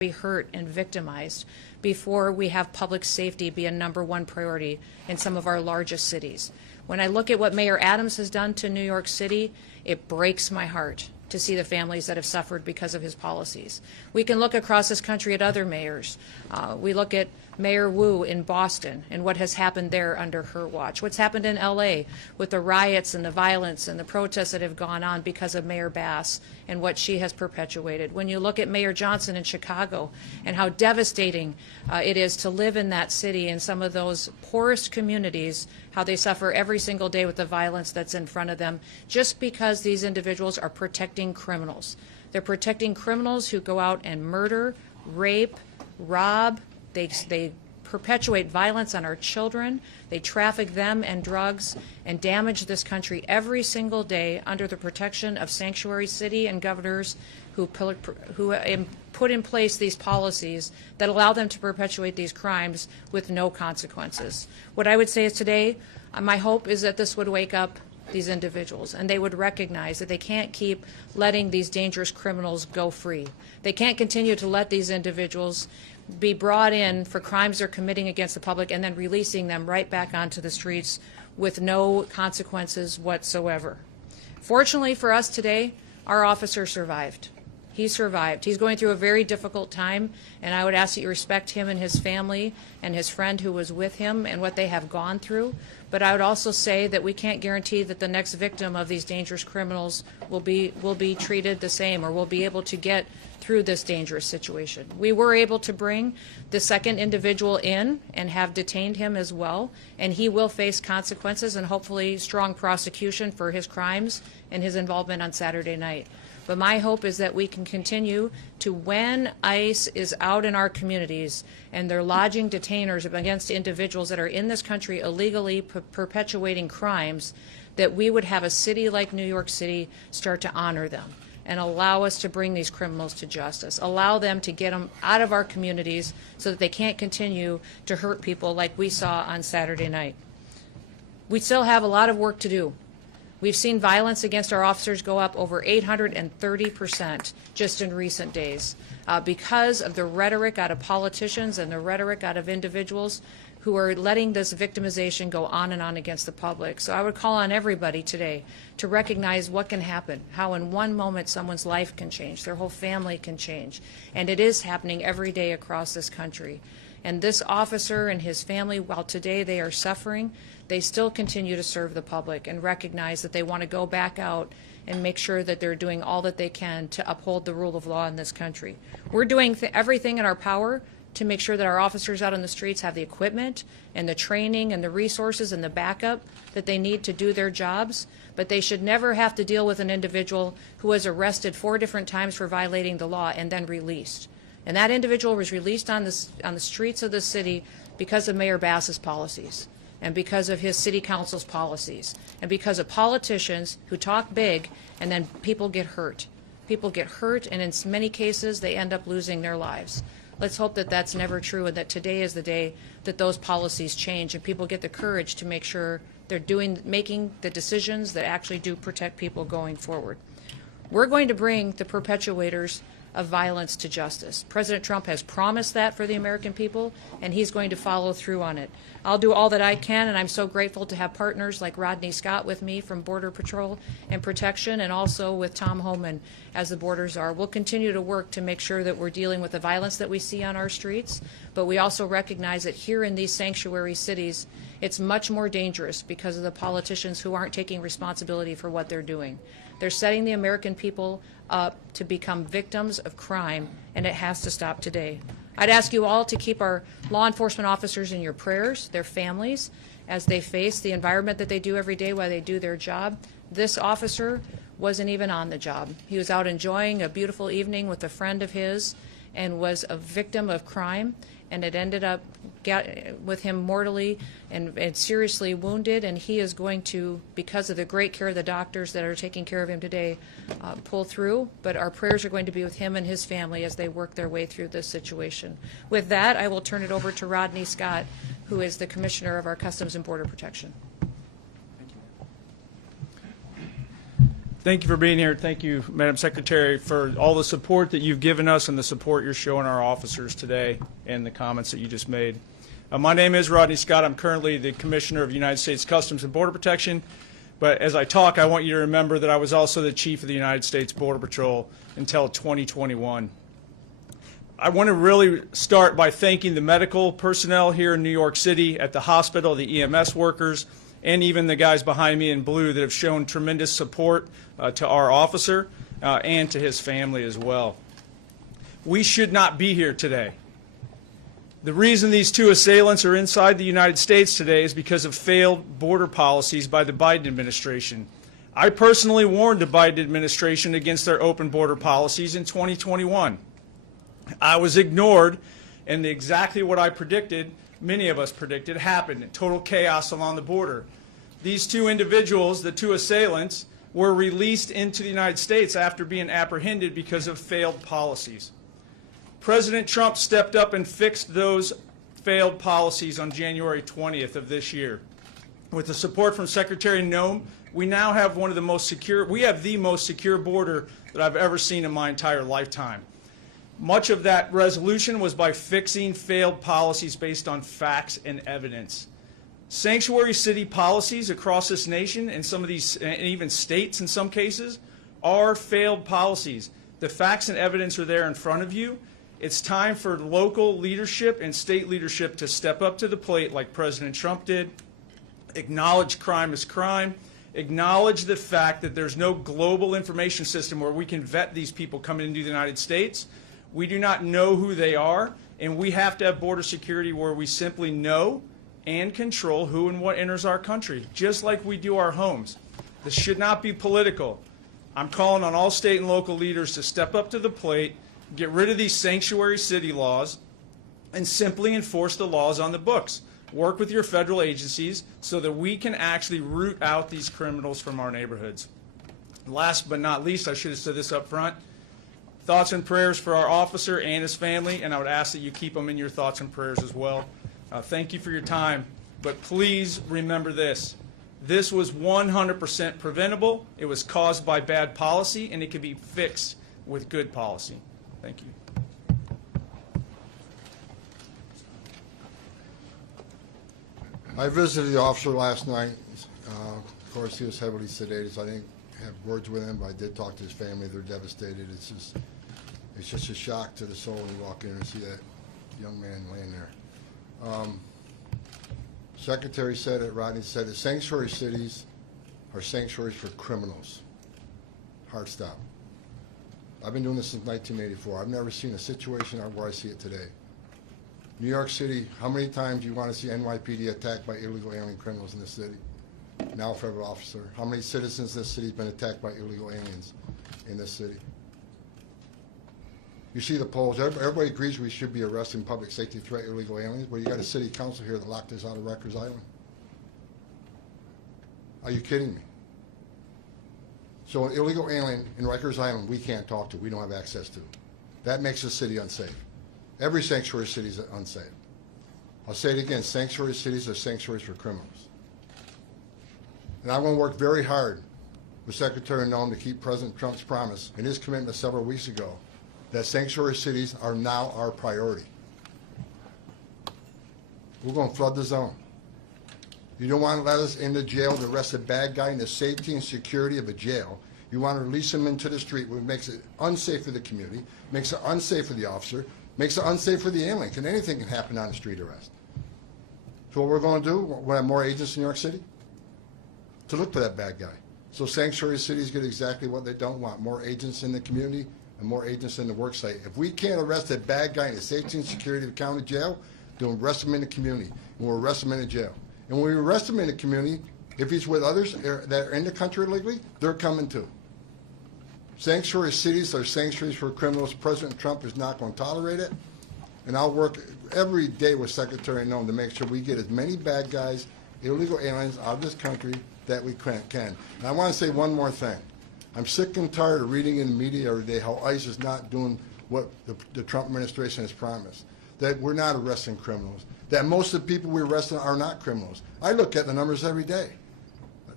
be hurt and victimized before we have public safety be a #1 priority in some of our largest cities. When I look at what Mayor Adams has done to New York City, it breaks my heart to see the families that have suffered because of his policies. We can look across this country at other mayors. We look at Mayor Wu in Boston and what has happened there under her watch. What's happened in LA with the riots and the violence and the protests that have gone on because of Mayor Bass and what she has perpetuated. When you look at Mayor Johnson in Chicago and how devastating it is to live in that city and some of those poorest communities, how they suffer every single day with the violence that's in front of them, just because these individuals are protecting criminals. They're protecting criminals who go out and murder, rape, rob. They perpetuate violence on our children. They traffic them and drugs and damage this country every single day under the protection of sanctuary city and governors who put in place these policies that allow them to perpetuate these crimes with no consequences. What I would say is today, my hope is that this would wake up these individuals and they would recognize that they can't keep letting these dangerous criminals go free. They can't continue to let these individuals be brought in for crimes they're committing against the public and then releasing them right back onto the streets with no consequences whatsoever. Fortunately for us today, our officer survived. He survived. He's going through a very difficult time, and I would ask that you respect him and his family and his friend who was with him and what they have gone through. But I would also say that we can't guarantee that the next victim of these dangerous criminals will be treated the same or will be able to get through this dangerous situation. We were able to bring the second individual in and have detained him as well, and he will face consequences and hopefully strong prosecution for his crimes and his involvement on Saturday night. But my hope is that we can continue to, when ICE is out in our communities and they're lodging detainers against individuals that are in this country illegally perpetuating crimes, that we would have a city like New York City start to honor them and allow us to bring these criminals to justice, allow them to get them out of our communities so that they can't continue to hurt people like we saw on Saturday night. We still have a lot of work to do. We've seen violence against our officers go up over 830% just in recent days because of the rhetoric out of politicians and the rhetoric out of individuals who are letting this victimization go on and on against the public. So I would call on everybody today to recognize what can happen, how in one moment someone's life can change, their whole family can change. And it is happening every day across this country. And this officer and his family, while today they are suffering, they still continue to serve the public and recognize that they want to go back out and make sure that they're doing all that they can to uphold the rule of law in this country. We're doing everything in our power to make sure that our officers out on the streets have the equipment and the training and the resources and the backup that they need to do their jobs, but they should never have to deal with an individual who was arrested 4 different times for violating the law and then released. And that individual was released on the streets of the city because of Mayor Bass's policies and because of his city council's policies and because of politicians who talk big and then people get hurt. People get hurt, and in many cases they end up losing their lives. Let's hope that that's never true and that today is the day that those policies change and people get the courage to make sure they're making the decisions that actually do protect people going forward. We're going to bring the perpetuators of violence to justice. President Trump has promised that for the American people, and he's going to follow through on it. I'll do all that I can, and I'm so grateful to have partners like Rodney Scott with me from Border Patrol and Protection, and also with Tom Homan as the border czar. We'll continue to work to make sure that we're dealing with the violence that we see on our streets, but we also recognize that here in these sanctuary cities, it's much more dangerous because of the politicians who aren't taking responsibility for what they're doing. They're setting the American people up to become victims of crime, and it has to stop today. I'd ask you all to keep our law enforcement officers in your prayers, their families, as they face the environment that they do every day while they do their job. This officer wasn't even on the job. He was out enjoying a beautiful evening with a friend of his and was a victim of crime, and it ended up with him mortally and seriously wounded, and he is going to, because of the great care of the doctors that are taking care of him today, pull through. But our prayers are going to be with him and his family as they work their way through this situation. With that, I will turn it over to Rodney Scott, who is the Commissioner of our Customs and Border Protection. Thank you for being here. Thank you, Madam Secretary, for all the support that you've given us and the support you're showing our officers today and the comments that you just made. My name is Rodney Scott. I'm currently the Commissioner of the United States Customs and Border Protection. But as I talk, I want you to remember that I was also the Chief of the United States Border Patrol until 2021. I want to really start by thanking the medical personnel here in New York City at the hospital, the EMS workers, and even the guys behind me in blue that have shown tremendous support to our officer and to his family as well. We should not be here today. The reason these two assailants are inside the United States today is because of failed border policies by the Biden administration. I personally warned the Biden administration against their open border policies in 2021. I was ignored, and exactly what I predicted, many of us predicted, happened. Total chaos along the border. These two individuals, the two assailants, were released into the United States after being apprehended because of failed policies. President Trump stepped up and fixed those failed policies on January 20th of this year. With the support from Secretary Noem, we now have one of the most secure, we have the most secure border that I've ever seen in my entire lifetime. Much of that resolution was by fixing failed policies based on facts and evidence. Sanctuary city policies across this nation and some of these, and even states in some cases, are failed policies. The facts and evidence are there in front of you. It's time for local leadership and state leadership to step up to the plate like President Trump did, acknowledge crime as crime, acknowledge the fact that there's no global information system where we can vet these people coming into the United States. We do not know who they are, and we have to have border security where we simply know and control who and what enters our country, just like we do our homes. This should not be political. I'm calling on all state and local leaders to step up to the plate, get rid of these sanctuary city laws, and simply enforce the laws on the books. Work with your federal agencies so that we can actually root out these criminals from our neighborhoods. Last but not least, I should have said this up front, thoughts and prayers for our officer and his family, and I would ask that you keep them in your thoughts and prayers as well. Thank you for your time, but please remember this. This was 100% preventable. It was caused by bad policy, and it can be fixed with good policy. Thank you. I visited the officer last night. Of course, he was heavily sedated, so I didn't have words with him, but I did talk to his family. They're devastated. It's just a shock to the soul when you walk in and see that young man laying there. Secretary said it, Rodney said it, sanctuary cities are sanctuaries for criminals. Hard stop. I've been doing this since 1984. I've never seen a situation where I see it today. New York City, how many times do you want to see NYPD attacked by illegal alien criminals in this city? Now federal officer. How many citizens in this city have been attacked by illegal aliens in this city? You see the polls. Everybody agrees we should be arresting public safety threat illegal aliens, but you got a city council here that locked this out of Rikers Island. Are you kidding me? So an illegal alien in Rikers Island we can't talk to, we don't have access to. That makes the city unsafe. Every sanctuary city is unsafe. I'll say it again, sanctuary cities are sanctuaries for criminals. And I'm going to work very hard with Secretary Noem to keep President Trump's promise and his commitment several weeks ago that sanctuary cities are now our priority. We're going to flood the zone. You don't want to let us into jail to arrest a bad guy in the safety and security of a jail. You want to release him into the street, which makes it unsafe for the community, makes it unsafe for the officer, makes it unsafe for the alien, because anything can happen on a street arrest. So what we're going to do, we'll have more agents in New York City to look for that bad guy. So sanctuary cities get exactly what they don't want, more agents in the community and more agents in the work site. If we can't arrest that bad guy in the safety and security of the county jail, then we'll arrest him in the community, and we'll arrest him in the jail. And when we arrest him in the community, if he's with others that are in the country illegally, they're coming too. Sanctuary cities are sanctuaries for criminals. President Trump is not going to tolerate it. And I'll work every day with Secretary Noem to make sure we get as many bad guys, illegal aliens out of this country that we can. And I want to say one more thing. I'm sick and tired of reading in the media every day how ICE is not doing what the Trump administration has promised, that we're not arresting criminals, that most of the people we're arresting are not criminals. I look at the numbers every day.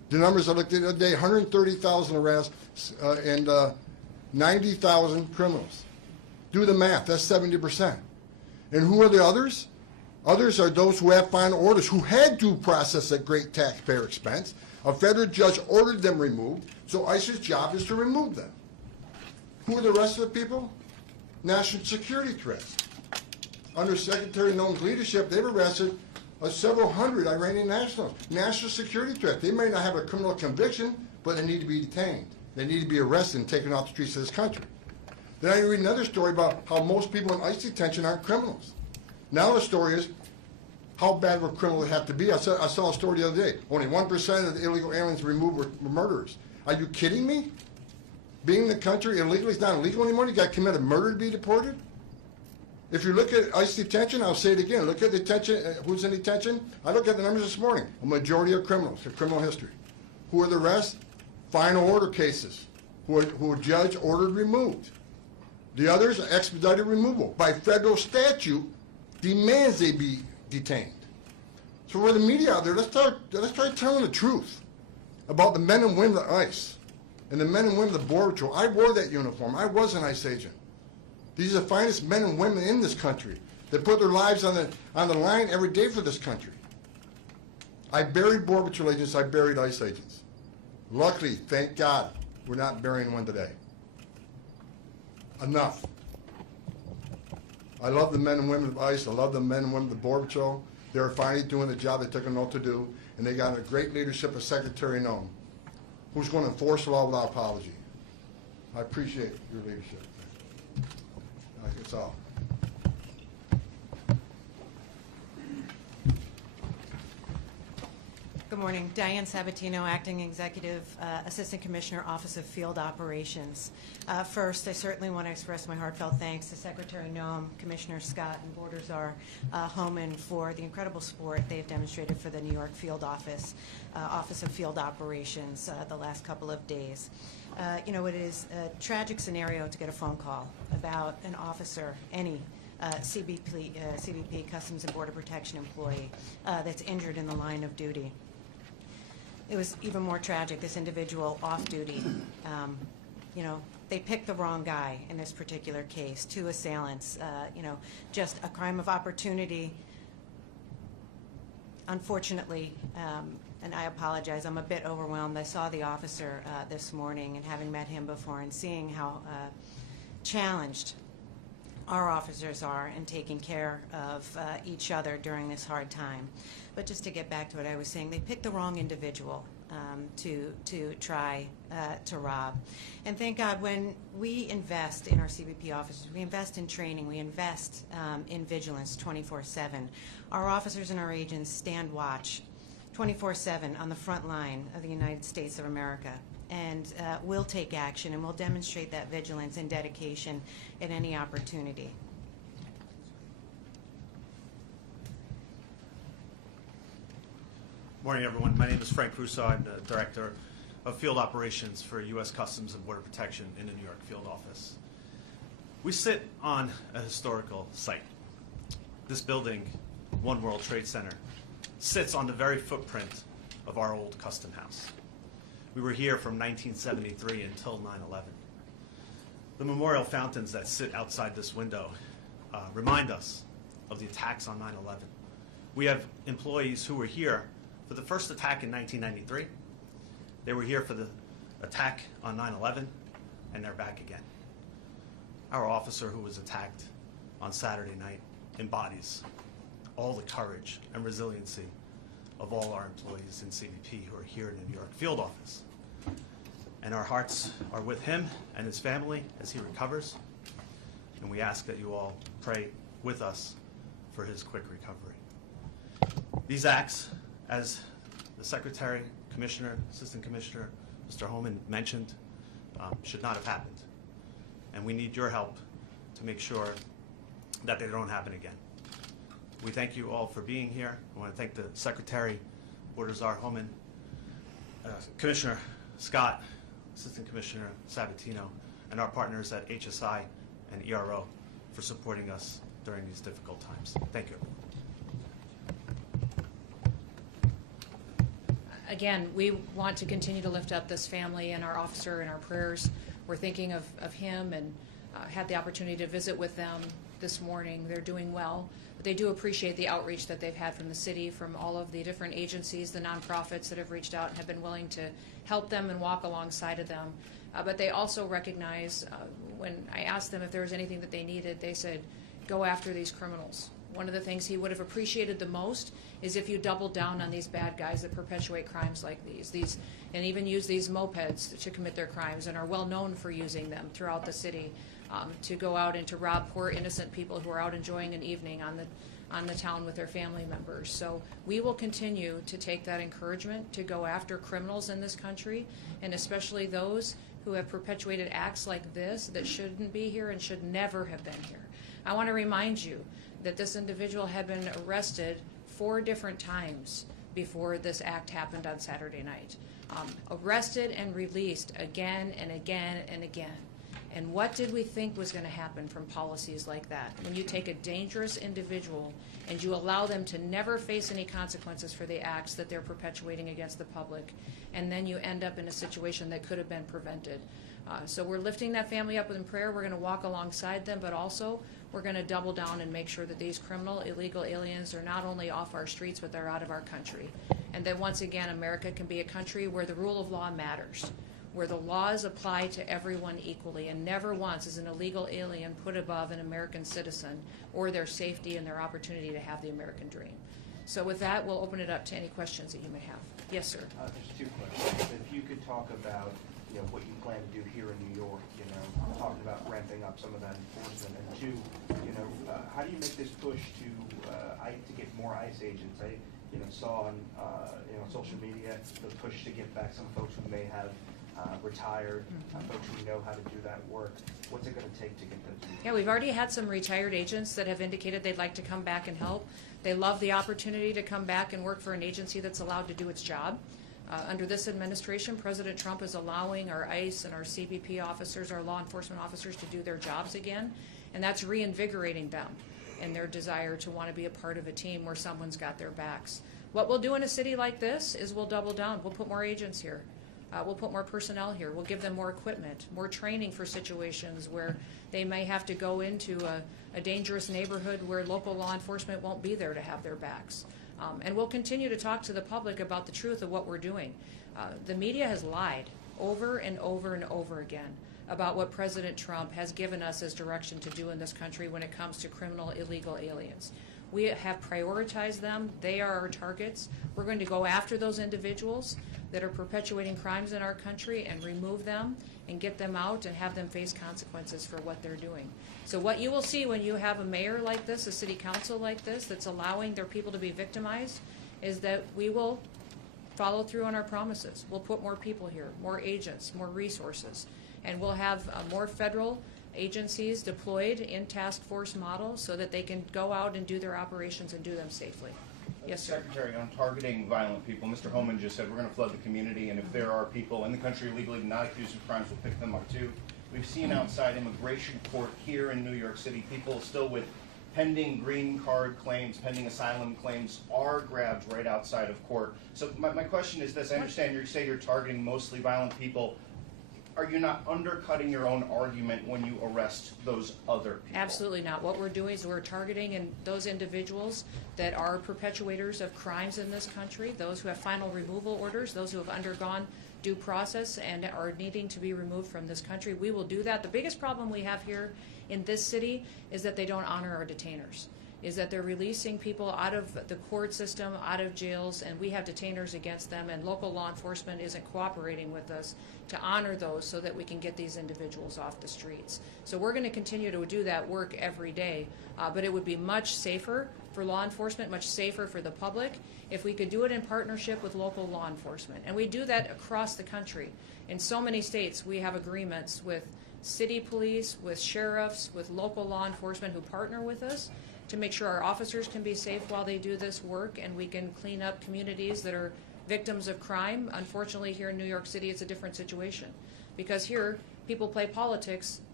The numbers I looked at the other day, 130,000 arrests and 90,000 criminals. Do the math, that's 70%. And who are the others? Others are those who have final orders, who had due process at great taxpayer expense. A federal judge ordered them removed, so ICE's job is to remove them. Who are the rest of the people? National security threats. Under Secretary Noam's leadership, they've arrested several hundred Iranian nationals. National security threat. They may not have a criminal conviction, but they need to be detained. They need to be arrested and taken off the streets of this country. Then I read another story about how most people in ICE detention aren't criminals. Now the story is, how bad of a criminal would it have to be? I saw a story the other day. Only 1% of the illegal aliens removed were murderers. Are you kidding me? Being in the country illegally is not illegal anymore? You got to commit a murder to be deported? If you look at ICE detention, I'll say it again, look at detention, who's in detention? I looked at the numbers this morning. A majority are criminals, a criminal history. Who are the rest? Final order cases, who a judge ordered removed. The others are expedited removal. By federal statute, demands they be detained. So for the media out there, let's start telling the truth about the men and women of ICE and the men and women of the Border Patrol. I wore that uniform. I was an ICE agent. These are the finest men and women in this country that put their lives on the line every day for this country. I buried Border Patrol agents. I buried ICE agents. Luckily, thank God, we're not burying one today. Enough. I love the men and women of ICE. I love the men and women of the Border Patrol. They're finally doing the job they took an oath to do, and they got a great leadership of Secretary Noam, who's going to enforce the law without apology. I appreciate your leadership. That's all. Good morning. Diane Sabatino, Acting Executive Assistant Commissioner, Office of Field Operations. First, I certainly want to express my heartfelt thanks to Secretary Noam, Commissioner Scott, and Border Czar Homan for the incredible support they've demonstrated for the New York Field Office of Field Operations the last couple of days. You know, it is a tragic scenario to get a phone call about an officer, any CBP, Customs and Border Protection employee, that's injured in the line of duty. It was even more tragic, this individual off duty. You know, they picked the wrong guy in this particular case, two assailants, you know, just a crime of opportunity. Unfortunately, and I apologize, I'm a bit overwhelmed. I saw the officer this morning, and having met him before and seeing how challenged our officers are in taking care of each other during this hard time. But just to get back to what I was saying, they picked the wrong individual to try to rob. And thank God, when we invest in our CBP officers, we invest in training, we invest in vigilance 24/7. Our officers and our agents stand watch 24/7 on the front line of the United States of America. And we'll take action, and we'll demonstrate that vigilance and dedication at any opportunity. Morning, everyone. My name is Frank Russo. I'm the Director of Field Operations for U.S. Customs and Border Protection in the New York Field Office. We sit on a historical site. This building, One World Trade Center, sits on the very footprint of our old custom house. We were here from 1973 until 9/11. The memorial fountains that sit outside this window remind us of the attacks on 9/11. We have employees who were here for the first attack in 1993. They were here for the attack on 9/11, and they're back again. Our officer who was attacked on Saturday night embodies all the courage and resiliency of all our employees in CBP who are here in the New York Field Office. And our hearts are with him and his family as he recovers. And we ask that you all pray with us for his quick recovery. These acts, as the Secretary, Commissioner, Assistant Commissioner, Mr. Homan mentioned, should not have happened. And we need your help to make sure that they don't happen again. We thank you all for being here. I want to thank the Secretary, Border Czar Homan, Commissioner Scott, Assistant Commissioner Sabatino, and our partners at HSI and ERO for supporting us during these difficult times. Thank you. Again, we want to continue to lift up this family and our officer in our prayers. We're thinking of him, and had the opportunity to visit with them this morning. They're doing well, but they do appreciate the outreach that they've had from the city, from all of the different agencies, the nonprofits that have reached out and have been willing to help them and walk alongside of them. But they also recognize, when I asked them if there was anything that they needed, they said, go after these criminals. One of the things he would have appreciated the most is if you doubled down on these bad guys that perpetuate crimes like these, and even use these mopeds to commit their crimes and are well known for using them throughout the city, to go out and to rob poor innocent people who are out enjoying an evening on the town with their family members. So we will continue to take that encouragement to go after criminals in this country, and especially those who have perpetuated acts like this that shouldn't be here and should never have been here. I want to remind you that this individual had been arrested 4 different times before this act happened on Saturday night. Arrested and released again and again and again. And what did we think was going to happen from policies like that? When you take a dangerous individual and you allow them to never face any consequences for the acts that they're perpetuating against the public, and then you end up in a situation that could have been prevented. So we're lifting that family up in prayer. We're going to walk alongside them, but also we're going to double down and make sure that these criminal, illegal aliens are not only off our streets, but they're out of our country. And that once again, America can be a country where the rule of law matters, where the laws apply to everyone equally, and never once is an illegal alien put above an American citizen or their safety and their opportunity to have the American dream. So with that, we'll open it up to any questions that you may have. Yes, sir. There's 2 questions. If you could talk about, what you plan to do here in New York, talking about ramping up some of that enforcement, and 2, how do you make this push to get more ICE agents? I, saw on, social media the push to get back some folks who may have retired, folks who know how to do that work. What's it going to take to get those people? Yeah, we've already had some retired agents that have indicated they'd like to come back and help. They love the opportunity to come back and work for an agency that's allowed to do its job. Under this administration, President Trump is allowing our ICE and our CBP officers, our law enforcement officers, to do their jobs again, and that's reinvigorating them in their desire to want to be a part of a team where someone's got their backs. What we'll do in a city like this is we'll double down. We'll put more agents here. We'll put more personnel here. We'll give them more equipment, more training for situations where they may have to go into a dangerous neighborhood where local law enforcement won't be there to have their backs. And we'll continue to talk to the public about the truth of what we're doing. The media has lied over and over and over again about what President Trump has given us as direction to do in this country when it comes to criminal, illegal aliens. We have prioritized them. They are our targets. We're going to go after those individuals that are perpetuating crimes in our country and remove them and get them out and have them face consequences for what they're doing. So what you will see when you have a mayor like this, a city council like this, that's allowing their people to be victimized, is that we will follow through on our promises. We'll put more people here, more agents, more resources, and we'll have more federal agencies deployed in task force models so that they can go out and do their operations and do them safely. Yes, sir. Secretary, on targeting violent people, Mr. Homan just said we're going to flood the community, and if there are people in the country illegally not accused of crimes, we'll pick them up too. We've seen outside immigration court here in New York City, people still with pending green card claims, pending asylum claims, are grabbed right outside of court. So my question is this. I understand you say you're targeting mostly violent people. Are you not undercutting your own argument when you arrest those other people? Absolutely not. What we're doing is we're targeting those individuals that are perpetuators of crimes in this country, those who have final removal orders, those who have undergone due process and are needing to be removed from this country. We will do that. The biggest problem we have here in this city is that they don't honor our detainers, is that they're releasing people out of the court system, out of jails, and we have detainers against them, and local law enforcement isn't cooperating with us to honor those so that we can get these individuals off the streets. So we're going to continue to do that work every day, but it would be much safer for law enforcement, much safer for the public, if we could do it in partnership with local law enforcement. And we do that across the country. In so many states, we have agreements with city police, with sheriffs, with local law enforcement who partner with us to make sure our officers can be safe while they do this work, and we can clean up communities that are victims of crime. Unfortunately, here in New York City, it's a different situation, because here people play politics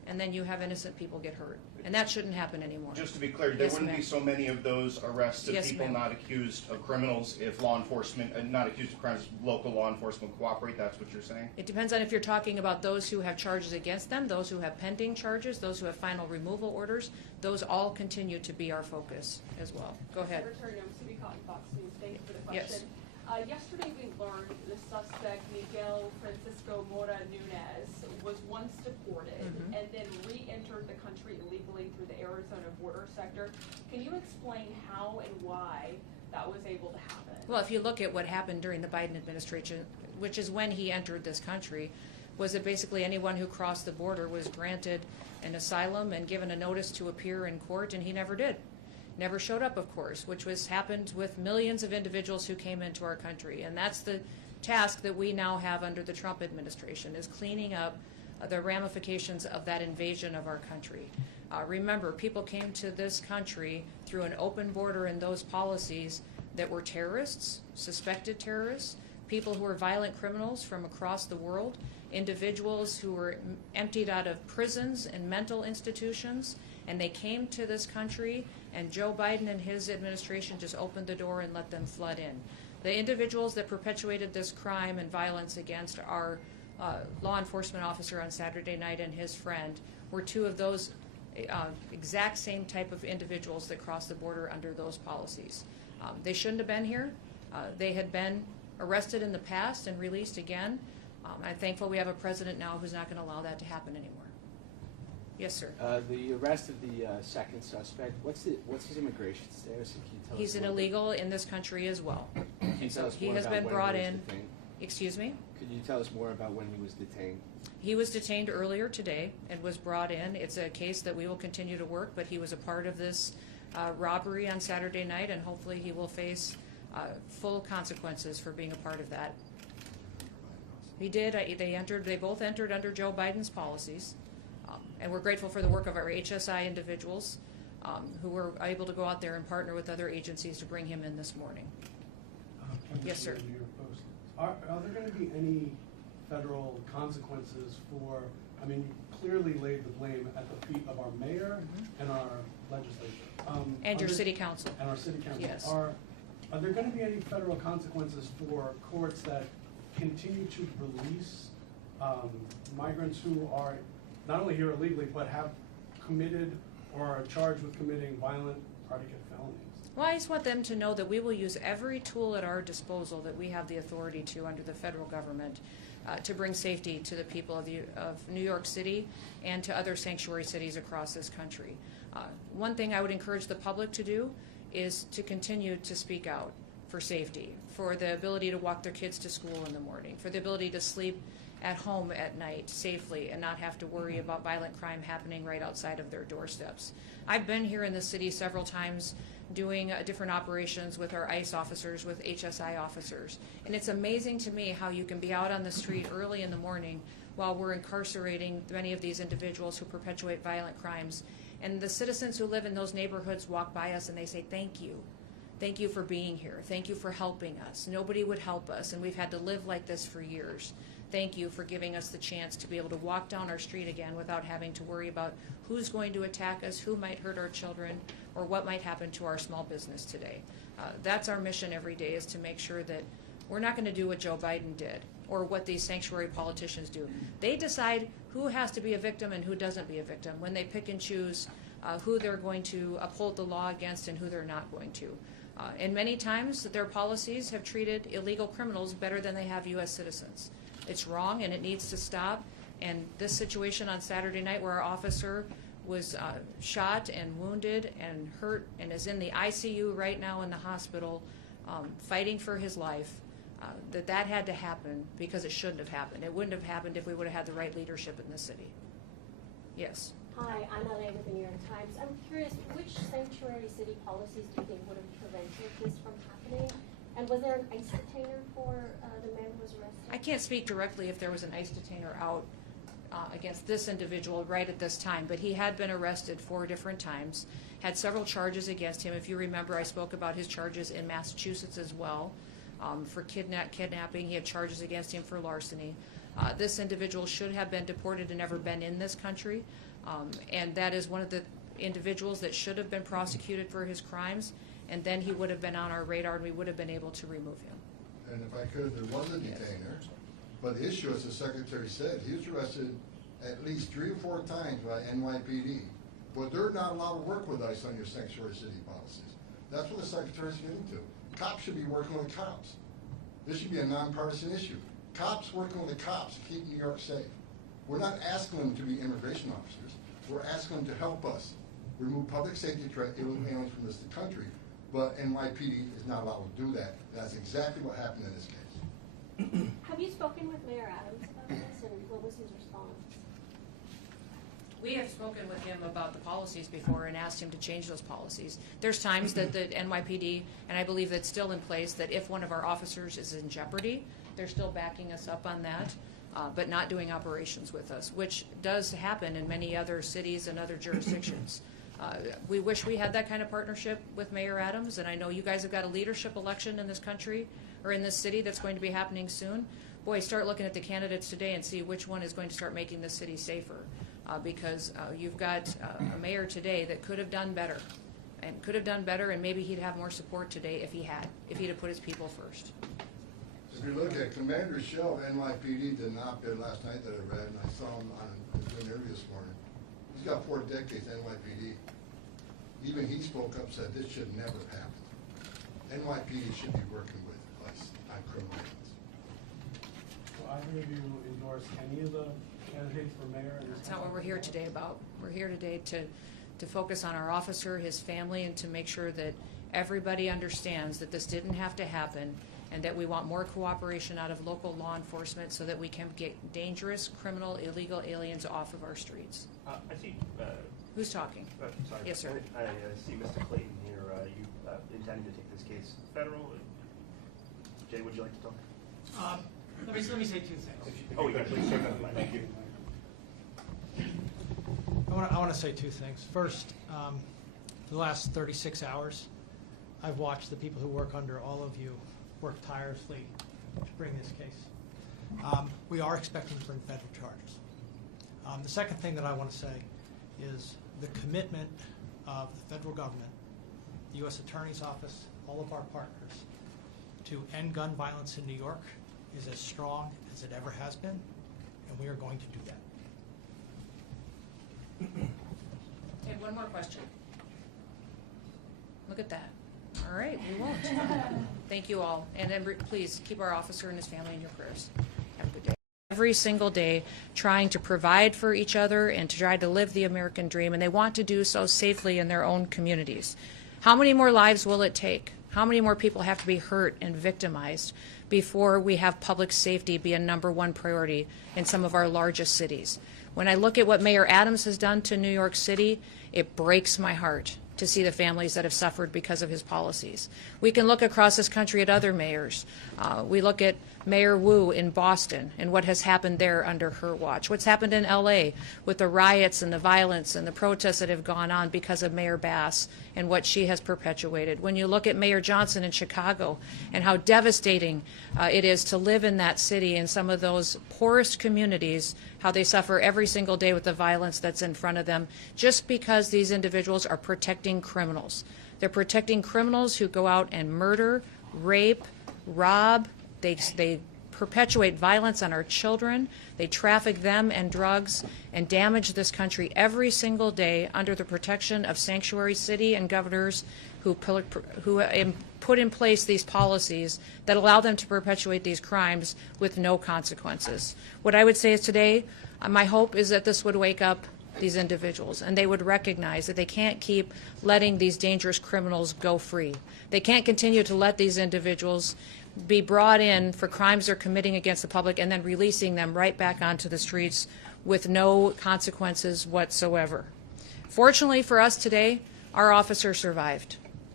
and then you have innocent people get hurt. And that shouldn't happen anymore. Just to be clear, there Yes, wouldn't ma'am. be so many of those arrests of Yes, people ma'am. not accused of criminals if law enforcement, not accused of crimes, local law enforcement cooperate, that's what you're saying? It depends on if you're talking about those who have charges against them, those who have pending charges, those who have final removal orders. Those all continue to be our focus as well. Go ahead. Secretary Noem Cotton, Fox News. Thank you for the Yes. question. Yesterday we learned the suspect, Miguel Francisco Mora Nunez, was once deported Mm-hmm. and then re-entered the country illegally through the Arizona border sector. Can you explain how and why that was able to happen? Well, if you look at what happened during the Biden administration, which is when he entered this country, was that basically anyone who crossed the border was granted an asylum and given a notice to appear in court, and he never did. Never showed up, of course, which was happened with millions of individuals who came into our country. And that's the task that we now have under the Trump administration, is cleaning up the ramifications of that invasion of our country. Remember, people came to this country through an open border and those policies that were terrorists, suspected terrorists, people who were violent criminals from across the world, individuals who were emptied out of prisons and mental institutions, and they came to this country, and Joe Biden and his administration just opened the door and let them flood in. The individuals that perpetuated this crime and violence against our law enforcement officer on Saturday night and his friend were two of those exact same type of individuals that crossed the border under those policies. They shouldn't have been here. They had been arrested in the past and released again. I'm thankful we have a president now who's not going to allow that to happen anymore. Yes, sir. The arrest of the second suspect, what's his immigration status? Can you tell He's us an more illegal in this country as well. Can you tell us He more has about been when brought he was in. detained? Excuse me? Could you tell us more about when he was detained? He was detained earlier today and was brought in. It's a case that we will continue to work, but he was a part of this robbery on Saturday night, and hopefully he will face full consequences for being a part of that. He did. They both entered under Joe Biden's policies, and we're grateful for the work of our HSI individuals who were able to go out there and partner with other agencies to bring him in this morning. Yes, sir. Are there going to be any federal consequences for, I mean, you clearly laid the blame at the feet of our mayor and our legislature. And your city council. And our city council. Yes. Are there going to be any federal consequences for courts that continue to release migrants who are not only here illegally, but have committed or are charged with committing violent predicate felonies? Well, I just want them to know that we will use every tool at our disposal that we have the authority to under the federal government to bring safety to the people of New York City and to other sanctuary cities across this country. One thing I would encourage the public to do is to continue to speak out for safety, for the ability to walk their kids to school in the morning, for the ability to sleep at home at night safely and not have to worry about violent crime happening right outside of their doorsteps. I've been here in the city several times doing different operations with our ICE officers, with HSI officers. And it's amazing to me how you can be out on the street early in the morning while we're incarcerating many of these individuals who perpetuate violent crimes. And the citizens who live in those neighborhoods walk by us and they say, "Thank you. Thank you for being here. Thank you for helping us. Nobody would help us, and we've had to live like this for years. Thank you for giving us the chance to be able to walk down our street again without having to worry about who's going to attack us, who might hurt our children, or what might happen to our small business today." That's our mission every day, is to make sure that we're not going to do what Joe Biden did or what these sanctuary politicians do. They decide who has to be a victim and who doesn't be a victim when they pick and choose who they're going to uphold the law against and who they're not going to. And many times their policies have treated illegal criminals better than they have U.S. citizens. It's wrong and it needs to stop. And this situation on Saturday night where our officer was shot and wounded and hurt and is in the ICU right now in the hospital fighting for his life, that had to happen because it shouldn't have happened. It wouldn't have happened if we would have had the right leadership in the city. Yes. Hi, I'm Elaine with the New York Times. I'm curious, which sanctuary city policies do you think would have prevented this from happening? And was there an ICE detainer for the man who was arrested? I can't speak directly if there was an ICE detainer out against this individual right at this time, but he had been arrested 4 different times, had several charges against him. If you remember, I spoke about his charges in Massachusetts as well for kidnapping. He had charges against him for larceny. This individual should have been deported and never been in this country. And that is one of the individuals that should have been prosecuted for his crimes, and then he would have been on our radar and we would have been able to remove him. And if I could, there was a detainer, but the issue, as the Secretary said, he was arrested at least 3 or 4 times by NYPD, but they're not allowed to work with ICE on your sanctuary city policies. That's what the Secretary's getting to. Cops should be working with cops. This should be a nonpartisan issue. Cops working with the cops to keep New York safe. We're not asking them to be immigration officers. We're asking them to help us remove public safety threat aliens from this country, but NYPD is not allowed to do that. That's exactly what happened in this case. Have you spoken with Mayor Adams about this, and what was his response? We have spoken with him about the policies before and asked him to change those policies. There's times that the NYPD, and I believe that's still in place, that if one of our officers is in jeopardy, they're still backing us up on that, but not doing operations with us, which does happen in many other cities and other jurisdictions. We wish we had that kind of partnership with Mayor Adams, and I know you guys have got a leadership election in this country, or in this city, that's going to be happening soon. Boy, start looking at the candidates today and see which one is going to start making this city safer. Because you've got a mayor today that could have done better, and maybe he'd have more support today if he'd have put his people first. If you look at Commander Shell of NYPD did an op-ed last night that I read, and I saw him on an interview this morning. He's got 4 decades NYPD. Even he spoke up, said this should never happen. NYPD should be working with us on criminal acts. Will either of you endorse any of the candidates for mayor? That's not what we're here today about. We're here today to focus on our officer, his family, and to make sure that everybody understands that this didn't have to happen, and that we want more cooperation out of local law enforcement so that we can get dangerous, criminal, illegal aliens off of our streets. I see. Who's talking? Sorry. Yes, sir. I see Mr. Clayton here. You intending to take this case federal? Jay, would you like to talk? Let me say 2 things. Oh, you got to please take that mic. Thank you. I want to say 2 things. First, for the last 36 hours, I've watched the people who work under all of you work tirelessly to bring this case. We are expecting to bring federal charges. The second thing that I want to say is the commitment of the federal government, the U.S. Attorney's Office, all of our partners, to end gun violence in New York is as strong as it ever has been, and we are going to do that. Okay, one more question. Look at that. All right, we won't. Thank you all. And then please keep our officer and his family in your prayers. Have a good day. Every single day trying to provide for each other and to try to live the American dream, and they want to do so safely in their own communities. How many more lives will it take? How many more people have to be hurt and victimized before we have public safety be a #1 priority in some of our largest cities? When I look at what Mayor Adams has done to New York City, it breaks my heart to see the families that have suffered because of his policies. We can look across this country at other mayors. We look at Mayor Wu in Boston and what has happened there under her watch. What's happened in LA with the riots and the violence and the protests that have gone on because of Mayor Bass and what she has perpetuated. When you look at Mayor Johnson in Chicago and how devastating it is to live in that city, in some of those poorest communities, how they suffer every single day with the violence that's in front of them, just because these individuals are protecting criminals. They're protecting criminals who go out and murder, rape, rob. They perpetuate violence on our children. They traffic them and drugs and damage this country every single day under the protection of sanctuary city and governors who put in place these policies that allow them to perpetuate these crimes with no consequences. What I would say is today, my hope is that this would wake up these individuals and they would recognize that they can't keep letting these dangerous criminals go free. They can't continue to let these individuals be brought in for crimes they're committing against the public and then releasing them right back onto the streets with no consequences whatsoever. Fortunately for us today, our officer survived.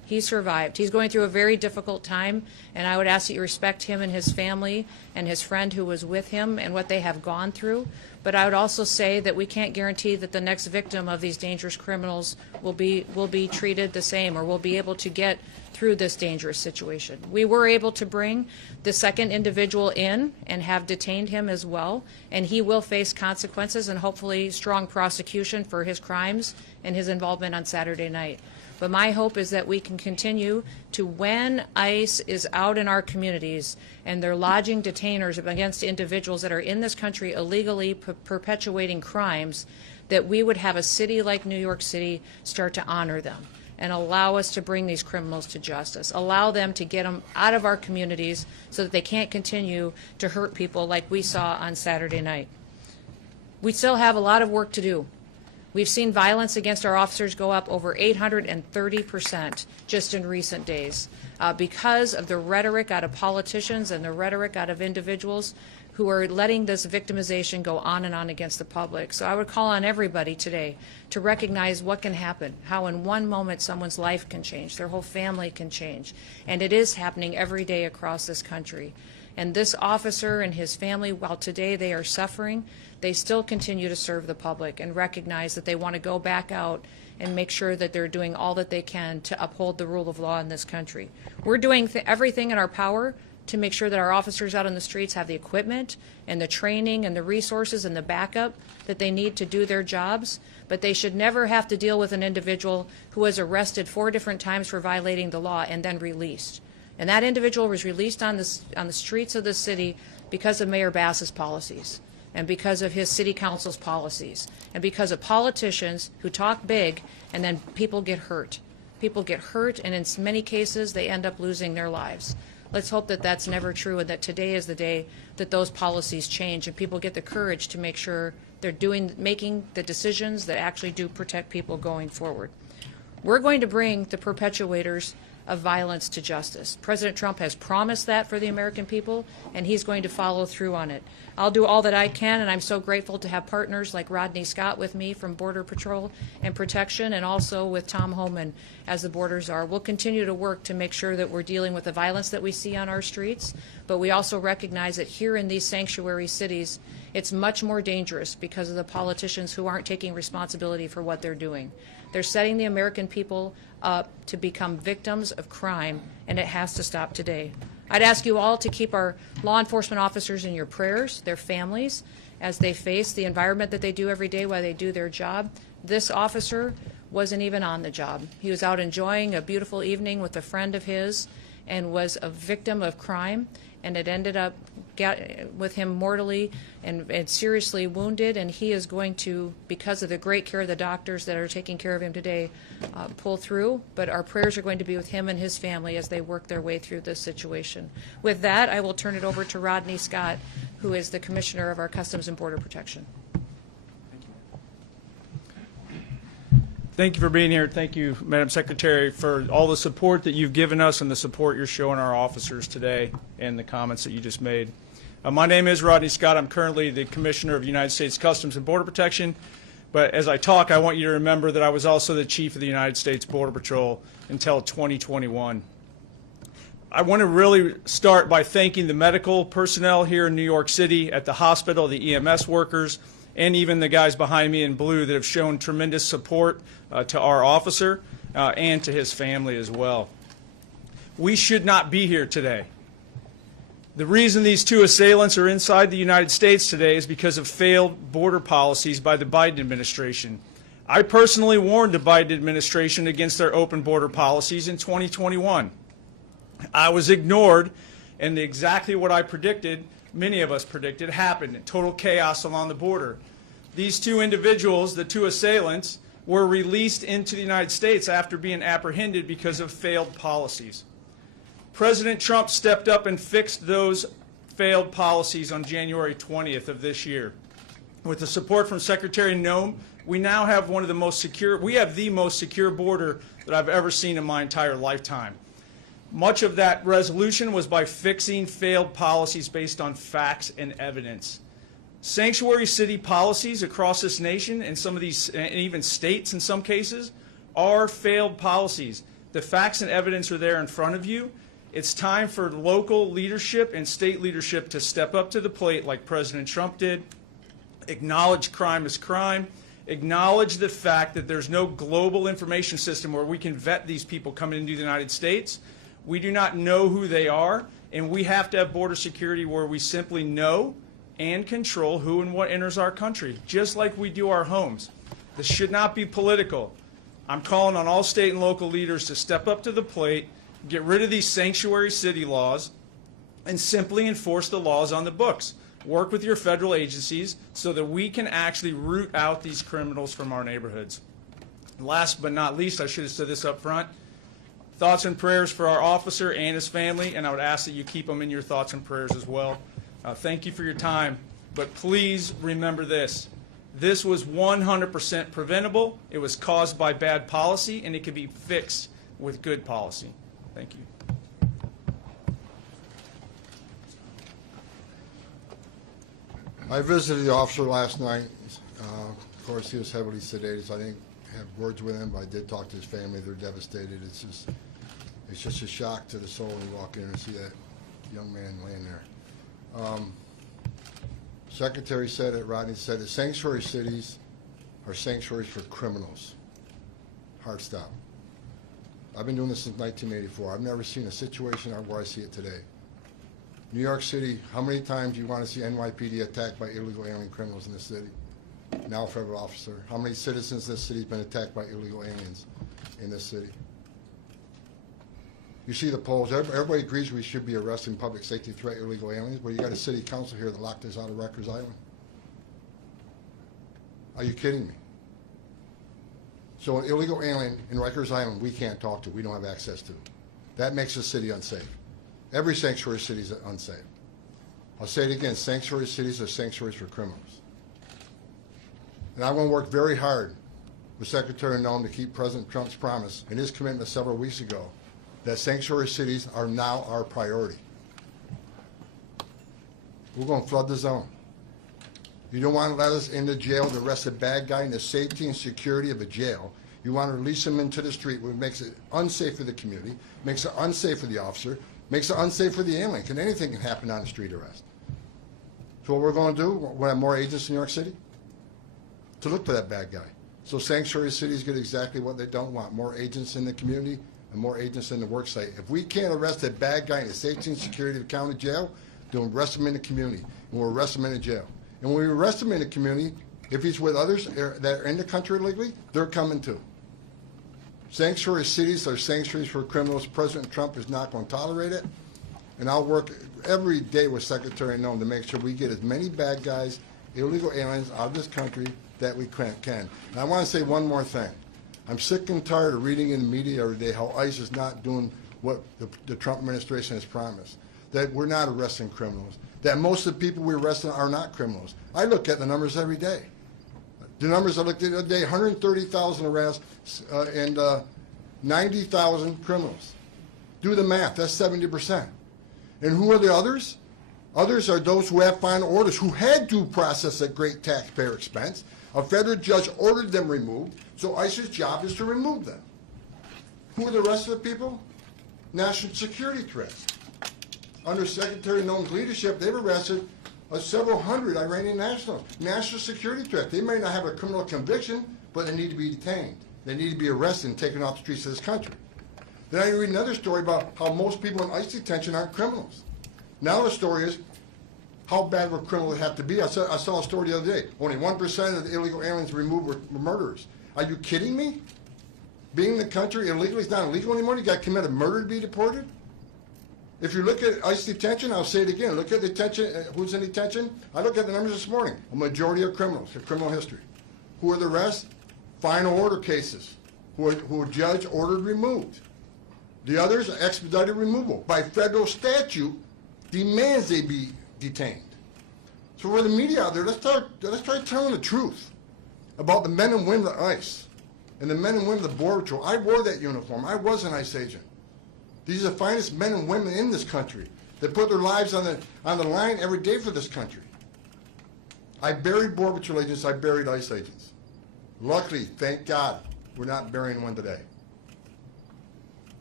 He survived. He's going through a very difficult time, and I would ask that you respect him and his family and his friend who was with him and what they have gone through. But I would also say that we can't guarantee that the next victim of these dangerous criminals will be treated the same or will be able to get through this dangerous situation. We were able to bring the second individual in and have detained him as well, and he will face consequences and hopefully strong prosecution for his crimes and his involvement on Saturday night. But my hope is that we can continue to, when ICE is out in our communities and they're lodging detainers against individuals that are in this country illegally perpetuating crimes, that we would have a city like New York City start to honor them and allow us to bring these criminals to justice, allow them to get them out of our communities so that they can't continue to hurt people like we saw on Saturday night. We still have a lot of work to do. We've seen violence against our officers go up over 830% just in recent days because of the rhetoric out of politicians and the rhetoric out of individuals who are letting this victimization go on and on against the public. So I would call on everybody today to recognize what can happen, how in one moment someone's life can change, their whole family can change. And it is happening every day across this country. And this officer and his family, while today they are suffering, they still continue to serve the public and recognize that they want to go back out and make sure that they're doing all that they can to uphold the rule of law in this country. We're doing everything in our power to make sure that our officers out on the streets have the equipment and the training and the resources and the backup that they need to do their jobs, but they should never have to deal with an individual who was arrested 4 different times for violating the law and then released. And that individual was released on the streets of the city because of Mayor Bass's policies and because of his city council's policies and because of politicians who talk big and then people get hurt. People get hurt, and in many cases they end up losing their lives. Let's hope that that's never true and that today is the day that those policies change and people get the courage to make sure they're making the decisions that actually do protect people going forward. We're going to bring the perpetuators of violence to justice. President Trump has promised that for the American people, and he's going to follow through on it. I'll do all that I can, and I'm so grateful to have partners like Rodney Scott with me from Border Patrol and Protection, and also with Tom Homan as the Border Czar. We'll continue to work to make sure that we're dealing with the violence that we see on our streets, but we also recognize that here in these sanctuary cities, it's much more dangerous because of the politicians who aren't taking responsibility for what they're doing. They're setting the American people up to become victims of crime, and it has to stop today. I'd ask you all to keep our law enforcement officers in your prayers, their families, as they face the environment that they do every day while they do their job. This officer wasn't even on the job. He was out enjoying a beautiful evening with a friend of his and was a victim of crime, and it ended up with him mortally and seriously wounded, and he is going to, because of the great care of the doctors that are taking care of him today, pull through. But our prayers are going to be with him and his family as they work their way through this situation. With that, I will turn it over to Rodney Scott, who is the Commissioner of our Customs and Border Protection. Thank you for being here. Thank you, Madam Secretary, for all the support that you've given us and the support you're showing our officers today and the comments that you just made. My name is Rodney Scott. I'm currently the Commissioner of United States Customs and Border Protection. But as I talk, I want you to remember that I was also the Chief of the United States Border Patrol until 2021. I want to really start by thanking the medical personnel here in New York City at the hospital, the EMS workers, and even the guys behind me in blue that have shown tremendous support to our officer and to his family as well. We should not be here today. The reason these 2 assailants are inside the United States today is because of failed border policies by the Biden administration. I personally warned the Biden administration against their open border policies in 2021. I was ignored, and exactly what I predicted, many of us predicted, happened. Total chaos along the border. These 2 individuals, the 2 assailants, were released into the United States after being apprehended because of failed policies. President Trump stepped up and fixed those failed policies on January 20th of this year. With the support from Secretary Noem, we now have one of the most secure, we have the most secure border that I've ever seen in my entire lifetime. Much of that resolution was by fixing failed policies based on facts and evidence. Sanctuary city policies across this nation and some of these, and even states in some cases, are failed policies. The facts and evidence are there in front of you. It's time for local leadership and state leadership to step up to the plate like President Trump did, acknowledge crime as crime, acknowledge the fact that there's no global information system where we can vet these people coming into the United States. We do not know who they are, and we have to have border security where we simply know and control who and what enters our country, just like we do our homes. This should not be political. I'm calling on all state and local leaders to step up to the plate, get rid of these sanctuary city laws, and simply enforce the laws on the books. Work with your federal agencies so that we can actually root out these criminals from our neighborhoods. Last but not least, I should have said this up front, thoughts and prayers for our officer and his family, and I would ask that you keep them in your thoughts and prayers as well. Thank you for your time, but please remember this. This was 100% preventable. It was caused by bad policy, and it can be fixed with good policy. Thank you. I visited the officer last night. Of course, he was heavily sedated, so I didn't have words with him, but I did talk to his family. They're devastated. It's just a shock to the soul when you walk in and see that young man laying there. Secretary said it, Rodney said it, sanctuary cities are sanctuaries for criminals. Hard stop. I've been doing this since 1984. I've never seen a situation where I see it today. New York City, how many times do you want to see NYPD attacked by illegal alien criminals in this city? Now a federal officer. How many citizens in this city have been attacked by illegal aliens in this city? You see the polls. Everybody agrees we should be arresting public safety threat illegal aliens, but you got a city council here that locked us out of Rikers Island. Are you kidding me? So an illegal alien in Rikers Island we can't talk to, we don't have access to. That makes the city unsafe. Every sanctuary city is unsafe. I'll say it again, sanctuary cities are sanctuaries for criminals. And I'm going to work very hard with Secretary Noem to keep President Trump's promise and his commitment several weeks ago that sanctuary cities are now our priority. We're going to flood the zone. You don't want to let us into jail to arrest a bad guy in the safety and security of a jail. You want to release him into the street, which makes it unsafe for the community, makes it unsafe for the officer, makes it unsafe for the alien. Anything can happen on a street arrest. So what we're going to do, we'll have more agents in New York City to look for that bad guy. So sanctuary cities get exactly what they don't want, more agents in the community and more agents in the work site. If we can't arrest a bad guy in the safety and security of the county jail, then we'll arrest him in the community, and we'll arrest him in the jail. And when we arrest him in the community, if he's with others that are in the country illegally, they're coming too. Sanctuary cities are sanctuaries for criminals. President Trump is not going to tolerate it. And I'll work every day with Secretary Noem to make sure we get as many bad guys, illegal aliens out of this country that we can. And I want to say one more thing. I'm sick and tired of reading in the media every day how ICE is not doing what the Trump administration has promised, that we're not arresting criminals, that most of the people we're arresting are not criminals. I look at the numbers every day. The numbers I looked at the other day, 130,000 arrests and 90,000 criminals. Do the math, that's 70%. And who are the others? Others are those who have final orders, who had due process at great taxpayer expense. A federal judge ordered them removed, so ICE's job is to remove them. Who are the rest of the people? National security threats. Under Secretary Noem's leadership, they've arrested several hundred Iranian nationals. National security threat. They may not have a criminal conviction, but they need to be detained. They need to be arrested and taken off the streets of this country. Then I read another story about how most people in ICE detention aren't criminals. Now the story is, how bad would criminals have to be? I saw a story the other day. Only 1% of the illegal aliens removed were murderers. Are you kidding me? Being in the country illegally is not illegal anymore? You got to commit a murder to be deported? If you look at ICE detention, I'll say it again, look at detention, who's in detention? I looked at the numbers this morning. A majority of criminals have criminal history. Who are the rest? Final order cases, who a judge ordered removed. The others are expedited removal. By federal statute, demands they be detained. So for the media out there, let's try telling the truth about the men and women of ICE and the men and women of the Border Patrol. I wore that uniform. I was an ICE agent. These are the finest men and women in this country that put their lives on the line every day for this country. I buried Border Patrol agents. I buried ICE agents. Luckily, thank God, we're not burying one today.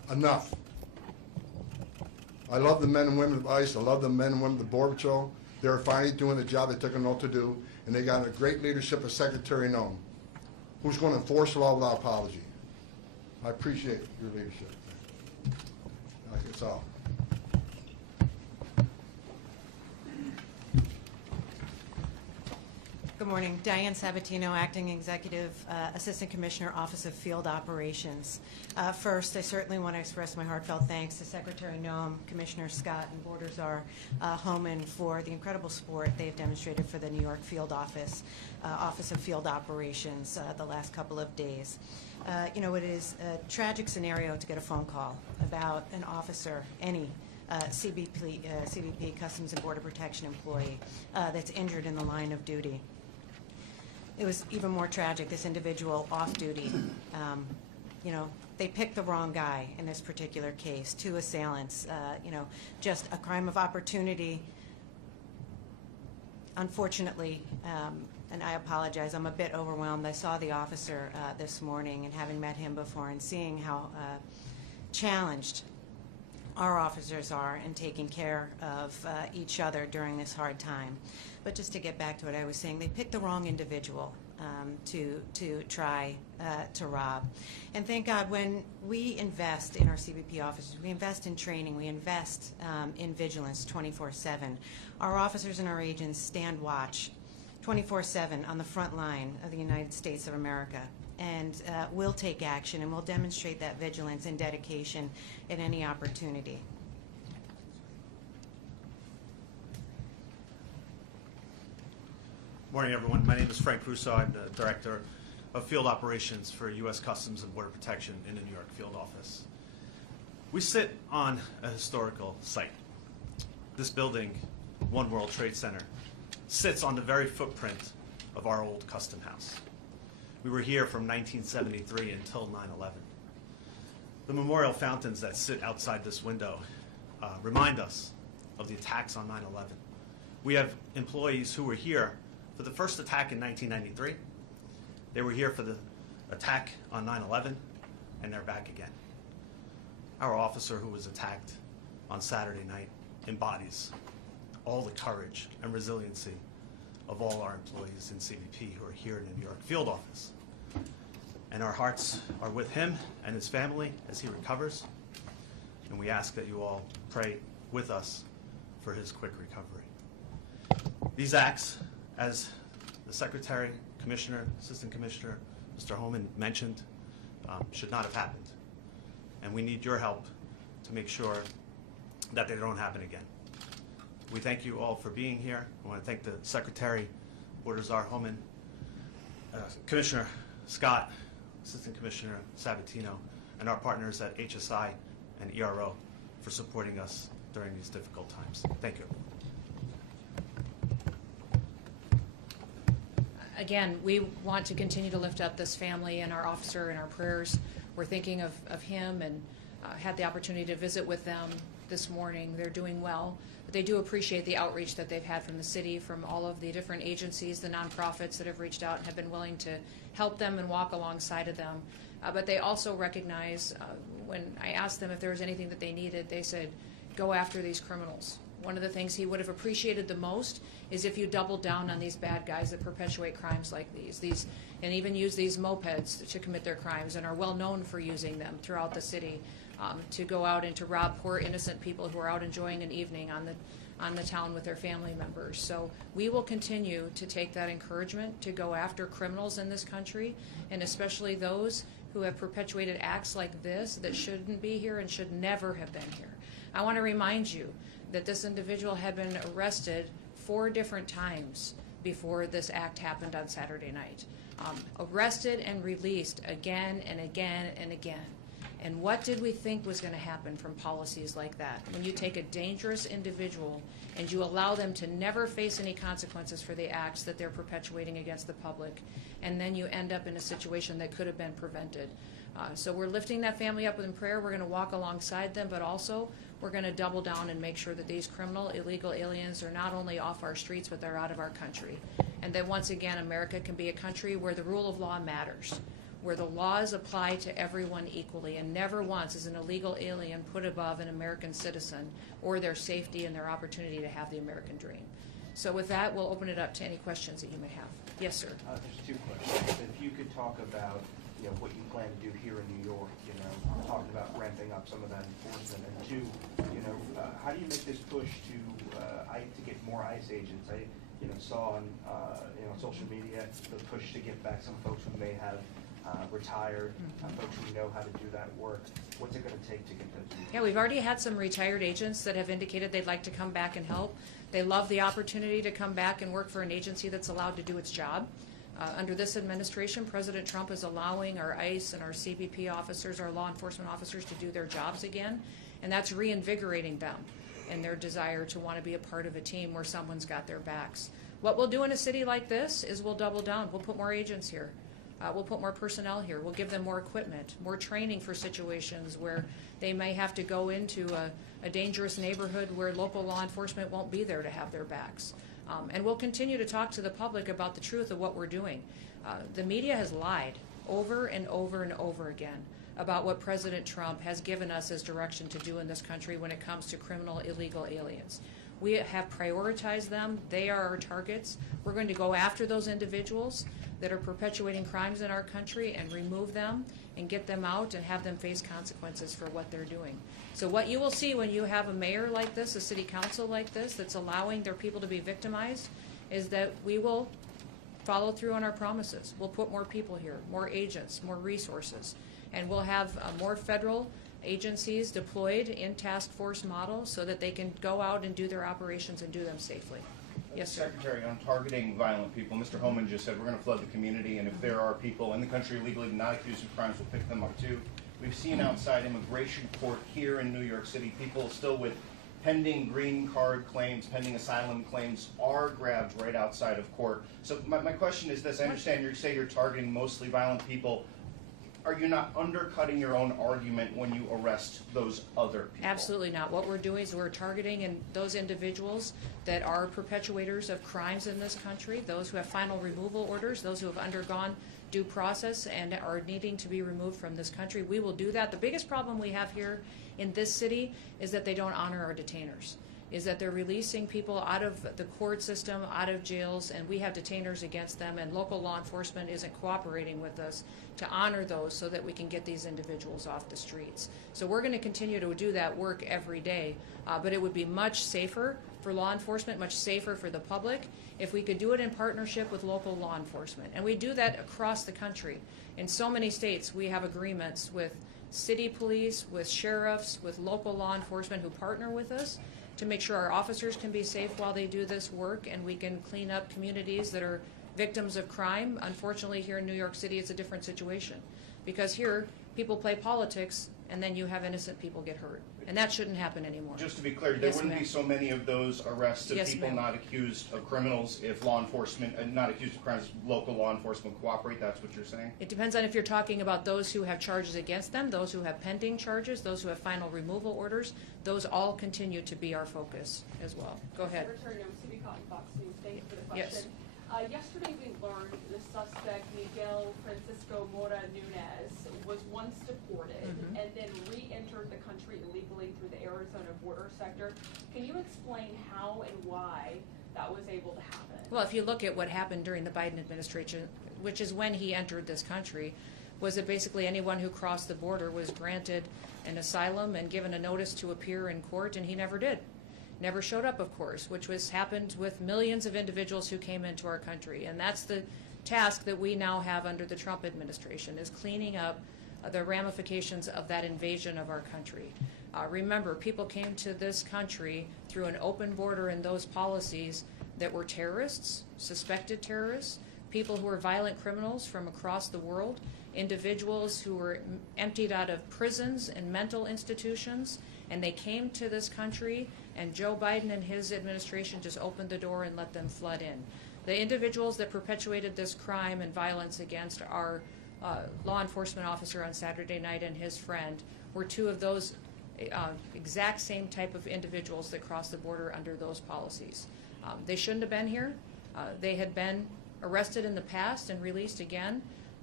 Enough. I love the men and women of ICE. I love the men and women of the Border Patrol. They're finally doing the job they took an oath to do, and they got a great leadership of Secretary Noem, who's going to enforce the law without apology. I appreciate your leadership. That's all. Good morning. Diane Sabatino, Acting Executive Assistant Commissioner, Office of Field Operations. First, I certainly want to express my heartfelt thanks to Secretary Noem, Commissioner Scott, and Border Czar Homan for the incredible support they've demonstrated for the New York Field Office, Office of Field Operations the last couple of days. You know, it is a tragic scenario to get a phone call about an officer, any CBP, Customs and Border Protection employee, that's injured in the line of duty. It was even more tragic, this individual off duty. You know, they picked the wrong guy in this particular case, two assailants, you know, just a crime of opportunity. Unfortunately, and I apologize, I'm a bit overwhelmed. I saw the officer this morning, and having met him before and seeing how challenged our officers are in taking care of each other during this hard time. But just to get back to what I was saying, they picked the wrong individual to try to rob. And thank God, when we invest in our CBP officers, we invest in training, we invest in vigilance 24/7. Our officers and our agents stand watch 24/7 on the front line of the United States of America. And we'll take action, and we'll demonstrate that vigilance and dedication at any opportunity. Morning, everyone. My name is Frank Russo. I'm the Director of Field Operations for U.S. Customs and Border Protection in the New York Field Office. We sit on a historical site. This building, One World Trade Center, sits on the very footprint of our old custom house. We were here from 1973 until 9/11. The memorial fountains that sit outside this window remind us of the attacks on 9/11. We have employees who were here for the first attack in 1993. They were here for the attack on 9/11, and they're back again. Our officer who was attacked on Saturday night embodies all the courage and resiliency of all our employees in CBP who are here in the New York Field Office. And our hearts are with him and his family as he recovers, and we ask that you all pray with us for his quick recovery. These acts, as the Secretary, Commissioner, Assistant Commissioner, Mr. Homan mentioned, should not have happened. And we need your help to make sure that they don't happen again. We thank you all for being here. I want to thank the Secretary, Border Czar Homan, Commissioner Scott, Assistant Commissioner Sabatino, and our partners at HSI and ERO for supporting us during these difficult times. Thank you. Again, we want to continue to lift up this family and our officer in our prayers. We're thinking of him, and had the opportunity to visit with them this morning. They're doing well, but they do appreciate the outreach that they've had from the city, from all of the different agencies, the nonprofits that have reached out and have been willing to help them and walk alongside of them. But they also recognize, when I asked them if there was anything that they needed, they said, go after these criminals. One of the things he would have appreciated the most is if you doubled down on these bad guys that perpetuate crimes like these and even use these mopeds to commit their crimes and are well known for using them throughout the city to go out and to rob poor innocent people who are out enjoying an evening on the town with their family members. So we will continue to take that encouragement to go after criminals in this country, and especially those who have perpetuated acts like this that shouldn't be here and should never have been here. I want to remind you that this individual had been arrested 4 different times before this act happened on Saturday night. Arrested and released again and again and again. And what did we think was going to happen from policies like that? When you take a dangerous individual and you allow them to never face any consequences for the acts that they're perpetuating against the public, and then you end up in a situation that could have been prevented. So we're lifting that family up in prayer. We're going to walk alongside them, but also we're going to double down and make sure that these criminal, illegal aliens are not only off our streets, but they're out of our country. And that once again, America can be a country where the rule of law matters, where the laws apply to everyone equally, and never once is an illegal alien put above an American citizen or their safety and their opportunity to have the American dream. So with that, we'll open it up to any questions that you may have. Yes, sir. There's two questions. If you could talk about, what you plan to do here in New York, talking about ramping up some of that enforcement, and two, how do you make this push to get more ICE agents? I, saw on, social media the push to get back some folks who may have retired, folks who know how to do that work. What's it going to take to get those people? Yeah, we've already had some retired agents that have indicated they'd like to come back and help. They love the opportunity to come back and work for an agency that's allowed to do its job. Under this administration, President Trump is allowing our ICE and our CBP officers, our law enforcement officers, to do their jobs again, and that's reinvigorating them in their desire to want to be a part of a team where someone's got their backs. What we'll do in a city like this is we'll double down. We'll put more agents here. We'll put more personnel here. We'll give them more equipment, more training for situations where they may have to go into a dangerous neighborhood where local law enforcement won't be there to have their backs. And we'll continue to talk to the public about the truth of what we're doing. The media has lied over and over and over again about what President Trump has given us as direction to do in this country when it comes to criminal illegal aliens. We have prioritized them. They are our targets. We're going to go after those individuals that are perpetuating crimes in our country and remove them and get them out and have them face consequences for what they're doing. So what you will see when you have a mayor like this, a city council like this, that's allowing their people to be victimized, is that we will follow through on our promises. We'll put more people here, more agents, more resources, and we'll have more federal agencies deployed in task force models so that they can go out and do their operations and do them safely. Yes, sir. Secretary, on targeting violent people, Mr. Homan just said we're going to flood the community, and if there are people in the country legally not accused of crimes, we'll pick them up too. We've seen outside immigration court here in New York City, people still with pending green card claims, pending asylum claims are grabbed right outside of court. So my question is this: I understand you say you're targeting mostly violent people. Are you not undercutting your own argument when you arrest those other people? Absolutely not. What we're doing is we're targeting those individuals that are perpetuators of crimes in this country, those who have final removal orders, those who have undergone due process and are needing to be removed from this country. We will do that. The biggest problem we have here in this city is that they don't honor our detainers, is that they're releasing people out of the court system, out of jails, and we have detainers against them, and local law enforcement isn't cooperating with us to honor those so that we can get these individuals off the streets. So we're going to continue to do that work every day, but it would be much safer for law enforcement, much safer for the public, if we could do it in partnership with local law enforcement. And we do that across the country. In so many states, we have agreements with city police, with sheriffs, with local law enforcement who partner with us to make sure our officers can be safe while they do this work, and we can clean up communities that are victims of crime. Unfortunately, here in New York City, it's a different situation, because here people play politics and then you have innocent people get hurt, and that shouldn't happen anymore. Just to be clear, there wouldn't be so many of those arrests of people not accused of criminals if law enforcement, not accused of crimes, local law enforcement cooperate. That's what you're saying? It depends on if you're talking about those who have charges against them, those who have pending charges, those who have final removal orders. Those all continue to be our focus as well. Go ahead. Secretary City Cotton, Fox News. Thank you for the question. Yes. Yesterday we learned the suspect, Miguel Francisco Mora Nunez, was once deported and then re-entered the country illegally through the Arizona border sector. Can you explain how and why that was able to happen? Well, if you look at what happened during the Biden administration, which is when he entered this country, was that basically anyone who crossed the border was granted an asylum and given a notice to appear in court, and he never did. Never showed up, of course, which happened with millions of individuals who came into our country. And that's the task that we now have under the Trump administration, is cleaning up the ramifications of that invasion of our country. Remember, people came to this country through an open border and those policies that were terrorists, suspected terrorists, people who were violent criminals from across the world, individuals who were emptied out of prisons and mental institutions, and they came to this country, and Joe Biden and his administration just opened the door and let them flood in. The individuals that perpetuated this crime and violence against our law enforcement officer on Saturday night and his friend were two of those exact same type of individuals that crossed the border under those policies. They shouldn't have been here. They had been arrested in the past and released again.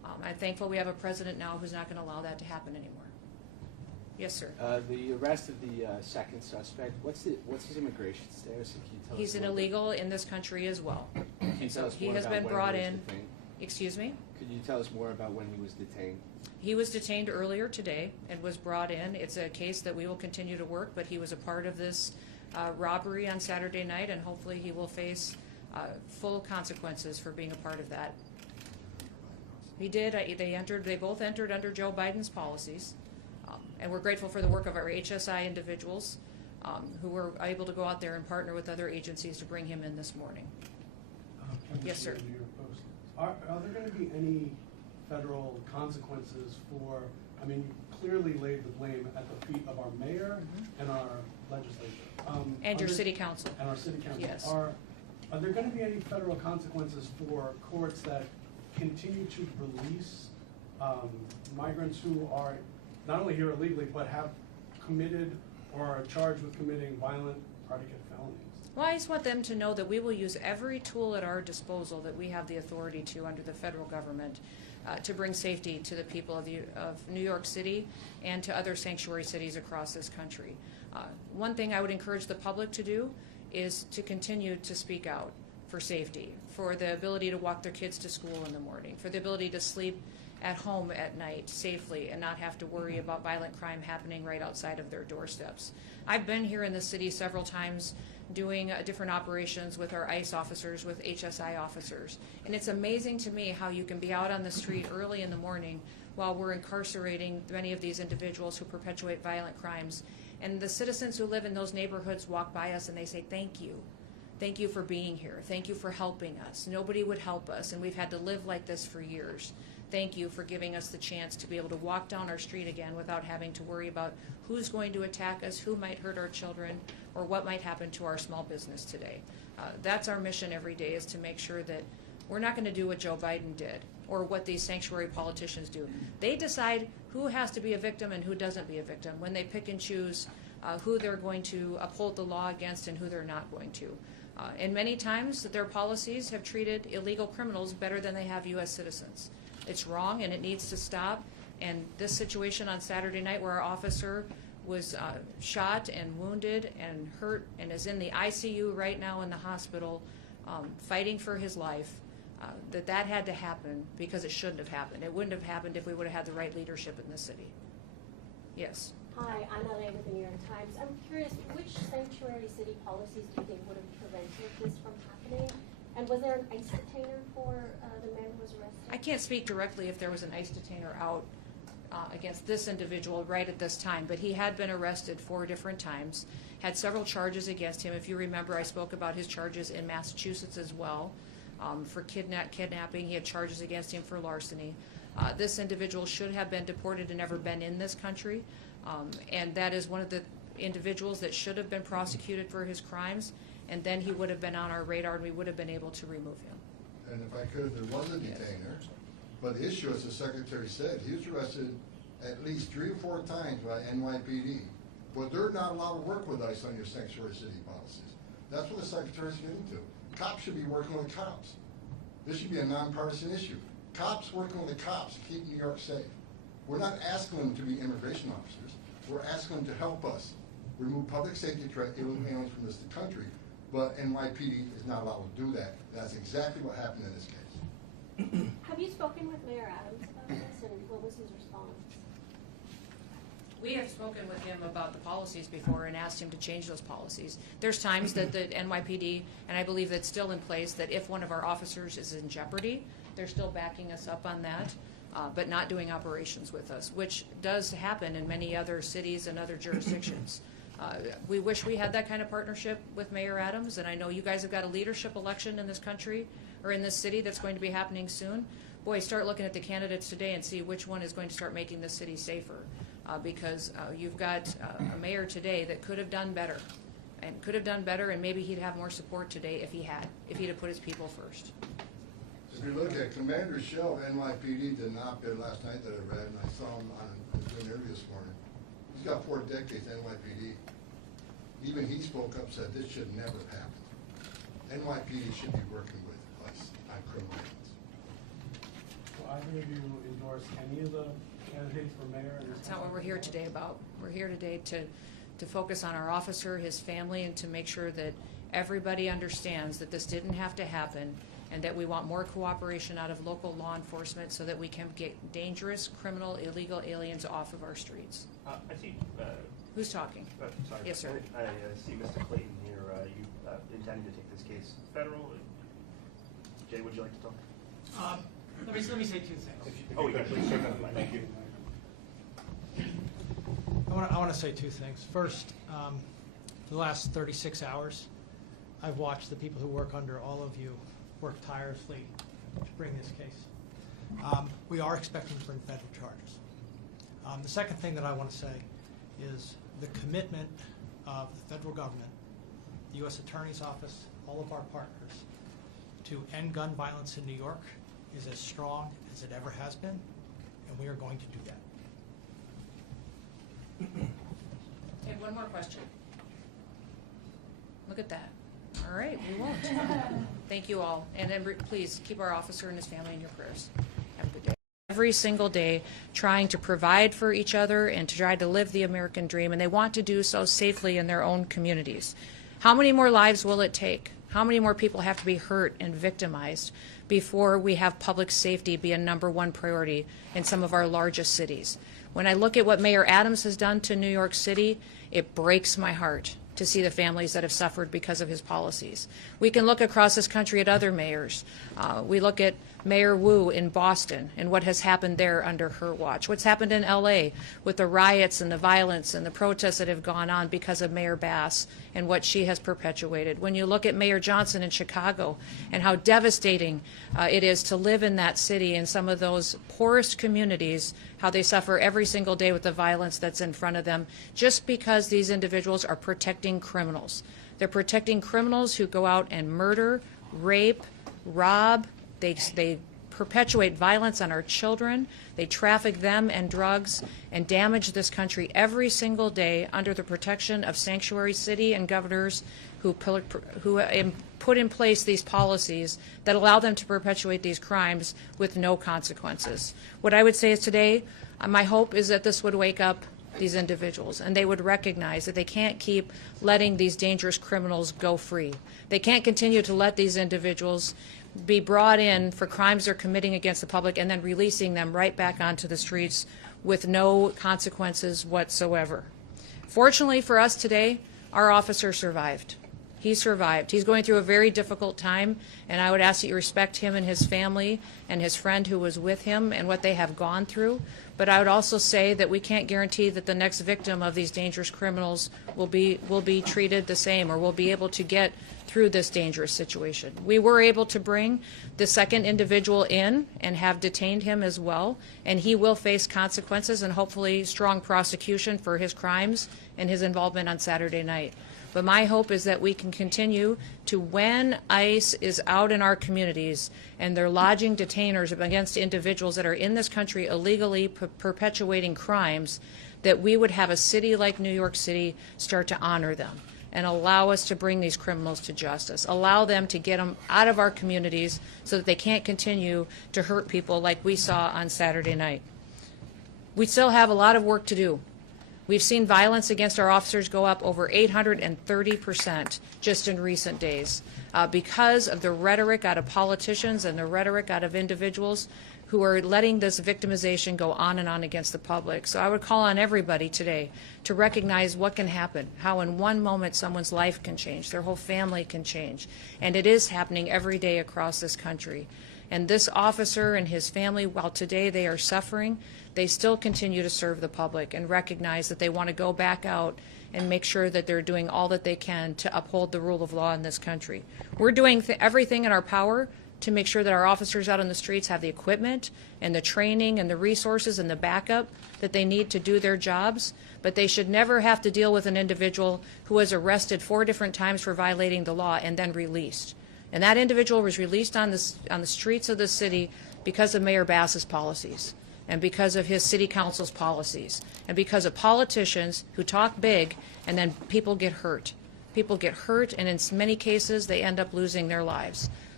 I'm thankful we have a president now who's not going to allow that to happen anymore. Yes, sir. The arrest of the second suspect, what's his immigration status? Can you tell He's us an a little bit? illegal in this country as well. Can you tell us He more has about been when brought he was in. detained? Excuse me? Could you tell us more about when he was detained? He was detained earlier today and was brought in. It's a case that we will continue to work, but he was a part of this robbery on Saturday night, and hopefully he will face full consequences for being a part of that. He did. They both entered under Joe Biden's policies, and we're grateful for the work of our HSI individuals who were able to go out there and partner with other agencies to bring him in this morning. Yes, sir. New York Post. Are there going to be any federal consequences for, I mean, you clearly laid the blame at the feet of our mayor and our legislature. And your city council. And our city council. Yes. Are there going to be any federal consequences for courts that continue to release migrants who are not only here illegally, but have committed or are charged with committing violent predicate felonies? Well, I just want them to know that we will use every tool at our disposal that we have the authority to under the federal government to bring safety to the people of New York City and to other sanctuary cities across this country. One thing I would encourage the public to do is to continue to speak out for safety, for the ability to walk their kids to school in the morning, for the ability to sleep at home at night safely and not have to worry about violent crime happening right outside of their doorsteps. I've been here in the city several times doing different operations with our ICE officers, with HSI officers. And it's amazing to me how you can be out on the street early in the morning while we're incarcerating many of these individuals who perpetuate violent crimes. And the citizens who live in those neighborhoods walk by us and they say, "Thank you. Thank you for being here. Thank you for helping us. Nobody would help us, and we've had to live like this for years. Thank you for giving us the chance to be able to walk down our street again without having to worry about who's going to attack us, who might hurt our children, or what might happen to our small business today." That's our mission every day, is to make sure that we're not going to do what Joe Biden did or what these sanctuary politicians do. They decide who has to be a victim and who doesn't be a victim when they pick and choose who they're going to uphold the law against and who they're not going to. And many times their policies have treated illegal criminals better than they have U.S. citizens. It's wrong and it needs to stop. And this situation on Saturday night where our officer was shot and wounded and hurt and is in the ICU right now in the hospital fighting for his life, that had to happen because it shouldn't have happened. It wouldn't have happened if we would have had the right leadership in this city. Yes. Hi, I'm Elaine with the New York Times. I'm curious, which sanctuary city policies do you think would have prevented this from happening? And was there an ICE detainer for the man who was arrested? I can't speak directly if there was an ICE detainer out against this individual right at this time, but he had been arrested 4 different times, had several charges against him. If you remember, I spoke about his charges in Massachusetts as well. For kidnapping, he had charges against him for larceny. This individual should have been deported and never been in this country, and that is one of the individuals that should have been prosecuted for his crimes, and then he would have been on our radar and we would have been able to remove him. And if I could, there was a detainer, but the issue, as the Secretary said, he was arrested at least 3 or 4 times by NYPD, but they're not allowed to work with ICE on your sanctuary city policies. That's what the Secretary's getting to. Cops should be working with cops. This should be a nonpartisan issue. Cops working with the cops to keep New York safe. We're not asking them to be immigration officers. We're asking them to help us remove public safety threat aliens from this country, but NYPD is not allowed to do that. That's exactly what happened in this case. Have you spoken with Mayor Adams about this, and what was his response? We have spoken with him about the policies before and asked him to change those policies. There's times that the NYPD, and I believe that's still in place, that if one of our officers is in jeopardy, they're still backing us up on that, but not doing operations with us, which does happen in many other cities and other jurisdictions. We wish we had that kind of partnership with Mayor Adams, and I know you guys have got a leadership election in this country or in this city that's going to be happening soon. Boy, start looking at the candidates today and see which one is going to start making this city safer, because you've got a mayor today that could have done better, and maybe he'd have more support today if he'd have put his people first. If you look at Commander Shell of NYPD did an op-ed last night that I read, and I saw him on an interview this morning. He's got 4 decades NYPD. Even he spoke up, said this should never happen. NYPD should be working with us on criminal aliens. Well, either of you endorse any of the candidates for mayor? That's not what we're here today about. We're here today to focus on our officer, his family, and to make sure that everybody understands that this didn't have to happen and that we want more cooperation out of local law enforcement so that we can get dangerous, criminal, illegal aliens off of our streets. I see. Who's talking? Sorry. Yes, sir. I see Mr. Clayton here. You intending to take this case federal? Jay, would you like to talk? Let me say two things. Oh, yeah, please, sir. Thank you. I want to say two things. First, for the last 36 hours, I've watched the people who work under all of you work tirelessly to bring this case. We are expecting to bring federal charges. The second thing that I want to say is the commitment of the federal government, the U.S. Attorney's Office, all of our partners, to end gun violence in New York is as strong as it ever has been, and we are going to do that. Okay, one more question. Look at that. All right, we won't. Thank you all. And then please keep our officer and his family in your prayers. Have a good day. Every single day trying to provide for each other and to try to live the American dream, and they want to do so safely in their own communities. How many more lives will it take? How many more people have to be hurt and victimized before we have public safety be a #1 priority in some of our largest cities? When I look at what Mayor Adams has done to New York City, it breaks my heart to see the families that have suffered because of his policies. We can look across this country at other mayors. We look at Mayor Wu in Boston and what has happened there under her watch. What's happened in L.A. with the riots and the violence and the protests that have gone on because of Mayor Bass and what she has perpetuated. When you look at Mayor Johnson in Chicago and how devastating it is to live in that city in some of those poorest communities, how they suffer every single day with the violence that's in front of them just because these individuals are protecting criminals. They're protecting criminals who go out and murder, rape, rob. They perpetuate violence on our children. They traffic them and drugs and damage this country every single day under the protection of sanctuary city and governors who put in place these policies that allow them to perpetuate these crimes with no consequences. What I would say is today, my hope is that this would wake up these individuals and they would recognize that they can't keep letting these dangerous criminals go free. They can't continue to let these individuals be brought in for crimes they're committing against the public and then releasing them right back onto the streets with no consequences whatsoever. Fortunately for us today, our officer survived. He survived. He's going through a very difficult time, and I would ask that you respect him and his family and his friend who was with him and what they have gone through. But I would also say that we can't guarantee that the next victim of these dangerous criminals will be treated the same or will be able to get through this dangerous situation. We were able to bring the second individual in and have detained him as well, and he will face consequences and hopefully strong prosecution for his crimes and his involvement on Saturday night. But my hope is that we can continue to, when ICE is out in our communities and they're lodging detainers against individuals that are in this country illegally perpetuating crimes, that we would have a city like New York City start to honor them and allow us to bring these criminals to justice, allow them to get them out of our communities so that they can't continue to hurt people like we saw on Saturday night. We still have a lot of work to do. We've seen violence against our officers go up over 830% just in recent days because of the rhetoric out of politicians and the rhetoric out of individuals who are letting this victimization go on and on against the public. So I would call on everybody today to recognize what can happen, how in one moment someone's life can change, their whole family can change. And it is happening every day across this country. And this officer and his family, while today they are suffering, they still continue to serve the public and recognize that they want to go back out and make sure that they're doing all that they can to uphold the rule of law in this country. We're doing everything in our power to make sure that our officers out on the streets have the equipment and the training and the resources and the backup that they need to do their jobs, but they should never have to deal with an individual who was arrested 4 different times for violating the law and then released. And that individual was released on the streets of the city because of Mayor Bass's policies and because of his city council's policies and because of politicians who talk big and then people get hurt. People get hurt, and in many cases they end up losing their lives.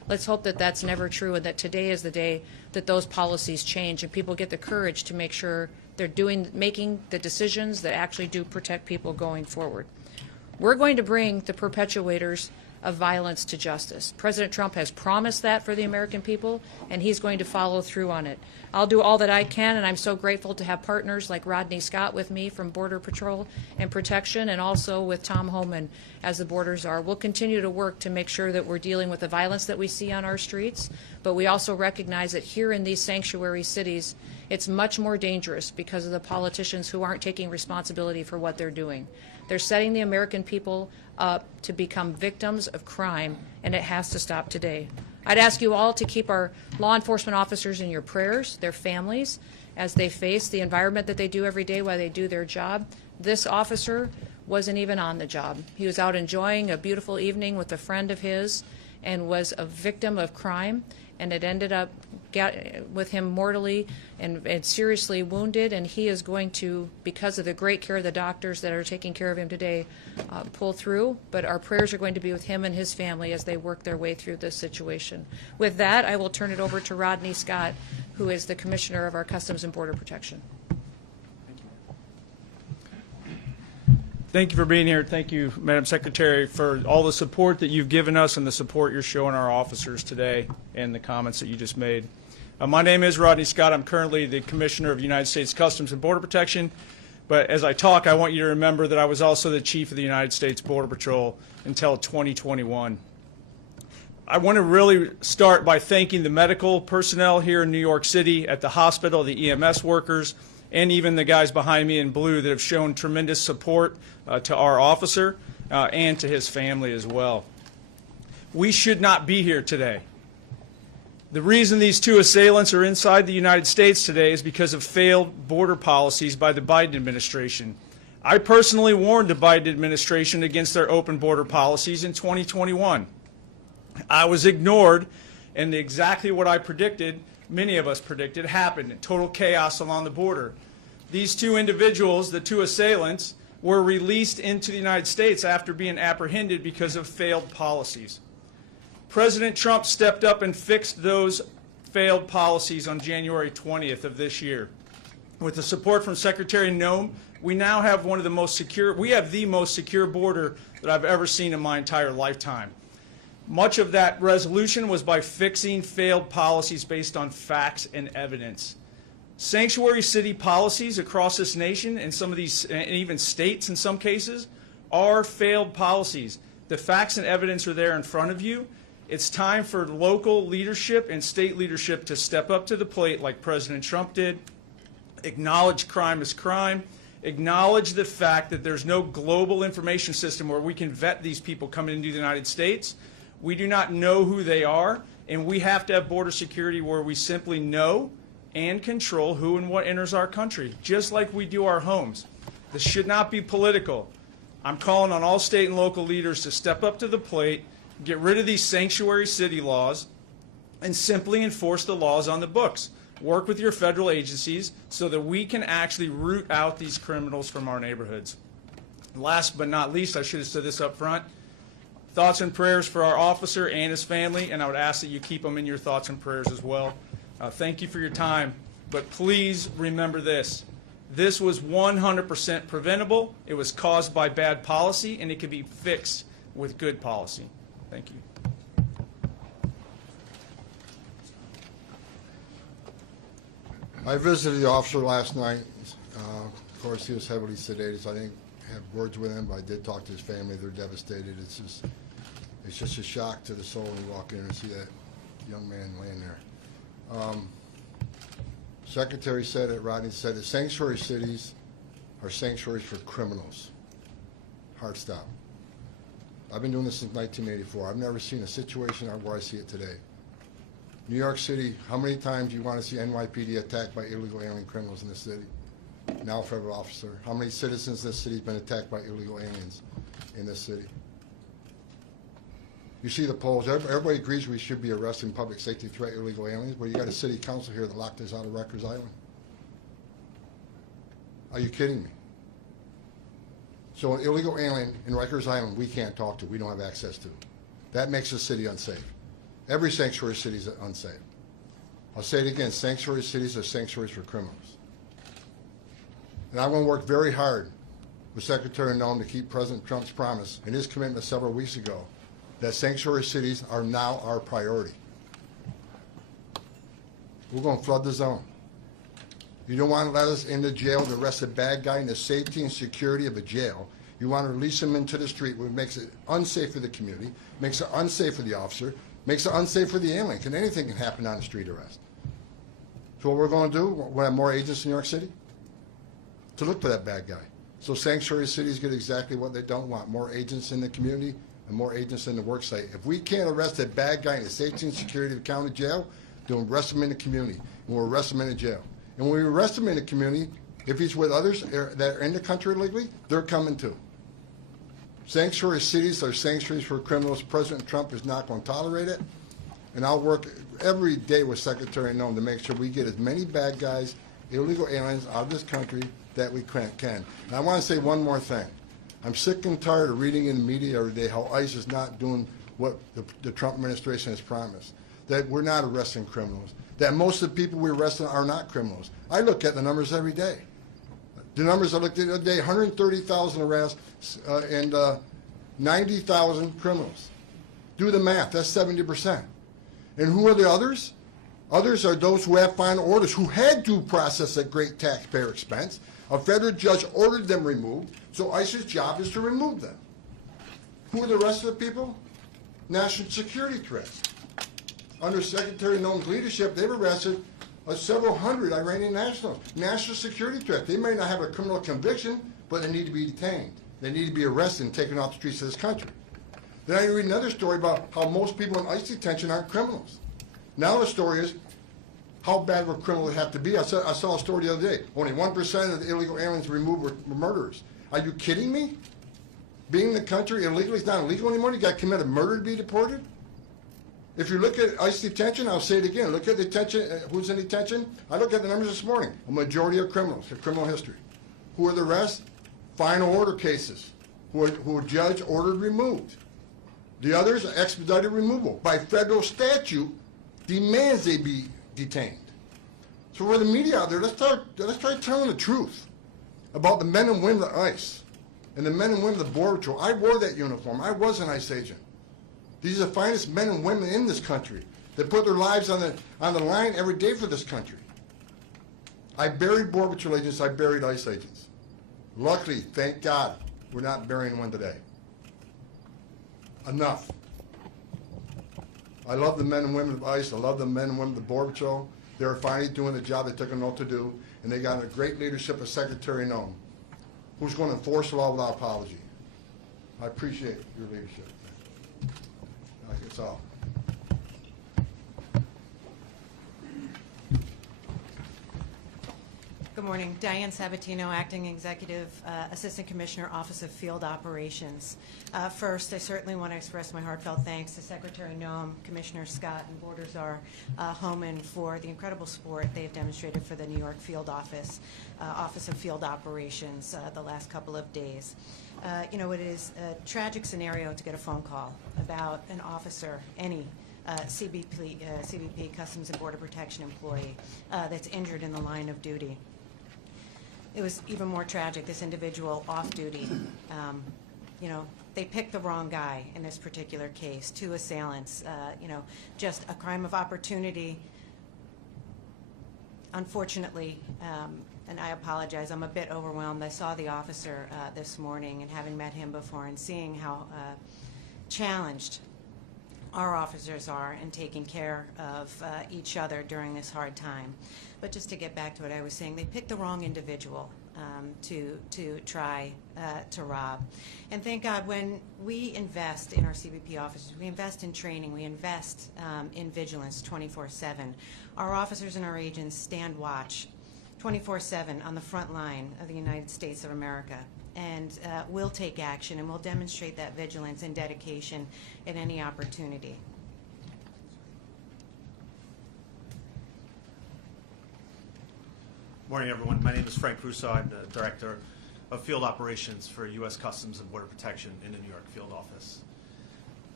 Let's hope that that's never true and that today is the day that those policies change and people get the courage to make sure they're making the decisions that actually do protect people going forward. We're going to bring the perpetuators of violence to justice. President Trump has promised that for the American people, and he's going to follow through on it. I'll do all that I can, and I'm so grateful to have partners like Rodney Scott with me from Border Patrol and Protection, and also with Tom Homan as the borders are. We'll continue to work to make sure that we're dealing with the violence that we see on our streets, but we also recognize that here in these sanctuary cities, it's much more dangerous because of the politicians who aren't taking responsibility for what they're doing. They're setting the American people up to become victims of crime, and it has to stop today. I'd ask you all to keep our law enforcement officers in your prayers, their families, as they face the environment that they do every day while they do their job. This officer wasn't even on the job. He was out enjoying a beautiful evening with a friend of his and was a victim of crime, and it ended up with him mortally and seriously wounded, and he is going to, because of the great care of the doctors that are taking care of him today, pull through. But our prayers are going to be with him and his family as they work their way through this situation. With that, I will turn it over to Rodney Scott, who is the Commissioner of our Customs and Border Protection. Thank you for being here. Thank you, Madam Secretary, for all the support that you've given us and the support you're showing our officers today and the comments that you just made. My name is Rodney Scott. I'm currently the Commissioner of United States Customs and Border Protection. But as I talk, I want you to remember that I was also the Chief of the United States Border Patrol until 2021. I want to really start by thanking the medical personnel here in New York City at the hospital, the EMS workers, and even the guys behind me in blue that have shown tremendous support to our officer and to his family as well. We should not be here today. The reason these two assailants are inside the United States today is because of failed border policies by the Biden administration. I personally warned the Biden administration against their open border policies in 2021. I was ignored, and exactly what I predicted, many of us predicted, happened. Total chaos along the border. These two individuals, the two assailants, were released into the United States after being apprehended because of failed policies. President Trump stepped up and fixed those failed policies on January 20th of this year. With the support from Secretary Noem, we now have the most secure border that I've ever seen in my entire lifetime. Much of that resolution was by fixing failed policies based on facts and evidence. Sanctuary city policies across this nation, and some of these, and even states in some cases, are failed policies. The facts and evidence are there in front of you. It's time for local leadership and state leadership to step up to the plate like President Trump did, acknowledge crime as crime, acknowledge the fact that there's no global information system where we can vet these people coming into the United States. We do not know who they are, and we have to have border security where we simply know and control who and what enters our country, just like we do our homes. This should not be political. I'm calling on all state and local leaders to step up to the plate, get rid of these sanctuary city laws, and simply enforce the laws on the books. Work with your federal agencies so that we can actually root out these criminals from our neighborhoods. Last but not least, I should have said this up front, thoughts and prayers for our officer and his family, and I would ask that you keep them in your thoughts and prayers as well. Thank you for your time, but please remember this. This was 100% preventable. It was caused by bad policy, and it can be fixed with good policy. Thank you. I visited the officer last night. Of course, he was heavily sedated, so I didn't have words with him, but I did talk to his family. They're devastated. It's just a shock to the soul when you walk in and see that young man laying there. Secretary said it, Rodney said it, sanctuary cities are sanctuaries for criminals. Hard stop. I've been doing this since 1984. I've never seen a situation where I see it today. New York City, how many times do you want to see NYPD attacked by illegal alien criminals in this city? Now a federal officer. How many citizens in this city have been attacked by illegal aliens in this city? You see the polls. Everybody agrees we should be arresting public safety threat illegal aliens, but you got a city council here that locked us out of Rikers Island. Are you kidding me? So an illegal alien in Rikers Island we can't talk to, we don't have access to. That makes the city unsafe. Every sanctuary city is unsafe. I'll say it again, sanctuary cities are sanctuaries for criminals. And I'm going to work very hard with Secretary Noem to keep President Trump's promise and his commitment several weeks ago that sanctuary cities are now our priority. We're going to flood the zone. You don't want to let us into jail to arrest a bad guy in the safety and security of a jail. You want to release him into the street, which makes it unsafe for the community, makes it unsafe for the officer, makes it unsafe for the alien. Anything can happen on a street arrest. So what we're going to do, we'll have more agents in New York City to look for that bad guy. So sanctuary cities get exactly what they don't want, more agents in the community and more agents in the work site. If we can't arrest a bad guy in the safety and security of the county jail, then we'll arrest him in the community, and we'll arrest him in the jail. And when we arrest him in the community, if he's with others that are in the country illegally, they're coming too. Sanctuary cities are sanctuaries for criminals. President Trump is not going to tolerate it. And I'll work every day with Secretary Noem to make sure we get as many bad guys, illegal aliens out of this country that we can. And I want to say one more thing. I'm sick and tired of reading in the media every day how ICE is not doing what the Trump administration has promised, that we're not arresting criminals, that most of the people we're arresting are not criminals. I look at the numbers every day. The numbers I looked at the other day, 130,000 arrests and 90,000 criminals. Do the math, that's 70%. And who are the others? Others are those who have final orders, who had due process at great taxpayer expense. A federal judge ordered them removed, so ICE's job is to remove them. Who are the rest of the people? National security threats. Under Secretary Noem's leadership, they've arrested several hundred Iranian nationals. National security threat. They may not have a criminal conviction, but they need to be detained. They need to be arrested and taken off the streets of this country. Then I read another story about how most people in ICE detention aren't criminals. Now the story is, how bad would criminals have to be? I saw a story the other day. Only 1% of the illegal aliens removed were murderers. Are you kidding me? Being in the country illegally is not illegal anymore? You got to commit a murder to be deported? If you look at ICE detention, I'll say it again, look at detention, who's in detention? I looked at the numbers this morning. A majority are criminals, a criminal history. Who are the rest? Final order cases, who a judge ordered removed. The others are expedited removal. By federal statute, demands they be detained. So for the media out there, let's try telling the truth about the men and women of ICE and the men and women of the Border Patrol. I wore that uniform. I was an ICE agent. These are the finest men and women in this country that put their lives on the line every day for this country. I buried Border Patrol agents. I buried ICE agents. Luckily, thank God, we're not burying one today. Enough. I love the men and women of ICE. I love the men and women of the Border Patrol. They're finally doing the job they took an oath to do, and they got a great leadership of Secretary Noem, who's going to enforce the law without apology. I appreciate your leadership. That's all. Good morning. Diane Sabatino, Acting Executive Assistant Commissioner, Office of Field Operations. First, I certainly want to express my heartfelt thanks to Secretary Noem, Commissioner Scott, and Border Czar Homan for the incredible support they've demonstrated for the New York Field Office of Field Operations the last couple of days. You know, it is a tragic scenario to get a phone call about an officer, any CBP, Customs and Border Protection employee, that's injured in the line of duty. It was even more tragic, this individual off duty. You know, they picked the wrong guy in this particular case, two assailants, you know, just a crime of opportunity. Unfortunately, and I apologize, I'm a bit overwhelmed. I saw the officer this morning, and having met him before and seeing how challenged our officers are in taking care of each other during this hard time. But just to get back to what I was saying, they picked the wrong individual to try to rob. And thank God, when we invest in our CBP officers, we invest in training, we invest in vigilance 24/7. Our officers and our agents stand watch 24/7 on the front line of the United States of America. And we'll take action, and we'll demonstrate that vigilance and dedication at any opportunity. Morning, everyone. My name is Frank Russo. I'm the Director of Field Operations for U.S. Customs and Border Protection in the New York Field Office.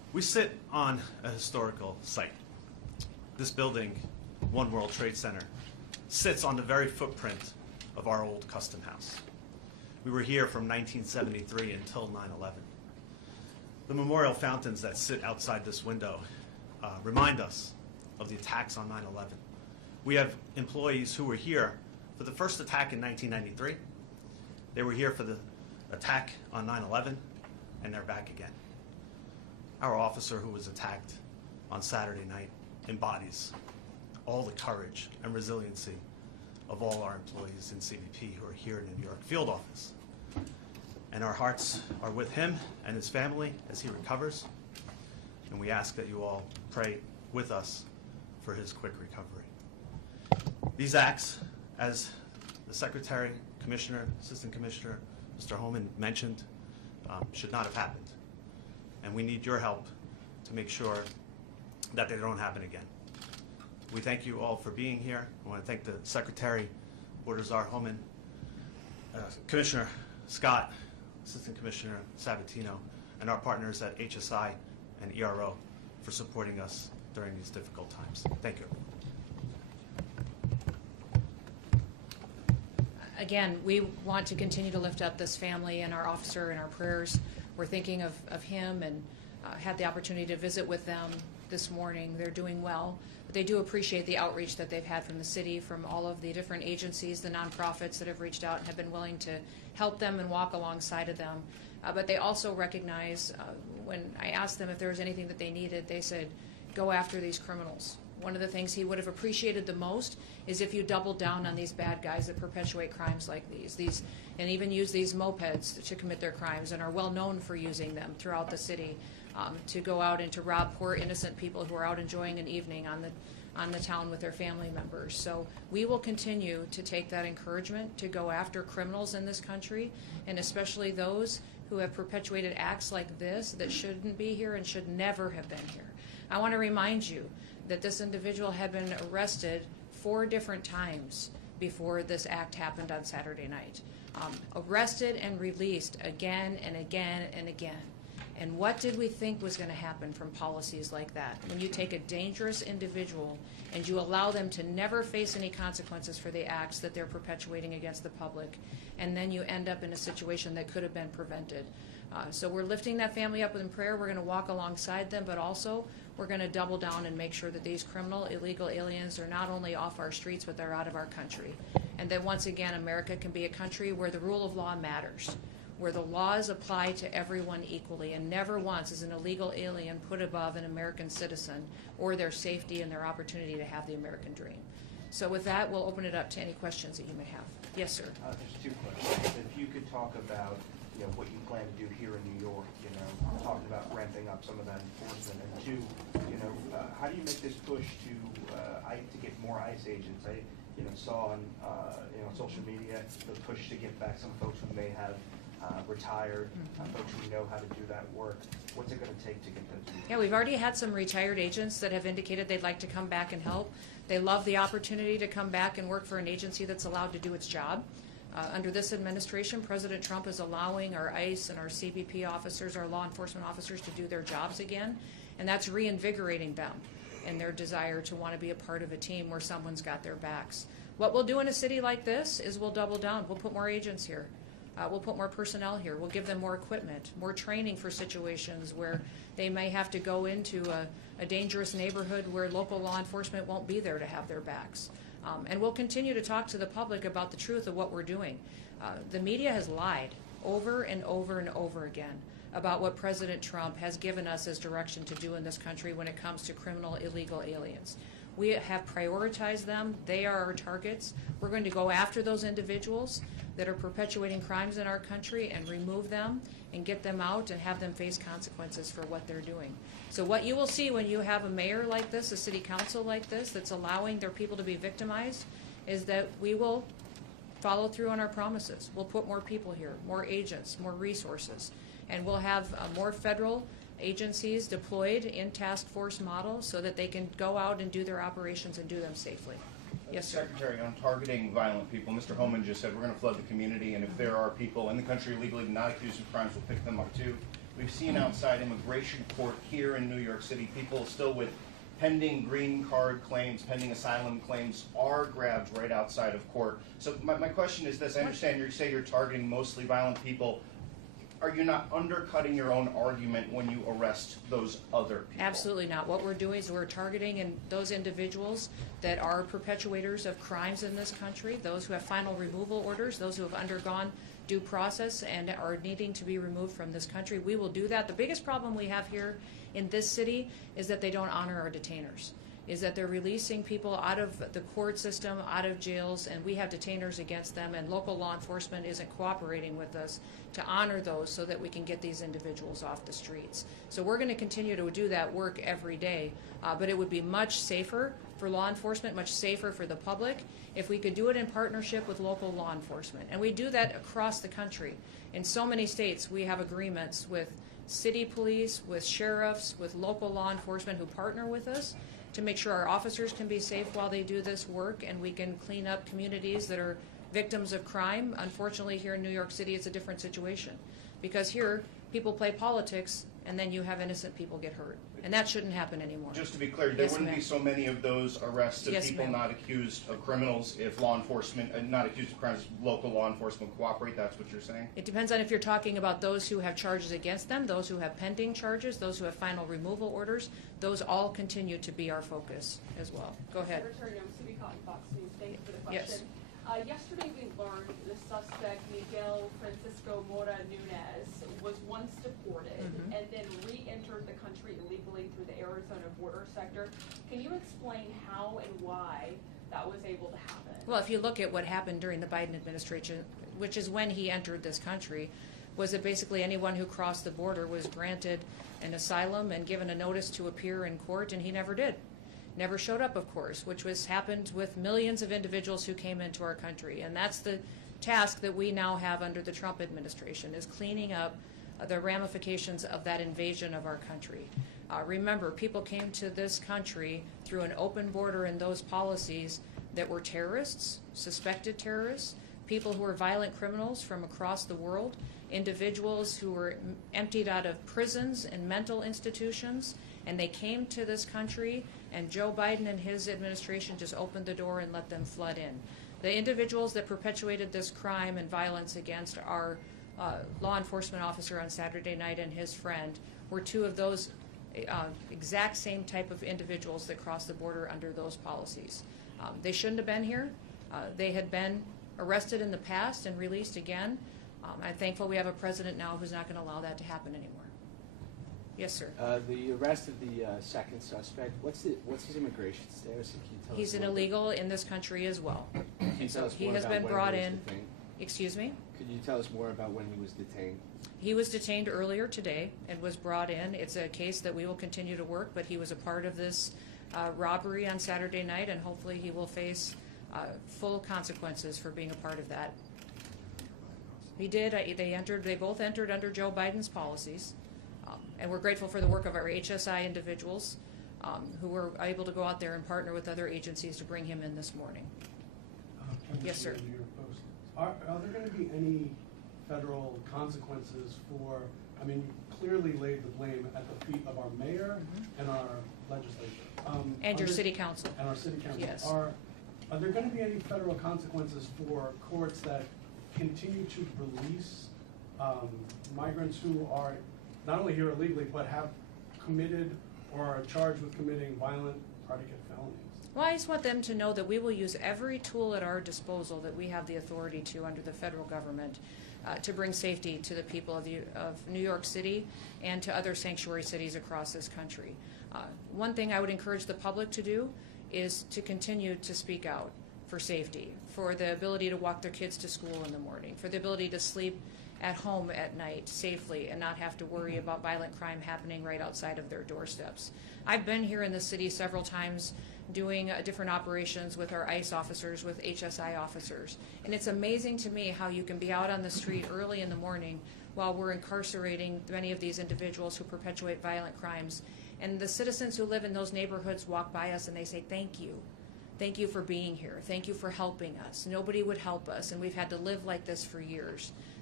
We sit on a historical site. This building, One World Trade Center, sits on the very footprint of our old custom house. We were here from 1973 until 9/11. The memorial fountains that sit outside this window remind us of the attacks on 9/11. We have employees who were here for the first attack in 1993. They were here for the attack on 9/11, and they're back again. Our officer who was attacked on Saturday night embodies all the courage and resiliency of all our employees in CBP who are here in the New York field office. And our hearts are with him and his family as he recovers. And we ask that you all pray with us for his quick recovery. These acts, as the Secretary, Commissioner, Assistant Commissioner, Mr. Homan mentioned, should not have happened. And we need your help to make sure that they don't happen again. We thank you all for being here. I want to thank the Secretary, Bordazar Homan, Commissioner Scott, Assistant Commissioner Sabatino, and our partners at HSI and ERO for supporting us during these difficult times. Thank you. Again, we want to continue to lift up this family and our officer in our prayers. We're thinking of him and had the opportunity to visit with them this morning. They're doing well, but they do appreciate the outreach that they've had from the city, from all of the different agencies, the nonprofits that have reached out and have been willing to help them and walk alongside of them. But they also recognize, when I asked them if there was anything that they needed, they said, go after these criminals. One of the things he would have appreciated the most is if you doubled down on these bad guys that perpetuate crimes like these and even use these mopeds to commit their crimes and are well known for using them throughout the city to go out and to rob poor innocent people who are out enjoying an evening on the town with their family members. So we will continue to take that encouragement to go after criminals in this country, and especially those who have perpetuated acts like this that shouldn't be here and should never have been here. I want to remind you that this individual had been arrested 4 different times before this act happened on Saturday night. Arrested and released again and again and again. And what did we think was going to happen from policies like that? When you take a dangerous individual and you allow them to never face any consequences for the acts that they're perpetuating against the public, and then you end up in a situation that could have been prevented. So we're lifting that family up in prayer. We're going to walk alongside them, but also we're going to double down and make sure that these criminal, illegal aliens are not only off our streets, but they're out of our country. And that once again, America can be a country where the rule of law matters, where the laws apply to everyone equally, and never once is an illegal alien put above an American citizen or their safety and their opportunity to have the American dream. So with that, we'll open it up to any questions that you may have. Yes, sir. There's 2 questions. If you could talk about, what you plan to do here in New York, talking about ramping up some of that enforcement, and 2, how do you make this push to get more ICE agents? I, saw on, social media the push to get back some folks who may have retired, folks who know how to do that work. What's it going to take to get those people? Yeah, we've already had some retired agents that have indicated they'd like to come back and help. They love the opportunity to come back and work for an agency that's allowed to do its job. Under this administration, President Trump is allowing our ICE and our CBP officers, our law enforcement officers, to do their jobs again, and that's reinvigorating them in their desire to want to be a part of a team where someone's got their backs. What we'll do in a city like this is we'll double down. We'll put more agents here. We'll put more personnel here. We'll give them more equipment, more training for situations where they may have to go into a dangerous neighborhood where local law enforcement won't be there to have their backs. And we'll continue to talk to the public about the truth of what we're doing. The media has lied over and over and over again about what President Trump has given us as direction to do in this country when it comes to criminal, illegal aliens. We have prioritized them. They are our targets. We're going to go after those individuals that are perpetuating crimes in our country and remove them and get them out and have them face consequences for what they're doing. So what you will see when you have a mayor like this, a city council like this, that's allowing their people to be victimized, is that we will follow through on our promises. We'll put more people here, more agents, more resources, and we'll have more federal agencies deployed in task force model so that they can go out and do their operations and do them safely. Yes, sir. Secretary, on targeting violent people, Mr. Homan just said we're going to flood the community, and if there are people in the country illegally not accused of crimes, we'll pick them up too. We've seen outside immigration court here in New York City, people still with pending green card claims, pending asylum claims are grabbed right outside of court. So my question is this: I understand you say you're targeting mostly violent people. Are you not undercutting your own argument when you arrest those other people? Absolutely not. What we're doing is we're targeting those individuals that are perpetuators of crimes in this country, those who have final removal orders, those who have undergone due process and are needing to be removed from this country. We will do that. The biggest problem we have here in this city is that they don't honor our detainers, is that they're releasing people out of the court system, out of jails, and we have detainers against them, and local law enforcement isn't cooperating with us to honor those so that we can get these individuals off the streets. So we're going to continue to do that work every day, but it would be much safer for law enforcement, much safer for the public, if we could do it in partnership with local law enforcement. And we do that across the country. In so many states, we have agreements with city police, with sheriffs, with local law enforcement who partner with us to make sure our officers can be safe while they do this work, and we can clean up communities that are victims of crime. Unfortunately, here in New York City, it's a different situation, because here people play politics and then you have innocent people get hurt, and that shouldn't happen anymore. Just to be clear, there wouldn't be so many of those arrests of people not accused of criminals if law enforcement, not accused of crimes, local law enforcement cooperate. That's what you're saying? It depends on if you're talking about those who have charges against them, those who have pending charges, those who have final removal orders. Those all continue to be our focus as well. Go ahead. Secretary, I'm Subi Cotton, Fox News. Thank you for the question. Yes. Yesterday we learned the suspect, Miguel Francisco Mora Nunez, was once deported and then re-entered the country illegally through the Arizona border sector. Can you explain how and why that was able to happen? Well, if you look at what happened during the Biden administration, which is when he entered this country, was that basically anyone who crossed the border was granted an asylum and given a notice to appear in court, and he never did. Never showed up, of course, which happened with millions of individuals who came into our country. And that's the task that we now have under the Trump administration, is cleaning up the ramifications of that invasion of our country. Remember, people came to this country through an open border and those policies that were terrorists, suspected terrorists, people who were violent criminals from across the world, individuals who were emptied out of prisons and mental institutions, and they came to this country, and Joe Biden and his administration just opened the door and let them flood in. The individuals that perpetuated this crime and violence against our law enforcement officer on Saturday night and his friend were two of those exact same type of individuals that crossed the border under those policies. They shouldn't have been here. They had been arrested in the past and released again. I'm thankful we have a president now who's not going to allow that to happen anymore. Yes, sir. The arrest of the second suspect, what's his immigration status? Can you tell He's us an illegal in this country as well. Can you tell us He more has about been when brought he was in. detained? Excuse me? Could you tell us more about when he was detained? He was detained earlier today and was brought in. It's a case that we will continue to work, but he was a part of this robbery on Saturday night, and hopefully he will face full consequences for being a part of that. He did. They both entered under Joe Biden's policies, and we're grateful for the work of our HSI individuals who were able to go out there and partner with other agencies to bring him in this morning. Yes, sir. Are there going to be any federal consequences for, I mean, you clearly laid the blame at the feet of our mayor and our legislature. And your city council. And our city council. Yes. Are there going to be any federal consequences for courts that continue to release migrants who are not only here illegally, but have committed or are charged with committing violent predicate felonies? Well, I just want them to know that we will use every tool at our disposal that we have the authority to under the federal government to bring safety to the people of New York City and to other sanctuary cities across this country. One thing I would encourage the public to do is to continue to speak out for safety, for the ability to walk their kids to school in the morning, for the ability to sleep at home at night safely and not have to worry about violent crime happening right outside of their doorsteps. I've been here in the city several times doing different operations with our ICE officers, with HSI officers, and it's amazing to me how you can be out on the street early in the morning while we're incarcerating many of these individuals who perpetuate violent crimes, and the citizens who live in those neighborhoods walk by us and they say, "Thank you. Thank you for being here. Thank you for helping us. Nobody would help us, and we've had to live like this for years."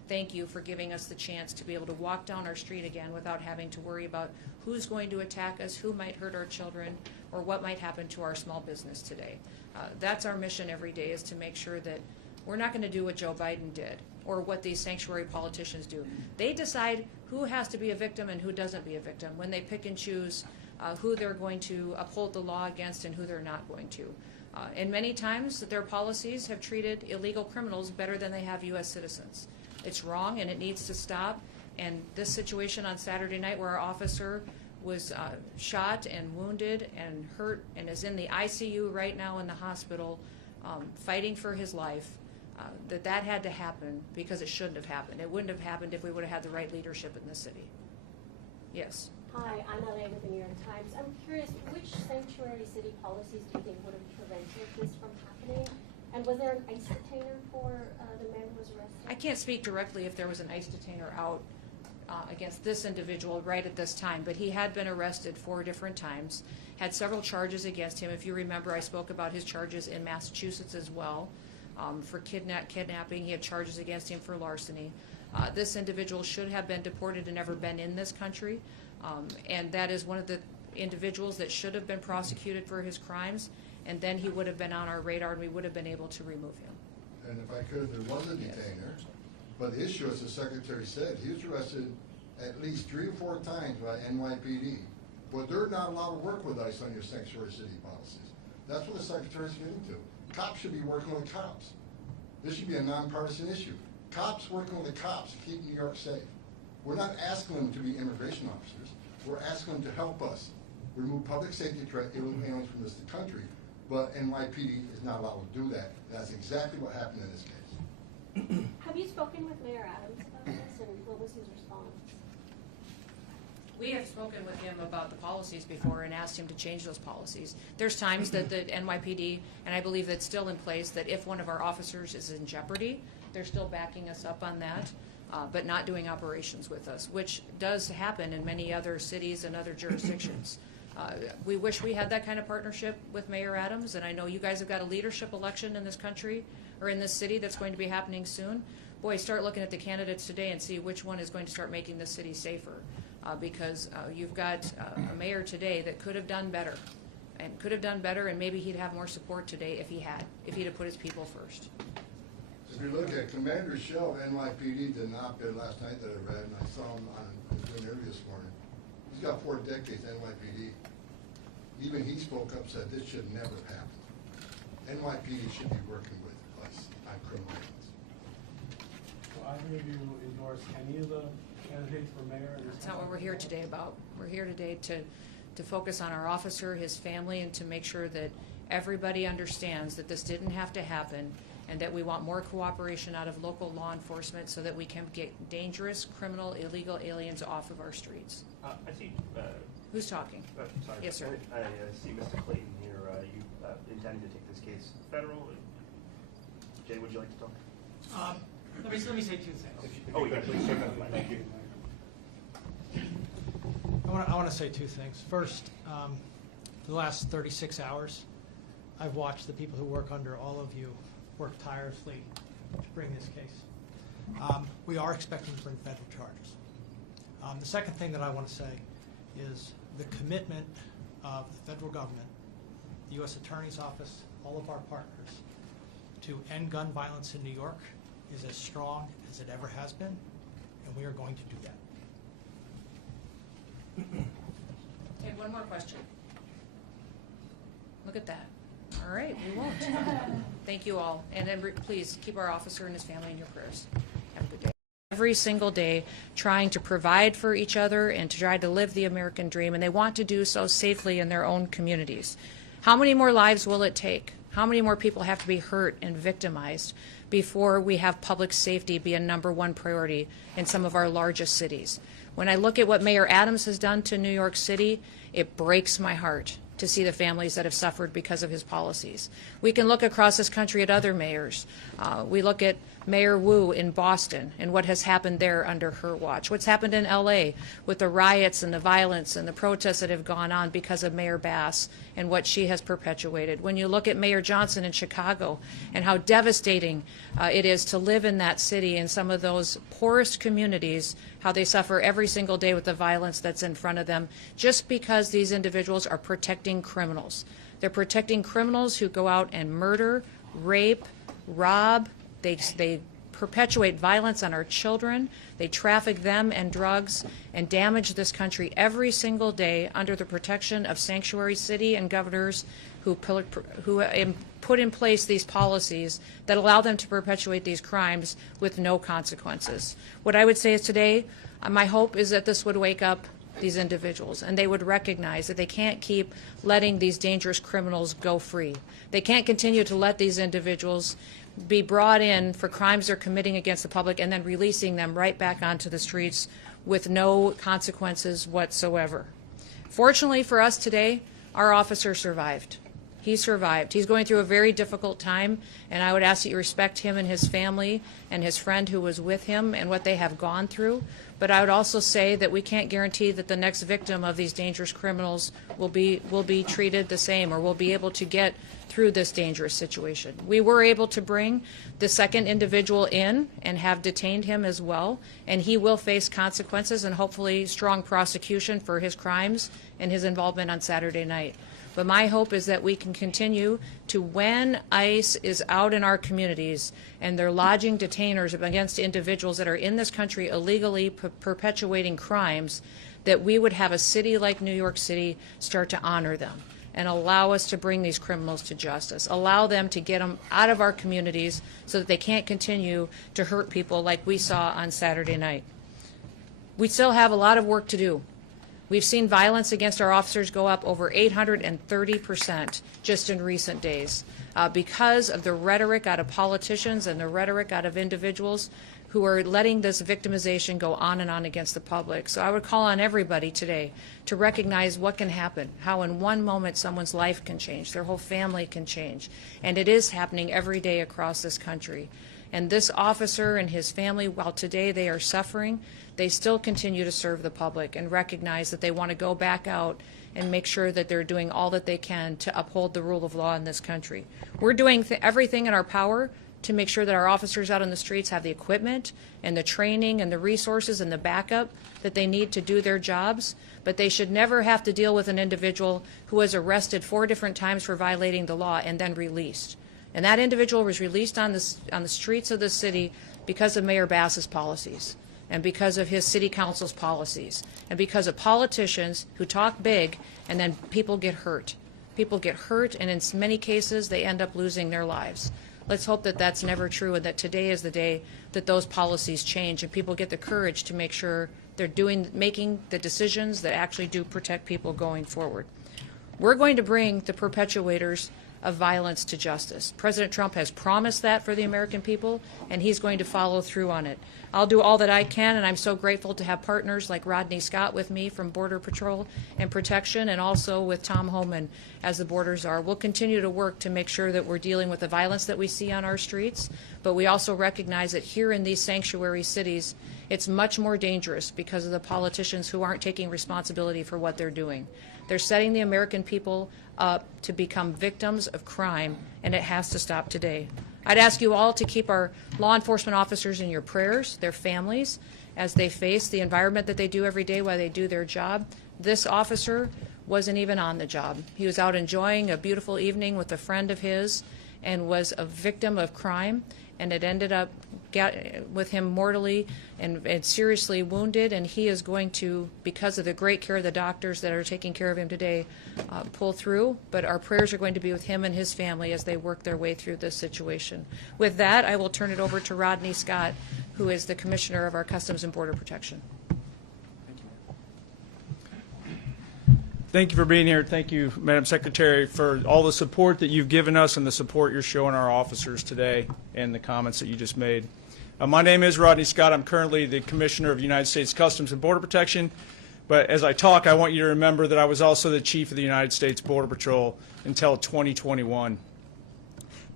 thank you for giving us the chance to be able to walk down our street again without having to worry about who's going to attack us, who might hurt our children, or what might happen to our small business today. That's our mission every day, is to make sure that we're not going to do what Joe Biden did or what these sanctuary politicians do. They decide who has to be a victim and who doesn't be a victim when they pick and choose who they're going to uphold the law against and who they're not going to. And many times their policies have treated illegal criminals better than they have U.S. citizens. It's wrong and it needs to stop. And this situation on Saturday night where our officer was shot and wounded and hurt and is in the ICU right now in the hospital fighting for his life, that had to happen because it shouldn't have happened. It wouldn't have happened if we would have had the right leadership in this city. Yes. Hi, I'm LA with the New York Times. I'm curious, which sanctuary city policies do you think would have prevented this from happening? And was there an ICE detainer for the man who was arrested? I can't speak directly if there was an ICE detainer out against this individual right at this time, but he had been arrested 4 different times, had several charges against him. If you remember, I spoke about his charges in Massachusetts as well. For kidnapping, he had charges against him for larceny. This individual should have been deported and never been in this country, and that is one of the individuals that should have been prosecuted for his crimes, and then he would have been on our radar and we would have been able to remove him. And if I could, there was a detainer, but the issue, as the Secretary said, he was arrested at least 3 or 4 times by NYPD, but they're not allowed to work with ICE on your sanctuary city policies. That's what the Secretary's getting to. Cops should be working with cops. This should be a nonpartisan issue. Cops working with the cops to keep New York safe. We're not asking them to be immigration officers. We're asking them to help us remove public safety threat aliens from this country, but NYPD is not allowed to do that. That's exactly what happened in this case. Have you spoken with Mayor Adams about this, and what was his response? We have spoken with him about the policies before and asked him to change those policies. There's times that the NYPD, and I believe that's still in place, that if one of our officers is in jeopardy, they're still backing us up on that, but not doing operations with us, which does happen in many other cities and other jurisdictions. We wish we had that kind of partnership with Mayor Adams, and I know you guys have got a leadership election in this country or in this city that's going to be happening soon. Boy, start looking at the candidates today and see which one is going to start making this city safer. Because you've got a mayor today that could have done better, and maybe he'd have more support today if he'd have put his people first. If you look at Commander Shell, NYPD did an op-ed last night that I read, and I saw him on his interview this morning. He's got 4 decades NYPD. Even he spoke up, said this should never happen. NYPD should be working with us on criminal aliens. Do either of you endorse any of the candidates for mayor? That's not what we're here today about. We're here today to focus on our officer, his family, and to make sure that everybody understands that this didn't have to happen, and that we want more cooperation out of local law enforcement so that we can get dangerous, criminal, illegal aliens off of our streets. I see. Who's talking? Sorry. Yes, sir. I see Mr. Clayton here. You intending to take this case federal? Jay, would you like to talk? Let me say 2 things. Oh, yeah, please. Thank you. I want to say 2 things. First, for the last 36 hours, I've watched the people who work under all of you work tirelessly to bring this case. We are expecting to bring federal charges. The second thing that I want to say is the commitment of the federal government, the U.S. Attorney's Office, all of our partners, to end gun violence in New York is as strong as it ever has been, and we are going to do that. Okay, one more question. Look at that. All right, we won't. Thank you all. And then please keep our officer and his family in your prayers. Have a good day. Every single day trying to provide for each other and to try to live the American dream, and they want to do so safely in their own communities. How many more lives will it take? How many more people have to be hurt and victimized before we have public safety be a #1 priority in some of our largest cities? When I look at what Mayor Adams has done to New York City, it breaks my heart to see the families that have suffered because of his policies. We can look across this country at other mayors. We look at Mayor Wu in Boston and what has happened there under her watch. What's happened in LA with the riots and the violence and the protests that have gone on because of Mayor Bass and what she has perpetuated. When you look at Mayor Johnson in Chicago and how devastating it is to live in that city, in some of those poorest communities, how they suffer every single day with the violence that's in front of them, just because these individuals are protecting criminals. They're protecting criminals who go out and murder, rape, rob. They perpetuate violence on our children. They traffic them and drugs and damage this country every single day under the protection of sanctuary city and governors who put in place these policies that allow them to perpetuate these crimes with no consequences. What I would say is today, my hope is that this would wake up these individuals and they would recognize that they can't keep letting these dangerous criminals go free. They can't continue to let these individuals be brought in for crimes they're committing against the public and then releasing them right back onto the streets with no consequences whatsoever. Fortunately for us today, our officer survived. He survived. He's going through a very difficult time, and I would ask that you respect him and his family and his friend who was with him and what they have gone through. But I would also say that we can't guarantee that the next victim of these dangerous criminals will be treated the same or will be able to get through this dangerous situation. We were able to bring the second individual in and have detained him as well, and he will face consequences and hopefully strong prosecution for his crimes and his involvement on Saturday night. But my hope is that we can continue to, when ICE is out in our communities and they're lodging detainers against individuals that are in this country illegally perpetuating crimes, that we would have a city like New York City start to honor them and allow us to bring these criminals to justice, allow them to get them out of our communities so that they can't continue to hurt people like we saw on Saturday night. We still have a lot of work to do. We've seen violence against our officers go up over 830% just in recent days because of the rhetoric out of politicians and the rhetoric out of individuals who are letting this victimization go on and on against the public. So I would call on everybody today to recognize what can happen, how in one moment someone's life can change, their whole family can change. And it is happening every day across this country. And this officer and his family, while today they are suffering, they still continue to serve the public and recognize that they want to go back out and make sure that they're doing all that they can to uphold the rule of law in this country. We're doing everything in our power to make sure that our officers out on the streets have the equipment and the training and the resources and the backup that they need to do their jobs, but they should never have to deal with an individual who was arrested 4 different times for violating the law and then released. And that individual was released on the streets of the city because of Mayor Bass's policies and because of his city council's policies and because of politicians who talk big and then people get hurt. People get hurt, and in many cases they end up losing their lives. Let's hope that that's never true and that today is the day that those policies change and people get the courage to make sure they're making the decisions that actually do protect people going forward. We're going to bring the perpetuators of violence to justice. President Trump has promised that for the American people, and he's going to follow through on it. I'll do all that I can, and I'm so grateful to have partners like Rodney Scott with me from Border Patrol and Protection, and also with Tom Homan as the Border Czar. We'll continue to work to make sure that we're dealing with the violence that we see on our streets, but we also recognize that here in these sanctuary cities, it's much more dangerous because of the politicians who aren't taking responsibility for what they're doing. They're setting the American people up to become victims of crime, and it has to stop today. I'd ask you all to keep our law enforcement officers in your prayers, their families, as they face the environment that they do every day while they do their job. This officer wasn't even on the job. He was out enjoying a beautiful evening with a friend of his and was a victim of crime, and it ended up with him mortally and seriously wounded, and he is going to, because of the great care of the doctors that are taking care of him today, pull through. But our prayers are going to be with him and his family as they work their way through this situation. With that, I will turn it over to Rodney Scott, who is the Commissioner of our Customs and Border Protection. Thank you for being here. Thank you, Madam Secretary, for all the support that you've given us and the support you're showing our officers today and the comments that you just made. My name is Rodney Scott. I'm currently the Commissioner of United States Customs and Border Protection. But as I talk, I want you to remember that I was also the Chief of the United States Border Patrol until 2021.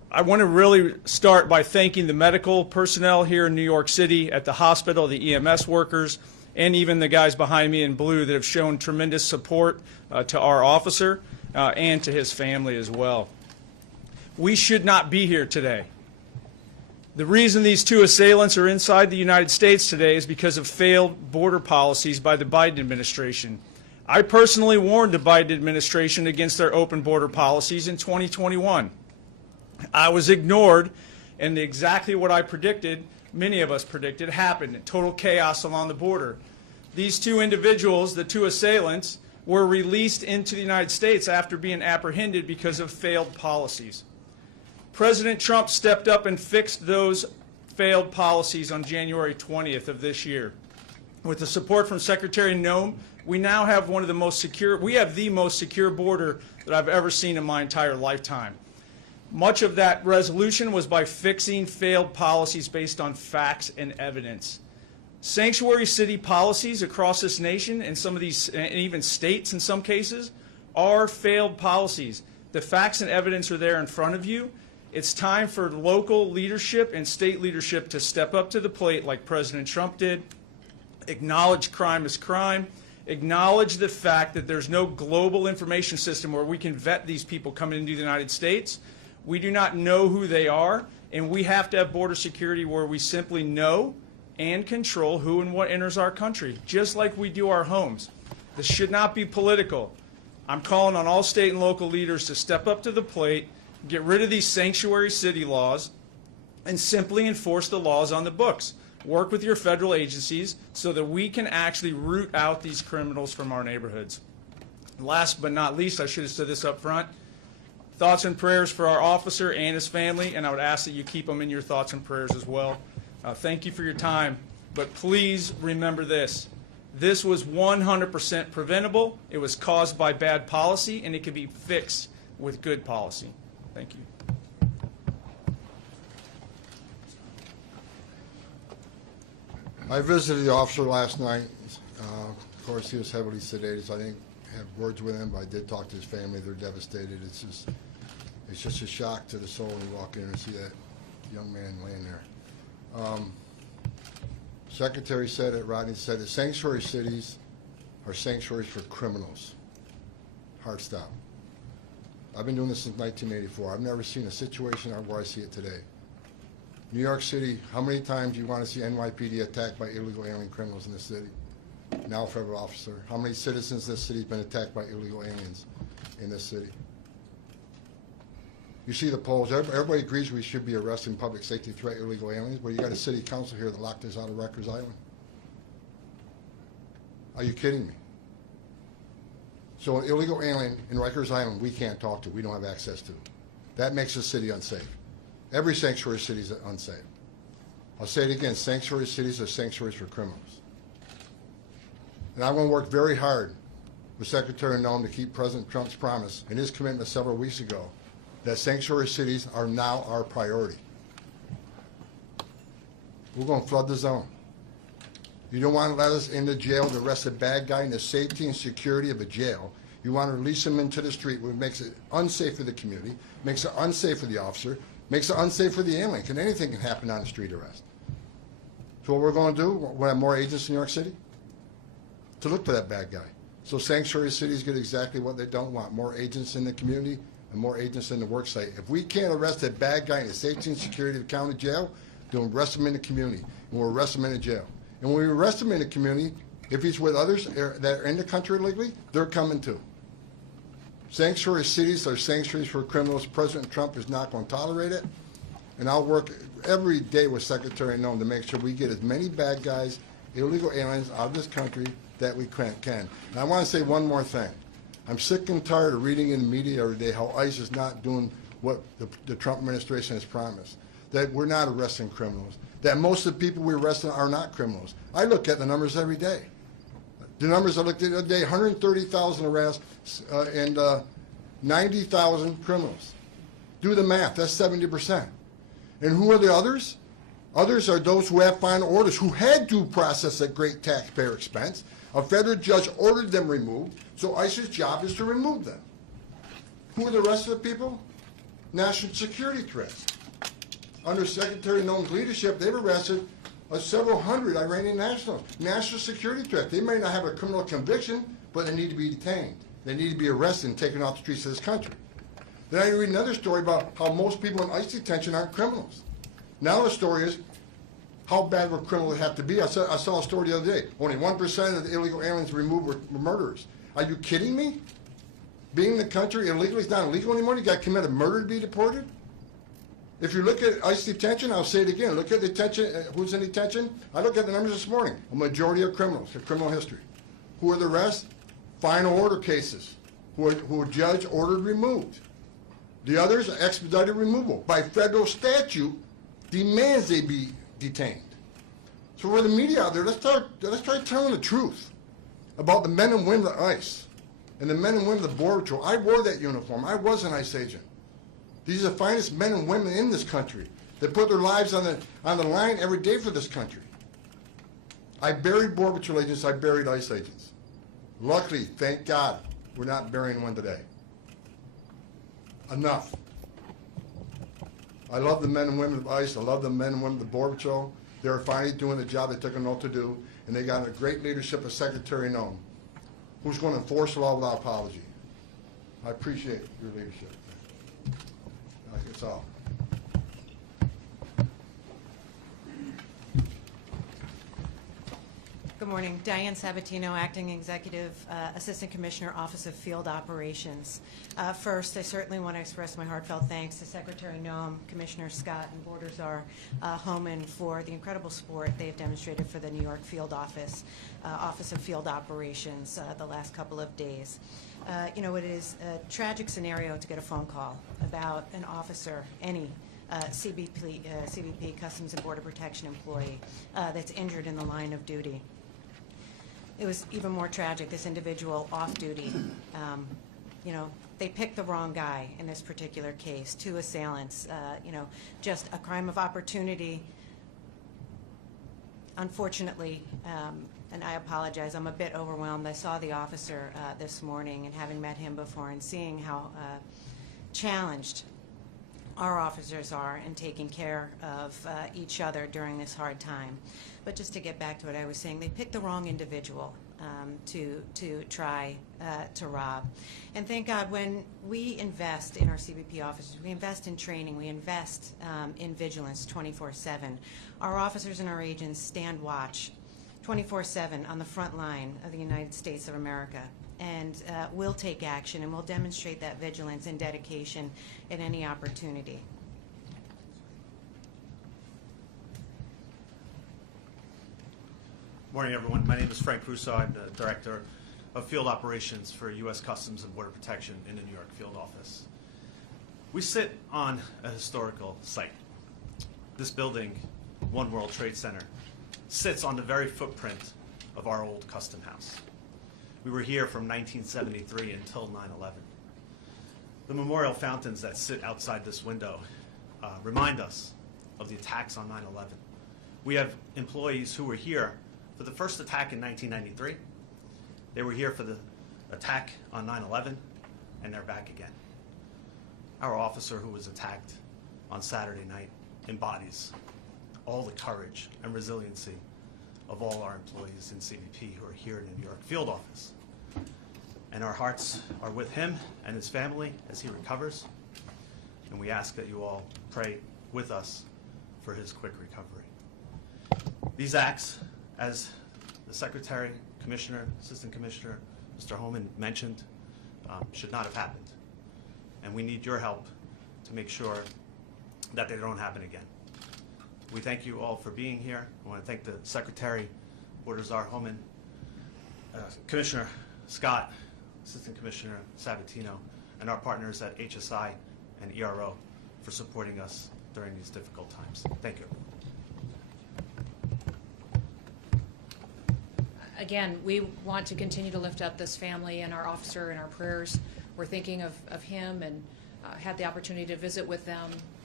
I want to really start by thanking the medical personnel here in New York City at the hospital, the EMS workers, and even the guys behind me in blue that have shown tremendous support to our officer and to his family as well. We should not be here today. The reason these two assailants are inside the United States today is because of failed border policies by the Biden administration. I personally warned the Biden administration against their open border policies in 2021. I was ignored, and exactly what I predicted, many of us predicted, happened. Total chaos along the border. These two individuals, the two assailants, were released into the United States after being apprehended because of failed policies. President Trump stepped up and fixed those failed policies on January 20th of this year. With the support from Secretary Noem, we now have one of the most secure, we have the most secure border that I've ever seen in my entire lifetime. Much of that resolution was by fixing failed policies based on facts and evidence. Sanctuary city policies across this nation, and some of these, and even states in some cases, are failed policies. The facts and evidence are there in front of you. It's time for local leadership and state leadership to step up to the plate like President Trump did, acknowledge crime as crime, acknowledge the fact that there's no global information system where we can vet these people coming into the United States. We do not know who they are, and we have to have border security where we simply know and control who and what enters our country, just like we do our homes. This should not be political. I'm calling on all state and local leaders to step up to the plate, get rid of these sanctuary city laws, and simply enforce the laws on the books. Work with your federal agencies so that we can actually root out these criminals from our neighborhoods. Last but not least, I should have said this up front, thoughts and prayers for our officer and his family, and I would ask that you keep them in your thoughts and prayers as well. Thank you for your time, but please remember this. This was 100% preventable. It was caused by bad policy, and it can be fixed with good policy. Thank you. I visited the officer last night. Of course, he was heavily sedated, so I didn't have words with him, but I did talk to his family. They're devastated. It's just a shock to the soul when you walk in and see that young man laying there. Secretary said it, Rodney said it, sanctuary cities are sanctuaries for criminals. Hard stop. I've been doing this since 1984. I've never seen a situation where I see it today. New York City, how many times do you want to see NYPD attacked by illegal alien criminals in this city? Now a federal officer. How many citizens in this city have been attacked by illegal aliens in this city? You see the polls. Everybody agrees we should be arresting public safety threat illegal aliens, but you got a city council here that locked us out of Rikers Island. Are you kidding me? So an illegal alien in Rikers Island we can't talk to, we don't have access to. That makes the city unsafe. Every sanctuary city is unsafe. I'll say it again, sanctuary cities are sanctuaries for criminals. And I'm going to work very hard with Secretary Noem to keep President Trump's promise and his commitment several weeks ago that sanctuary cities are now our priority. We're going to flood the zone. You don't want to let us into jail to arrest a bad guy in the safety and security of a jail. You want to release him into the street, which makes it unsafe for the community, makes it unsafe for the officer, makes it unsafe for the alien. Anything can happen on a street arrest. So what we're going to do, we'll have more agents in New York City to look for that bad guy. So sanctuary cities get exactly what they don't want, more agents in the community and more agents in the work site. If we can't arrest a bad guy in the safety and security of the county jail, then we'll arrest him in the community, and we'll arrest him in the jail. And when we arrest him in the community, if he's with others that are in the country illegally, they're coming too. Sanctuary cities are sanctuaries for criminals. President Trump is not going to tolerate it. And I'll work every day with Secretary Noem to make sure we get as many bad guys, illegal aliens out of this country that we can. And I want to say one more thing. I'm sick and tired of reading in the media every day how ICE is not doing what the Trump administration has promised, that we're not arresting criminals, that most of the people we arrest are not criminals. I look at the numbers every day. The numbers I looked at the other day, 130,000 arrests and 90,000 criminals. Do the math, that's 70%. And who are the others? Others are those who have final orders, who had due process at great taxpayer expense. A federal judge ordered them removed, so ICE's job is to remove them. Who are the rest of the people? national security threat. Under Secretary Noam's leadership, they've arrested several hundred Iranian nationals. National security threat. They may not have a criminal conviction, but they need to be detained. They need to be arrested and taken off the streets of this country. Then I read another story about how most people in ICE detention aren't criminals. Now the story is, how bad would criminals have to be? I saw a story the other day. Only 1% of the illegal aliens removed were murderers. Are you kidding me? Being in the country illegally is not illegal anymore? You got to commit a murder to be deported? If you look at ICE detention, I'll say it again, look at detention, who's in detention? I looked at the numbers this morning. A majority are criminals, have criminal history. Who are the rest? Final order cases, who are judge ordered removed. The others are expedited removal. By federal statute, demands they be detained. So for the media out there, let's try telling the truth about the men and women of ICE and the men and women of the Border Patrol. I wore that uniform. I was an ICE agent. These are the finest men and women in this country that put their lives on the line every day for this country. I buried Border Patrol agents. I buried ICE agents. Luckily, thank God, we're not burying one today. Enough. I love the men and women of ICE. I love the men and women of the Border Patrol. They're finally doing the job they took an oath to do, and they got a great leadership of Secretary Noam, who's going to enforce the law without apology. I appreciate your leadership. That's all. Good morning. Diane Sabatino, Acting Executive Assistant Commissioner, Office of Field Operations. First, I certainly want to express my heartfelt thanks to Secretary Noam, Commissioner Scott, and Border Czar Homan for the incredible support they've demonstrated for the New York Field Office, Office of Field Operations the last couple of days. You know, it is a tragic scenario to get a phone call about an officer, any CBP, Customs and Border Protection employee, that's injured in the line of duty. It was even more tragic, this individual off duty. You know, they picked the wrong guy in this particular case, two assailants, you know, just a crime of opportunity. Unfortunately, and I apologize, I'm a bit overwhelmed. I saw the officer this morning, and having met him before and seeing how challenged our officers are in taking care of each other during this hard time. But just to get back to what I was saying, they picked the wrong individual to try to rob. And thank God, when we invest in our CBP officers, we invest in training, we invest in vigilance 24/7. Our officers and our agents stand watch 24/7 on the front line of the United States of America. And we'll take action, and we'll demonstrate that vigilance and dedication at any opportunity. Morning, everyone. My name is Frank Russo. I'm the Director of Field Operations for U.S. Customs and Border Protection in the New York Field Office. We sit on a historical site. This building, One World Trade Center, sits on the very footprint of our old custom house. We were here from 1973 until 9/11. The memorial fountains that sit outside this window remind us of the attacks on 9/11. We have employees who were here for the first attack in 1993. They were here for the attack on 9/11, and they're back again. Our officer who was attacked on Saturday night embodies all the courage and resiliency of all our employees in CBP who are here in the New York Field Office. And our hearts are with him and his family as he recovers. And we ask that you all pray with us for his quick recovery. These acts, as the Secretary, Commissioner, Assistant Commissioner, Mr. Homan mentioned, should not have happened. And we need your help to make sure that they don't happen again. We thank you all for being here. I want to thank the Secretary, Border Czar Homan, Commissioner Scott, Assistant Commissioner Sabatino, and our partners at HSI and ERO for supporting us during these difficult times. Thank you. Again, we want to continue to lift up this family and our officer in our prayers. We're thinking of him, and had the opportunity to visit with them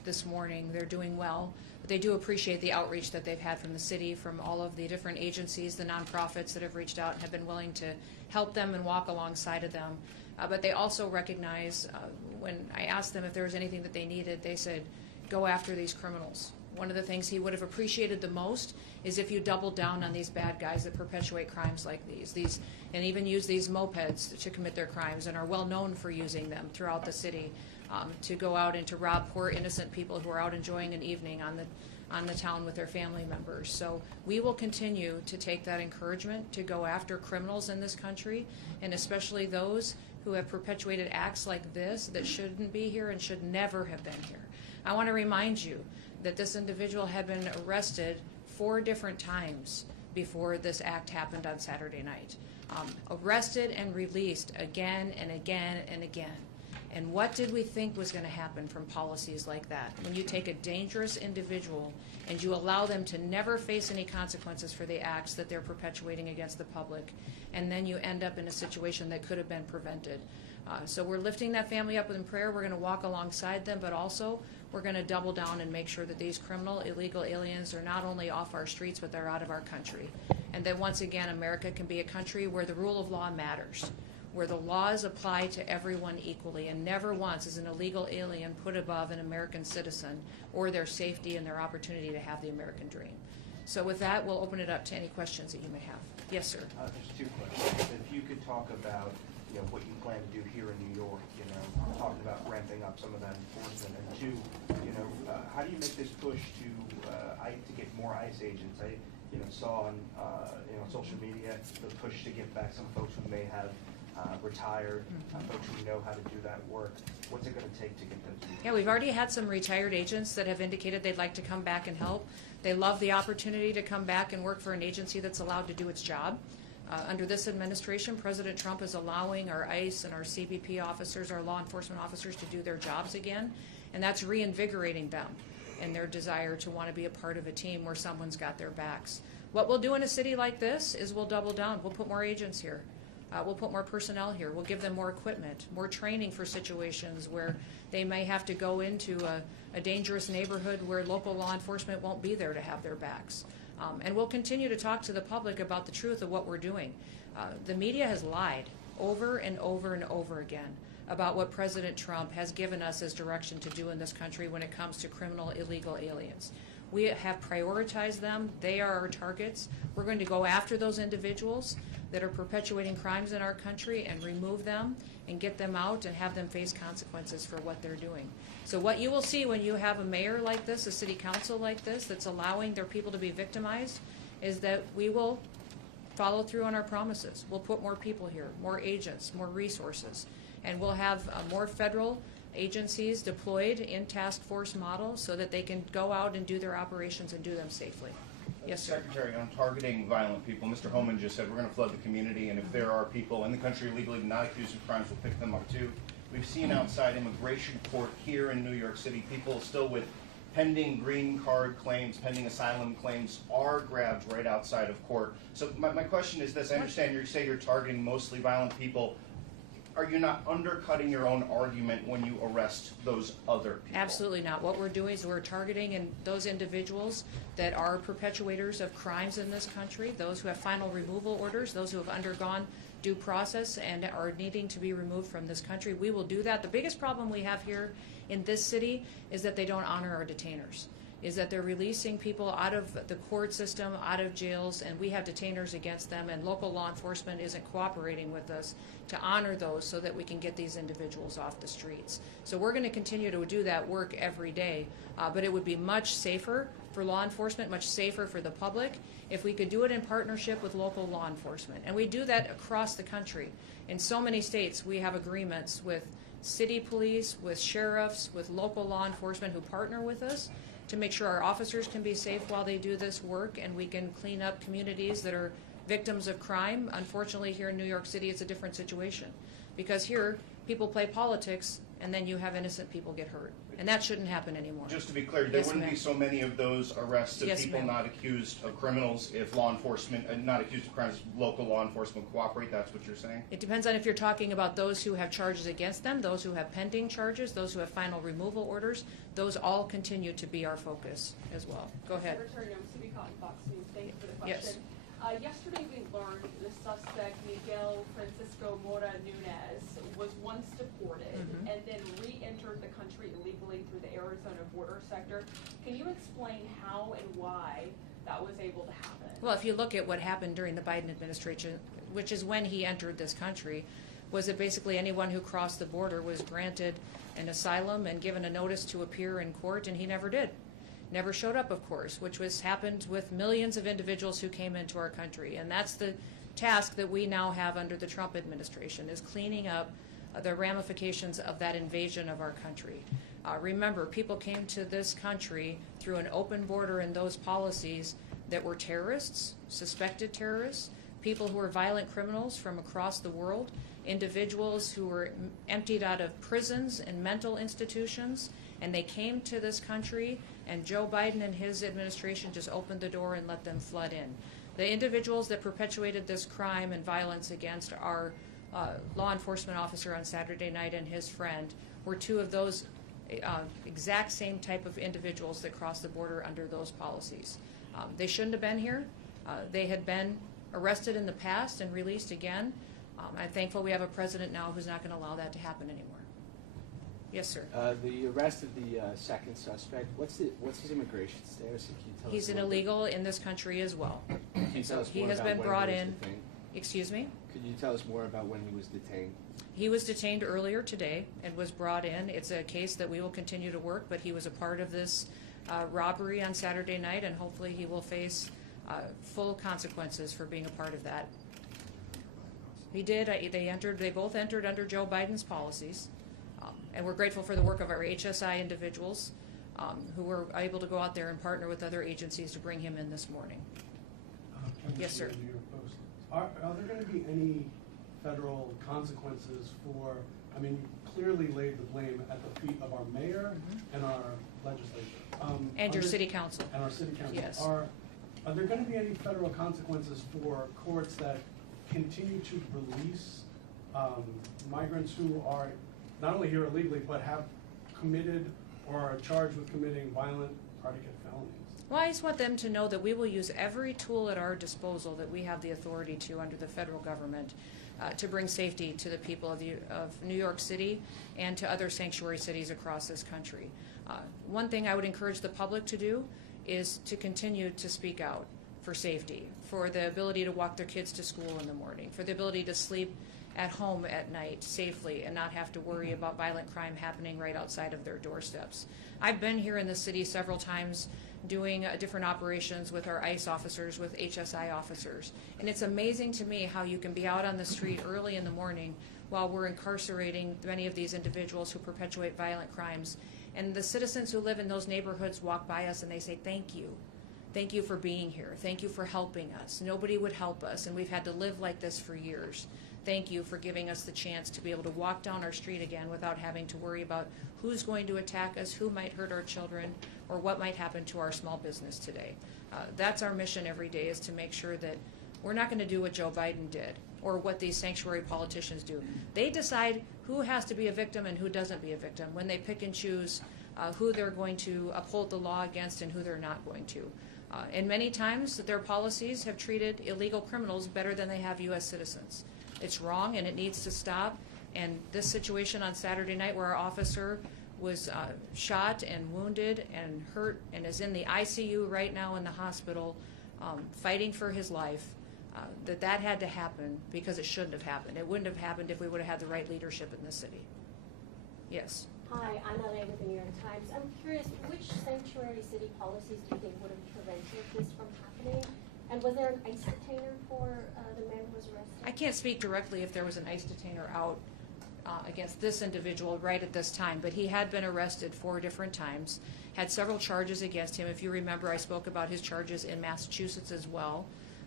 this morning. They're doing well. But they do appreciate the outreach that they've had from the city, from all of the different agencies, the nonprofits that have reached out and have been willing to help them and walk alongside of them. But they also recognize, when I asked them if there was anything that they needed, they said, go after these criminals. One of the things he would have appreciated the most is if you doubled down on these bad guys that perpetuate crimes like these and even use these mopeds to commit their crimes and are well known for using them throughout the city to go out and to rob poor innocent people who are out enjoying an evening on the town with their family members. So we will continue to take that encouragement to go after criminals in this country, and especially those who have perpetuated acts like this that shouldn't be here and should never have been here. I want to remind you that this individual had been arrested 4 different times before this act happened on Saturday night. Arrested and released again and again and again. And what did we think was going to happen from policies like that? When you take a dangerous individual and you allow them to never face any consequences for the acts that they're perpetuating against the public, and then you end up in a situation that could have been prevented. So we're lifting that family up in prayer. We're going to walk alongside them, but also we're going to double down and make sure that these criminal, illegal aliens are not only off our streets, but they're out of our country. And that once again, America can be a country where the rule of law matters, where the laws apply to everyone equally, and never once is an illegal alien put above an American citizen or their safety and their opportunity to have the American dream. So with that, we'll open it up to any questions that you may have. Yes, sir. There's 2 questions. If you could talk about, what you plan to do here in New York, talked about ramping up some of that enforcement, and 2, how do you make this push to get more ICE agents? I, saw on, social media the push to get back some folks who may have retired, folks who know how to do that work. What's it going to take to get them to do that? Yeah, we've already had some retired agents that have indicated they'd like to come back and help. They love the opportunity to come back and work for an agency that's allowed to do its job. Under this administration, President Trump is allowing our ICE and our CBP officers, our law enforcement officers, to do their jobs again, and that's reinvigorating them in their desire to want to be a part of a team where someone's got their backs. What we'll do in a city like this is we'll double down. We'll put more agents here. We'll put more personnel here. We'll give them more equipment, more training for situations where they may have to go into a dangerous neighborhood where local law enforcement won't be there to have their backs. And we'll continue to talk to the public about the truth of what we're doing. The media has lied over and over and over again about what President Trump has given us as direction to do in this country when it comes to criminal illegal aliens. We have prioritized them. They are our targets. We're going to go after those individuals that are perpetuating crimes in our country and remove them and get them out and have them face consequences for what they're doing. So what you will see when you have a mayor like this, a city council like this, that's allowing their people to be victimized, is that we will follow through on our promises. We'll put more people here, more agents, more resources, and we'll have more federal agencies deployed in task force model so that they can go out and do their operations and do them safely. Yes, sir. Secretary, on targeting violent people, Mr. Homan just said we're going to flood the community, and if there are people in the country legally not accused of crimes, we'll pick them up too. We've seen outside immigration court here in New York City, people still with pending green card claims, pending asylum claims are grabbed right outside of court. So my question is this. I understand you say you're targeting mostly violent people. Are you not undercutting your own argument when you arrest those other people? Absolutely not. What we're doing is we're targeting those individuals that are perpetuators of crimes in this country, those who have final removal orders, those who have undergone due process and are needing to be removed from this country. We will do that. The biggest problem we have here in this city is that they don't honor our detainers, is that they're releasing people out of the court system, out of jails, and we have detainers against them, and local law enforcement isn't cooperating with us to honor those so that we can get these individuals off the streets. So we're going to continue to do that work every day, but it would be much safer for law enforcement, much safer for the public, if we could do it in partnership with local law enforcement. And we do that across the country. In so many states, we have agreements with city police, with sheriffs, with local law enforcement who partner with us to make sure our officers can be safe while they do this work, and we can clean up communities that are victims of crime. Unfortunately, here in New York City, it's a different situation, because here people play politics and then you have innocent people get hurt, and that shouldn't happen anymore. Just to be clear, there Yes, wouldn't be ma'am. so many of those arrests of Yes, people ma'am. not accused of criminals if law enforcement, not accused of crimes, local law enforcement cooperate. That's what you're saying? It depends on if you're talking about those who have charges against them, those who have pending charges, those who have final removal orders. Those all continue to be our focus as well. Go ahead. Secretary Noem Cotton, Fox News. Thank you for the Yes. question. Yesterday we learned the suspect, Miguel Francisco Mora Nunez, was once deported Mhm. and then re-entered the country illegally through the Arizona border sector. Can you explain how and why that was able to happen? Well, if you look at what happened during the Biden administration, which is when he entered this country, was that basically anyone who crossed the border was granted an asylum and given a notice to appear in court, and he never did. Never showed up, of course, which was happened with millions of individuals who came into our country. And that's the task that we now have under the Trump administration, is cleaning up the ramifications of that invasion of our country. Remember, people came to this country through an open border and those policies that were terrorists, suspected terrorists, people who were violent criminals from across the world, individuals who were emptied out of prisons and mental institutions, and they came to this country, and Joe Biden and his administration just opened the door and let them flood in. The individuals that perpetuated this crime and violence against our law enforcement officer on Saturday night and his friend were two of those exact same type of individuals that crossed the border under those policies. They shouldn't have been here. They had been arrested in the past and released again. I'm thankful we have a president now who's not going to allow that to happen anymore. Yes, sir. The arrest of the second suspect, what's his immigration status? Can you tell He's us a an little bit? illegal in this country as well. Can you tell us He more has about been when brought he was in. detained? Excuse me? Could you tell us more about when he was detained? He was detained earlier today and was brought in. It's a case that we will continue to work, but he was a part of this robbery on Saturday night, and hopefully he will face full consequences for being a part of that. He did. They both entered under Joe Biden's policies, and we're grateful for the work of our HSI individuals who were able to go out there and partner with other agencies to bring him in this morning. Yes, sir. New York Post. Are there going to be any federal consequences for, I mean, you clearly laid the blame at the feet of our mayor and our legislature. And your Are there- city council. And our city council. Yes. Are there going to be any federal consequences for courts that continue to release migrants who are not only here illegally, but have committed or are charged with committing violent predicate felonies? Well, I just want them to know that we will use every tool at our disposal that we have the authority to under the federal government to bring safety to the people of New York City and to other sanctuary cities across this country. One thing I would encourage the public to do is to continue to speak out for safety, for the ability to walk their kids to school in the morning, for the ability to sleep at home at night safely and not have to worry about violent crime happening right outside of their doorsteps. I've been here in the city several times doing different operations with our ICE officers, with HSI officers. And it's amazing to me how you can be out on the street early in the morning while we're incarcerating many of these individuals who perpetuate violent crimes. And the citizens who live in those neighborhoods walk by us and they say, "Thank you. Thank you for being here. Thank you for helping us. Nobody would help us, and we've had to live like this for years. Thank you for giving us the chance to be able to walk down our street again without having to worry about who's going to attack us, who might hurt our children, or what might happen to our small business today." That's our mission every day, is to make sure that we're not going to do what Joe Biden did or what these sanctuary politicians do. They decide who has to be a victim and who doesn't be a victim when they pick and choose who they're going to uphold the law against and who they're not going to. And many times their policies have treated illegal criminals better than they have U.S. citizens. It's wrong and it needs to stop. And this situation on Saturday night where our officer was shot and wounded and hurt and is in the ICU right now in the hospital fighting for his life, that had to happen because it shouldn't have happened. It wouldn't have happened if we would have had the right leadership in the city. Yes. Hi, I'm Elaine with the New York Times. I'm curious, which sanctuary city policies do you think would have prevented this from happening? And was there an ICE detainer for the man who was arrested? I can't speak directly if there was an ICE detainer out against this individual right at this time, but he had been arrested 4 different times, had several charges against him. If you remember, I spoke about his charges in Massachusetts as well.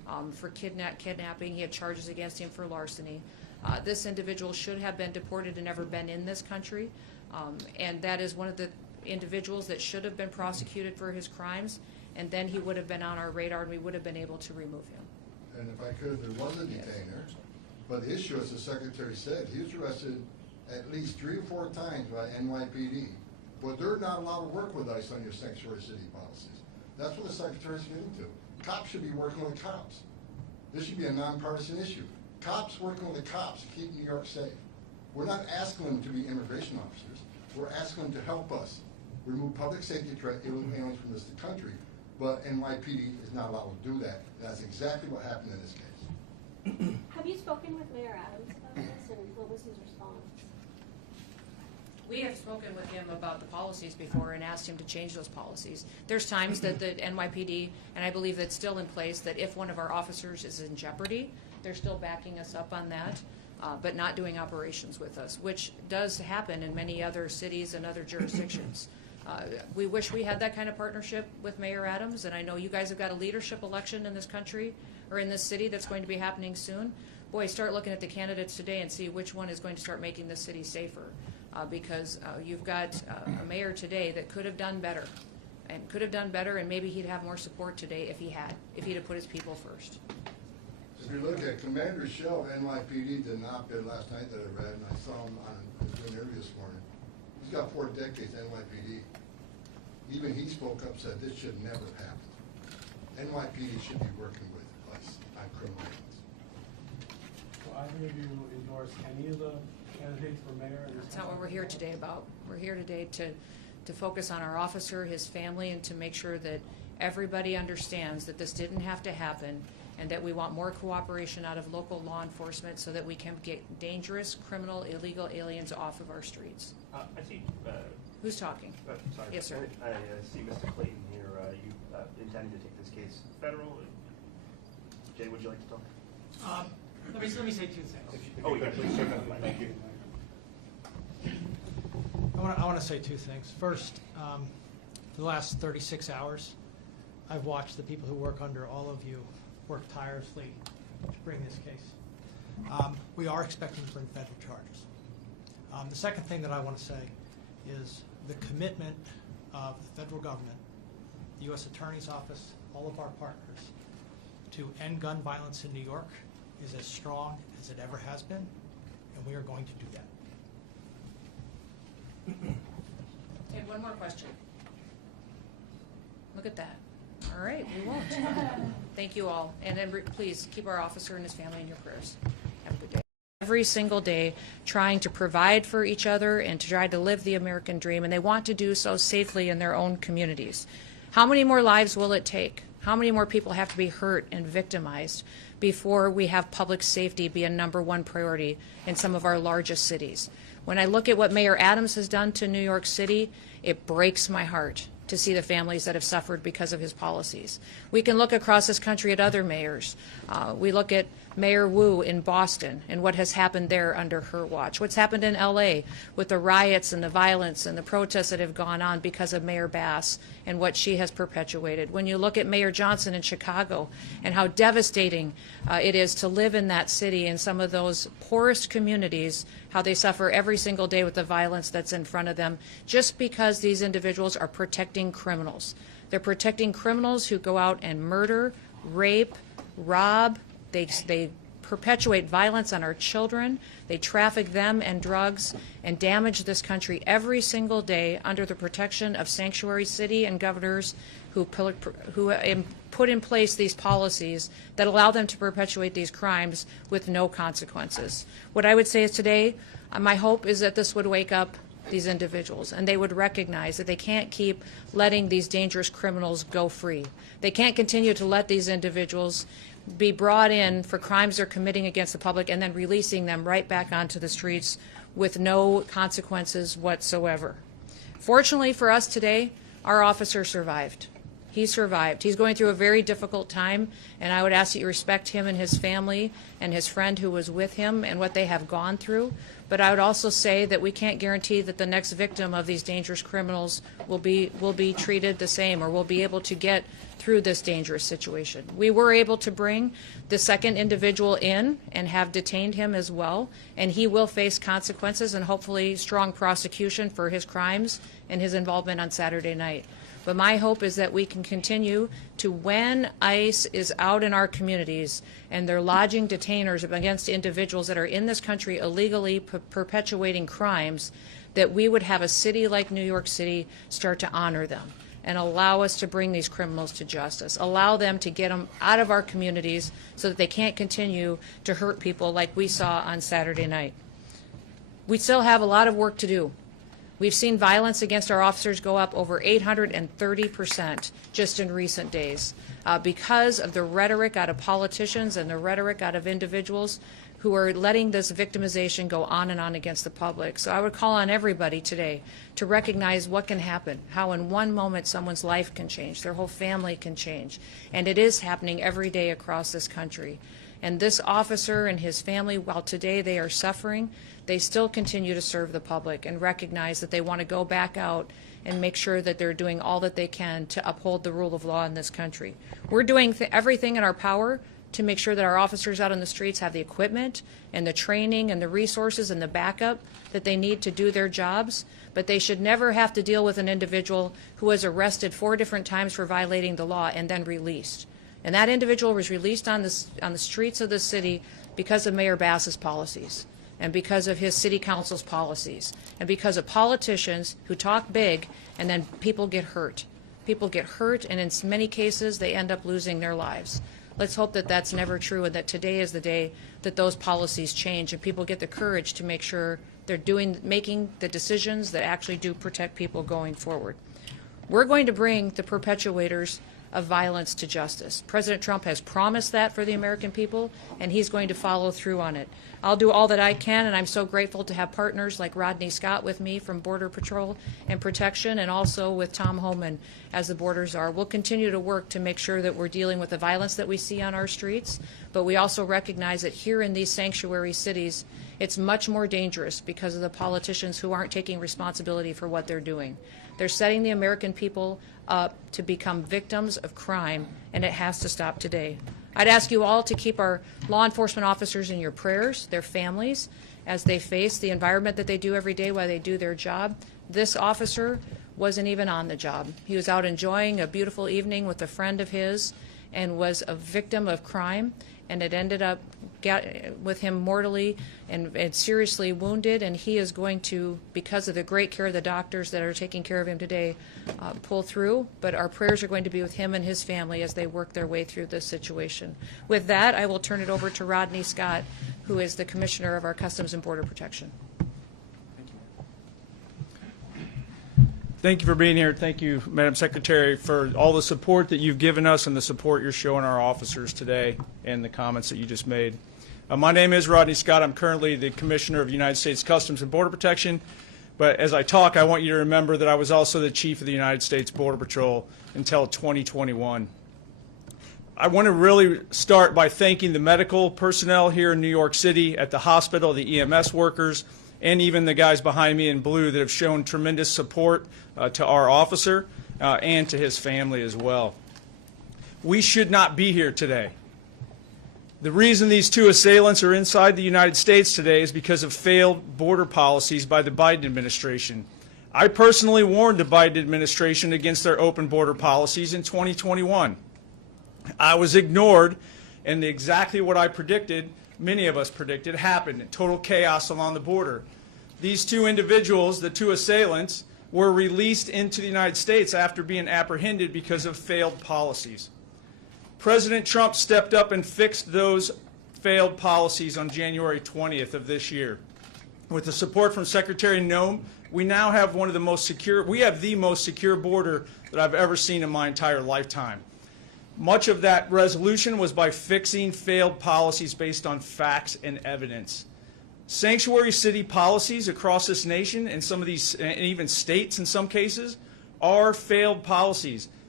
for kidnapping. He had charges against him for larceny. This individual should have been deported and never been in this country, and that is one of the individuals that should have been prosecuted for his crimes, and then he would have been on our radar and we would have been able to remove him. And if I could, there was a detainer, but the issue, as the Secretary said, he was arrested at least 3 or 4 times by NYPD, but they're not allowed to work with ICE on your sanctuary city policies. That's what the Secretary's getting to. Cops should be working with cops. This should be a nonpartisan issue. Cops working with the cops to keep New York safe. We're not asking them to be immigration officers. We're asking them to help us remove public safety threat aliens from this country, but NYPD is not allowed to do that. That's exactly what happened in this case. Have you spoken with Mayor Adams about this, and what was his response? We have spoken with him about the policies before and asked him to change those policies. There's times that the NYPD, and I believe that's still in place, that if one of our officers is in jeopardy, they're still backing us up on that, but not doing operations with us, which does happen in many other cities and other jurisdictions. We wish we had that kind of partnership with Mayor Adams, and I know you guys have got a leadership election in this country or in this city that's going to be happening soon. Boy, start looking at the candidates today and see which one is going to start making this city safer. Because you've got a mayor today that could have done better, and maybe he'd have more support today if he'd have put his people first. If you look at Commander Shell of NYPD did an op-ed last night that I read, and I saw him on his interview this morning. He's got 4 decades NYPD. Even he spoke up, said this should never happen. NYPD should be working with us on criminal aliens. Will either of you endorse any of the candidates for mayor? That's not what we're here today about. We're here today to focus on our officer, his family, and to make sure that everybody understands that this didn't have to happen, and that we want more cooperation out of local law enforcement so that we can get dangerous, criminal, illegal aliens off of our streets. I see. Who's talking? Sorry. Yes, sir. I see Mr. Clayton here. You intending to take this case federal? Jay, would you like to talk? Let me say 2 things. Oh, you got please. Thank you. I want to say 2 things. First, for the last 36 hours, I've watched the people who work under all of you work tirelessly to bring this case. We are expecting to bring federal charges. The second thing that I want to say is the commitment of the federal government, the U.S. Attorney's Office, all of our partners, to end gun violence in New York is as strong as it ever has been, and we are going to do that. Okay, one more question. Look at that. All right, we won't. Thank you all. And then please keep our officer and his family in your prayers. Have a good day. Every single day trying to provide for each other and to try to live the American dream, and they want to do so safely in their own communities. How many more lives will it take? How many more people have to be hurt and victimized before we have public safety be a #1 priority in some of our largest cities? When I look at what Mayor Adams has done to New York City, it breaks my heart to see the families that have suffered because of his policies. We can look across this country at other mayors. We look at Mayor Wu in Boston and what has happened there under her watch. What's happened in LA with the riots and the violence and the protests that have gone on because of Mayor Bass and what she has perpetuated. When you look at Mayor Johnson in Chicago and how devastating it is to live in that city in some of those poorest communities, how they suffer every single day with the violence that's in front of them just because these individuals are protecting criminals. They're protecting criminals who go out and murder, rape, rob. They perpetuate violence on our children. They traffic them and drugs and damage this country every single day under the protection of sanctuary city and governors who put in place these policies that allow them to perpetuate these crimes with no consequences. What I would say is today, my hope is that this would wake up these individuals and they would recognize that they can't keep letting these dangerous criminals go free. They can't continue to let these individuals be brought in for crimes they're committing against the public and then releasing them right back onto the streets with no consequences whatsoever. Fortunately for us today, our officer survived. He survived. He's going through a very difficult time, and I would ask that you respect him and his family and his friend who was with him and what they have gone through. But I would also say that we can't guarantee that the next victim of these dangerous criminals will be treated the same or will be able to get through this dangerous situation. We were able to bring the second individual in and have detained him as well, and he will face consequences and hopefully strong prosecution for his crimes and his involvement on Saturday night. But my hope is that we can continue to, when ICE is out in our communities and they're lodging detainers against individuals that are in this country illegally perpetuating crimes, that we would have a city like New York City start to honor them and allow us to bring these criminals to justice, allow them to get them out of our communities so that they can't continue to hurt people like we saw on Saturday night. We still have a lot of work to do. We've seen violence against our officers go up over 830% just in recent days because of the rhetoric out of politicians and the rhetoric out of individuals who are letting this victimization go on and on against the public. So I would call on everybody today to recognize what can happen, how in one moment someone's life can change, their whole family can change. And it is happening every day across this country. And this officer and his family, while today they are suffering, they still continue to serve the public and recognize that they want to go back out and make sure that they're doing all that they can to uphold the rule of law in this country. We're doing everything in our power to make sure that our officers out on the streets have the equipment and the training and the resources and the backup that they need to do their jobs, but they should never have to deal with an individual who was arrested 4 different times for violating the law and then released. And that individual was released on the streets of the city because of Mayor Bass's policies and because of his city council's policies and because of politicians who talk big and then people get hurt. People get hurt, and in many cases they end up losing their lives. Let's hope that that's never true and that today is the day that those policies change and people get the courage to make sure they're making the decisions that actually do protect people going forward. We're going to bring the perpetuators of violence to justice. President Trump has promised that for the American people, and he's going to follow through on it. I'll do all that I can, and I'm so grateful to have partners like Rodney Scott with me from Border Patrol and Protection, and also with Tom Homan as the Border Czar. We'll continue to work to make sure that we're dealing with the violence that we see on our streets, but we also recognize that here in these sanctuary cities, it's much more dangerous because of the politicians who aren't taking responsibility for what they're doing. They're setting the American people up to become victims of crime, and it has to stop today. I'd ask you all to keep our law enforcement officers in your prayers, their families, as they face the environment that they do every day while they do their job. This officer wasn't even on the job. He was out enjoying a beautiful evening with a friend of his and was a victim of crime, and it ended up with him mortally and seriously wounded, and he is going to, because of the great care of the doctors that are taking care of him today, pull through. But our prayers are going to be with him and his family as they work their way through this situation. With that, I will turn it over to Rodney Scott, who is the Commissioner of our Customs and Border Protection. Thank you for being here. Thank you, Madam Secretary, for all the support that you've given us and the support you're showing our officers today and the comments that you just made. My name is Rodney Scott. I'm currently the Commissioner of United States Customs and Border Protection. But as I talk, I want you to remember that I was also the Chief of the United States Border Patrol until 2021. I want to really start by thanking the medical personnel here in New York City at the hospital, the EMS workers, and even the guys behind me in blue that have shown tremendous support to our officer and to his family as well. We should not be here today. The reason these 2 assailants are inside the United States today is because of failed border policies by the Biden administration. I personally warned the Biden administration against their open border policies in 2021. I was ignored, and exactly what I predicted, many of us predicted, happened. Total chaos along the border. These 2 individuals, the 2 assailants, were released into the United States after being apprehended because of failed policies. President Trump stepped up and fixed those failed policies on January 20th of this year. With the support from Secretary Noem, we now have one of the most secure, we have the most secure border that I've ever seen in my entire lifetime. Much of that resolution was by fixing failed policies based on facts and evidence. Sanctuary city policies across this nation, and some of these, and even states in some cases, are failed policies.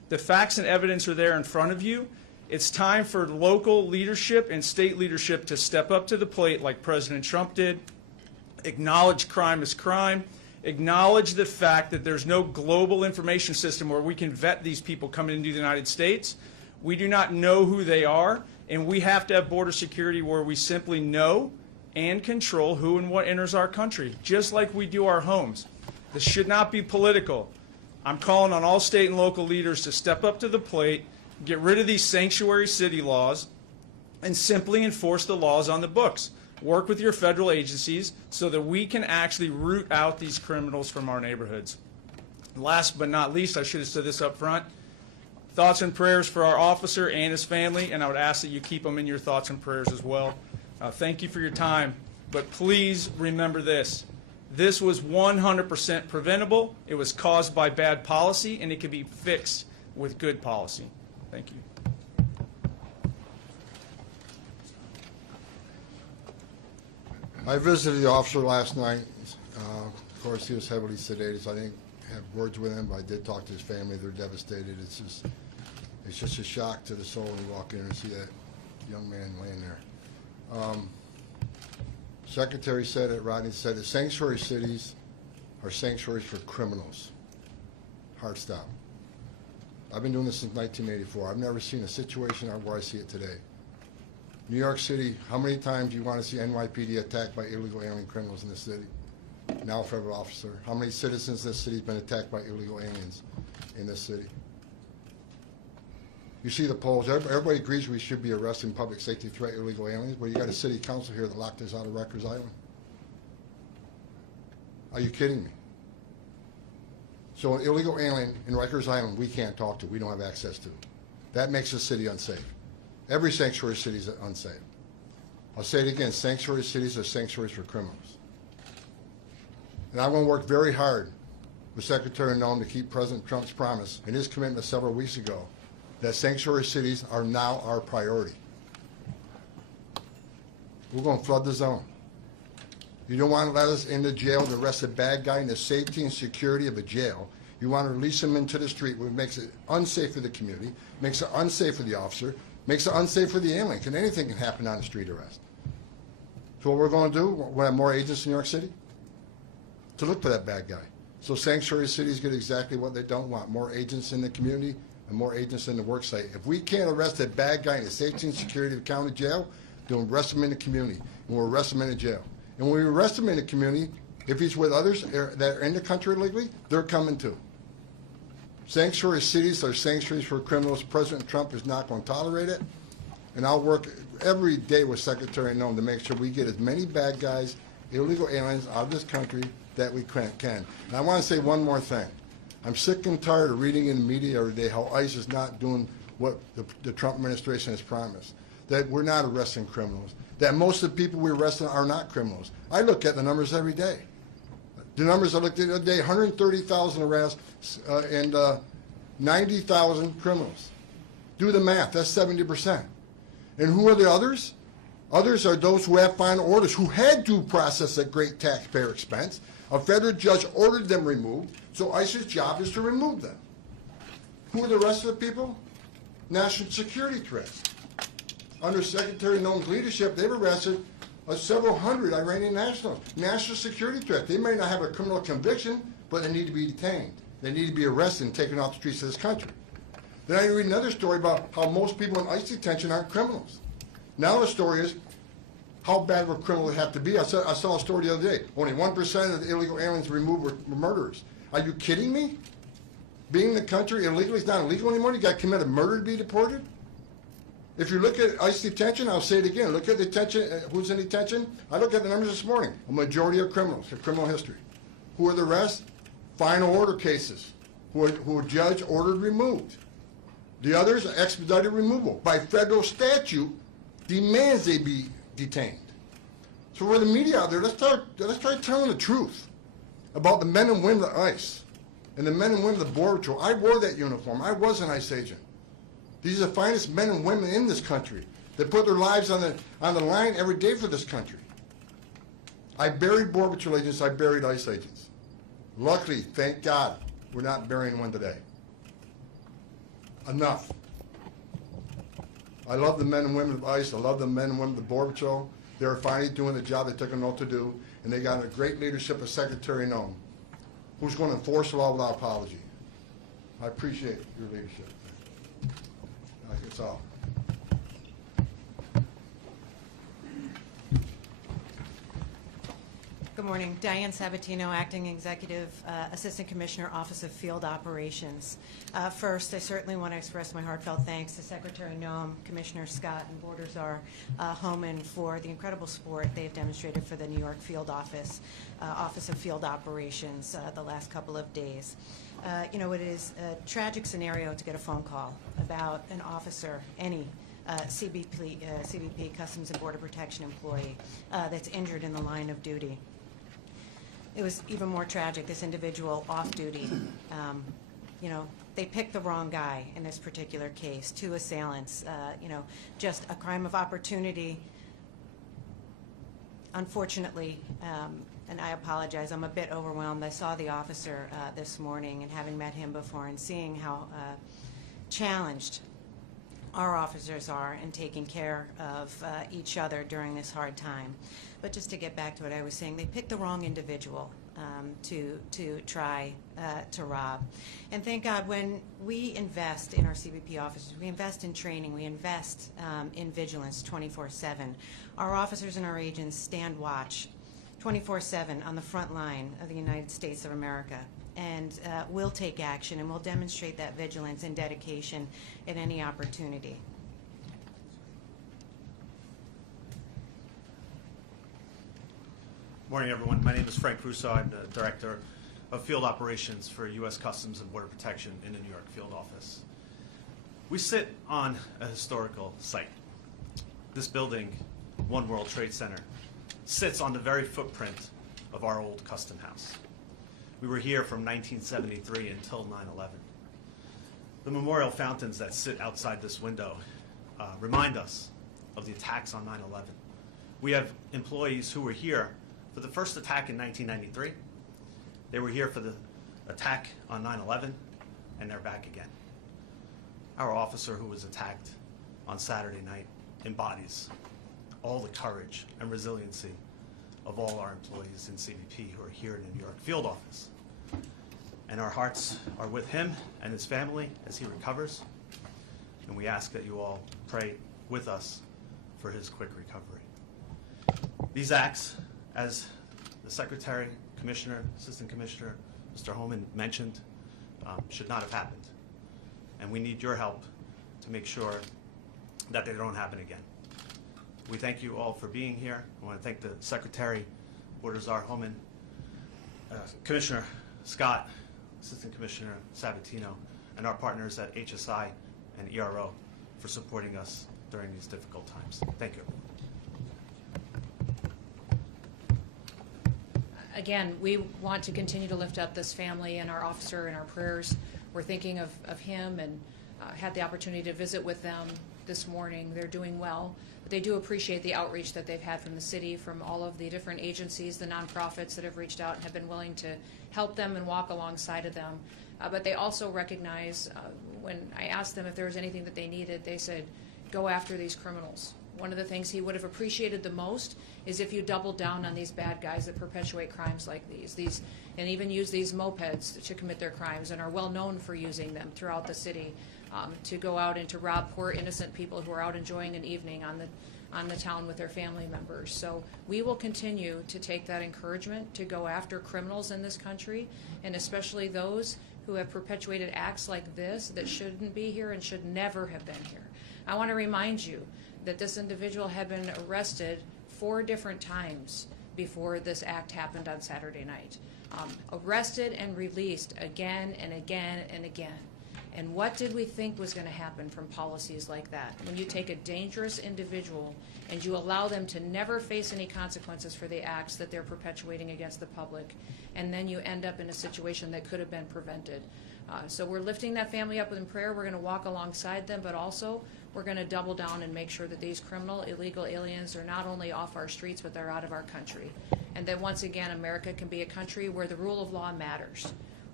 The facts and evidence are there in front of you. It's time for local leadership and state leadership to step up to the plate like President Trump did, acknowledge crime as crime, acknowledge the fact that there's no global information system where we can vet these people coming into the United States. We do not know who they are, and we have to have border security where we simply know and control who and what enters our country, just like we do our homes. This should not be political. I'm calling on all state and local leaders to step up to the plate, get rid of these sanctuary city laws, and simply enforce the laws on the books. Work with your federal agencies so that we can actually root out these criminals from our neighborhoods. Last but not least, I should have said this up front, thoughts and prayers for our officer and his family, and I would ask that you keep them in your thoughts and prayers as well. Thank you for your time, but please remember this. This was 100% preventable. It was caused by bad policy, and it can be fixed with good policy. Thank you. I visited the officer last night. Of course, he was heavily sedated, so I didn't have words with him, but I did talk to his family. They're devastated. It's just a shock to the soul when you walk in and see that young man laying there. Secretary said it, Rodney said it, sanctuary cities are sanctuaries for criminals. Hard stop. I've been doing this since 1984. I've never seen a situation where I see it today. New York City, how many times do you want to see NYPD attacked by illegal alien criminals in this city? Now a federal officer. How many citizens in this city have been attacked by illegal aliens in this city? You see the polls. Everybody agrees we should be arresting public safety threat illegal aliens, but you got a city council here that locked us out of Rikers Island. Are you kidding me? So an illegal alien in Rikers Island we can't talk to, we don't have access to. That makes the city unsafe. Every sanctuary city is unsafe. I'll say it again, sanctuary cities are sanctuaries for criminals. And I'm going to work very hard with Secretary Noem to keep President Trump's promise and his commitment several weeks ago that sanctuary cities are now our priority. We're going to flood the zone. You don't want to let us into jail to arrest a bad guy in the safety and security of a jail. You want to release him into the street, which makes it unsafe for the community, makes it unsafe for the officer, makes it unsafe for the alien. Anything can happen on a street arrest. So what we're going to do, we'll have more agents in New York City to look for that bad guy. So sanctuary cities get exactly what they don't want, more agents in the community and more agents in the work site. If we can't arrest a bad guy in the safety and security of the county jail, then we'll arrest him in the community, and we'll arrest him in the jail. And when we arrest him in the community, if he's with others that are in the country illegally, they're coming too. Sanctuary cities are sanctuaries for criminals. President Trump is not going to tolerate it. And I'll work every day with Secretary Noem to make sure we get as many bad guys, illegal aliens out of this country that we can. And I want to say one more thing. I'm sick and tired of reading in the media every day how ICE is not doing what the Trump administration has promised, that we're not arresting criminals, that most of the people we arrest are not criminals. I look at the numbers every day. The numbers I looked at the other day, 130,000 arrests and 90,000 criminals. Do the math, that's 70%. And who are the others? Others are those who have final orders, who had due process at great taxpayer expense. A federal judge ordered them removed, so ICE's job is to remove them. Who are the rest of the people? National security threats. Under Secretary Noem's leadership, they've arrested several hundred Iranian nationals. National security threat. They may not have a criminal conviction, but they need to be detained. They need to be arrested and taken off the streets of this country. Then I read another story about how most people in ICE detention aren't criminals. Now the story is, how bad would criminals have to be? I saw a story the other day. Only 1% of the illegal aliens removed were murderers. Are you kidding me? Being in the country illegally is not illegal anymore? You got to commit a murder to be deported? If you look at ICE detention, I'll say it again, look at detention, who's in detention? I looked at the numbers this morning. A majority are criminals, a criminal history. Who are the rest? Final order cases, who a judge ordered removed. The others are expedited removal. By federal statute, demands they be detained. So for the media out there, let's try telling the truth about the men and women of ICE and the men and women of the Border Patrol. I wore that uniform. I was an ICE agent. These are the finest men and women in this country that put their lives on the line every day for this country. I buried Border Patrol agents. I buried ICE agents. Luckily, thank God, we're not burying one today. Enough. I love the men and women of ICE. I love the men and women of the Border Patrol. They're finally doing the job they took an oath to do, and they got a great leadership of Secretary Noem, who's going to enforce the law without apology. I appreciate your leadership. That's all. Good morning. Diane Sabatino, Acting Executive Assistant Commissioner, Office of Field Operations. First, I certainly want to express my heartfelt thanks to Secretary Noem, Commissioner Scott, and Border Czar Homan for the incredible support they've demonstrated for the New York Field Office, Office of Field Operations the last couple of days. You know, it is a tragic scenario to get a phone call about an officer, any CBP, Customs and Border Protection employee, that's injured in the line of duty. It was even more tragic, this individual off duty. You know, they picked the wrong guy in this particular case, two assailants, you know, just a crime of opportunity. Unfortunately, and I apologize, I'm a bit overwhelmed. I saw the officer this morning, and having met him before and seeing how challenged our officers are in taking care of each other during this hard time. But just to get back to what I was saying, they picked the wrong individual to try to rob. And thank God, when we invest in our CBP officers, we invest in training, we invest in vigilance 24/7. Our officers and our agents stand watch 24/7 on the front line of the United States of America. And we'll take action, and we'll demonstrate that vigilance and dedication at any opportunity. Morning, everyone. My name is Frank Russo. I'm the Director of Field Operations for U.S. Customs and Border Protection in the New York Field Office. We sit on a historical site. This building, One World Trade Center, sits on the very footprint of our old custom house. We were here from 1973 until 9/11. The memorial fountains that sit outside this window remind us of the attacks on 9/11. We have employees who were here for the first attack in 1993. They were here for the attack on 9/11, and they're back again. Our officer who was attacked on Saturday night embodies all the courage and resiliency of all our employees in CBP who are here in the New York Field Office. And our hearts are with him and his family as he recovers. And we ask that you all pray with us for his quick recovery. These acts, as the Secretary, Commissioner, Assistant Commissioner, Mr. Homan mentioned, should not have happened. And we need your help to make sure that they don't happen again. We thank you all for being here. I want to thank the Secretary, Border Czar Homan, Commissioner Scott, Assistant Commissioner Sabatino, and our partners at HSI and ERO for supporting us during these difficult times. Thank you. Again, we want to continue to lift up this family and our officer in our prayers. We're thinking of him, and had the opportunity to visit with them this morning. They're doing well, but they do appreciate the outreach that they've had from the city, from all of the different agencies, the nonprofits that have reached out and have been willing to help them and walk alongside of them. But they also recognize, when I asked them if there was anything that they needed, they said, go after these criminals. One of the things he would have appreciated the most is if you doubled down on these bad guys that perpetuate crimes like these and even use these mopeds to commit their crimes and are well known for using them throughout the city to go out and to rob poor innocent people who are out enjoying an evening on the town with their family members. So we will continue to take that encouragement to go after criminals in this country, and especially those who have perpetuated acts like this that shouldn't be here and should never have been here. I want to remind you that this individual had been arrested 4 different times before this act happened on Saturday night. Arrested and released again and again and again. And what did we think was going to happen from policies like that? When you take a dangerous individual and you allow them to never face any consequences for the acts that they're perpetuating against the public, and then you end up in a situation that could have been prevented. So we're lifting that family up in prayer. We're going to walk alongside them, but also we're going to double down and make sure that these criminal, illegal aliens are not only off our streets, but they're out of our country. And that once again, America can be a country where the rule of law matters,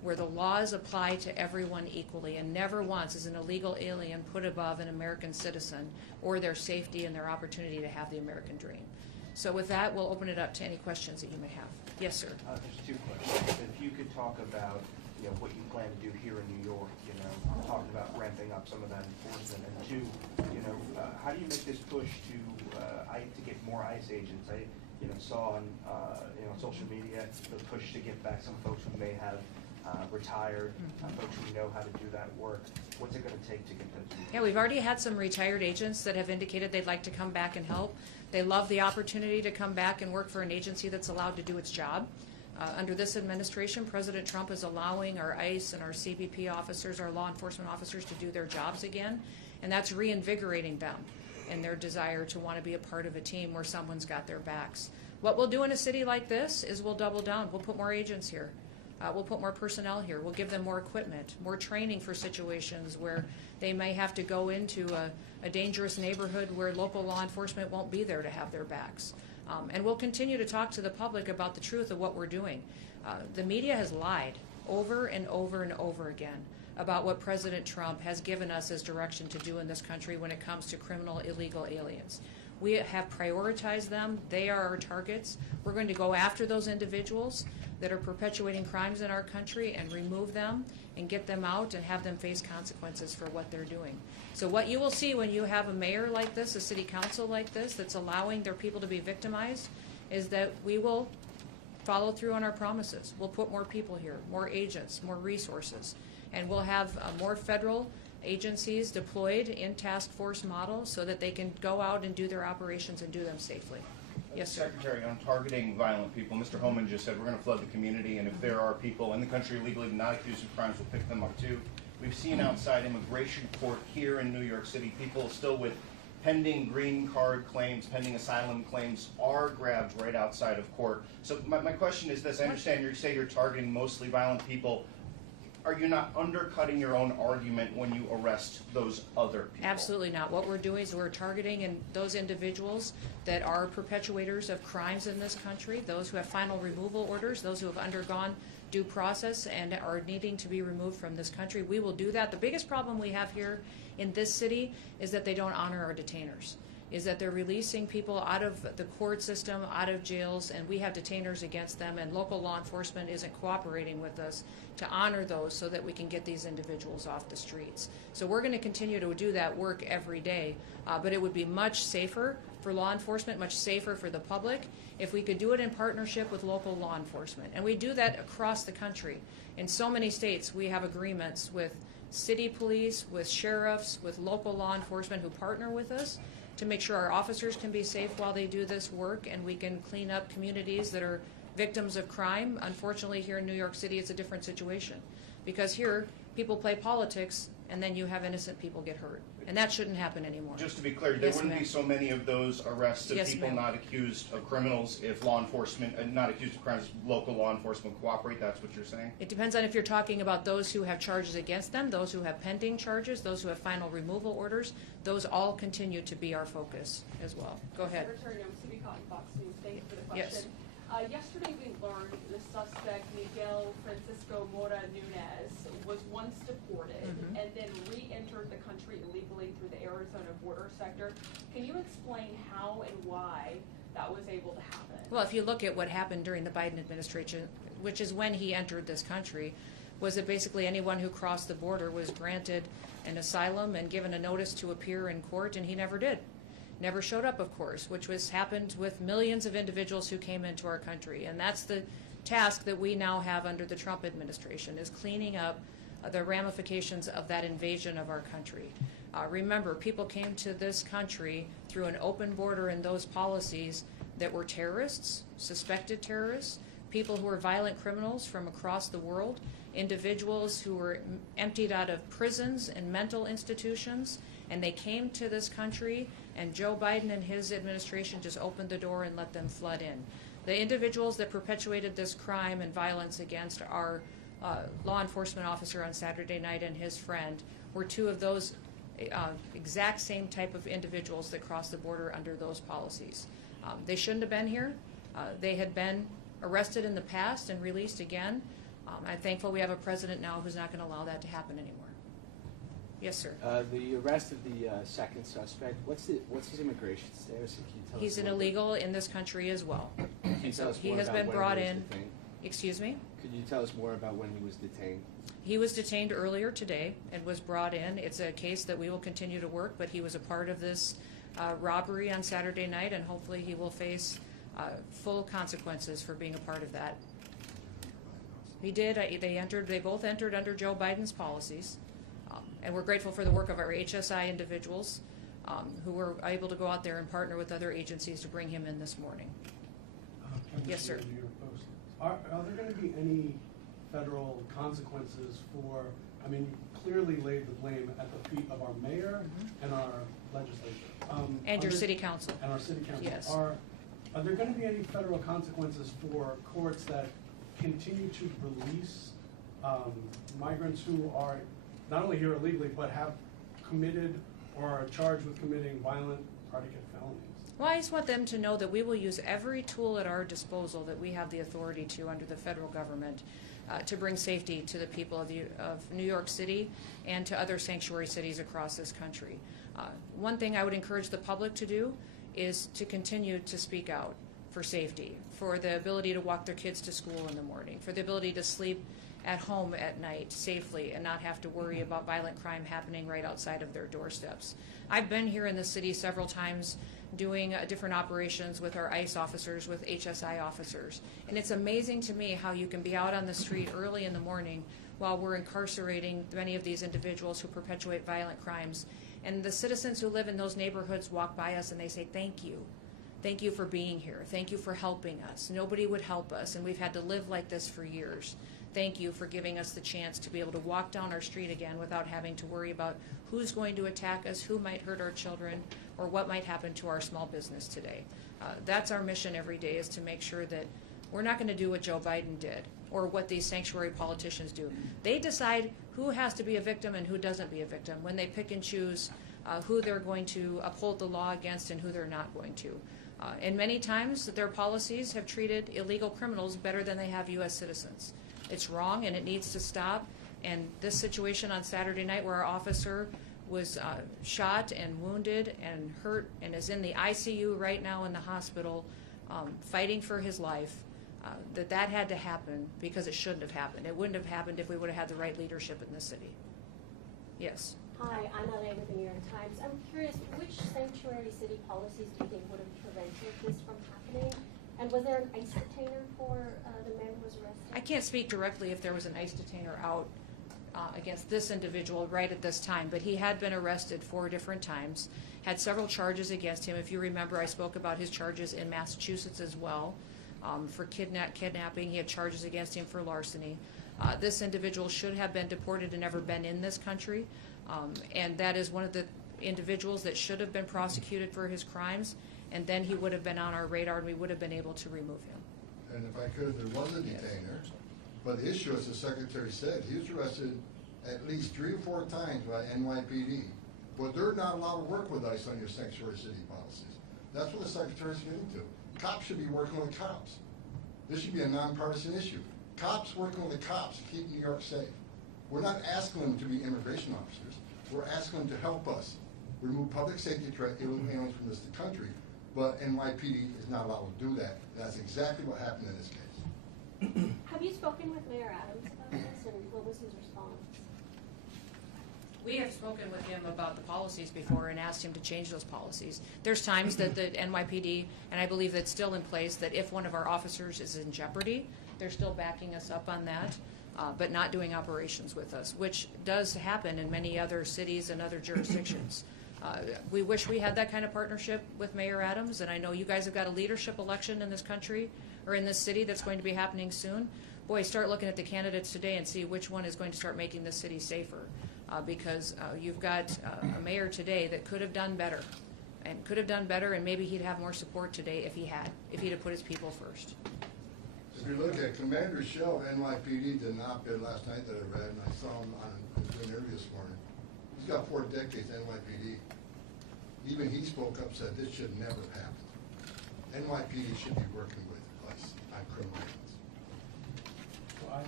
where the laws apply to everyone equally, and never once is an illegal alien put above an American citizen or their safety and their opportunity to have the American dream. So with that, we'll open it up to any questions that you may have. Yes, sir. There's two questions. If you could talk about, what you plan to do here in New York, talking about ramping up some of that enforcement, and two, how do you make this push to get more ICE agents? I, saw on, social media the push to get back some folks who may have retired, folks who know how to do that work. What's it going to take to get those people? Yeah, we've already had some retired agents that have indicated they'd like to come back and help. They love the opportunity to come back and work for an agency that's allowed to do its job. Under this administration, President Trump is allowing our ICE and our CBP officers, our law enforcement officers, to do their jobs again, and that's reinvigorating them in their desire to want to be a part of a team where someone's got their backs. What we'll do in a city like this is we'll double down. We'll put more agents here. We'll put more personnel here. We'll give them more equipment, more training for situations where they may have to go into a dangerous neighborhood where local law enforcement won't be there to have their backs. And we'll continue to talk to the public about the truth of what we're doing. The media has lied over and over and over again about what President Trump has given us as direction to do in this country when it comes to criminal illegal aliens. We have prioritized them. They are our targets. We're going to go after those individuals that are perpetuating crimes in our country and remove them and get them out and have them face consequences for what they're doing. So what you will see when you have a mayor like this, a city council like this, that's allowing their people to be victimized, is that we will follow through on our promises. We'll put more people here, more agents, more resources, and we'll have more federal agencies deployed in task force models so that they can go out and do their operations and do them safely. Yes, sir. Secretary, on targeting violent people, Mr. Homan just said we're going to flood the community, and if there are people in the country legally not accused of crimes, we'll pick them up too. We've seen outside immigration court here in New York City, people still with pending green card claims, pending asylum claims are grabbed right outside of court. So my question is this: I understand you say you're targeting mostly violent people. Are you not undercutting your own argument when you arrest those other people? Absolutely not. What we're doing is we're targeting those individuals that are perpetuators of crimes in this country, those who have final removal orders, those who have undergone due process and are needing to be removed from this country. We will do that. The biggest problem we have here in this city is that they don't honor our detainers, is that they're releasing people out of the court system, out of jails, and we have detainers against them, and local law enforcement isn't cooperating with us to honor those so that we can get these individuals off the streets. So we're going to continue to do that work every day, but it would be much safer for law enforcement, much safer for the public, if we could do it in partnership with local law enforcement. And we do that across the country. In so many states, we have agreements with city police, with sheriffs, with local law enforcement who partner with us to make sure our officers can be safe while they do this work, and we can clean up communities that are victims of crime. Unfortunately, here in New York City, it's a different situation, because here people play politics and then you have innocent people get hurt, and that shouldn't happen anymore. Just to be clear, there wouldn't be so many of those arrests of people not accused of criminals if law enforcement, not accused of crimes, local law enforcement cooperate. That's what you're saying? It depends on if you're talking about those who have charges against them, those who have pending charges, those who have final removal orders. Those all continue to be our focus as well. Go ahead. Secretary City Cotton, Fox News. Thank you for the question. Yes. Yesterday we learned the suspect, Miguel Francisco Mora Nunez, was once deported and then re-entered the country illegally through the Arizona border sector. Can you explain how and why that was able to happen? Well, if you look at what happened during the Biden administration, which is when he entered this country, was that basically anyone who crossed the border was granted an asylum and given a notice to appear in court, and he never did. Never showed up, of course, which was happened with millions of individuals who came into our country. And that's the task that we now have under the Trump administration, is cleaning up the ramifications of that invasion of our country. Remember, people came to this country through an open border and those policies that were terrorists, suspected terrorists, people who were violent criminals from across the world, individuals who were emptied out of prisons and mental institutions, and they came to this country, and Joe Biden and his administration just opened the door and let them flood in. The individuals that perpetuated this crime and violence against our law enforcement officer on Saturday night and his friend were two of those exact same type of individuals that crossed the border under those policies. They shouldn't have been here. They had been arrested in the past and released again. I'm thankful we have a president now who's not going to allow that to happen anymore. Yes, sir. The arrest of the second suspect, what's his immigration status? Can you tell us He's a an little bit? illegal in this country as well. Can you tell us He more has about been when brought he was in. detained? Excuse me? Could you tell us more about when he was detained? He was detained earlier today and was brought in. It's a case that we will continue to work, but he was a part of this robbery on Saturday night, and hopefully he will face full consequences for being a part of that. He did. They both entered under Joe Biden's policies, and we're grateful for the work of our HSI individuals who were able to go out there and partner with other agencies to bring him in this morning. Yes, sir. New York Post. Are there going to be any federal consequences for, I mean, you clearly laid the blame at the feet of our mayor and our legislature. And your city council. And our city council. Yes. Are there going to be any federal consequences for courts that continue to release migrants who are not only here illegally, but have committed or are charged with committing violent predicate felonies? Well, I just want them to know that we will use every tool at our disposal that we have the authority to under the federal government to bring safety to the people of New York City and to other sanctuary cities across this country. One thing I would encourage the public to do is to continue to speak out for safety, for the ability to walk their kids to school in the morning, for the ability to sleep at home at night safely and not have to worry about violent crime happening right outside of their doorsteps. I've been here in the city several times doing different operations with our ICE officers, with HSI officers. And it's amazing to me how you can be out on the street early in the morning while we're incarcerating many of these individuals who perpetuate violent crimes. And the citizens who live in those neighborhoods walk by us and they say, thank you. Thank you for being here. Thank you for helping us. Nobody would help us, and we've had to live like this for years. Thank you for giving us the chance to be able to walk down our street again without having to worry about who's going to attack us, who might hurt our children, or what might happen to our small business today. That's our mission every day, is to make sure that we're not going to do what Joe Biden did or what these sanctuary politicians do. They decide who has to be a victim and who doesn't be a victim when they pick and choose who they're going to uphold the law against and who they're not going to. And many times their policies have treated illegal criminals better than they have U.S. citizens. It's wrong and it needs to stop. And this situation on Saturday night where our officer was shot and wounded and hurt and is in the ICU right now in the hospital fighting for his life, that had to happen because it shouldn't have happened. It wouldn't have happened if we would have had the right leadership in the city. Yes. Hi, I'm Elaine with the New York Times. I'm curious, which sanctuary city policies do you think would have prevented this from happening? And was there an ICE detainer for the man who was arrested? I can't speak directly if there was an ICE detainer out against this individual right at this time, but he had been arrested 4 different times, had several charges against him. If you remember, I spoke about his charges in Massachusetts as well for kidnapping. He had charges against him for larceny. This individual should have been deported and never been in this country, and that is one of the individuals that should have been prosecuted for his crimes, and then he would have been on our radar and we would have been able to remove him. And if I could, there was a detainer, but the issue, as the Secretary said, he was arrested at least 3 or 4 times by NYPD, but they're not allowed to work with ICE on your sanctuary city policies. That's what the Secretary's getting to. Cops should be working with cops. This should be a nonpartisan issue. Cops working with the cops to keep New York safe. We're not asking them to be immigration officers. We're asking them to help us remove public safety threat illegal aliens from this country, but NYPD is not allowed to do that. That's exactly what happened in this case. Have you spoken with Mayor Adams about this, and what was his response? We have spoken with him about the policies before and asked him to change those policies. There's times that the NYPD, and I believe that's still in place, that if one of our officers is in jeopardy, they're still backing us up on that, but not doing operations with us, which does happen in many other cities and other jurisdictions. We wish we had that kind of partnership with Mayor Adams, and I know you guys have got a leadership election in this country or in this city that's going to be happening soon. Boy, start looking at the candidates today and see which one is going to start making this city safer, because you've got a mayor today that could have done better, and maybe he'd have more support today if he'd have put his people first. If you look at Commander Shell of NYPD did an op-ed last night that I read, and I saw him on his interview this morning. He's got 4 decades NYPD. Even he spoke up, said this should never happen. NYPD should be working with us on criminal aliens. So either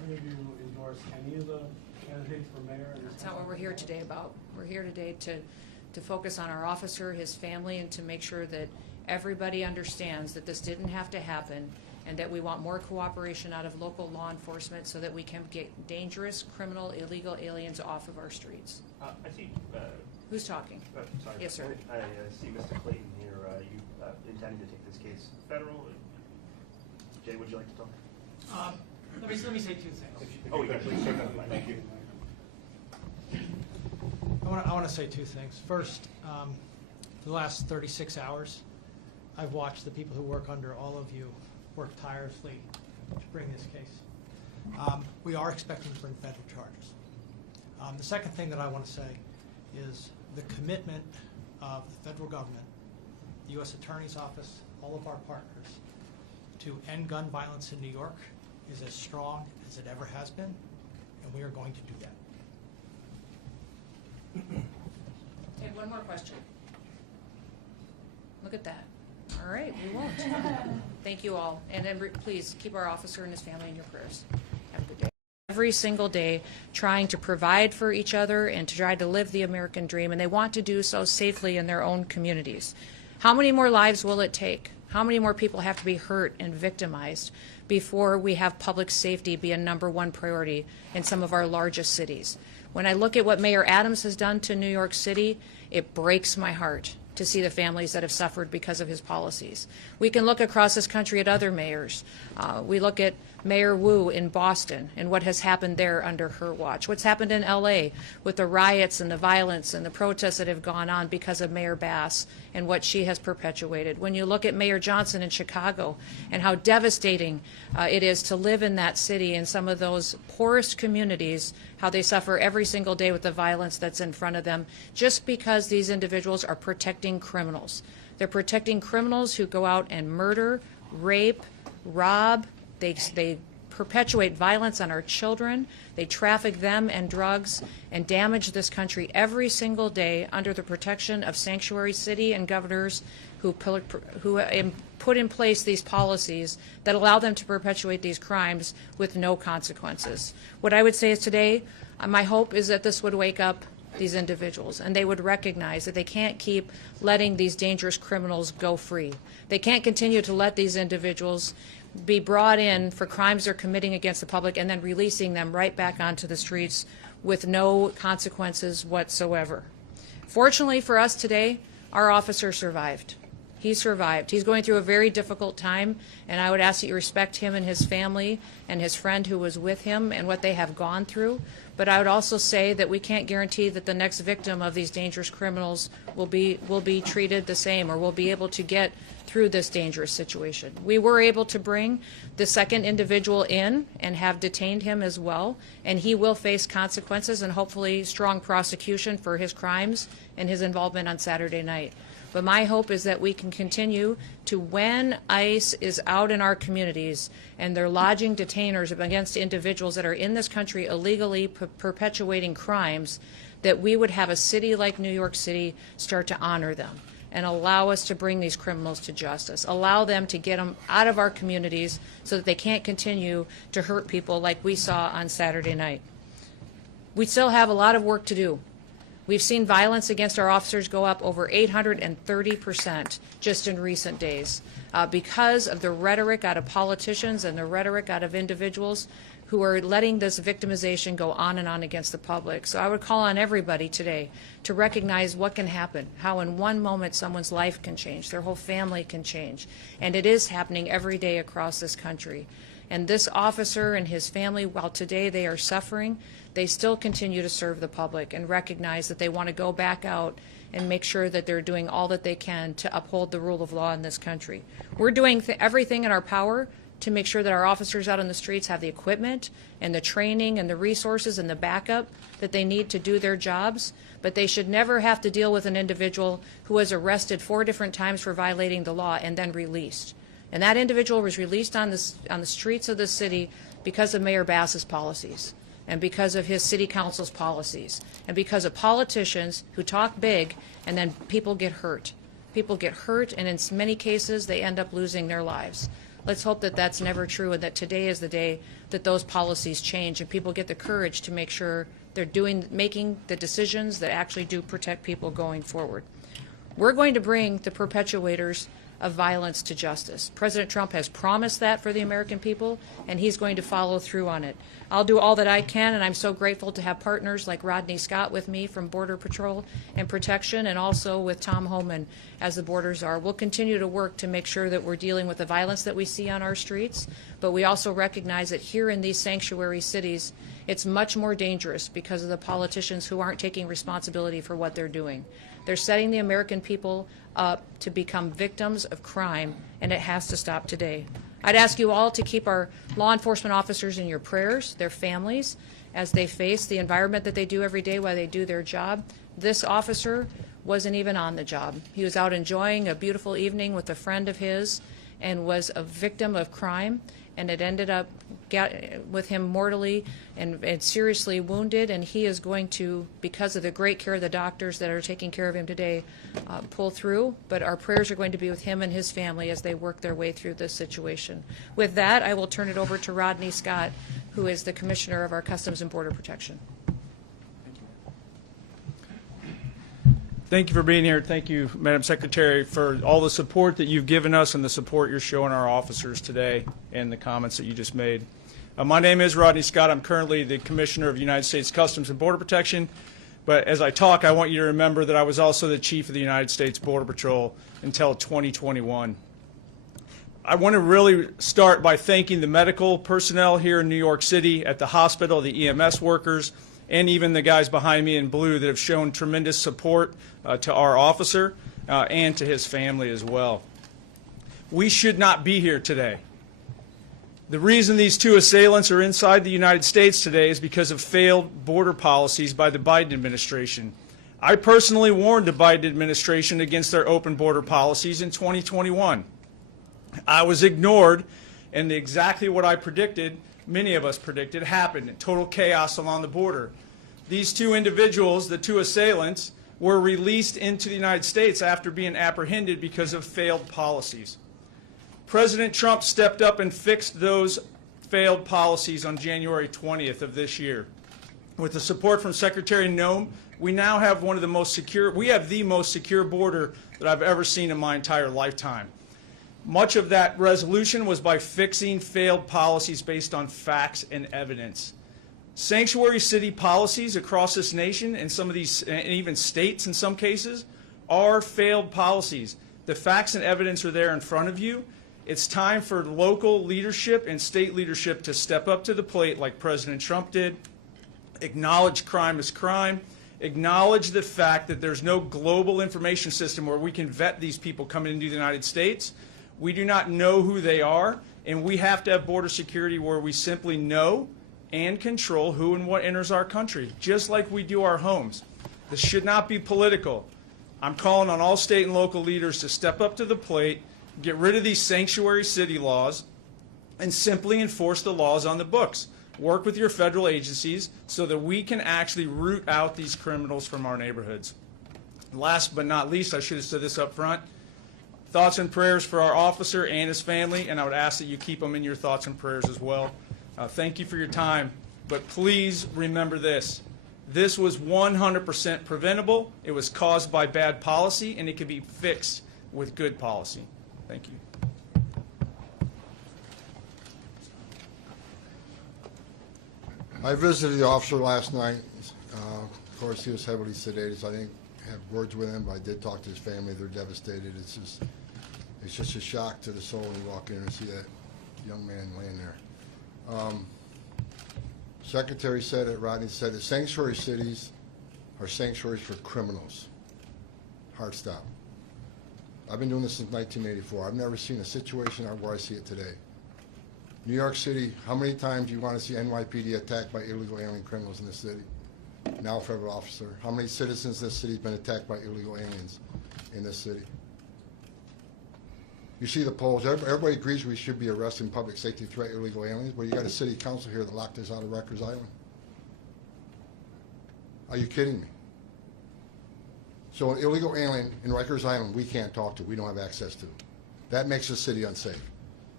either of you endorse any of the candidates for mayor? That's not what we're here today about. We're here today to focus on our officer, his family, and to make sure that everybody understands that this didn't have to happen and that we want more cooperation out of local law enforcement so that we can get dangerous, criminal, illegal aliens off of our streets. I see. Who's talking? Sorry. Yes, sir. I see Mr. Clayton here. You intending to take this case federal? Jay, would you like to talk? Let me say two things. Oh, yeah, please. Thank you. I want to say two things. First, for the last 36 hours, I've watched the people who work under all of you work tirelessly to bring this case. We are expecting to bring federal charges. The second thing that I want to say is the commitment of the federal government, the U.S. Attorney's Office, all of our partners, to end gun violence in New York is as strong as it ever has been, and we are going to do that. Okay, one more question. Look at that. All right, we won't. Thank you all. And then please keep our officer and his family in your prayers. Have a good day. Every single day trying to provide for each other and to try to live the American dream, and they want to do so safely in their own communities. How many more lives will it take? How many more people have to be hurt and victimized before we have public safety be a #1 priority in some of our largest cities? When I look at what Mayor Adams has done to New York City, it breaks my heart to see the families that have suffered because of his policies. We can look across this country at other mayors. We look at Mayor Wu in Boston and what has happened there under her watch. What's happened in LA with the riots and the violence and the protests that have gone on because of Mayor Bass and what she has perpetuated. When you look at Mayor Johnson in Chicago and how devastating it is to live in that city and some of those poorest communities, how they suffer every single day with the violence that's in front of them just because these individuals are protecting criminals. They're protecting criminals who go out and murder, rape, rob. They perpetuate violence on our children. They traffic them and drugs and damage this country every single day under the protection of sanctuary city and governors who put in place these policies that allow them to perpetuate these crimes with no consequences. What I would say is today, my hope is that this would wake up these individuals and they would recognize that they can't keep letting these dangerous criminals go free. They can't continue to let these individuals be brought in for crimes they're committing against the public and then releasing them right back onto the streets with no consequences whatsoever. Fortunately for us today, our officer survived. He survived. He's going through a very difficult time, and I would ask that you respect him and his family and his friend who was with him and what they have gone through. But I would also say that we can't guarantee that the next victim of these dangerous criminals will be treated the same or will be able to get through this dangerous situation. We were able to bring the second individual in and have detained him as well, and he will face consequences and hopefully strong prosecution for his crimes and his involvement on Saturday night. But my hope is that we can continue to, when ICE is out in our communities and they're lodging detainers against individuals that are in this country illegally perpetuating crimes, that we would have a city like New York City start to honor them and allow us to bring these criminals to justice, allow them to get them out of our communities so that they can't continue to hurt people like we saw on Saturday night. We still have a lot of work to do. We've seen violence against our officers go up over 830% just in recent days because of the rhetoric out of politicians and the rhetoric out of individuals who are letting this victimization go on and on against the public. So I would call on everybody today to recognize what can happen, how in one moment someone's life can change, their whole family can change. And it is happening every day across this country. And this officer and his family, while today they are suffering, they still continue to serve the public and recognize that they want to go back out and make sure that they're doing all that they can to uphold the rule of law in this country. We're doing everything in our power to make sure that our officers out on the streets have the equipment and the training and the resources and the backup that they need to do their jobs, but they should never have to deal with an individual who was arrested 4 different times for violating the law and then released. And that individual was released on the streets of the city because of Mayor Bass's policies and because of his city council's policies and because of politicians who talk big and then people get hurt. People get hurt, and in many cases they end up losing their lives. Let's hope that that's never true and that today is the day that those policies change and people get the courage to make sure they're making the decisions that actually do protect people going forward. We're going to bring the perpetuators of violence to justice. President Trump has promised that for the American people, and he's going to follow through on it. I'll do all that I can, and I'm so grateful to have partners like Rodney Scott with me from Border Patrol and Protection, and also with Tom Homan as the border czar. We'll continue to work to make sure that we're dealing with the violence that we see on our streets, but we also recognize that here in these sanctuary cities, it's much more dangerous because of the politicians who aren't taking responsibility for what they're doing. They're setting the American people up to become victims of crime, and it has to stop today. I'd ask you all to keep our law enforcement officers in your prayers, their families, as they face the environment that they do every day while they do their job. This officer wasn't even on the job. He was out enjoying a beautiful evening with a friend of his and was a victim of crime, and it ended up with him mortally and seriously wounded, and he is going to, because of the great care of the doctors that are taking care of him today, pull through. But our prayers are going to be with him and his family as they work their way through this situation. With that, I will turn it over to Rodney Scott, who is the Commissioner of our Customs and Border Protection. Thank you for being here. Thank you, Madam Secretary, for all the support that you've given us and the support you're showing our officers today and the comments that you just made. My name is Rodney Scott. I'm currently the Commissioner of United States Customs and Border Protection. But as I talk, I want you to remember that I was also the Chief of the United States Border Patrol until 2021. I want to really start by thanking the medical personnel here in New York City at the hospital, the EMS workers, and even the guys behind me in blue that have shown tremendous support to our officer and to his family as well. We should not be here today. The reason these two assailants are inside the United States today is because of failed border policies by the Biden administration. I personally warned the Biden administration against their open border policies in 2021. I was ignored, and exactly what I predicted, many of us predicted, happened. Total chaos along the border. These two individuals, the two assailants, were released into the United States after being apprehended because of failed policies. President Trump stepped up and fixed those failed policies on January 20th of this year. With the support from Secretary Noem, we now have one of the most secure, we have the most secure border that I've ever seen in my entire lifetime. Much of that resolution was by fixing failed policies based on facts and evidence. Sanctuary city policies across this nation and some of these, and even states in some cases, are failed policies. The facts and evidence are there in front of you. It's time for local leadership and state leadership to step up to the plate like President Trump did, acknowledge crime as crime, acknowledge the fact that there's no global information system where we can vet these people coming into the United States. We do not know who they are, and we have to have border security where we simply know and control who and what enters our country, just like we do our homes. This should not be political. I'm calling on all state and local leaders to step up to the plate, get rid of these sanctuary city laws, and simply enforce the laws on the books. Work with your federal agencies so that we can actually root out these criminals from our neighborhoods. Last but not least, I should have said this up front, thoughts and prayers for our officer and his family, and I would ask that you keep them in your thoughts and prayers as well. Thank you for your time, but please remember this. This was 100% preventable. It was caused by bad policy, and it can be fixed with good policy. Thank you. I visited the officer last night. Of course, he was heavily sedated, so I didn't have words with him, but I did talk to his family. They're devastated. It's just a shock to the soul when you walk in and see that young man laying there. Secretary said it, Rodney said it, sanctuary cities are sanctuaries for criminals. Hard stop. I've been doing this since 1984. I've never seen a situation where I see it today. New York City, how many times do you want to see NYPD attacked by illegal alien criminals in this city? Now federal officer. How many citizens in this city have been attacked by illegal aliens in this city? You see the polls. Everybody agrees we should be arresting public safety threat illegal aliens, but you got a city council here that locked this out of Rikers Island. Are you kidding me? So an illegal alien in Rikers Island we can't talk to, we don't have access to. That makes the city unsafe.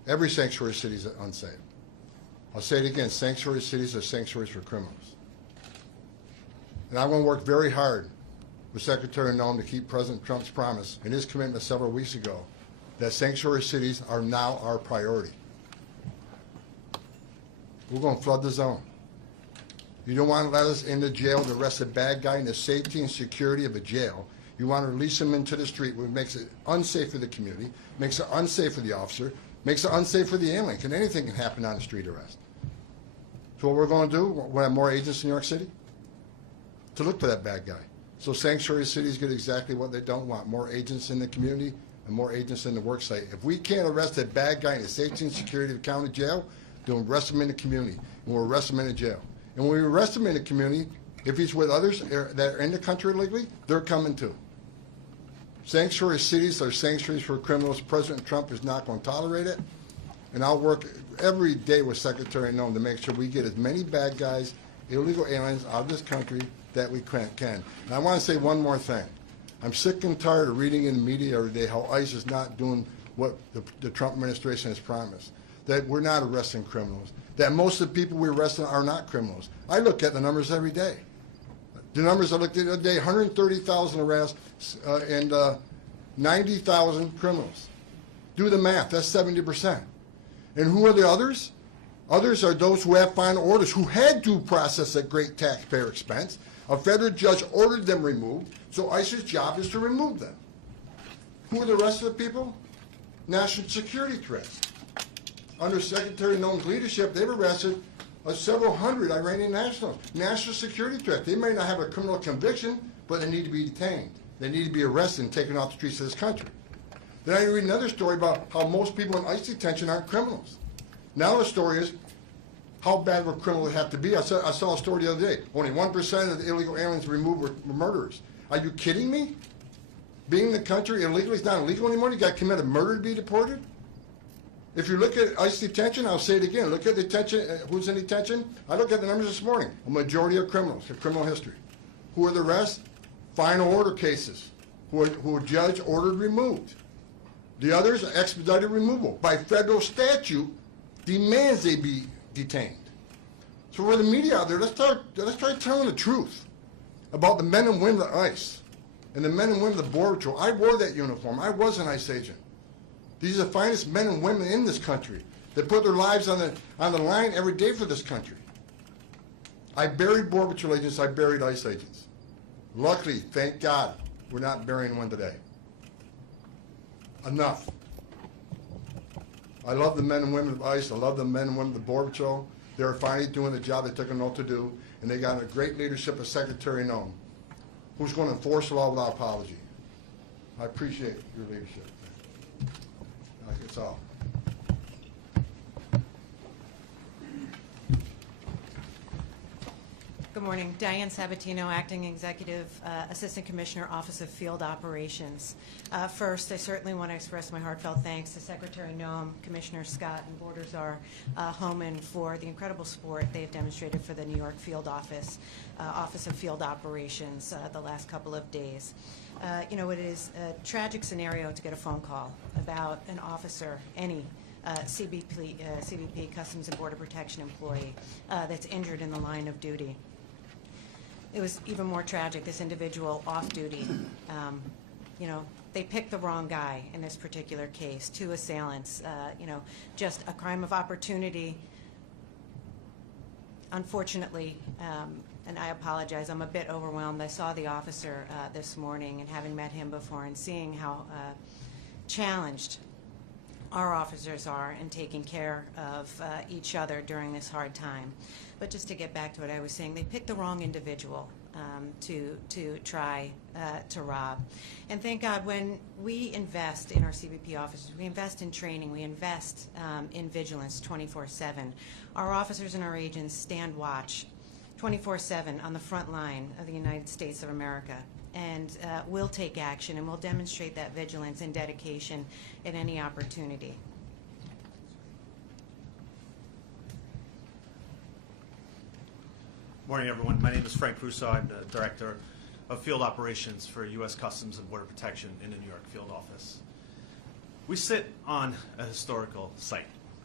Every sanctuary city is unsafe. I'll say it again, sanctuary cities are sanctuaries for criminals. And I'm going to work very hard with Secretary Noem to keep President Trump's promise and his commitment several weeks ago that sanctuary cities are now our priority. We're going to flood the zone. You don't want to let us into jail to arrest a bad guy in the safety and security of a jail. You want to release him into the street, which makes it unsafe for the community, makes it unsafe for the officer, makes it unsafe for the alien. Anything can happen on a street arrest. So what we're going to do, we'll have more agents in New York City to look for that bad guy. So sanctuary cities get exactly what they don't want, more agents in the community and more agents in the work site. If we can't arrest that bad guy in the safety and security of the county jail, then we'll arrest him in the community, and we'll arrest him in the jail. And when we arrest him in the community, if he's with others that are in the country illegally, they're coming too. Sanctuary cities are sanctuaries for criminals. President Trump is not going to tolerate it. And I'll work every day with Secretary Noem to make sure we get as many bad guys, illegal aliens out of this country that we can. And I want to say one more thing. I'm sick and tired of reading in the media every day how ICE is not doing what the Trump administration has promised, that we're not arresting criminals, that most of the people we arrest are not criminals. I look at the numbers every day. The numbers I looked at the other day, 130,000 arrests and 90,000 criminals. Do the math, that's 70%. And who are the others? Others are those who have final orders, who had due process at great taxpayer expense. A federal judge ordered them removed, so ICE's job is to remove them. Who are the rest of the people? National security threats. Under Secretary Noem's leadership, they've arrested several hundred Iranian nationals. National security threat. They may not have a criminal conviction, but they need to be detained. They need to be arrested and taken off the streets of this country. Then I read another story about how most people in ICE detention aren't criminals. Now the story is, how bad of a criminal they have to be. I saw a story the other day. Only 1% of the illegal aliens removed were murderers. Are you kidding me? Being in the country illegally is not illegal anymore? You got to commit a murder to be deported? If you look at ICE detention, I'll say it again, look at detention, who's in detention? I looked at the numbers this morning. A majority of criminals have criminal history. Who are the rest? Final order cases, who a judge ordered removed. The others are expedited removal. By federal statute, demands they be detained. So for the media out there, let's try telling the truth about the men and women of ICE and the men and women of the Border Patrol. I wore that uniform. I was an ICE agent. These are the finest men and women in this country that put their lives on the line every day for this country. I buried Border Patrol agents. I buried ICE agents. Luckily, thank God, we're not burying one today. Enough. I love the men and women of ICE. I love the men and women of the Border Patrol. They're finally doing the job they took an oath to do, and they got a great leadership of Secretary Noem, who's going to enforce the law without apology. I appreciate your leadership. That's all. Good morning. Diane Sabatino, Acting Executive Assistant Commissioner, Office of Field Operations. First, I certainly want to express my heartfelt thanks to Secretary Noem, Commissioner Scott, and Border Czar Homan for the incredible support they have demonstrated for the New York Field Office of Field Operations the last couple of days. You know, it is a tragic scenario to get a phone call about an officer, any CBP, Customs and Border Protection employee, that's injured in the line of duty. It was even more tragic, this individual off duty. You know, they picked the wrong guy in this particular case, two assailants, you know, just a crime of opportunity. Unfortunately, and I apologize, I'm a bit overwhelmed. I saw the officer this morning, and having met him before and seeing how challenged our officers are in taking care of each other during this hard time. But just to get back to what I was saying, they picked the wrong individual to try to rob. And thank God, when we invest in our CBP officers, we invest in training, we invest in vigilance 24/7. Our officers and our agents stand watch 24/7 on the front line of the United States of America. And we'll take action, and we'll demonstrate that vigilance and dedication at any opportunity. Morning, everyone. My name is Frank Russo. I'm the Director of Field Operations for U.S. Customs and Border Protection in the New York Field Office. We sit on a historical site.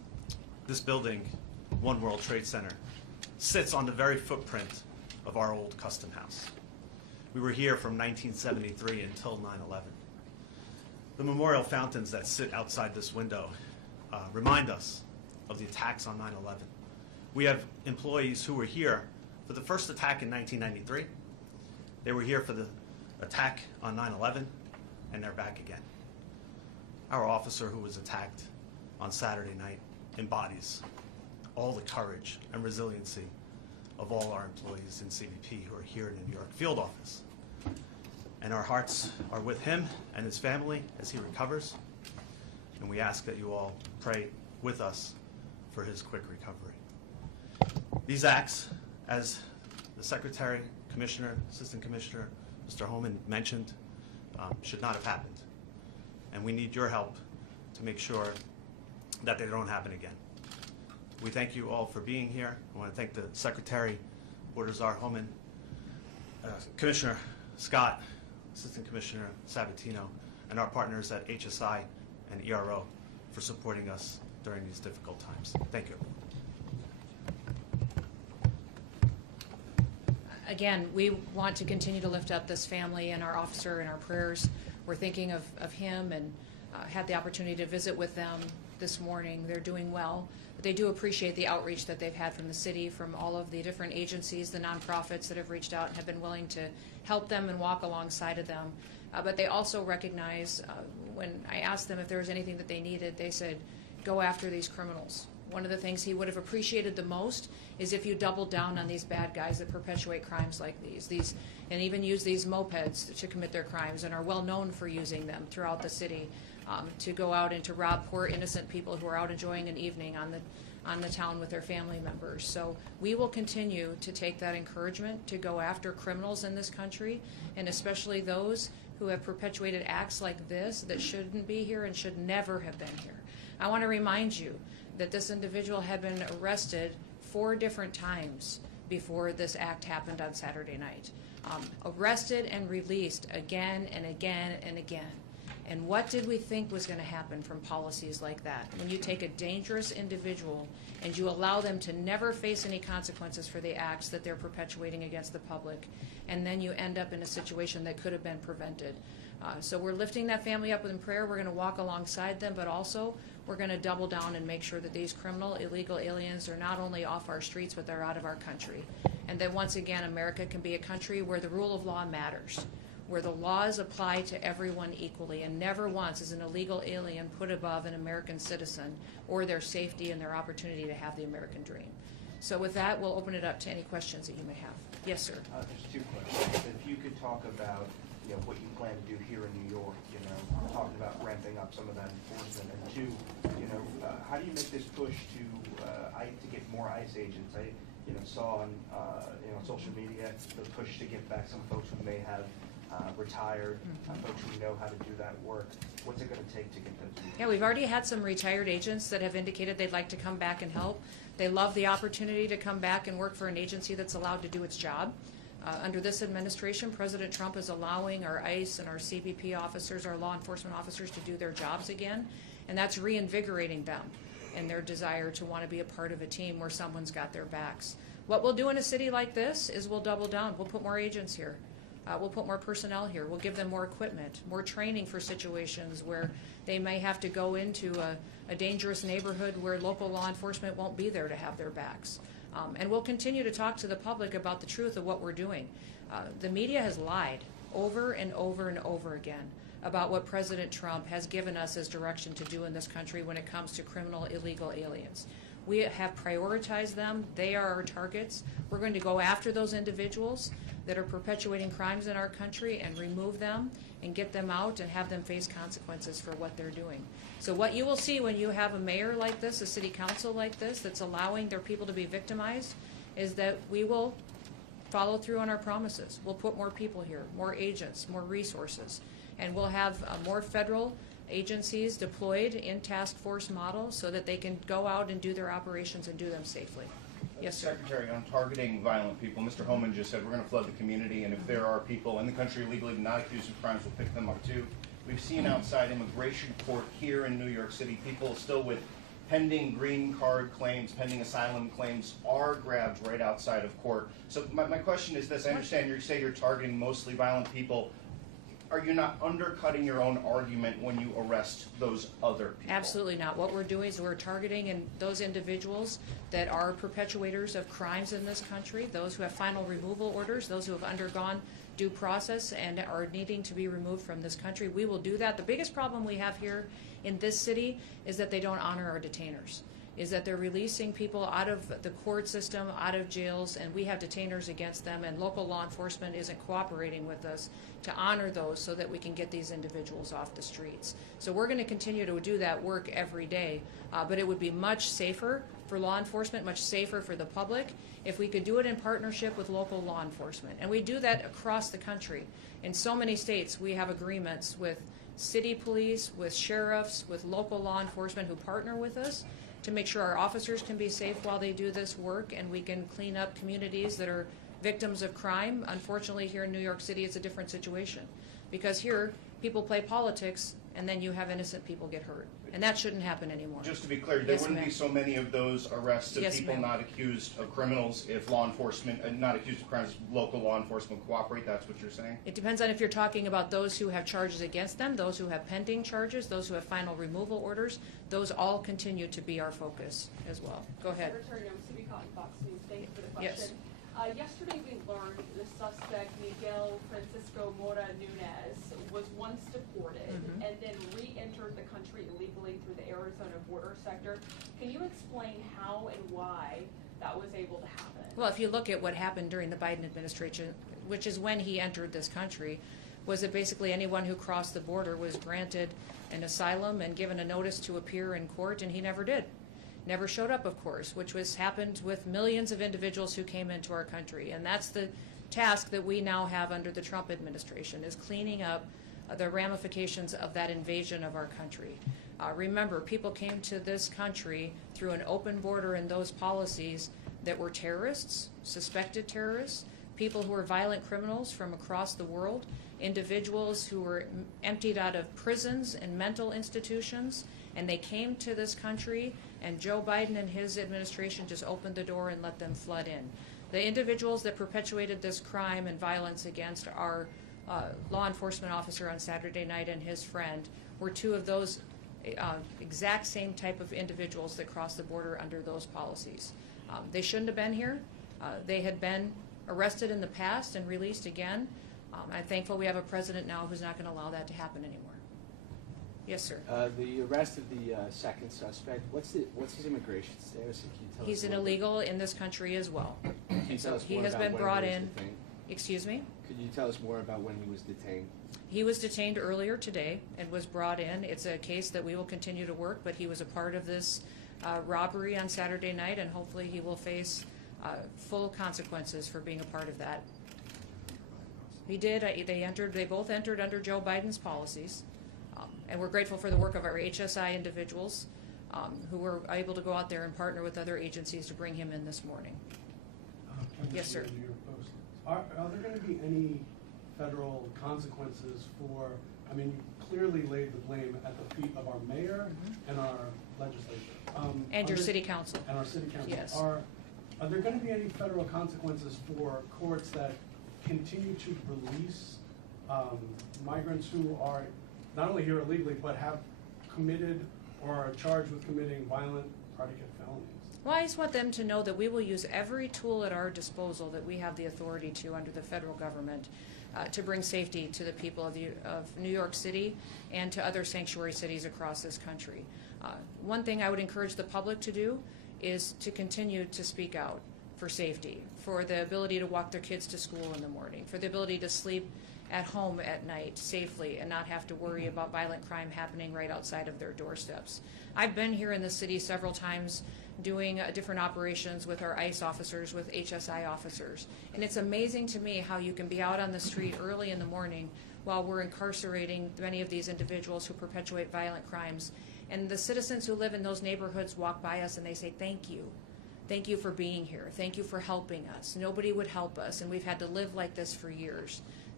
This building, One World Trade Center, sits on the very footprint of our old custom house. We were here from 1973 until 9/11. The memorial fountains that sit outside this window remind us of the attacks on 9/11. We have employees who were here for the first attack in 1993. They were here for the attack on 9/11, and they're back again. Our officer who was attacked on Saturday night embodies all the courage and resiliency of all our employees in CBP who are here in the New York field office. And our hearts are with him and his family as he recovers. And we ask that you all pray with us for his quick recovery. These acts, as the Secretary, Commissioner, Assistant Commissioner, Mr. Homan mentioned, should not have happened. And we need your help to make sure that they don't happen again. We thank you all for being here. I want to thank the Secretary, Bordazar Homan, Commissioner Scott, Assistant Commissioner Sabatino, and our partners at HSI and ERO for supporting us during these difficult times. Thank you. Again, we want to continue to lift up this family and our officer in our prayers. We're thinking of him and had the opportunity to visit with them this morning. They're doing well. But they do appreciate the outreach that they've had from the city, from all of the different agencies, the nonprofits that have reached out and have been willing to help them and walk alongside of them. But they also recognize, when I asked them if there was anything that they needed, they said, go after these criminals. One of the things he would have appreciated the most is if you doubled down on these bad guys that perpetuate crimes like these and even use these mopeds to commit their crimes and are well known for using them throughout the city to go out and to rob poor innocent people who are out enjoying an evening on the town with their family members. So we will continue to take that encouragement to go after criminals in this country, and especially those who have perpetuated acts like this that shouldn't be here and should never have been here. I want to remind you that this individual had been arrested 4 different times before this act happened on Saturday night. Arrested and released again and again and again. And what did we think was going to happen from policies like that? When you take a dangerous individual and you allow them to never face any consequences for the acts that they're perpetuating against the public, and then you end up in a situation that could have been prevented. So we're lifting that family up in prayer. We're going to walk alongside them, but also we're going to double down and make sure that these criminal, illegal aliens are not only off our streets, but they're out of our country. And that once again, America can be a country where the rule of law matters, where the laws apply to everyone equally, and never once is an illegal alien put above an American citizen or their safety and their opportunity to have the American dream. So with that, we'll open it up to any questions that you may have. Yes, sir. There's 2 questions. If you could talk about what you plan to do here in New York, talking about ramping up some of that enforcement, and 2, how do you make this push to get more ICE agents? I saw on social media the push to get back some folks who may have retired, folks who know how to do that work. What's it going to take to get them to do that? Yeah, we've already had some retired agents that have indicated they'd like to come back and help. They love the opportunity to come back and work for an agency that's allowed to do its job. Under this administration, President Trump is allowing our ICE and our CBP officers, our law enforcement officers, to do their jobs again, and that's reinvigorating them in their desire to want to be a part of a team where someone's got their backs. What we'll do in a city like this is we'll double down. We'll put more agents here. We'll put more personnel here. We'll give them more equipment, more training for situations where they may have to go into a dangerous neighborhood where local law enforcement won't be there to have their backs. And we'll continue to talk to the public about the truth of what we're doing. The media has lied over and over and over again about what President Trump has given us as direction to do in this country when it comes to criminal, illegal aliens. We have prioritized them. They are our targets. We're going to go after those individuals that are perpetuating crimes in our country and remove them and get them out and have them face consequences for what they're doing. So what you will see when you have a mayor like this, a city council like this, that's allowing their people to be victimized, is that we will follow through on our promises. We'll put more people here, more agents, more resources, and we'll have more federal agencies deployed in task force model so that they can go out and do their operations and do them safely. Yes, sir. Secretary, on targeting violent people, Mr. Homan just said we're going to flood the community, and if there are people in the country illegally not accused of crimes, we'll pick them up too. We've seen outside immigration court here in New York City people still with pending green card claims, pending asylum claims are grabbed right outside of court. So my question is this: I understand you say you're targeting mostly violent people. Are you not undercutting your own argument when you arrest those other people? Absolutely not. What we're doing is we're targeting those individuals that are perpetuators of crimes in this country, those who have final removal orders, those who have undergone due process and are needing to be removed from this country. We will do that. The biggest problem we have here in this city is that they don't honor our detainers, is that they're releasing people out of the court system, out of jails, and we have detainers against them, and local law enforcement isn't cooperating with us to honor those so that we can get these individuals off the streets. So we're going to continue to do that work every day, but it would be much safer for law enforcement, much safer for the public, if we could do it in partnership with local law enforcement. And we do that across the country. In so many states, we have agreements with city police, with sheriffs, with local law enforcement who partner with us to make sure our officers can be safe while they do this work, and we can clean up communities that are victims of crime. Unfortunately, here in New York City, it's a different situation, because here people play politics and then you have innocent people get hurt, and that shouldn't happen anymore. Just to be clear, there wouldn't be so many of those arrests of people not accused of criminals if law enforcement, not accused of crimes, local law enforcement cooperate. That's what you're saying? It depends on if you're talking about those who have charges against them, those who have pending charges, those who have final removal orders. Those all continue to be our focus as well. Go ahead. Secretary City Cotton Fox News. Thank you for the question. Yes. Yesterday we learned the suspect, Miguel Francisco Mora Nunez, was once deported and then re-entered the country illegally through the Arizona border sector. Can you explain how and why that was able to happen? Well, if you look at what happened during the Biden administration, which is when he entered this country, was that basically anyone who crossed the border was granted an asylum and given a notice to appear in court, and he never did. Never showed up, of course, which was happened with millions of individuals who came into our country. And that's the task that we now have under the Trump administration, is cleaning up the ramifications of that invasion of our country. Remember, people came to this country through an open border and those policies that were terrorists, suspected terrorists, people who were violent criminals from across the world, individuals who were emptied out of prisons and mental institutions, and they came to this country, and Joe Biden and his administration just opened the door and let them flood in. The individuals that perpetuated this crime and violence against our law enforcement officer on Saturday night and his friend were two of those exact same type of individuals that crossed the border under those policies. They shouldn't have been here. They had been arrested in the past and released again. I'm thankful we have a president now who's not going to allow that to happen anymore. Yes, sir. The arrest of the second suspect, what's his immigration status? Can you tell He's us an illegal in this country as well. Can you tell us He more has about been when brought he was in. detained? Excuse me? Could you tell us more about when he was detained? He was detained earlier today and was brought in. It's a case that we will continue to work, but he was a part of this robbery on Saturday night, and hopefully he will face full consequences for being a part of that. He did. They both entered under Joe Biden's policies, and we're grateful for the work of our HSI individuals who were able to go out there and partner with other agencies to bring him in this morning. Yes, sir. Are there going to be any federal consequences for, I mean, you clearly laid the blame at the feet of our mayor and our legislature. And your city council. And our city council. Yes. Are there going to be any federal consequences for courts that continue to release migrants who are not only here illegally, but have committed or are charged with committing violent predicate felonies? Well, I just want them to know that we will use every tool at our disposal that we have the authority to under the federal government to bring safety to the people of New York City and to other sanctuary cities across this country. One thing I would encourage the public to do is to continue to speak out for safety, for the ability to walk their kids to school in the morning, for the ability to sleep at home at night safely and not have to worry about violent crime happening right outside of their doorsteps. I've been here in the city several times doing different operations with our ICE officers, with HSI officers. And it's amazing to me how you can be out on the street early in the morning while we're incarcerating many of these individuals who perpetuate violent crimes. And the citizens who live in those neighborhoods walk by us and they say, "Thank you. Thank you for being here. Thank you for helping us. Nobody would help us, and we've had to live like this for years."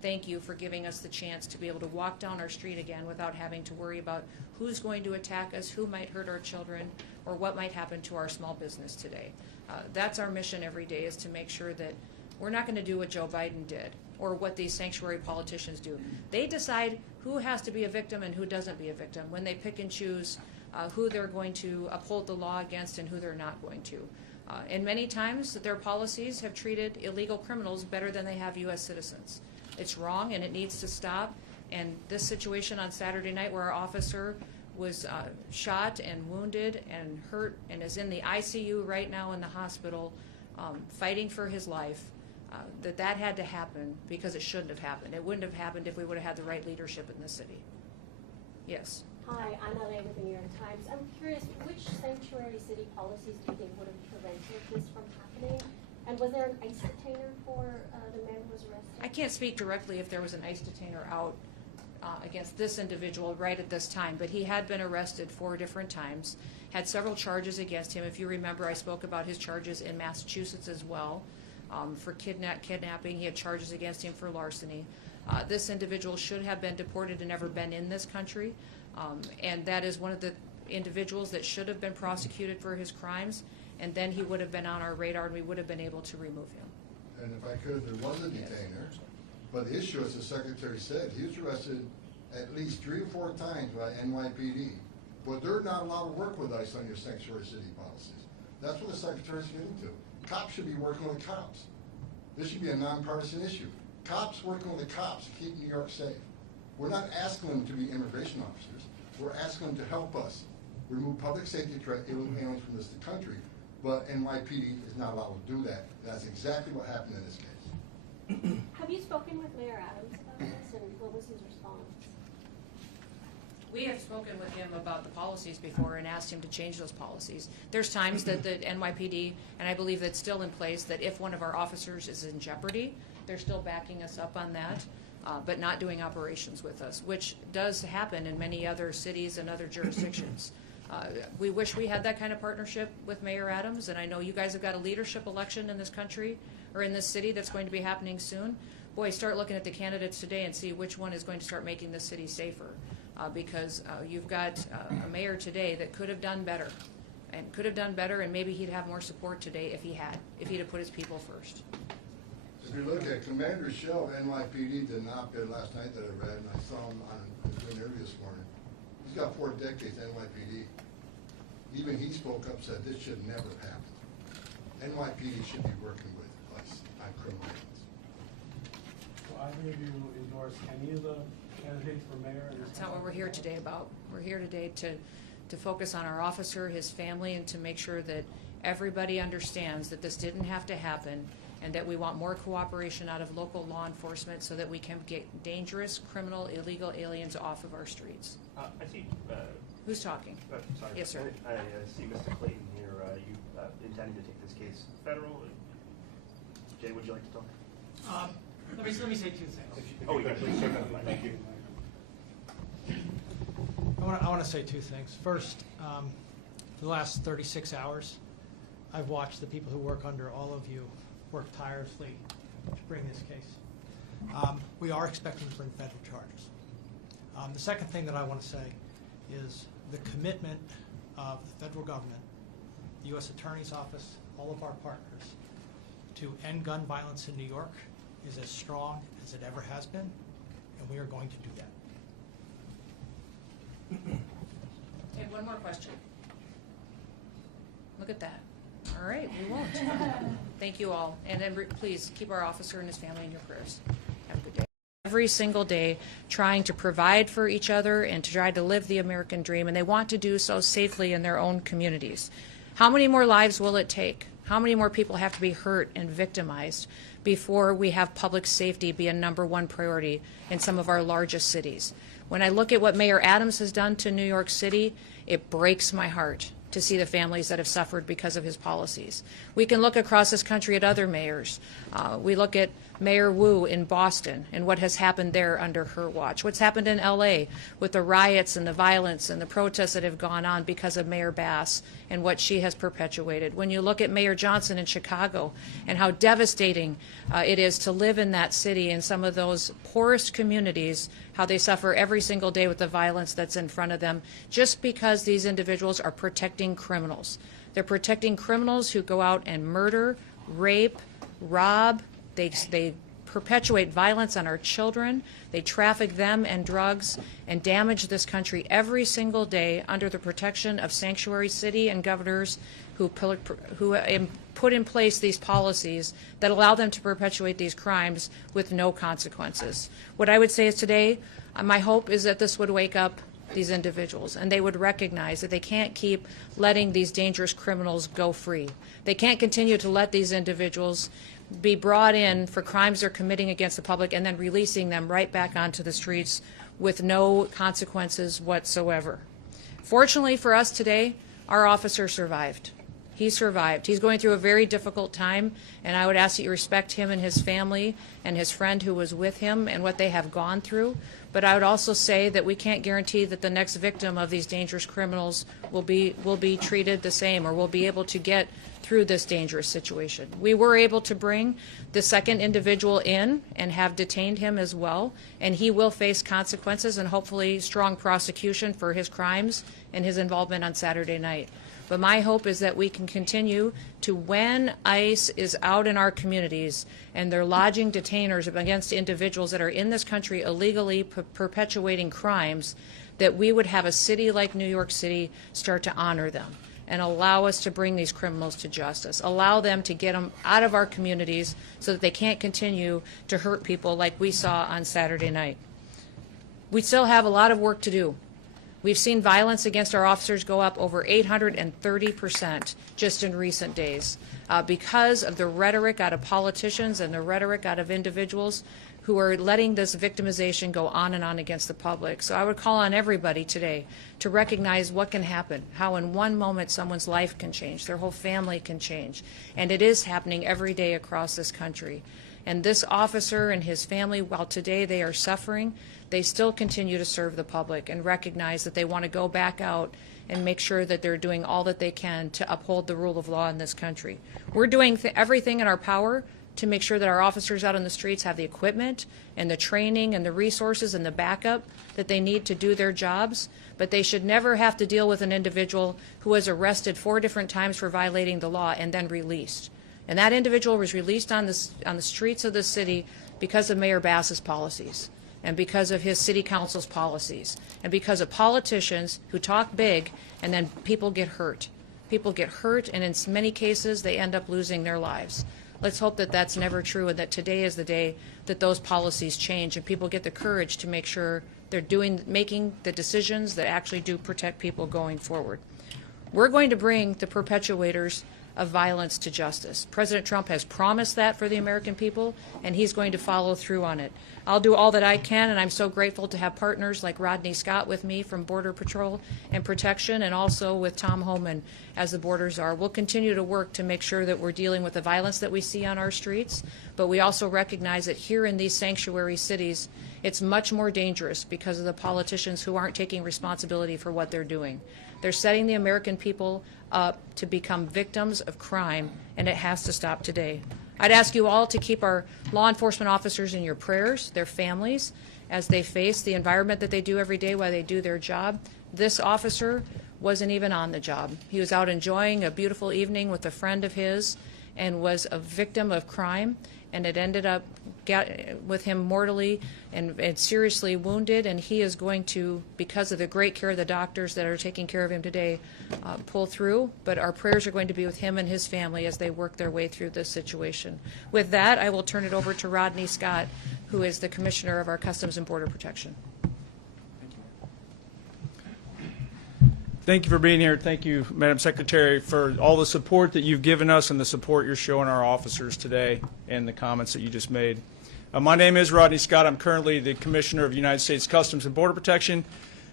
thank you for giving us the chance to be able to walk down our street again without having to worry about who's going to attack us, who might hurt our children, or what might happen to our small business today. That's our mission every day, is to make sure that we're not going to do what Joe Biden did or what these sanctuary politicians do. They decide who has to be a victim and who doesn't be a victim when they pick and choose who they're going to uphold the law against and who they're not going to. And many times their policies have treated illegal criminals better than they have U.S. citizens. It's wrong and it needs to stop. And this situation on Saturday night where our officer was shot and wounded and hurt and is in the ICU right now in the hospital fighting for his life, that had to happen because it shouldn't have happened. It wouldn't have happened if we would have had the right leadership in the city. Yes. Hi, I'm LA with the New York Times. I'm curious, which sanctuary city policies do you think would have prevented this from happening? And was there an ICE detainer for the man who was arrested? I can't speak directly if there was an ICE detainer out against this individual right at this time, but he had been arrested 4 different times, had several charges against him. If you remember, I spoke about his charges in Massachusetts as well. For kidnapping, he had charges against him for larceny. This individual should have been deported and never been in this country, and that is one of the individuals that should have been prosecuted for his crimes, and then he would have been on our radar and we would have been able to remove him. And if I could, there was a detainer, but the issue, as the Secretary said, he was arrested at least 3 or 4 times by NYPD, but they're not allowed to work with ICE on your sanctuary city policies. That's what the Secretary's getting to. Cops should be working with cops. This should be a nonpartisan issue. Cops working with the cops to keep New York safe. We're not asking them to be immigration officers. We're asking them to help us remove public safety threat aliens from this country, but NYPD is not allowed to do that. That's exactly what happened in this case. Have you spoken with Mayor Adams about this, and what was his response? We have spoken with him about the policies before and asked him to change those policies. There's times that the NYPD, and I believe that's still in place, that if one of our officers is in jeopardy, they're still backing us up on that, but not doing operations with us, which does happen in many other cities and other jurisdictions. We wish we had that kind of partnership with Mayor Adams, and I know you guys have got a leadership election in this country or in this city that's going to be happening soon. Boy, start looking at the candidates today and see which one is going to start making this city safer. Because you've got a mayor today that could have done better, and maybe he'd have more support today if he'd have put his people first. If you look at Commander Shell of NYPD did an op-ed last night that I read, and I saw him on his interview this morning. He's got 4 decades NYPD. Even he spoke up, said this should never happen. NYPD should be working with us on criminal aliens. So either of you endorse any of the candidates for mayor? That's not what we're here today about. We're here today to focus on our officer, his family, and to make sure that everybody understands that this didn't have to happen and that we want more cooperation out of local law enforcement so that we can get dangerous, criminal, illegal aliens off of our streets. I see. Who's talking? Sorry. Yes, sir. I see Mr. Clayton here. You intending to take this case federal? Jay, would you like to talk? Let me say 2 things. Oh, yeah, please. Thank you. I want to say 2 things. First, for the last 36 hours, I've watched the people who work under all of you work tirelessly to bring this case. We are expecting to bring federal charges. The second thing that I want to say is the commitment of the federal government, the U.S. Attorney's Office, all of our partners, to end gun violence in New York is as strong as it ever has been, and we are going to do that. Okay, one more question. Look at that. All right, we won't. Thank you all. And then please keep our officer and his family in your prayers. Have a good day. Every single day trying to provide for each other and to try to live the American dream, and they want to do so safely in their own communities. How many more lives will it take? How many more people have to be hurt and victimized before we have public safety be a #1 priority in some of our largest cities? When I look at what Mayor Adams has done to New York City, it breaks my heart to see the families that have suffered because of his policies. We can look across this country at other mayors. We look at Mayor Wu in Boston and what has happened there under her watch. What's happened in LA with the riots and the violence and the protests that have gone on because of Mayor Bass and what she has perpetuated. When you look at Mayor Johnson in Chicago and how devastating it is to live in that city, in some of those poorest communities, how they suffer every single day with the violence that's in front of them, just because these individuals are protecting criminals. They're protecting criminals who go out and murder, rape, rob. They perpetuate violence on our children. They traffic them and drugs and damage this country every single day under the protection of sanctuary city and governors who put in place these policies that allow them to perpetuate these crimes with no consequences. What I would say is today, my hope is that this would wake up these individuals and they would recognize that they can't keep letting these dangerous criminals go free. They can't continue to let these individuals be brought in for crimes they're committing against the public and then releasing them right back onto the streets with no consequences whatsoever. Fortunately for us today, our officer survived. He survived. He's going through a very difficult time, and I would ask that you respect him and his family and his friend who was with him and what they have gone through. But I would also say that we can't guarantee that the next victim of these dangerous criminals will be treated the same or will be able to get through this dangerous situation. We were able to bring the second individual in and have detained him as well, and he will face consequences and hopefully strong prosecution for his crimes and his involvement on Saturday night. But my hope is that we can continue to, when ICE is out in our communities and they're lodging detainers against individuals that are in this country illegally perpetuating crimes, that we would have a city like New York City start to honor them and allow us to bring these criminals to justice, allow them to get them out of our communities so that they can't continue to hurt people like we saw on Saturday night. We still have a lot of work to do. We've seen violence against our officers go up over 830% just in recent days because of the rhetoric out of politicians and the rhetoric out of individuals who are letting this victimization go on and on against the public. So I would call on everybody today to recognize what can happen, how in one moment someone's life can change, their whole family can change. And it is happening every day across this country. And this officer and his family, while today they are suffering, they still continue to serve the public and recognize that they want to go back out and make sure that they're doing all that they can to uphold the rule of law in this country. We're doing everything in our power to make sure that our officers out on the streets have the equipment and the training and the resources and the backup that they need to do their jobs, but they should never have to deal with an individual who was arrested 4 different times for violating the law and then released. And that individual was released on the streets of the city because of Mayor Bass's policies and because of his city council's policies and because of politicians who talk big and then people get hurt. People get hurt, and in many cases they end up losing their lives. Let's hope that that's never true and that today is the day that those policies change and people get the courage to make sure they're making the decisions that actually do protect people going forward. We're going to bring the perpetuators of violence to justice. President Trump has promised that for the American people, and he's going to follow through on it. I'll do all that I can, and I'm so grateful to have partners like Rodney Scott with me from Border Patrol and Protection, and also with Tom Homan as the borders are. We'll continue to work to make sure that we're dealing with the violence that we see on our streets, but we also recognize that here in these sanctuary cities, it's much more dangerous because of the politicians who aren't taking responsibility for what they're doing. They're setting the American people up to become victims of crime, and it has to stop today. I'd ask you all to keep our law enforcement officers in your prayers, their families, as they face the environment that they do every day while they do their job. This officer wasn't even on the job. He was out enjoying a beautiful evening with a friend of his and was a victim of crime, and it ended up with him mortally and seriously wounded, and he is going to, because of the great care of the doctors that are taking care of him today, pull through. But our prayers are going to be with him and his family as they work their way through this situation. With that, I will turn it over to Rodney Scott, who is the Commissioner of our Customs and Border Protection. Thank you for being here. Thank you, Madam Secretary, for all the support that you've given us and the support you're showing our officers today and the comments that you just made. My name is Rodney Scott. I'm currently the Commissioner of United States Customs and Border Protection.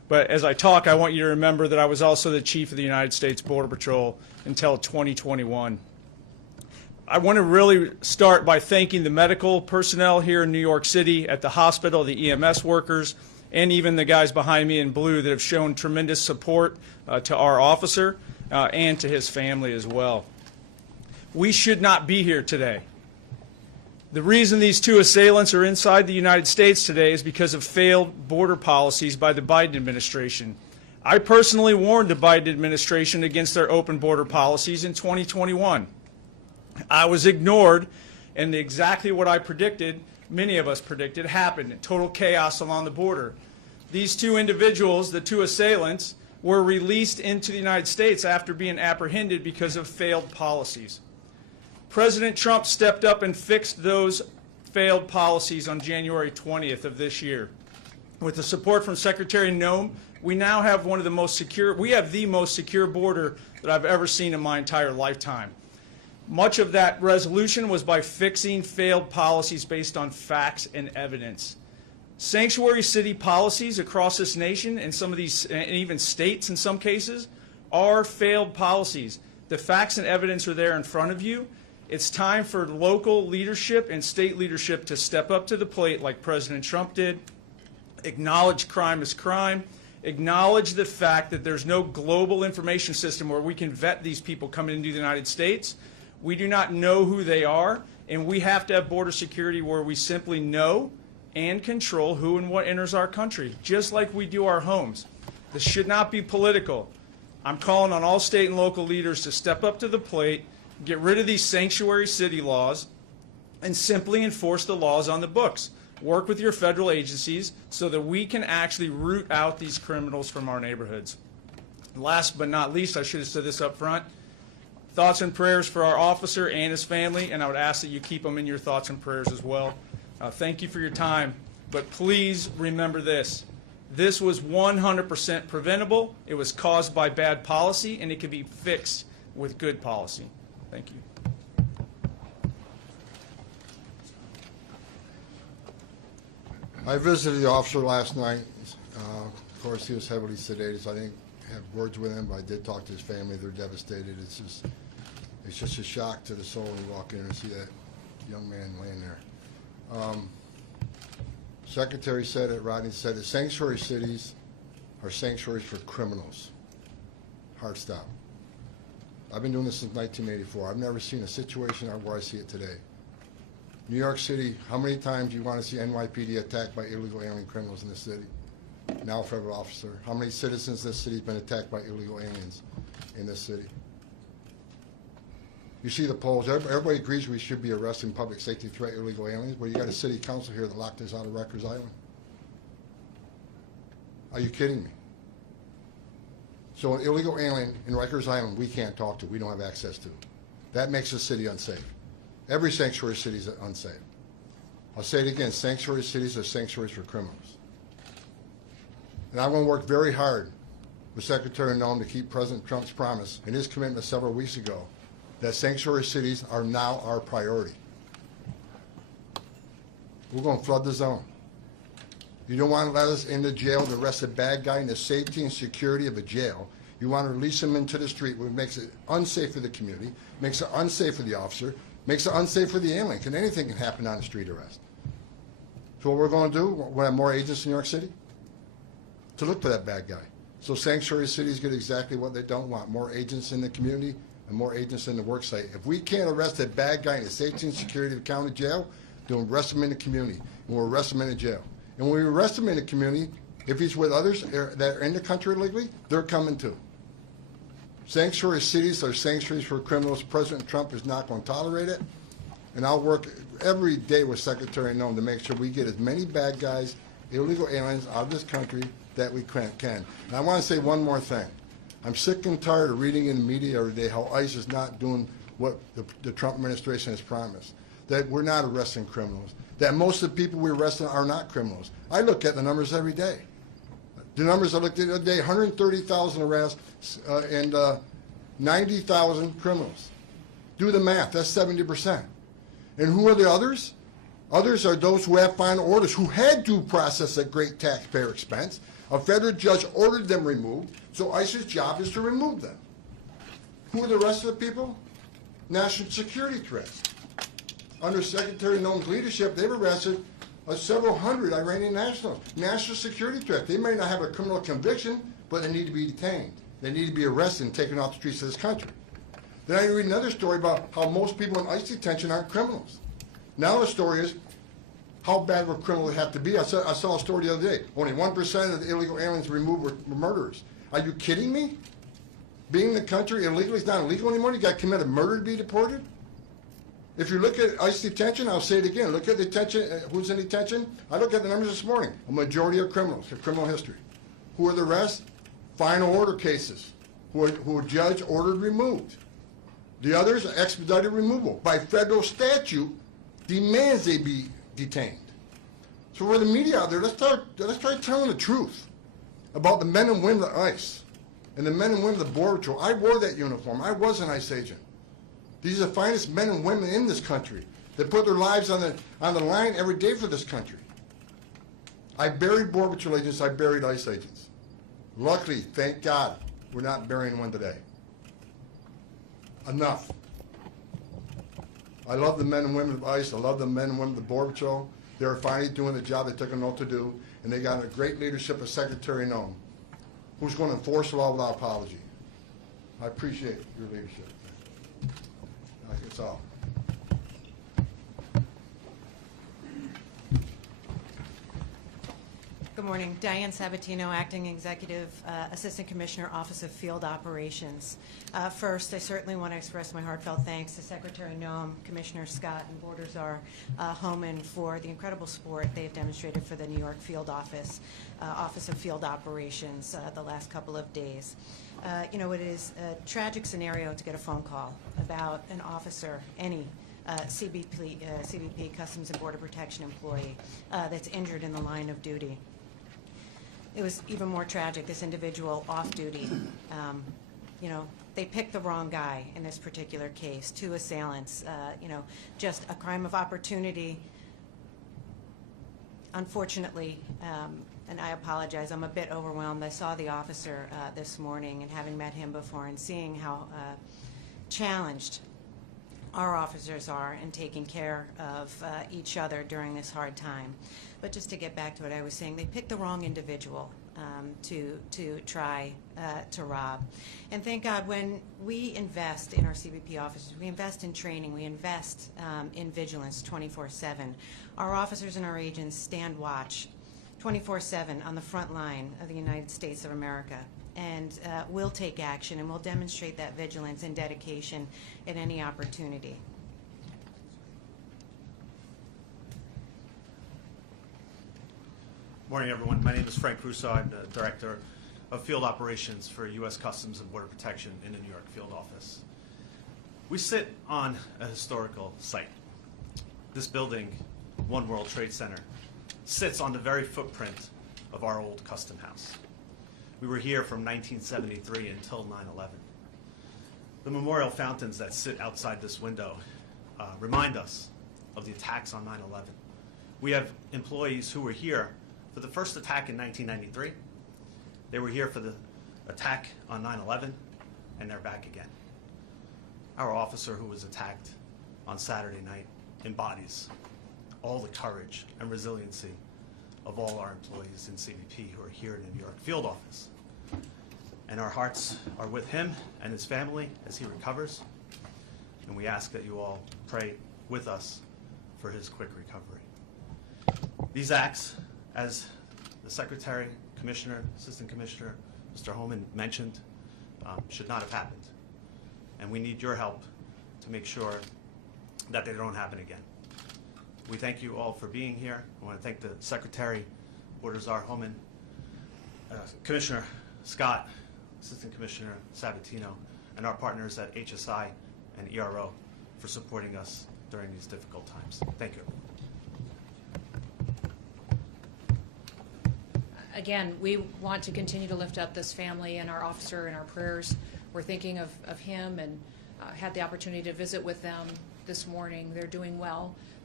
But as I talk, I want you to remember that I was also the chief of the United States Border Patrol until 2021. I want to really start by thanking the medical personnel here in New York City at the hospital, the EMS workers, and even the guys behind me in blue that have shown tremendous support to our officer and to his family as well. We should not be here today. The reason these two assailants are inside the United States today is because of failed border policies by the Biden administration. I personally warned the Biden administration against their open border policies in 2021. I was ignored, and exactly what I predicted, many of us predicted, happened. Total chaos along the border. These two individuals, the two assailants, were released into the United States after being apprehended because of failed policies. President Trump stepped up and fixed those failed policies on January 20th of this year. With the support from Secretary Noem, we now have one of the most secure, we have the most secure border that I've ever seen in my entire lifetime. Much of that resolution was by fixing failed policies based on facts and evidence. Sanctuary city policies across this nation, and some of these, and even states in some cases, are failed policies. The facts and evidence are there in front of you. It's time for local leadership and state leadership to step up to the plate like President Trump did, acknowledge crime as crime, acknowledge the fact that there's no global information system where we can vet these people coming into the United States. We do not know who they are, and we have to have border security where we simply know and control who and what enters our country, just like we do our homes. This should not be political. I'm calling on all state and local leaders to step up to the plate, get rid of these sanctuary city laws, and simply enforce the laws on the books. Work with your federal agencies so that we can actually root out these criminals from our neighborhoods. Last but not least, I should have said this up front, thoughts and prayers for our officer and his family, and I would ask that you keep them in your thoughts and prayers as well. Thank you for your time, but please remember this. This was 100% preventable. It was caused by bad policy, and it can be fixed with good policy. Thank you. I visited the officer last night. Of course, he was heavily sedated, so I didn't have words with him, but I did talk to his family. They're devastated. It's just a shock to the soul when you walk in and see that young man laying there. Secretary said it, Rodney said it, sanctuary cities are sanctuaries for criminals. Hard stop. I've been doing this since 1984. I've never seen a situation where I see it today. New York City, how many times do you want to see NYPD attacked by illegal alien criminals in this city? Now a federal officer. How many citizens in this city have been attacked by illegal aliens in this city? You see the polls. Everybody agrees we should be arresting public safety threat illegal aliens, but you got a city council here that locked us out of Rikers Island. Are you kidding me? So an illegal alien in Rikers Island we can't talk to, we don't have access to. That makes the city unsafe. Every sanctuary city is unsafe. I'll say it again, sanctuary cities are sanctuaries for criminals. And I'm going to work very hard with Secretary Noem to keep President Trump's promise and his commitment several weeks ago that sanctuary cities are now our priority. We're going to flood the zone. You don't want to let us into jail to arrest a bad guy in the safety and security of a jail. You want to release him into the street, which makes it unsafe for the community, makes it unsafe for the officer, makes it unsafe for the alien, because anything can happen on a street arrest. So what we're going to do, we'll have more agents in New York City to look for that bad guy. So sanctuary cities get exactly what they don't want, more agents in the community and more agents in the work site. If we can't arrest a bad guy in the safety and security of the county jail, then we'll arrest him in the community, and we'll arrest him in the jail. And when we arrest him in the community, if he's with others that are in the country illegally, they're coming too. Sanctuary cities are sanctuaries for criminals. President Trump is not going to tolerate it. And I'll work every day with Secretary Noem to make sure we get as many bad guys, illegal aliens out of this country that we can. And I want to say one more thing. I'm sick and tired of reading in the media every day how ICE is not doing what the Trump administration has promised, that we're not arresting criminals, that most of the people we arrest are not criminals. I look at the numbers every day. The numbers I looked at the other day, 130,000 arrests and 90,000 criminals. Do the math, that's 70%. And who are the others? Others are those who have final orders, who had due process at great taxpayer expense. A federal judge ordered them removed, so ICE's job is to remove them. Who are the rest of the people? National security threats. Under Secretary Noam's leadership, they've arrested several hundred Iranian nationals. National security threat. They may not have a criminal conviction, but they need to be detained. They need to be arrested and taken off the streets of this country. Then I read another story about how most people in ICE detention aren't criminals. Now the story is, how bad would criminals have to be? I saw a story the other day. Only 1% of the illegal aliens removed were murderers. Are you kidding me? Being in the country illegally is not illegal anymore? You got to commit a murder to be deported? If you look at ICE detention, I'll say it again, look at detention, who's in detention? I look at the numbers this morning. A majority are criminals, a criminal history. Who are the rest? Final order cases, who a judge ordered removed. The others are expedited removal. By federal statute, demands they be detained. So for the media out there, let's try telling the truth about the men and women of ICE and the men and women of the Border Patrol. I wore that uniform. I was an ICE agent. These are the finest men and women in this country that put their lives on the line every day for this country. I buried Border Patrol agents. I buried ICE agents. Luckily, thank God, we're not burying one today. Enough. I love the men and women of ICE. I love the men and women of the Border Patrol. They're finally doing the job they took an oath to do, and they got a great leadership of Secretary Noam, who's going to enforce the law without apology. I appreciate your leadership. That's all. Good morning. Diane Sabatino, Acting Executive Assistant Commissioner, Office of Field Operations. First, I certainly want to express my heartfelt thanks to Secretary Noam, Commissioner Scott, and Border Czar Homan for the incredible support they've demonstrated for the New York Field Office, Office of Field Operations the last couple of days. You know, it is a tragic scenario to get a phone call about an officer, any CBP, Customs and Border Protection employee, that's injured in the line of duty. It was even more tragic, this individual off duty. You know, they picked the wrong guy in this particular case, 2 assailants, you know, just a crime of opportunity. Unfortunately, and I apologize, I'm a bit overwhelmed. I saw the officer this morning, and having met him before and seeing how challenged our officers are in taking care of each other during this hard time. But just to get back to what I was saying, they picked the wrong individual to try to rob. And thank God, when we invest in our CBP officers, we invest in training, we invest in vigilance 24/7. Our officers and our agents stand watch 24/7 on the front line of the United States of America. And we'll take action, and we'll demonstrate that vigilance and dedication at any opportunity. Morning, everyone. My name is Frank Russo. I'm the Director of Field Operations for U.S. Customs and Border Protection in the New York Field Office. We sit on a historical site. This building, One World Trade Center, sits on the very footprint of our old custom house. We were here from 1973 until 9/11. The memorial fountains that sit outside this window remind us of the attacks on 9/11. We have employees who were here for the first attack in 1993. They were here for the attack on 9/11, and they're back again. Our officer who was attacked on Saturday night embodies all the courage and resiliency of all our employees in CBP who are here in the New York Field Office. And our hearts are with him and his family as he recovers. And we ask that you all pray with us for his quick recovery. These acts, as the Secretary, Commissioner, Assistant Commissioner, Mr. Homan mentioned, should not have happened. And we need your help to make sure that they don't happen again. We thank you all for being here. I want to thank the Secretary, Border Czar Homan, Commissioner Scott, Assistant Commissioner Sabatino, and our partners at HSI and ERO for supporting us during these difficult times. Thank you. Again, we want to continue to lift up this family and our officer in our prayers. We're thinking of him, and had the opportunity to visit with them this morning. They're doing well. But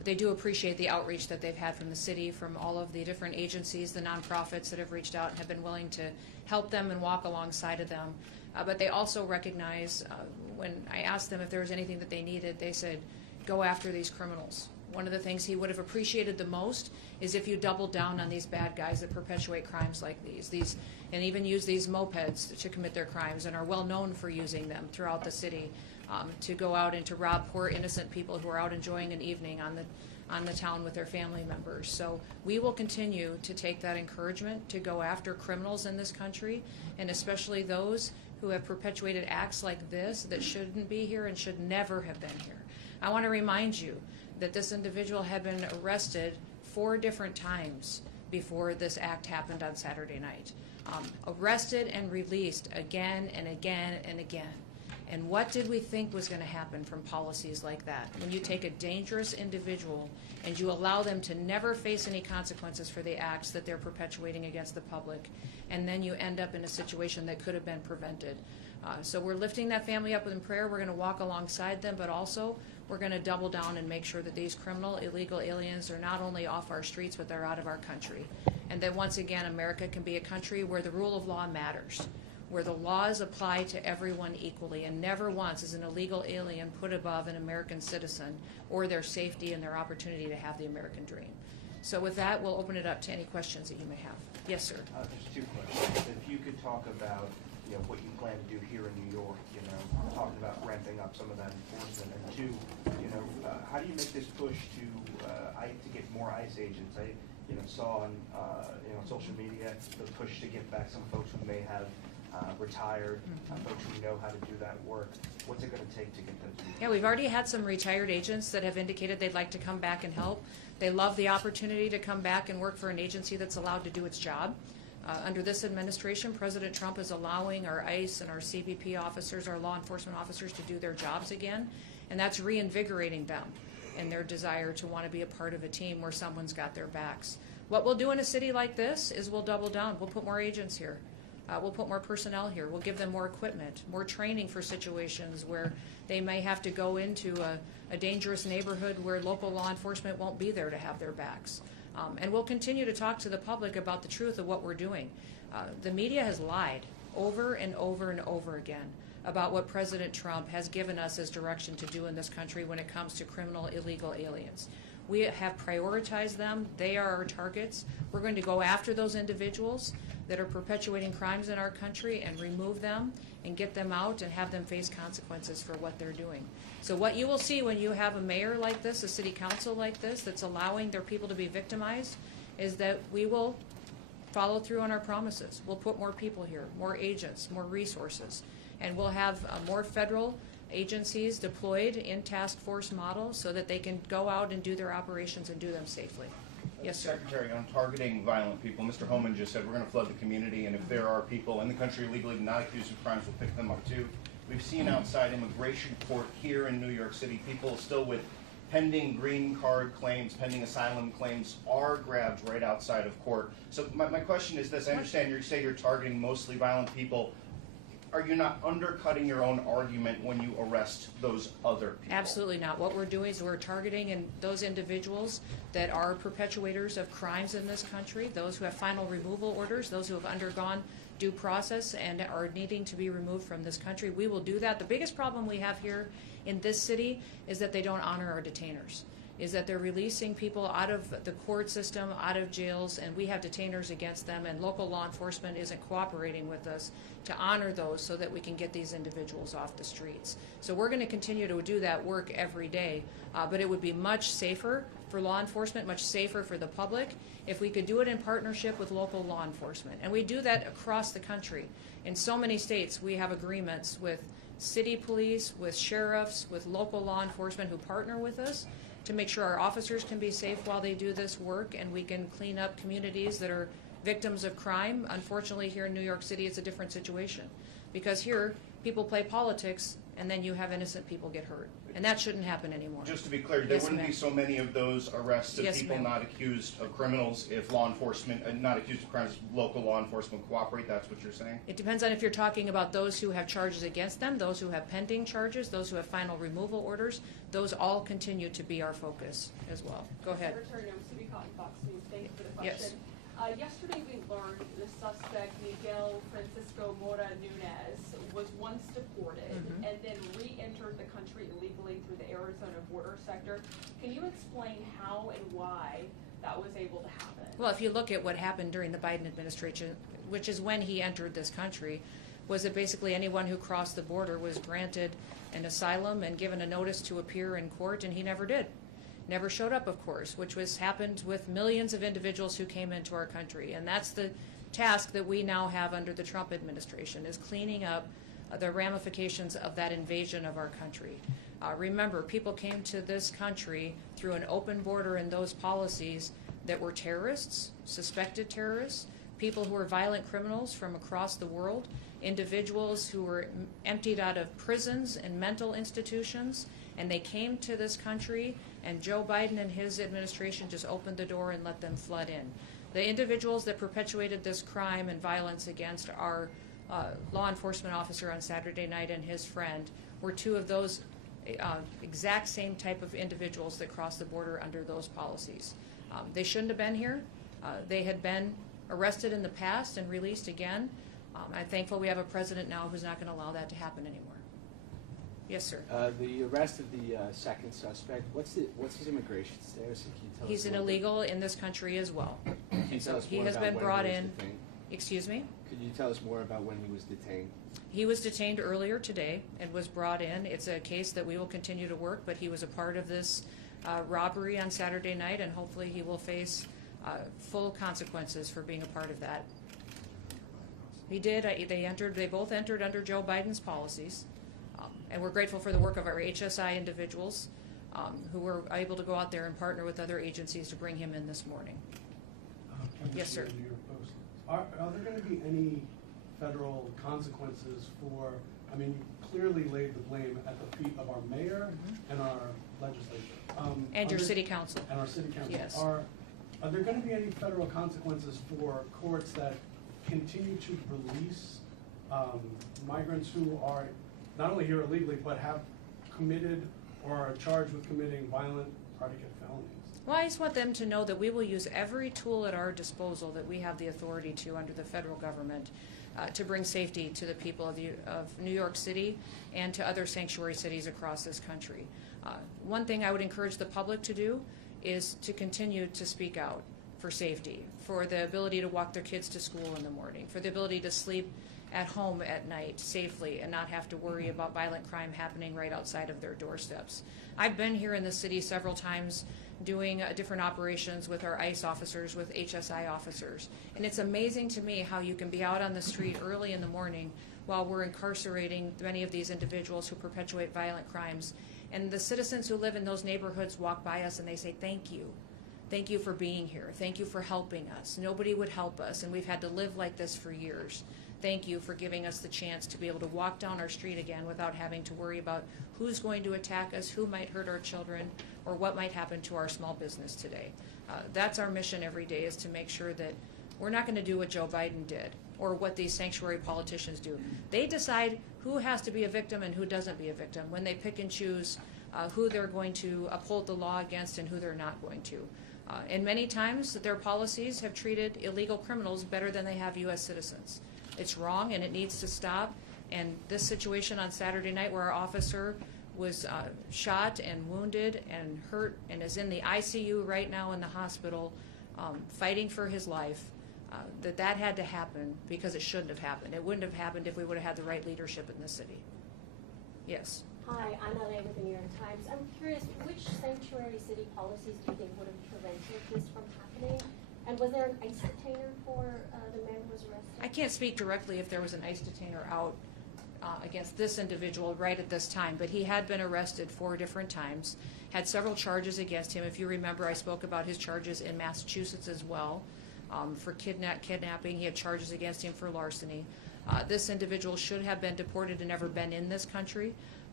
they do appreciate the outreach that they've had from the city, from all of the different agencies, the nonprofits that have reached out and have been willing to help them and walk alongside of them. But they also recognize, when I asked them if there was anything that they needed, they said, go after these criminals. One of the things he would have appreciated the most is if you doubled down on these bad guys that perpetuate crimes like these and even use these mopeds to commit their crimes and are well known for using them throughout the city, to go out and to rob poor innocent people who are out enjoying an evening on the town with their family members. So we will continue to take that encouragement to go after criminals in this country, and especially those who have perpetuated acts like this that shouldn't be here and should never have been here. I want to remind you that this individual had been arrested 4 different times before this act happened on Saturday night. Arrested and released again and again and again. And what did we think was going to happen from policies like that? When you take a dangerous individual and you allow them to never face any consequences for the acts that they're perpetuating against the public, and then you end up in a situation that could have been prevented. So we're lifting that family up in prayer. We're going to walk alongside them, but also we're going to double down and make sure that these criminal, illegal aliens are not only off our streets, but they're out of our country. And that once again, America can be a country where the rule of law matters, where the laws apply to everyone equally, and never once is an illegal alien put above an American citizen or their safety and their opportunity to have the American dream. So with that, we'll open it up to any questions that you may have. Yes, sir. There's 2 questions. If you could talk about, what you plan to do here in New York, talking about ramping up some of that enforcement, and 2, how do you make this push to get more ICE agents? I, saw on, social media the push to get back some folks who may have retired, folks who know how to do that work. What's it going to take to get them to do that? Yeah, we've already had some retired agents that have indicated they'd like to come back and help. They love the opportunity to come back and work for an agency that's allowed to do its job. Under this administration, President Trump is allowing our ICE and our CBP officers, our law enforcement officers, to do their jobs again, and that's reinvigorating them in their desire to want to be a part of a team where someone's got their backs. What we'll do in a city like this is we'll double down. We'll put more agents here. We'll put more personnel here. We'll give them more equipment, more training for situations where they may have to go into a dangerous neighborhood where local law enforcement won't be there to have their backs. And we'll continue to talk to the public about the truth of what we're doing. The media has lied over and over and over again about what President Trump has given us as direction to do in this country when it comes to criminal, illegal aliens. We have prioritized them. They are our targets. We're going to go after those individuals that are perpetuating crimes in our country and remove them and get them out and have them face consequences for what they're doing. So what you will see when you have a mayor like this, a city council like this, that's allowing their people to be victimized, is that we will follow through on our promises. We'll put more people here, more agents, more resources, and we'll have more federal agencies deployed in task force model so that they can go out and do their operations and do them safely. Yes, sir. Secretary, on targeting violent people, Mr. Homan just said we're going to flood the community, and if there are people in the country legally not accused of crimes, we'll pick them up too. We've seen outside immigration court here in New York City, people still with pending green card claims, pending asylum claims are grabbed right outside of court. So my question is this: I understand you say you're targeting mostly violent people. Are you not undercutting your own argument when you arrest those other people? Absolutely not. What we're doing is we're targeting those individuals that are perpetuators of crimes in this country, those who have final removal orders, those who have undergone due process and are needing to be removed from this country. We will do that. The biggest problem we have here in this city is that they don't honor our detainers, is that they're releasing people out of the court system, out of jails, and we have detainers against them, and local law enforcement isn't cooperating with us to honor those so that we can get these individuals off the streets. So we're going to continue to do that work every day, but it would be much safer for law enforcement, much safer for the public, if we could do it in partnership with local law enforcement. And we do that across the country. In so many states, we have agreements with city police, with sheriffs, with local law enforcement who partner with us to make sure our officers can be safe while they do this work, and we can clean up communities that are victims of crime. Unfortunately, here in New York City, it's a different situation, because here people play politics and then you have innocent people get hurt. And that shouldn't happen anymore. Just to be clear, there Yes, wouldn't ma'am. be so many of those arrests of Yes, people ma'am. not accused of criminals if law enforcement, not accused of crimes, local law enforcement cooperate, that's what you're saying? It depends on if you're talking about those who have charges against them, those who have pending charges, those who have final removal orders. Those all continue to be our focus as well. Go ahead. Secretary, I'm Subi Cotton, Fox News. Thank you for the Yes. question. Yesterday, we learned the suspect, Miguel Francisco Mora Nunez, was once deported and then re-entered the country illegally through the Arizona border sector. Can you explain how and why that was able to happen? Well, if you look at what happened during the Biden administration, which is when he entered this country, was that basically anyone who crossed the border was granted an asylum and given a notice to appear in court, and he never did. Never showed up, of course, which was happened with millions of individuals who came into our country. And that's the task that we now have under the Trump administration, is cleaning up the ramifications of that invasion of our country. Remember, people came to this country through an open border and those policies that were terrorists, suspected terrorists, people who were violent criminals from across the world, individuals who were emptied out of prisons and mental institutions, and they came to this country, and Joe Biden and his administration just opened the door and let them flood in. The individuals that perpetuated this crime and violence against our law enforcement officer on Saturday night and his friend were two of those exact same type of individuals that crossed the border under those policies. They shouldn't have been here. They had been arrested in the past and released again. I'm thankful we have a president now who's not going to allow that to happen anymore. Yes, sir. The arrest of the second suspect, what's his immigration status? Can you tell He's us an more about- illegal in this country as well. Can you So tell us he more has about been when brought he was in. detained? Excuse me? Could you tell us more about when he was detained? He was detained earlier today and was brought in. It's a case that we will continue to work, but he was a part of this robbery on Saturday night, and hopefully he will face full consequences for being a part of that. He did. They both entered under Joe Biden's policies, and we're grateful for the work of our HSI individuals who were able to go out there and partner with other agencies to bring him in this morning. Yes, sir. New York Post. Are there going to be any federal consequences for, I mean, you clearly laid the blame at the feet of our mayor and our legislature. And your city council. And our city council. Yes. Are there going to be any federal consequences for courts that continue to release migrants who are not only here illegally, but have committed or are charged with committing violent predicate felonies? Well, I just want them to know that we will use every tool at our disposal that we have the authority to under the federal government to bring safety to the people of New York City and to other sanctuary cities across this country. One thing I would encourage the public to do is to continue to speak out for safety, for the ability to walk their kids to school in the morning, for the ability to sleep at home at night safely and not have to worry about violent crime happening right outside of their doorsteps. I've been here in the city several times doing different operations with our ICE officers, with HSI officers. And it's amazing to me how you can be out on the street early in the morning while we're incarcerating many of these individuals who perpetuate violent crimes. And the citizens who live in those neighborhoods walk by us and they say, "Thank you. Thank you for being here. Thank you for helping us. Nobody would help us, and we've had to live like this for years. Thank you for giving us the chance to be able to walk down our street again without having to worry about who's going to attack us, who might hurt our children, or what might happen to our small business today." That's our mission every day, is to make sure that we're not going to do what Joe Biden did or what these sanctuary politicians do. They decide who has to be a victim and who doesn't be a victim when they pick and choose who they're going to uphold the law against and who they're not going to. And many times their policies have treated illegal criminals better than they have U.S. citizens. It's wrong and it needs to stop. And this situation on Saturday night where our officer was shot and wounded and hurt and is in the ICU right now in the hospital fighting for his life, that had to happen because it shouldn't have happened. It wouldn't have happened if we would have had the right leadership in this city. Yes. Hi, I'm LA with the New York Times. I'm curious, which sanctuary city policies do you think would have prevented this from happening? And was there an ICE detainer for the man who was arrested? I can't speak directly if there was an ICE detainer out against this individual right at this time, but he had been arrested 4 different times, had several charges against him. If you remember, I spoke about his charges in Massachusetts as well for kidnapping. He had charges against him for larceny. This individual should have been deported and never been in this country.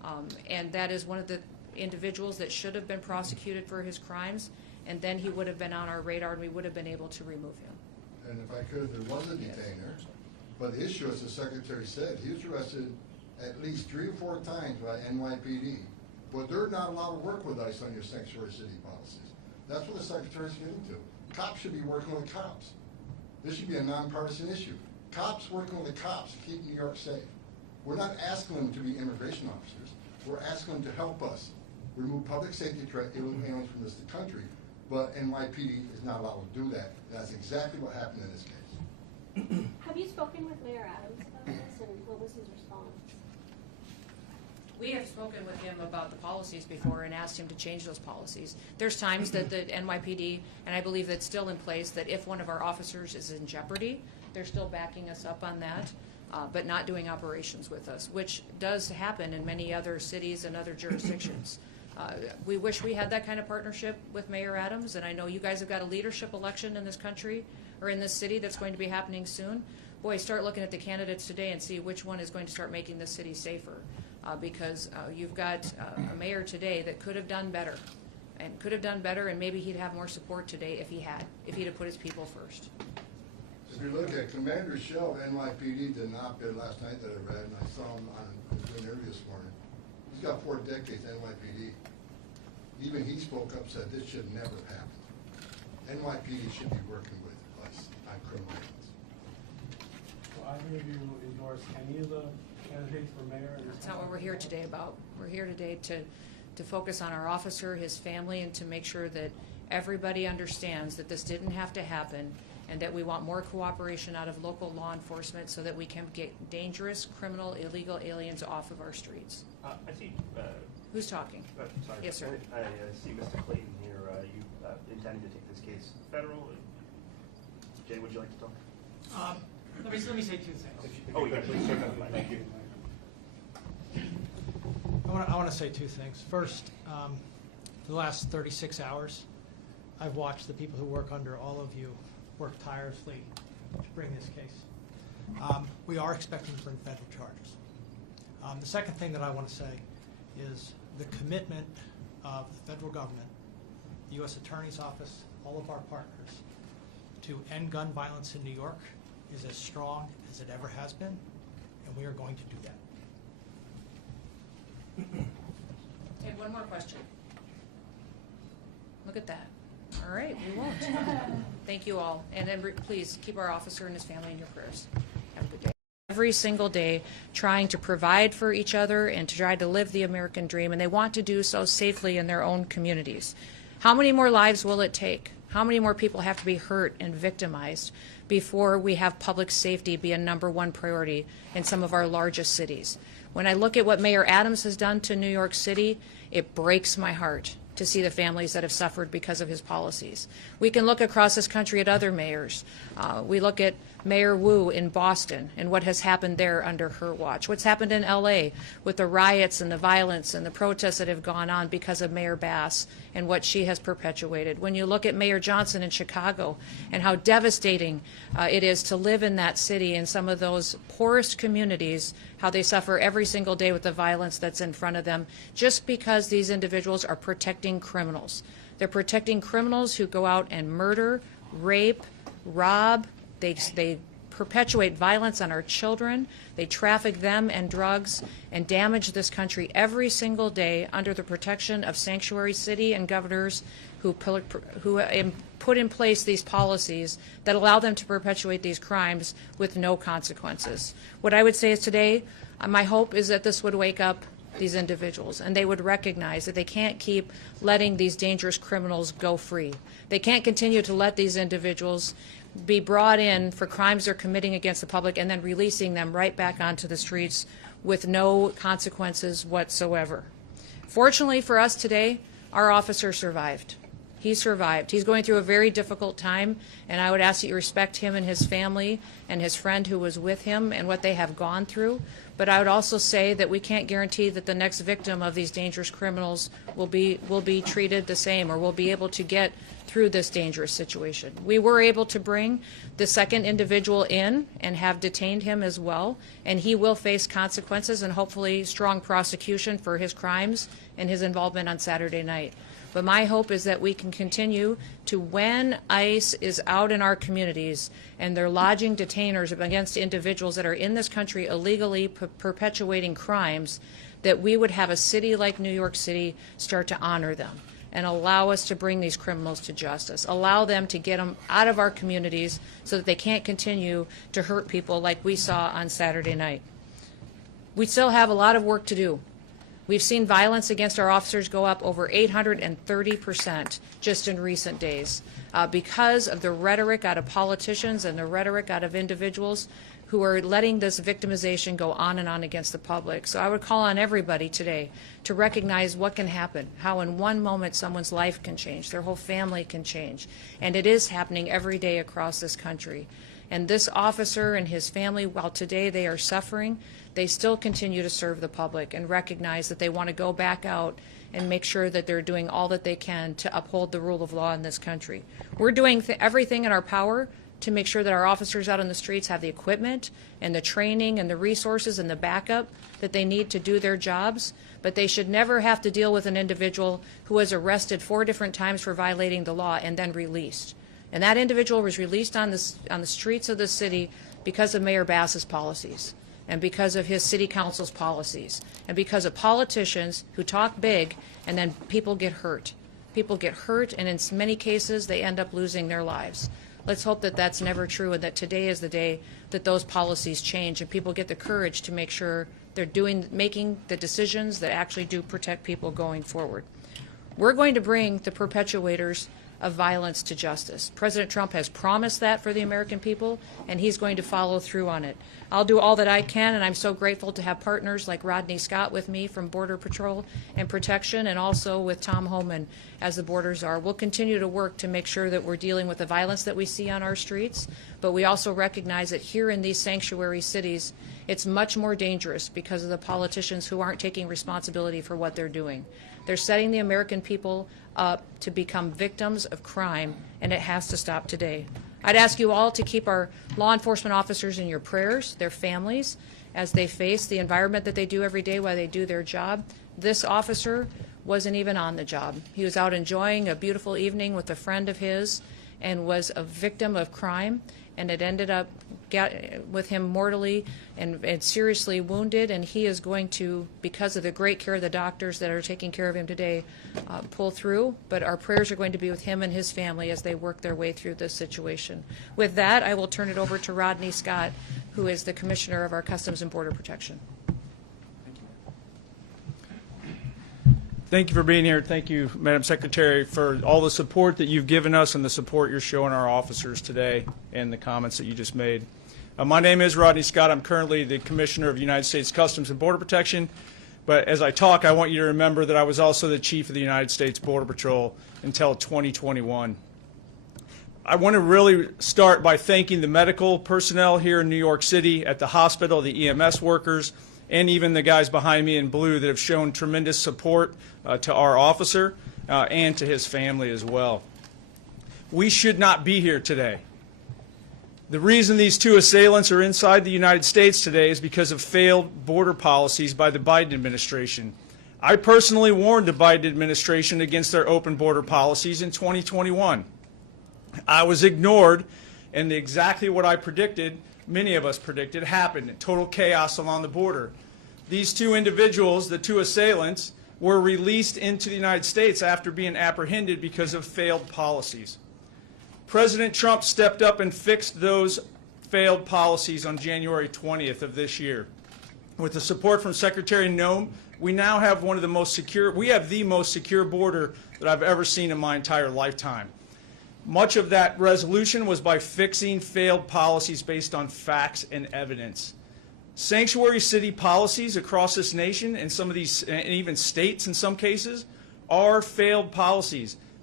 And that is one of the individuals that should have been prosecuted for his crimes, and then he would have been on our radar and we would have been able to remove him. And if I could, there was a detainer, but the issue, as the secretary said, he was arrested at least 3 or 4 times by NYPD. But they're not allowed to work with ICE on your sanctuary city policies. That's what the secretary's getting to. Cops should be working with cops. This should be a nonpartisan issue. Cops working with the cops to keep New York safe. We're not asking them to be immigration officers. We're asking them to help us remove public safety threat aliens from this country. But NYPD is not allowed to do that. That's exactly what happened in this case. Have you spoken with Mayor Adams about this, and what was his response? We have spoken with him about the policies before and asked him to change those policies. There's times that the NYPD, and I believe that's still in place, that if one of our officers is in jeopardy, they're still backing us up on that, but not doing operations with us, which does happen in many other cities and other jurisdictions. We wish we had that kind of partnership with Mayor Adams, and I know you guys have got a leadership election in this country, or in this city, that's going to be happening soon. Boy, start looking at the candidates today and see which one is going to start making this city safer. Because you've got a mayor today that could have done better, and maybe he'd have more support today if he'd have put his people first. If you look at Commander Shell, NYPD did an op-ed last night that I read, and I saw him on the interview this morning. He's got 4 decades NYPD. Even he spoke up, said this should never happen. NYPD should be working with us on criminal aliens. So either of you endorse any of the candidates for mayor? That's not what we're here today about. We're here today to focus on our officer, his family, and to make sure that everybody understands that this didn't have to happen, and that we want more cooperation out of local law enforcement so that we can get dangerous, criminal, illegal aliens off of our streets. I see. Who's talking? Sorry. Yes, sir. I see Mr. Clayton here. You intending to take this case federal? Jay, would you like to talk? Let me say 2 things. Oh, yeah, please, sir. Thank you. I want to say 2 things. First, for the last 36 hours, I've watched the people who work under all of you work tirelessly to bring this case. We are expecting to bring federal charges. The second thing that I want to say is the commitment of the federal government, the U.S. Attorney's Office, all of our partners, to end gun violence in New York is as strong as it ever has been, and we are going to do that. Okay, one more question. Look at that. All right, we won't. Thank you all. And then please keep our officer and his family in your prayers. Have a good day. Every single day trying to provide for each other and to try to live the American dream, and they want to do so safely in their own communities. How many more lives will it take? How many more people have to be hurt and victimized before we have public safety be a #1 priority in some of our largest cities? When I look at what Mayor Adams has done to New York City, it breaks my heart to see the families that have suffered because of his policies. We can look across this country at other mayors. We look at Mayor Wu in Boston and what has happened there under her watch. What's happened in LA with the riots and the violence and the protests that have gone on because of Mayor Bass and what she has perpetuated. When you look at Mayor Johnson in Chicago and how devastating it is to live in that city, in some of those poorest communities, how they suffer every single day with the violence that's in front of them, just because these individuals are protecting criminals. They're protecting criminals who go out and murder, rape, rob. They perpetuate violence on our children. They traffic them and drugs and damage this country every single day under the protection of sanctuary city and governors who put in place these policies that allow them to perpetuate these crimes with no consequences. What I would say is today, my hope is that this would wake up these individuals and they would recognize that they can't keep letting these dangerous criminals go free. They can't continue to let these individuals be brought in for crimes they're committing against the public and then releasing them right back onto the streets with no consequences whatsoever. Fortunately for us today, our officer survived. He survived. He's going through a very difficult time, and I would ask that you respect him and his family and his friend who was with him and what they have gone through. But I would also say that we can't guarantee that the next victim of these dangerous criminals will be treated the same or will be able to get through this dangerous situation. We were able to bring the second individual in and have detained him as well, and he will face consequences and hopefully strong prosecution for his crimes and his involvement on Saturday night. But my hope is that we can continue to, when ICE is out in our communities and they're lodging detainers against individuals that are in this country illegally perpetuating crimes, that we would have a city like New York City start to honor them and allow us to bring these criminals to justice, allow them to get them out of our communities so that they can't continue to hurt people like we saw on Saturday night. We still have a lot of work to do. We've seen violence against our officers go up over 830% just in recent days because of the rhetoric out of politicians and the rhetoric out of individuals who are letting this victimization go on and on against the public. So I would call on everybody today to recognize what can happen, how in one moment someone's life can change, their whole family can change. And it is happening every day across this country. And this officer and his family, while today they are suffering, they still continue to serve the public and recognize that they want to go back out and make sure that they're doing all that they can to uphold the rule of law in this country. We're doing everything in our power to make sure that our officers out on the streets have the equipment and the training and the resources and the backup that they need to do their jobs, but they should never have to deal with an individual who was arrested 4 different times for violating the law and then released. And that individual was released on the streets of the city because of Mayor Bass's policies and because of his city council's policies and because of politicians who talk big and then people get hurt. People get hurt, and in many cases they end up losing their lives. Let's hope that that's never true and that today is the day that those policies change and people get the courage to make sure they're making the decisions that actually do protect people going forward. We're going to bring the perpetuators of violence to justice. President Trump has promised that for the American people, and he's going to follow through on it. I'll do all that I can, and I'm so grateful to have partners like Rodney Scott with me from Border Patrol and Protection, and also with Tom Homan as the Border Czar. We'll continue to work to make sure that we're dealing with the violence that we see on our streets, but we also recognize that here in these sanctuary cities, it's much more dangerous because of the politicians who aren't taking responsibility for what they're doing. They're setting the American people up to become victims of crime, and it has to stop today. I'd ask you all to keep our law enforcement officers in your prayers, their families, as they face the environment that they do every day while they do their job. This officer wasn't even on the job. He was out enjoying a beautiful evening with a friend of his and was a victim of crime, and it ended up with him mortally and seriously wounded, and he is going to, because of the great care of the doctors that are taking care of him today, pull through. But our prayers are going to be with him and his family as they work their way through this situation. With that, I will turn it over to Rodney Scott, who is the Commissioner of our Customs and Border Protection. Thank you for being here. Thank you, Madam Secretary, for all the support that you've given us and the support you're showing our officers today and the comments that you just made. My name is Rodney Scott. I'm currently the Commissioner of United States Customs and Border Protection. But as I talk, I want you to remember that I was also the Chief of the United States Border Patrol until 2021. I want to really start by thanking the medical personnel here in New York City at the hospital, the EMS workers, and even the guys behind me in blue that have shown tremendous support to our officer and to his family as well. We should not be here today. The reason these 2 assailants are inside the United States today is because of failed border policies by the Biden administration. I personally warned the Biden administration against their open border policies in 2021. I was ignored, and exactly what I predicted, many of us predicted, happened. Total chaos along the border. These 2 individuals, the 2 assailants, were released into the United States after being apprehended because of failed policies. President Trump stepped up and fixed those failed policies on January 20th of this year. With the support from Secretary Noem, we now have one of the most secure, we have the most secure border that I've ever seen in my entire lifetime. Much of that resolution was by fixing failed policies based on facts and evidence. Sanctuary city policies across this nation and some of these, and even states in some cases, are failed policies.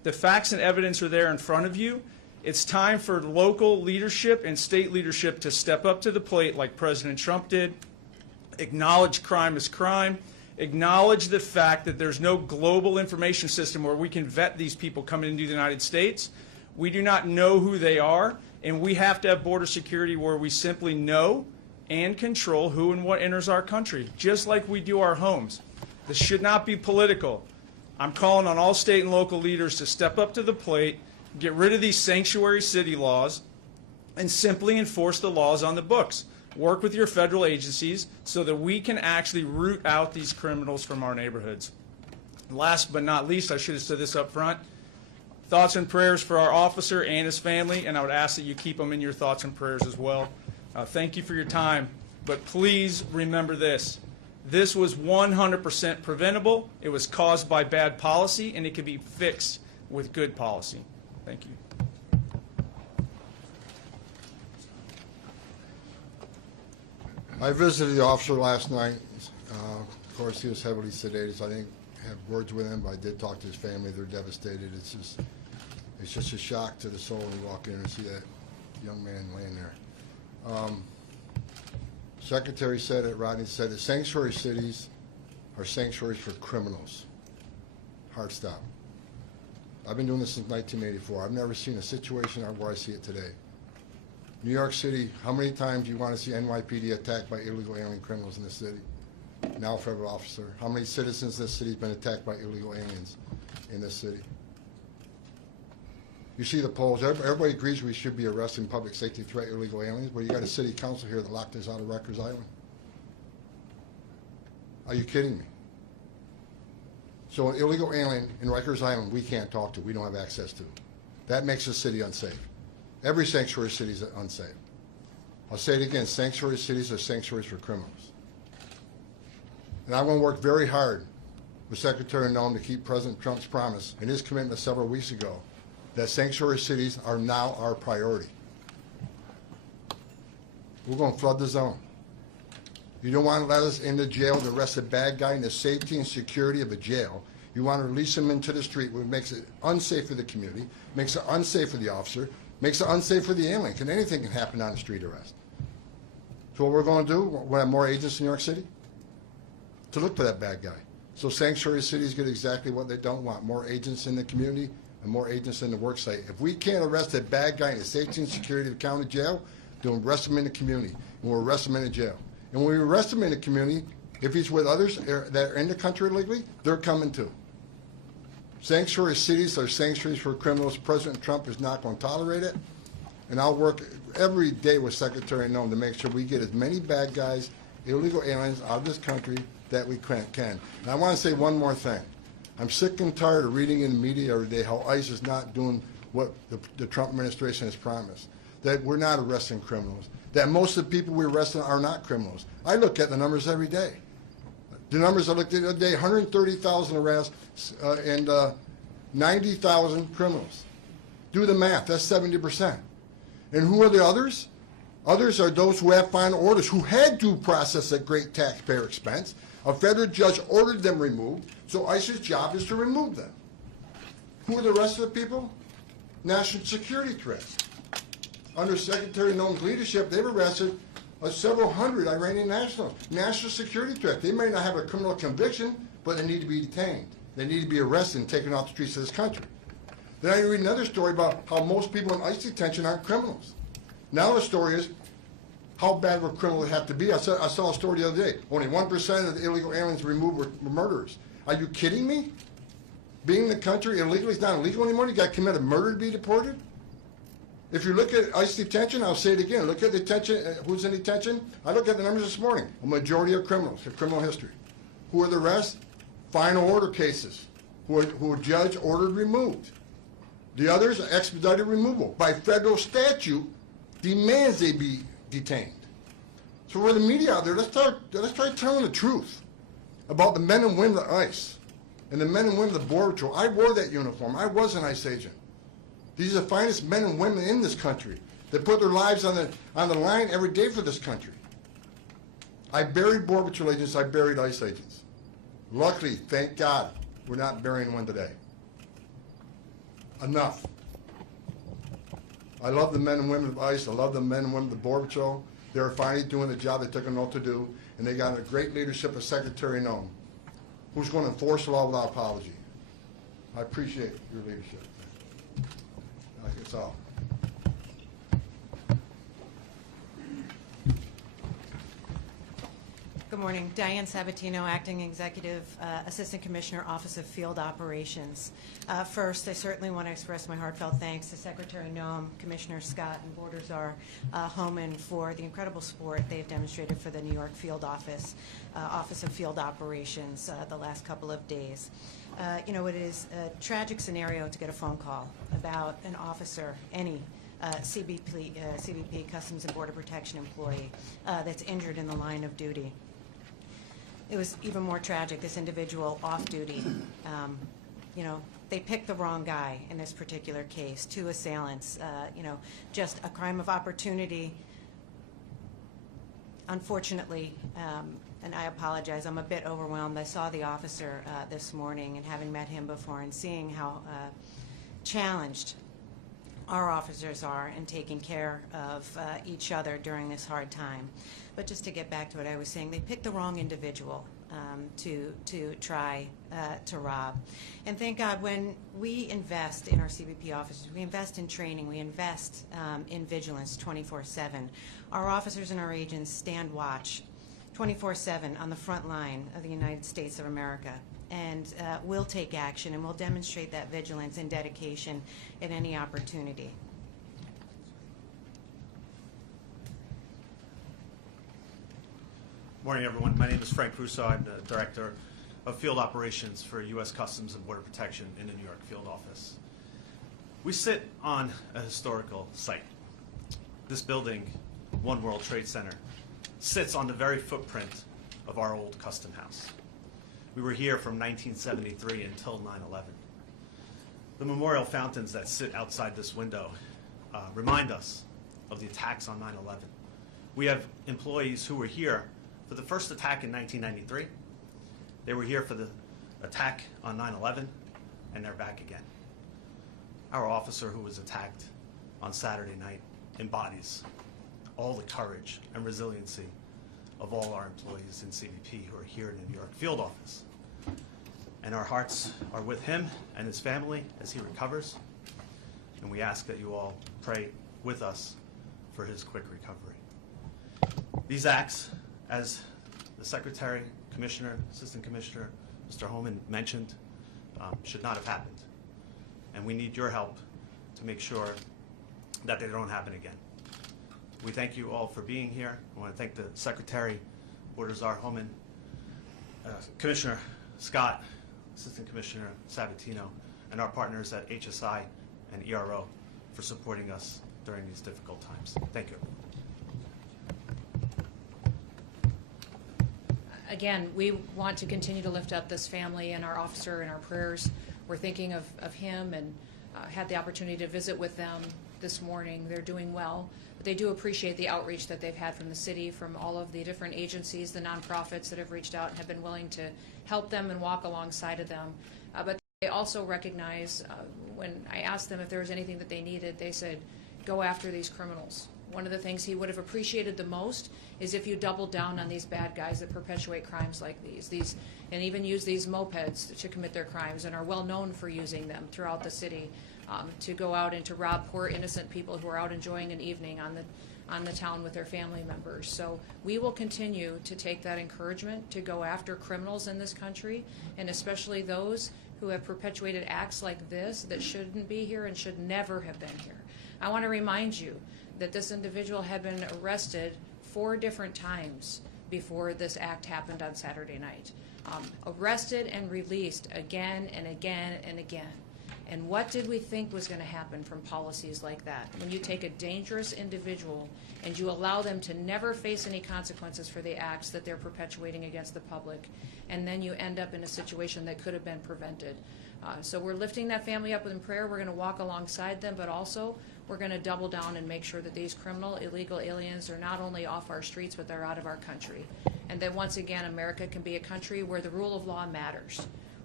The facts and evidence are there in front of you. It's time for local leadership and state leadership to step up to the plate like President Trump did, acknowledge crime as crime, acknowledge the fact that there's no global information system where we can vet these people coming into the United States. We do not know who they are, and we have to have border security where we simply know and control who and what enters our country, just like we do our homes. This should not be political. I'm calling on all state and local leaders to step up to the plate, get rid of these sanctuary city laws, and simply enforce the laws on the books. Work with your federal agencies so that we can actually root out these criminals from our neighborhoods. Last but not least, I should have said this up front, thoughts and prayers for our officer and his family, and I would ask that you keep them in your thoughts and prayers as well. Thank you for your time, but please remember this. This was 100% preventable. It was caused by bad policy, and it can be fixed with good policy. Thank you. I visited the officer last night. Of course, he was heavily sedated, so I didn't have words with him, but I did talk to his family. They're devastated. It's just a shock to the soul when you walk in and see that young man laying there. Secretary said it, Rodney said it, sanctuary cities are sanctuaries for criminals. Hard stop. I've been doing this since 1984. I've never seen a situation where I see it today. New York City, how many times do you want to see NYPD attacked by illegal alien criminals in this city? Now a federal officer. How many citizens in this city have been attacked by illegal aliens in this city? You see the polls. Everybody agrees we should be arresting public safety threat illegal aliens, but you got a city council here that locked us out of Rikers Island. Are you kidding me? So an illegal alien in Rikers Island we can't talk to, we don't have access to. That makes the city unsafe. Every sanctuary city is unsafe. I'll say it again, sanctuary cities are sanctuaries for criminals. And I want to work very hard with Secretary Noem to keep President Trump's promise and his commitment several weeks ago that sanctuary cities are now our priority. We're going to flood the zone. You don't want to let us into jail to arrest a bad guy in the safety and security of a jail. You want to release him into the street, which makes it unsafe for the community, makes it unsafe for the officer, makes it unsafe for the alien. Anything can happen on a street arrest. So what we're going to do, we'll have more agents in New York City to look for that bad guy. So sanctuary cities get exactly what they don't want, more agents in the community and more agents in the work site. If we can't arrest a bad guy in the safety and security of the county jail, then we'll arrest him in the community, and we'll arrest him in the jail. And when we arrest him in the community, if he's with others that are in the country illegally, they're coming too. Sanctuary cities are sanctuaries for criminals. President Trump is not going to tolerate it. And I'll work every day with Secretary Noem to make sure we get as many bad guys, illegal aliens out of this country that we can. And I want to say one more thing. I'm sick and tired of reading in the media every day how ICE is not doing what the Trump administration has promised, that we're not arresting criminals, that most of the people we're arresting are not criminals. I look at the numbers every day. The numbers I looked at the other day, 130,000 arrests and 90,000 criminals. Do the math, that's 70%. And who are the others? Others are those who have final orders, who had due process at great taxpayer expense. A federal judge ordered them removed, so ICE's job is to remove them. Who are the rest of the people? National security threats. Under Secretary Noem's leadership, they've arrested several hundred Iranian nationals. National security threat. They may not have a criminal conviction, but they need to be detained. They need to be arrested and taken off the streets of this country. Then I read another story about how most people in ICE detention aren't criminals. Now the story is, how bad would criminals have to be? I saw a story the other day. Only 1% of the illegal aliens removed were murderers. Are you kidding me? Being in the country illegally is not illegal anymore? You got to commit a murder to be deported? If you look at ICE detention, I'll say it again, look at detention, who's in detention? I looked at the numbers this morning. A majority are criminals, have criminal history. Who are the rest? Final order cases, who a judge ordered removed. The others are expedited removal. By federal statute, demands they be detained. So for the media out there, let's try telling the truth about the men and women of ICE and the men and women of the Border Patrol. I wore that uniform. I was an ICE agent. These are the finest men and women in this country that put their lives on the line every day for this country. I buried Border Patrol agents. I buried ICE agents. Luckily, thank God, we're not burying one today. Enough. I love the men and women of ICE. I love the men and women of the Border Patrol. They're finally doing the job they took an oath to do, and they got a great leadership of Secretary Noem, who's going to enforce the law without apology. I appreciate your leadership. That's all. Good morning. Diane Sabatino, Acting Executive Assistant Commissioner, Office of Field Operations. First, I certainly want to express my heartfelt thanks to Secretary Noem, Commissioner Scott, and Border Czar Homan for the incredible support they've demonstrated for the New York Field Office, Office of Field Operations the last couple of days. You know, it is a tragic scenario to get a phone call about an officer, any CBP, Customs and Border Protection employee, that's injured in the line of duty. It was even more tragic, this individual off duty. You know, they picked the wrong guy in this particular case, two assailants, you know, just a crime of opportunity. Unfortunately, and I apologize, I'm a bit overwhelmed. I saw the officer this morning, and having met him before and seeing how challenged our officers are in taking care of each other during this hard time. But just to get back to what I was saying, they picked the wrong individual to try to rob. And thank God, when we invest in our CBP officers, we invest in training, we invest in vigilance 24/7. Our officers and our agents stand watch 24/7 on the front line of the United States of America. And we'll take action, and we'll demonstrate that vigilance and dedication at any opportunity. Morning, everyone. My name is Frank Russo. I'm the Director of Field Operations for U.S. Customs and Border Protection in the New York Field Office. We sit on a historical site. This building, One World Trade Center, sits on the very footprint of our old custom house. We were here from 1973 until 9/11. The memorial fountains that sit outside this window remind us of the attacks on 9/11. We have employees who were here for the first attack in 1993. They were here for the attack on 9/11, and they're back again. Our officer who was attacked on Saturday night embodies all the courage and resiliency of all our employees in CBP who are here in the New York Field Office. And our hearts are with him and his family as he recovers. And we ask that you all pray with us for his quick recovery. These acts, as the Secretary, Commissioner, Assistant Commissioner, Mr. Homan mentioned, should not have happened. And we need your help to make sure that they don't happen again. We thank you all for being here. I want to thank the Secretary, Border Czar Homan, Commissioner Scott, Assistant Commissioner Sabatino, and our partners at HSI and ERO for supporting us during these difficult times. Thank you. Again, we want to continue to lift up this family and our officer in our prayers. We're thinking of him, and had the opportunity to visit with them this morning. They're doing well, but they do appreciate the outreach that they've had from the city, from all of the different agencies, the nonprofits that have reached out and have been willing to help them and walk alongside of them. But they also recognize, when I asked them if there was anything that they needed, they said, go after these criminals. One of the things he would have appreciated the most is if you doubled down on these bad guys that perpetuate crimes like these and even use these mopeds to commit their crimes and are well known for using them throughout the city to go out and to rob poor innocent people who are out enjoying an evening on the town with their family members. So we will continue to take that encouragement to go after criminals in this country, and especially those who have perpetuated acts like this that shouldn't be here and should never have been here. I want to remind you that this individual had been arrested 4 different times before this act happened on Saturday night. Arrested and released again and again and again. And what did we think was going to happen from policies like that? When you take a dangerous individual and you allow them to never face any consequences for the acts that they're perpetuating against the public, and then you end up in a situation that could have been prevented. So we're lifting that family up in prayer. We're going to walk alongside them, but also we're going to double down and make sure that these criminal, illegal aliens are not only off our streets, but they're out of our country. And that once again, America can be a country where the rule of law matters,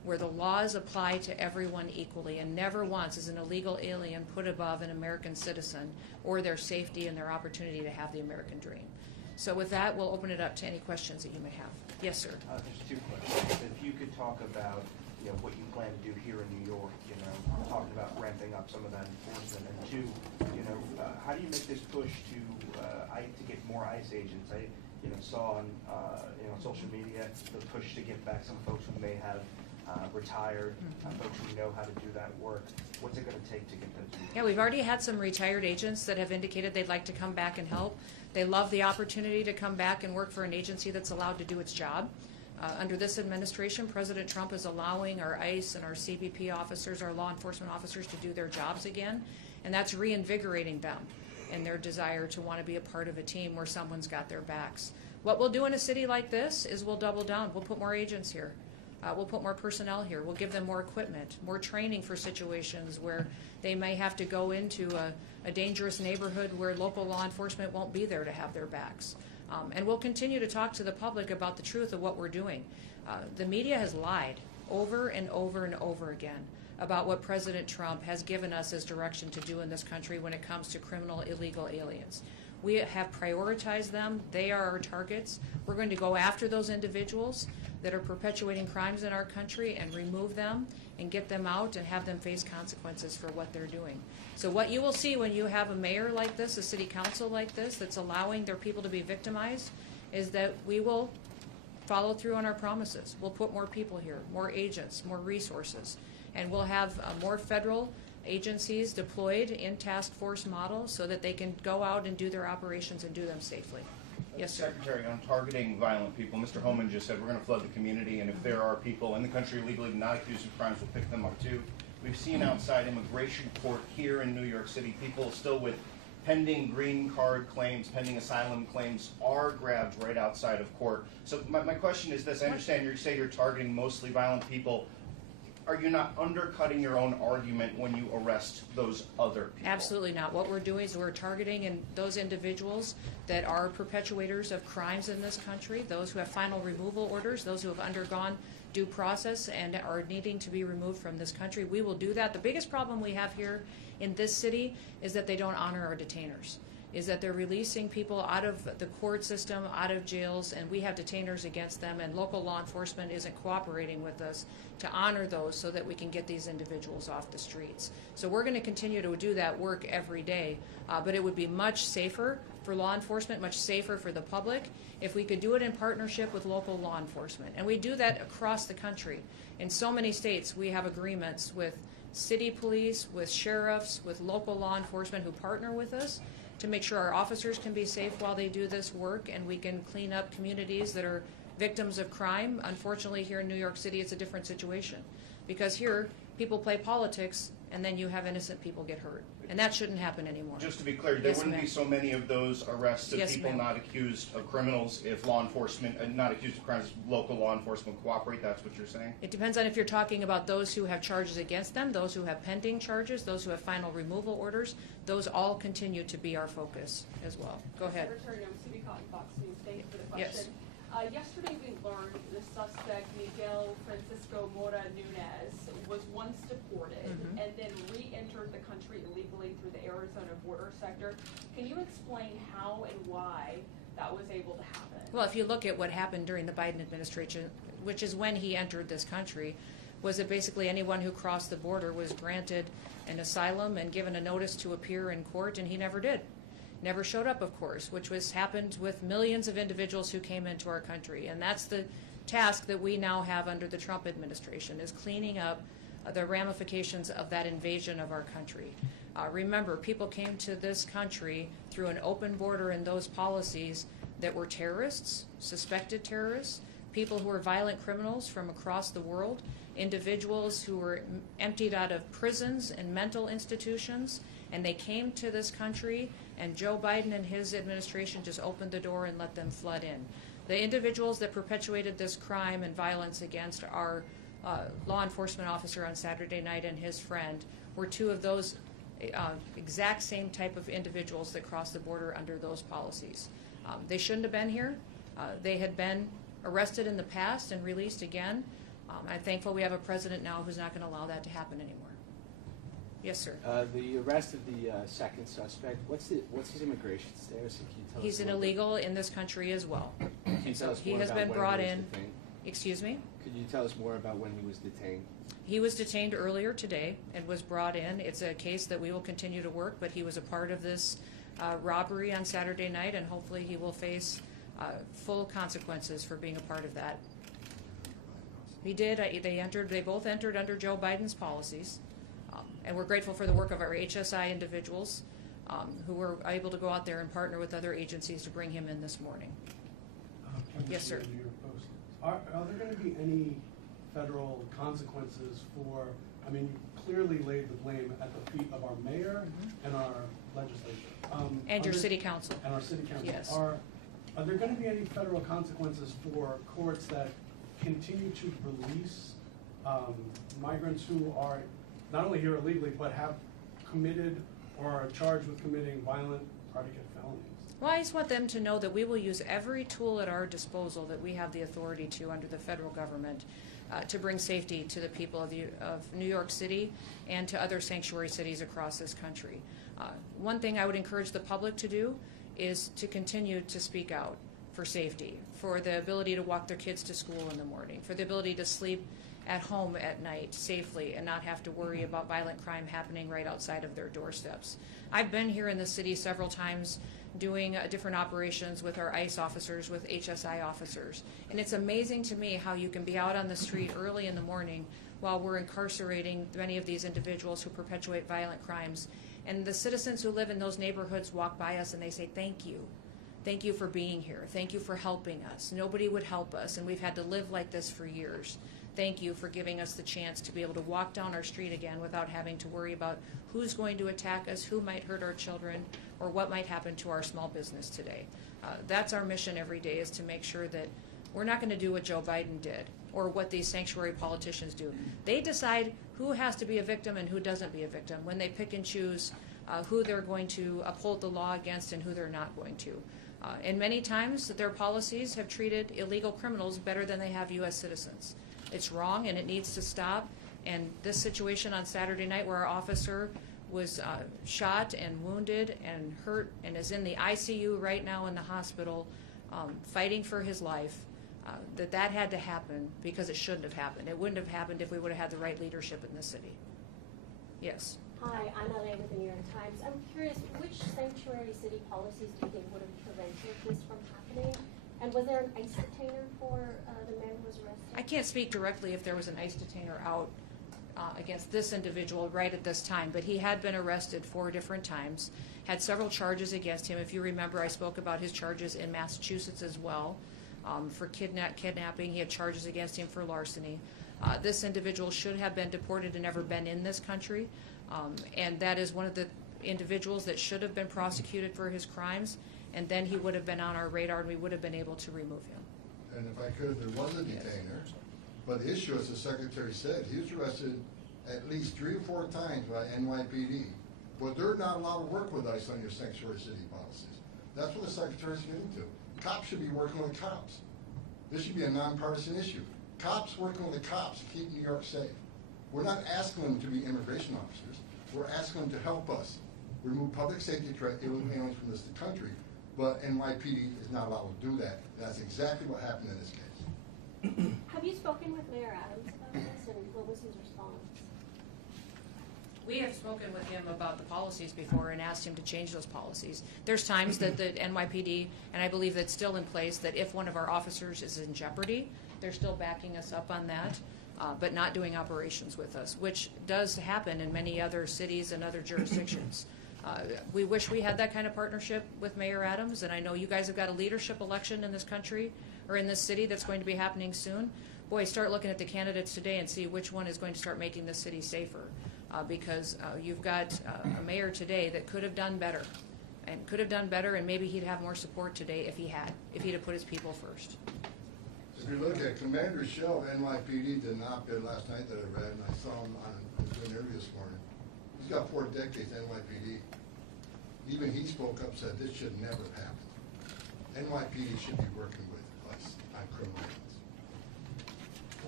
where the laws apply to everyone equally, and never once is an illegal alien put above an American citizen or their safety and their opportunity to have the American dream. So with that, we'll open it up to any questions that you may have. Yes, sir. There's two questions. If you could talk about, what you plan to do here in New York, talking about ramping up some of that enforcement, and two, how do you make this push to get more ICE agents? I, saw on, social media the push to get back some folks who may have retired, folks who know how to do that work. What's it going to take to get those people? Yeah, we've already had some retired agents that have indicated they'd like to come back and help. They love the opportunity to come back and work for an agency that's allowed to do its job. Under this administration, President Trump is allowing our ICE and our CBP officers, our law enforcement officers, to do their jobs again, and that's reinvigorating them in their desire to want to be a part of a team where someone's got their backs. What we'll do in a city like this is we'll double down. We'll put more agents here. We'll put more personnel here. We'll give them more equipment, more training for situations where they may have to go into a dangerous neighborhood where local law enforcement won't be there to have their backs. And we'll continue to talk to the public about the truth of what we're doing. The media has lied over and over and over again about what President Trump has given us as direction to do in this country when it comes to criminal illegal aliens. We have prioritized them. They are our targets. We're going to go after those individuals that are perpetuating crimes in our country and remove them and get them out and have them face consequences for what they're doing. So what you will see when you have a mayor like this, a city council like this, that's allowing their people to be victimized, is that we will follow through on our promises. We'll put more people here, more agents, more resources, and we'll have more federal agencies deployed in task force models so that they can go out and do their operations and do them safely. Yes, sir. Secretary, on targeting violent people, Mr. Homan just said we're going to flood the community, and if there are people in the country legally not accused of crimes, we'll pick them up too. We've seen outside immigration court here in New York City, people still with pending green card claims, pending asylum claims are grabbed right outside of court. So my question is this: I understand you say you're targeting mostly violent people. Are you not undercutting your own argument when you arrest those other people? Absolutely not. What we're doing is we're targeting those individuals that are perpetuators of crimes in this country, those who have final removal orders, those who have undergone due process and are needing to be removed from this country. We will do that. The biggest problem we have here in this city is that they don't honor our detainers, is that they're releasing people out of the court system, out of jails, and we have detainers against them, and local law enforcement isn't cooperating with us to honor those so that we can get these individuals off the streets. So we're going to continue to do that work every day, but it would be much safer for law enforcement, much safer for the public, if we could do it in partnership with local law enforcement. And we do that across the country. In so many states, we have agreements with city police, with sheriffs, with local law enforcement who partner with us to make sure our officers can be safe while they do this work, and we can clean up communities that are victims of crime. Unfortunately, here in New York City, it's a different situation, because here people play politics and then you have innocent people get hurt, and that shouldn't happen anymore. Just to be clear, there wouldn't be so many of those arrests of people not accused of criminals if law enforcement, not accused of crimes, local law enforcement cooperate. That's what you're saying? It depends on if you're talking about those who have charges against them, those who have pending charges, those who have final removal orders. Those all continue to be our focus as well. Go ahead. Secretary City Cotton, Fox News. Thank you for the question. Yes. Yesterday we learned the suspect, Miguel Francisco Mora Nunez, was once deported and then re-entered the country illegally through the Arizona border sector. Can you explain how and why that was able to happen? Well, if you look at what happened during the Biden administration, which is when he entered this country, was that basically anyone who crossed the border was granted an asylum and given a notice to appear in court, and he never did. Never showed up, of course, which happened with millions of individuals who came into our country. And that's the task that we now have under the Trump administration, is cleaning up the ramifications of that invasion of our country. Remember, people came to this country through an open border and those policies that were terrorists, suspected terrorists, people who were violent criminals from across the world, individuals who were emptied out of prisons and mental institutions, and they came to this country, and Joe Biden and his administration just opened the door and let them flood in. The individuals that perpetuated this crime and violence against our law enforcement officer on Saturday night and his friend were two of those exact same type of individuals that crossed the border under those policies. They shouldn't have been here. They had been arrested in the past and released again. I'm thankful we have a president now who's not going to allow that to happen anymore. Yes, sir. The arrest of the second suspect, what's his immigration status? Can you tell He's us an a little bit? illegal in this country as well. Can you tell us He more has about been when brought he was in. detained? Excuse me? Could you tell us more about when he was detained? He was detained earlier today and was brought in. It's a case that we will continue to work, but he was a part of this robbery on Saturday night, and hopefully he will face full consequences for being a part of that. He did. They both entered under Joe Biden's policies, and we're grateful for the work of our HSI individuals who were able to go out there and partner with other agencies to bring him in this morning. Yes, sir. New York Post. Are there going to be any federal consequences for, I mean, you clearly laid the blame at the feet of our mayor and our legislature. And your city council. And our city council. Yes. Are there going to be any federal consequences for courts that continue to release migrants who are not only here illegally, but have committed or are charged with committing violent predicate felonies? Well, I just want them to know that we will use every tool at our disposal that we have the authority to under the federal government to bring safety to the people of New York City and to other sanctuary cities across this country. One thing I would encourage the public to do is to continue to speak out for safety, for the ability to walk their kids to school in the morning, for the ability to sleep at home at night safely and not have to worry about violent crime happening right outside of their doorsteps. I've been here in the city several times doing different operations with our ICE officers, with HSI officers. And it's amazing to me how you can be out on the street early in the morning while we're incarcerating many of these individuals who perpetuate violent crimes. And the citizens who live in those neighborhoods walk by us and they say, "Thank you. Thank you for being here. Thank you for helping us. Nobody would help us, and we've had to live like this for years. Thank you for giving us the chance to be able to walk down our street again without having to worry about who's going to attack us, who might hurt our children, or what might happen to our small business today." That's our mission every day, is to make sure that we're not going to do what Joe Biden did or what these sanctuary politicians do. They decide who has to be a victim and who doesn't be a victim when they pick and choose who they're going to uphold the law against and who they're not going to. And many times their policies have treated illegal criminals better than they have U.S. citizens. It's wrong and it needs to stop. And this situation on Saturday night where our officer was shot and wounded and hurt and is in the ICU right now in the hospital fighting for his life, that had to happen because it shouldn't have happened. It wouldn't have happened if we would have had the right leadership in this city. Yes. Hi, I'm LA with the New York Times. I'm curious, which sanctuary city policies do you think would have prevented this from happening? And was there an ICE detainer for the man who was arrested? I can't speak directly if there was an ICE detainer out against this individual right at this time, but he had been arrested 4 different times, had several charges against him. If you remember, I spoke about his charges in Massachusetts as well for kidnapping. He had charges against him for larceny. This individual should have been deported and never been in this country, and that is one of the individuals that should have been prosecuted for his crimes, and then he would have been on our radar and we would have been able to remove him. And if I could, there was a detainer, but the issue, as the Secretary said, he was arrested at least 3 or 4 times by NYPD, but they're not allowed to work with ICE on your sanctuary city policies. That's what the Secretary's getting to. Cops should be working with cops. This should be a nonpartisan issue. Cops working with the cops to keep New York safe. We're not asking them to be immigration officers. We're asking them to help us remove public safety threat aliens from this country, but NYPD is not allowed to do that. That's exactly what happened in this case. Have you spoken with Mayor Adams about this, and what was his response? We have spoken with him about the policies before and asked him to change those policies. There's times that the NYPD, and I believe that's still in place, that if one of our officers is in jeopardy, they're still backing us up on that, but not doing operations with us, which does happen in many other cities and other jurisdictions. We wish we had that kind of partnership with Mayor Adams, and I know you guys have got a leadership election in this country or in this city that's going to be happening soon. Boy, start looking at the candidates today and see which one is going to start making this city safer, because you've got a mayor today that could have done better, and maybe he'd have more support today if he'd have put his people first. If you look at Commander Shell of NYPD did an op-ed last night that I read, and I saw him on an interview this morning. He's got 4 decades NYPD. Even he spoke up, said this should never happen. NYPD should be working with us on criminal aliens. Well,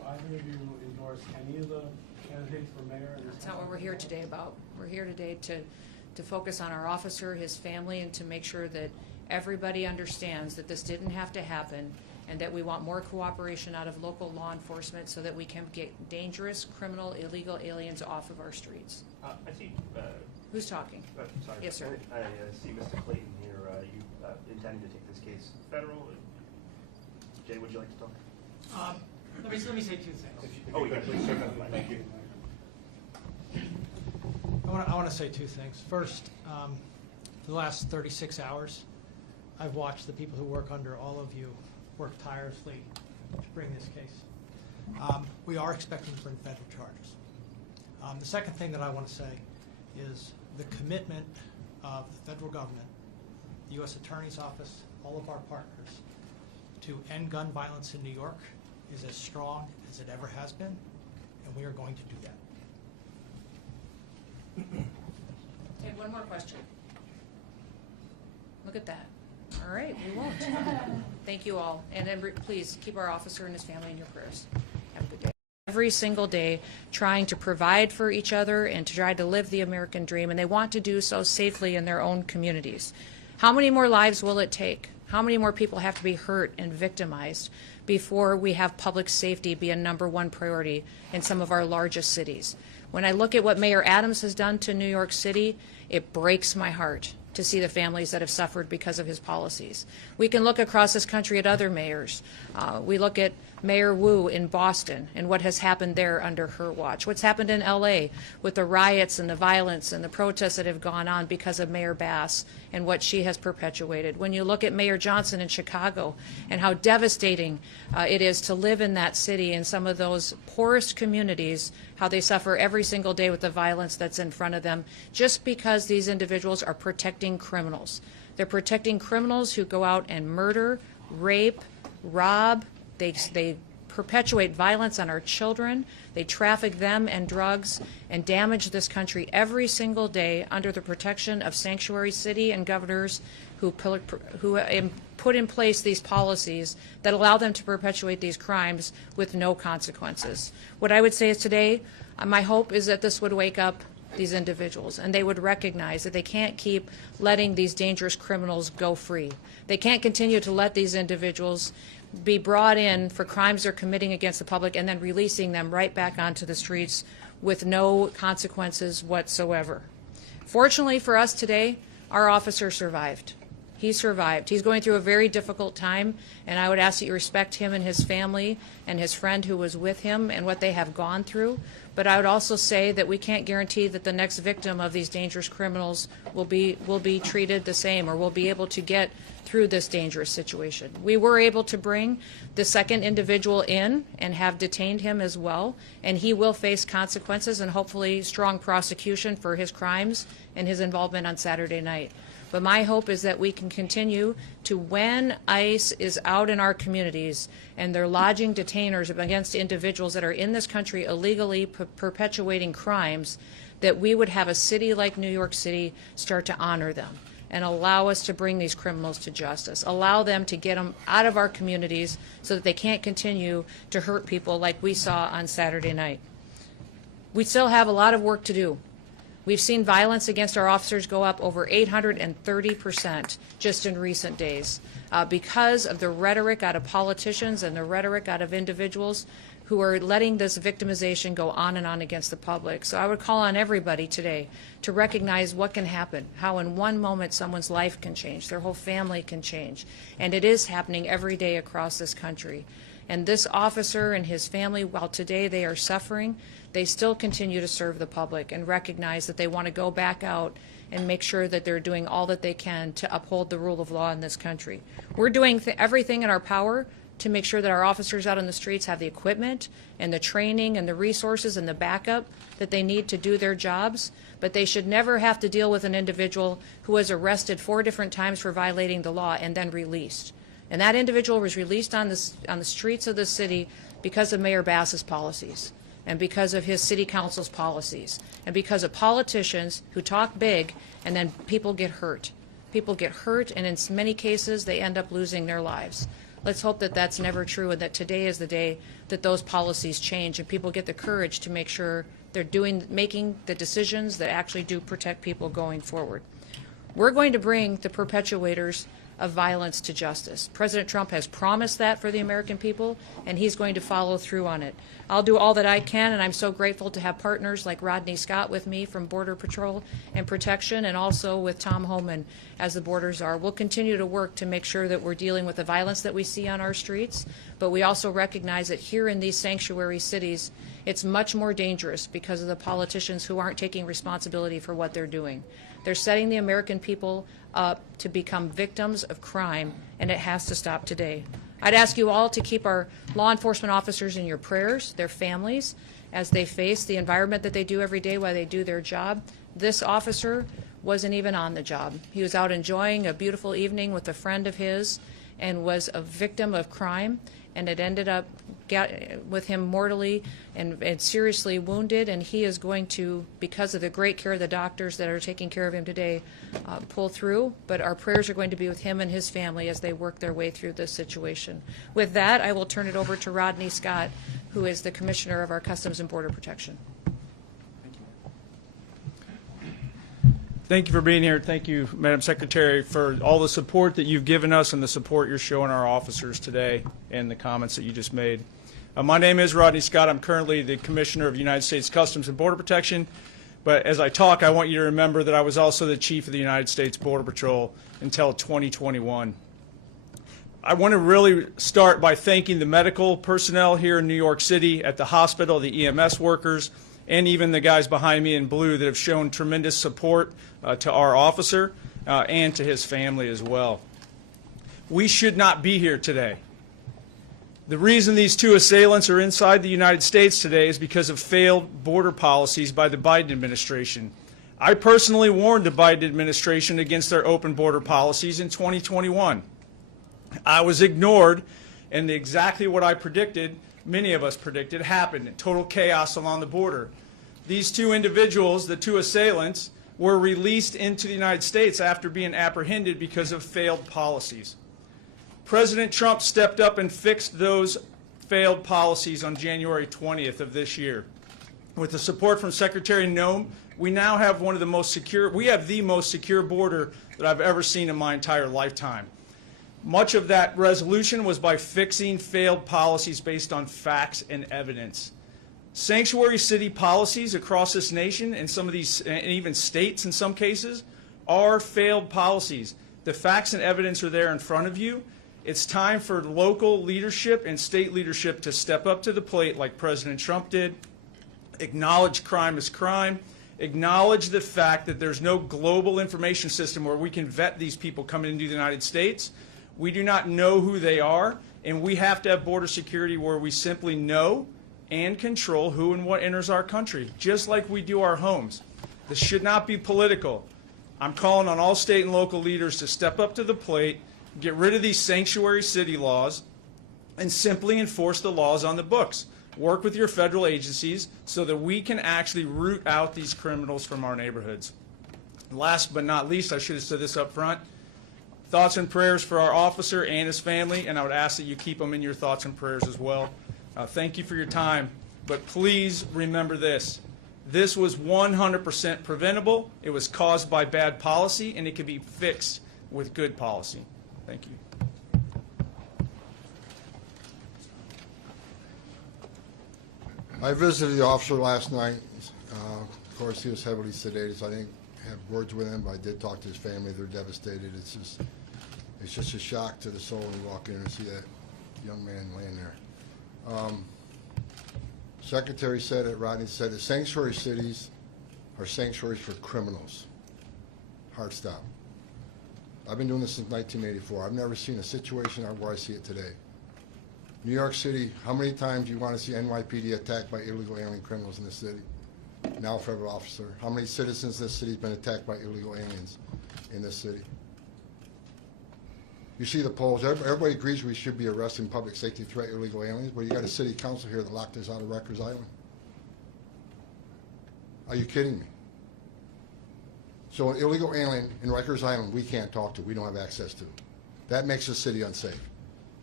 either of you endorse any of the candidates for mayor? That's not what we're here today about. We're here today to focus on our officer, his family, and to make sure that everybody understands that this didn't have to happen and that we want more cooperation out of local law enforcement so that we can get dangerous, criminal, illegal aliens off of our streets. I see. Who's talking? Sorry. Yes, sir. I see Mr. Clayton here. You intending to take this case federal? Jay, would you like to talk? Let me say two things. Oh, yeah, please, sir. Thank you. I want to say two things. First, for the last 36 hours, I've watched the people who work under all of you work tirelessly to bring this case. We are expecting to bring federal charges. The second thing that I want to say is the commitment of the federal government, the U.S. Attorney's Office, all of our partners, to end gun violence in New York is as strong as it ever has been, and we are going to do that. Okay, one more question. Look at that. All right, we won't. Thank you all. And then please keep our officer and his family in your prayers. Have a good day. Every single day trying to provide for each other and to try to live the American dream, and they want to do so safely in their own communities. How many more lives will it take? How many more people have to be hurt and victimized before we have public safety be a #1 priority in some of our largest cities? When I look at what Mayor Adams has done to New York City, it breaks my heart to see the families that have suffered because of his policies. We can look across this country at other mayors. We look at Mayor Wu in Boston and what has happened there under her watch. What's happened in LA with the riots and the violence and the protests that have gone on because of Mayor Bass and what she has perpetuated. When you look at Mayor Johnson in Chicago and how devastating it is to live in that city in some of those poorest communities, how they suffer every single day with the violence that's in front of them just because these individuals are protecting criminals. They're protecting criminals who go out and murder, rape, rob. They perpetuate violence on our children. They traffic them and drugs and damage this country every single day under the protection of sanctuary city and governors who put in place these policies that allow them to perpetuate these crimes with no consequences. What I would say is today, my hope is that this would wake up these individuals and they would recognize that they can't keep letting these dangerous criminals go free. They can't continue to let these individuals be brought in for crimes they're committing against the public and then releasing them right back onto the streets with no consequences whatsoever. Fortunately for us today, our officer survived. He survived. He's going through a very difficult time, and I would ask that you respect him and his family and his friend who was with him and what they have gone through. But I would also say that we can't guarantee that the next victim of these dangerous criminals will be treated the same or will be able to get through this dangerous situation. We were able to bring the second individual in and have detained him as well, and he will face consequences and hopefully strong prosecution for his crimes and his involvement on Saturday night. But my hope is that we can continue to, when ICE is out in our communities and they're lodging detainers against individuals that are in this country illegally perpetuating crimes, that we would have a city like New York City start to honor them and allow us to bring these criminals to justice, allow them to get them out of our communities so that they can't continue to hurt people like we saw on Saturday night. We still have a lot of work to do. We've seen violence against our officers go up over 830% just in recent days because of the rhetoric out of politicians and the rhetoric out of individuals who are letting this victimization go on and on against the public. So I would call on everybody today to recognize what can happen, how in one moment someone's life can change, their whole family can change. And it is happening every day across this country. And this officer and his family, while today they are suffering, they still continue to serve the public and recognize that they want to go back out and make sure that they're doing all that they can to uphold the rule of law in this country. We're doing everything in our power to make sure that our officers out on the streets have the equipment and the training and the resources and the backup that they need to do their jobs, but they should never have to deal with an individual who was arrested 4 different times for violating the law and then released. And that individual was released on the streets of the city because of Mayor Bass's policies and because of his city council's policies and because of politicians who talk big and then people get hurt. People get hurt, and in many cases they end up losing their lives. Let's hope that that's never true and that today is the day that those policies change and people get the courage to make sure they're making the decisions that actually do protect people going forward. We're going to bring the perpetuators of violence to justice. President Trump has promised that for the American people, and he's going to follow through on it. I'll do all that I can, and I'm so grateful to have partners like Rodney Scott with me from Border Patrol and Protection, and also with Tom Homan as the Border Czar. We'll continue to work to make sure that we're dealing with the violence that we see on our streets, but we also recognize that here in these sanctuary cities, it's much more dangerous because of the politicians who aren't taking responsibility for what they're doing. They're setting the American people up to become victims of crime, and it has to stop today. I'd ask you all to keep our law enforcement officers in your prayers, their families, as they face the environment that they do every day while they do their job. This officer wasn't even on the job. He was out enjoying a beautiful evening with a friend of his and was a victim of crime, and it ended up with him mortally and seriously wounded, and he is going to, because of the great care of the doctors that are taking care of him today, pull through. But our prayers are going to be with him and his family as they work their way through this situation. With that, I will turn it over to Rodney Scott, who is the Commissioner of our Customs and Border Protection. Thank you for being here. Thank you, Madam Secretary, for all the support that you've given us and the support you're showing our officers today and the comments that you just made. My name is Rodney Scott. I'm currently the Commissioner of United States Customs and Border Protection. But as I talk, I want you to remember that I was also the Chief of the United States Border Patrol until 2021. I want to really start by thanking the medical personnel here in New York City at the hospital, the EMS workers, and even the guys behind me in blue that have shown tremendous support to our officer and to his family as well. We should not be here today. The reason these two assailants are inside the United States today is because of failed border policies by the Biden administration. I personally warned the Biden administration against their open border policies in 2021. I was ignored, and exactly what I predicted, many of us predicted, happened. Total chaos along the border. These two individuals, the two assailants, were released into the United States after being apprehended because of failed policies. President Trump stepped up and fixed those failed policies on January 20th of this year. With the support from Secretary Noem, we now have one of the most secure, we have the most secure border that I've ever seen in my entire lifetime. Much of that resolution was by fixing failed policies based on facts and evidence. Sanctuary city policies across this nation, and some of these, and even states in some cases, are failed policies. The facts and evidence are there in front of you. It's time for local leadership and state leadership to step up to the plate like President Trump did, acknowledge crime as crime, acknowledge the fact that there's no global information system where we can vet these people coming into the United States. We do not know who they are, and we have to have border security where we simply know and control who and what enters our country, just like we do our homes. This should not be political. I'm calling on all state and local leaders to step up to the plate, get rid of these sanctuary city laws, and simply enforce the laws on the books. Work with your federal agencies so that we can actually root out these criminals from our neighborhoods. Last but not least, I should have said this up front, thoughts and prayers for our officer and his family, and I would ask that you keep them in your thoughts and prayers as well. Thank you for your time, but please remember this. This was 100% preventable. It was caused by bad policy, and it can be fixed with good policy. Thank you. I visited the officer last night. Of course, he was heavily sedated, so I didn't have words with him, but I did talk to his family. They're devastated. It's just a shock to the soul when you walk in and see that young man laying there. Secretary said it, Rodney said it, sanctuary cities are sanctuaries for criminals. Hard stop. I've been doing this since 1984. I've never seen a situation where I see it today. New York City, how many times do you want to see NYPD attacked by illegal alien criminals in this city? Now federal officer. How many citizens in this city have been attacked by illegal aliens in this city? You see the polls. Everybody agrees we should be arresting public safety threat illegal aliens, but you got a city council here that locked us out of Rikers Island. Are you kidding me? So an illegal alien in Rikers Island we can't talk to, we don't have access to. That makes the city unsafe.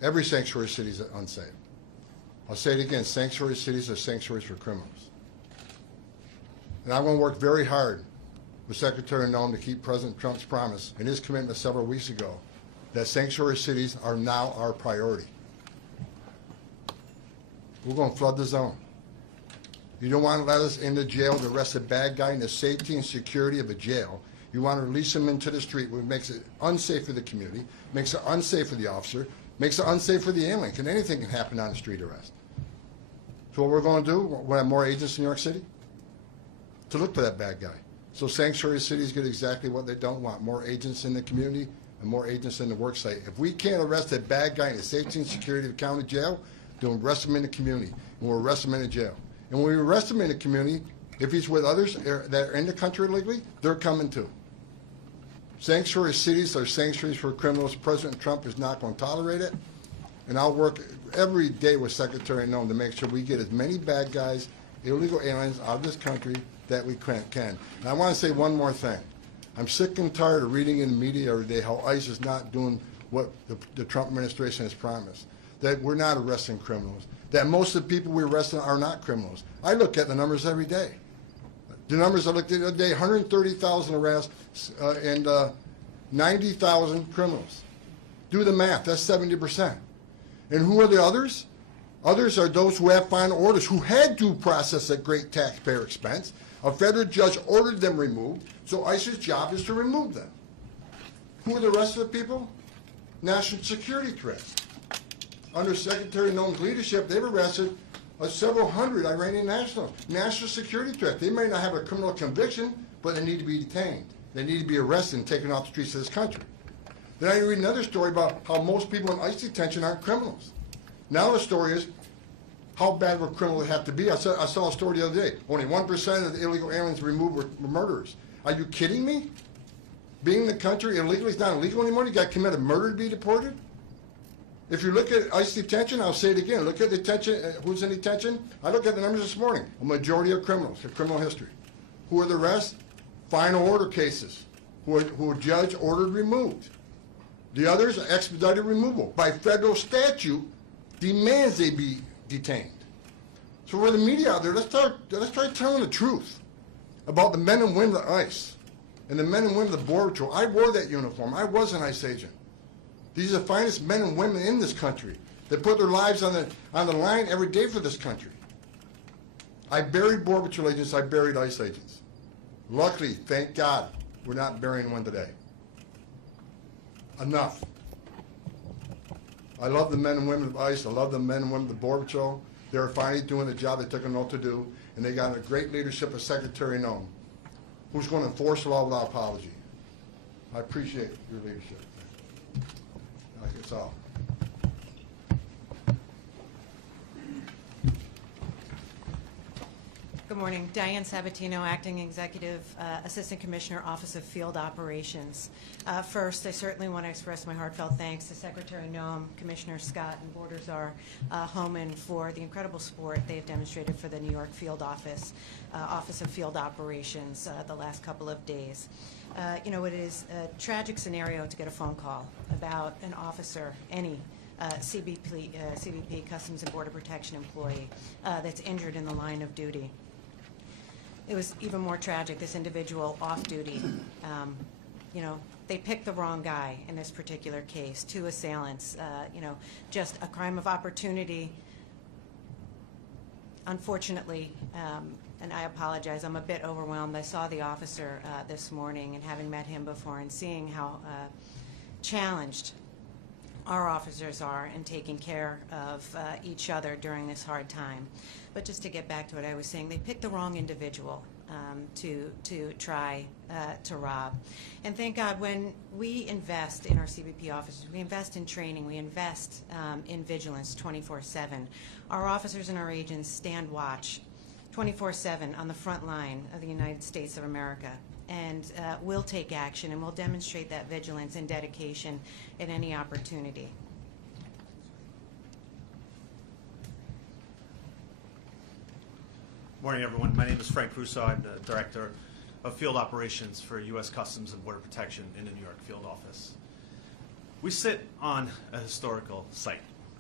Every sanctuary city is unsafe. I'll say it again, sanctuary cities are sanctuaries for criminals. And I'm going to work very hard with Secretary Noem to keep President Trump's promise and his commitment several weeks ago that sanctuary cities are now our priority. We're going to flood the zone. You don't want to let us into jail to arrest a bad guy in the safety and security of a jail. You want to release him into the street, which makes it unsafe for the community, makes it unsafe for the officer, makes it unsafe for the alien, because anything can happen on a street arrest. So what we're going to do, we'll have more agents in New York City to look for that bad guy. So sanctuary cities get exactly what they don't want, more agents in the community and more agents in the work site. If we can't arrest a bad guy in the safety and security of the county jail, then we'll arrest him in the community, and we'll arrest him in the jail. And when we arrest him in the community, if he's with others that are in the country illegally, they're coming too. Sanctuary cities are sanctuaries for criminals. President Trump is not going to tolerate it. And I'll work every day with Secretary Noem to make sure we get as many bad guys, illegal aliens out of this country that we can. And I want to say one more thing. I'm sick and tired of reading in the media every day how ICE is not doing what the Trump administration has promised, that we're not arresting criminals, that most of the people we're arresting are not criminals. I look at the numbers every day. The numbers I looked at the other day, 130,000 arrests and 90,000 criminals. Do the math, that's 70%. And who are the others? Others are those who have final orders, who had due process at great taxpayer expense. A federal judge ordered them removed, so ICE's job is to remove them. Who are the rest of the people? National security threats. Under Secretary Noem's leadership, they've arrested several hundred Iranian nationals. National security threat. They may not have a criminal conviction, but they need to be detained. They need to be arrested and taken off the streets of this country. Then I read another story about how most people in ICE detention aren't criminals. Now the story is, how bad would criminals have to be? I saw a story the other day. Only 1% of the illegal aliens removed were murderers. Are you kidding me? Being in the country illegally is not illegal anymore? You got to commit a murder to be deported? If you look at ICE detention, I'll say it again, look at detention, who's in detention? I looked at the numbers this morning. A majority of criminals, a criminal history. Who are the rest? Final order cases, who a judge ordered removed. The others are expedited removal. By federal statute, demands they be detained. So for the media out there, let's try telling the truth about the men and women of ICE and the men and women of the Border Patrol. I wore that uniform. I was an ICE agent. These are the finest men and women in this country that put their lives on the line every day for this country. I buried Border Patrol agents. I buried ICE agents. Luckily, thank God, we're not burying one today. Enough. I love the men and women of ICE. I love the men and women of the Border Patrol. They're finally doing the job they took an oath to do, and they got a great leadership of Secretary Noem, who's going to enforce the law without apology. I appreciate your leadership. That's all. Good morning. Diane Sabatino, Acting Executive Assistant Commissioner, Office of Field Operations. First, I certainly want to express my heartfelt thanks to Secretary Noem, Commissioner Scott, and Border Czar Homan for the incredible support they have demonstrated for the New York Field Office, Office of Field Operations the last couple of days. You know, it is a tragic scenario to get a phone call about an officer, any CBP, Customs and Border Protection employee, that's injured in the line of duty. It was even more tragic, this individual off duty. You know, they picked the wrong guy in this particular case, two assailants, you know, just a crime of opportunity. Unfortunately, and I apologize, I'm a bit overwhelmed. I saw the officer this morning, and having met him before and seeing how challenged our officers are in taking care of each other during this hard time. But just to get back to what I was saying, they picked the wrong individual to try to rob. And thank God, when we invest in our CBP officers, we invest in training, we invest in vigilance 24/7. Our officers and our agents stand watch 24/7 on the front line of the United States of America. And we'll take action, and we'll demonstrate that vigilance and dedication at any opportunity. Morning, everyone. My name is Frank Russo. I'm the Director of Field Operations for U.S. Customs and Border Protection in the New York Field Office. We sit on a historical site.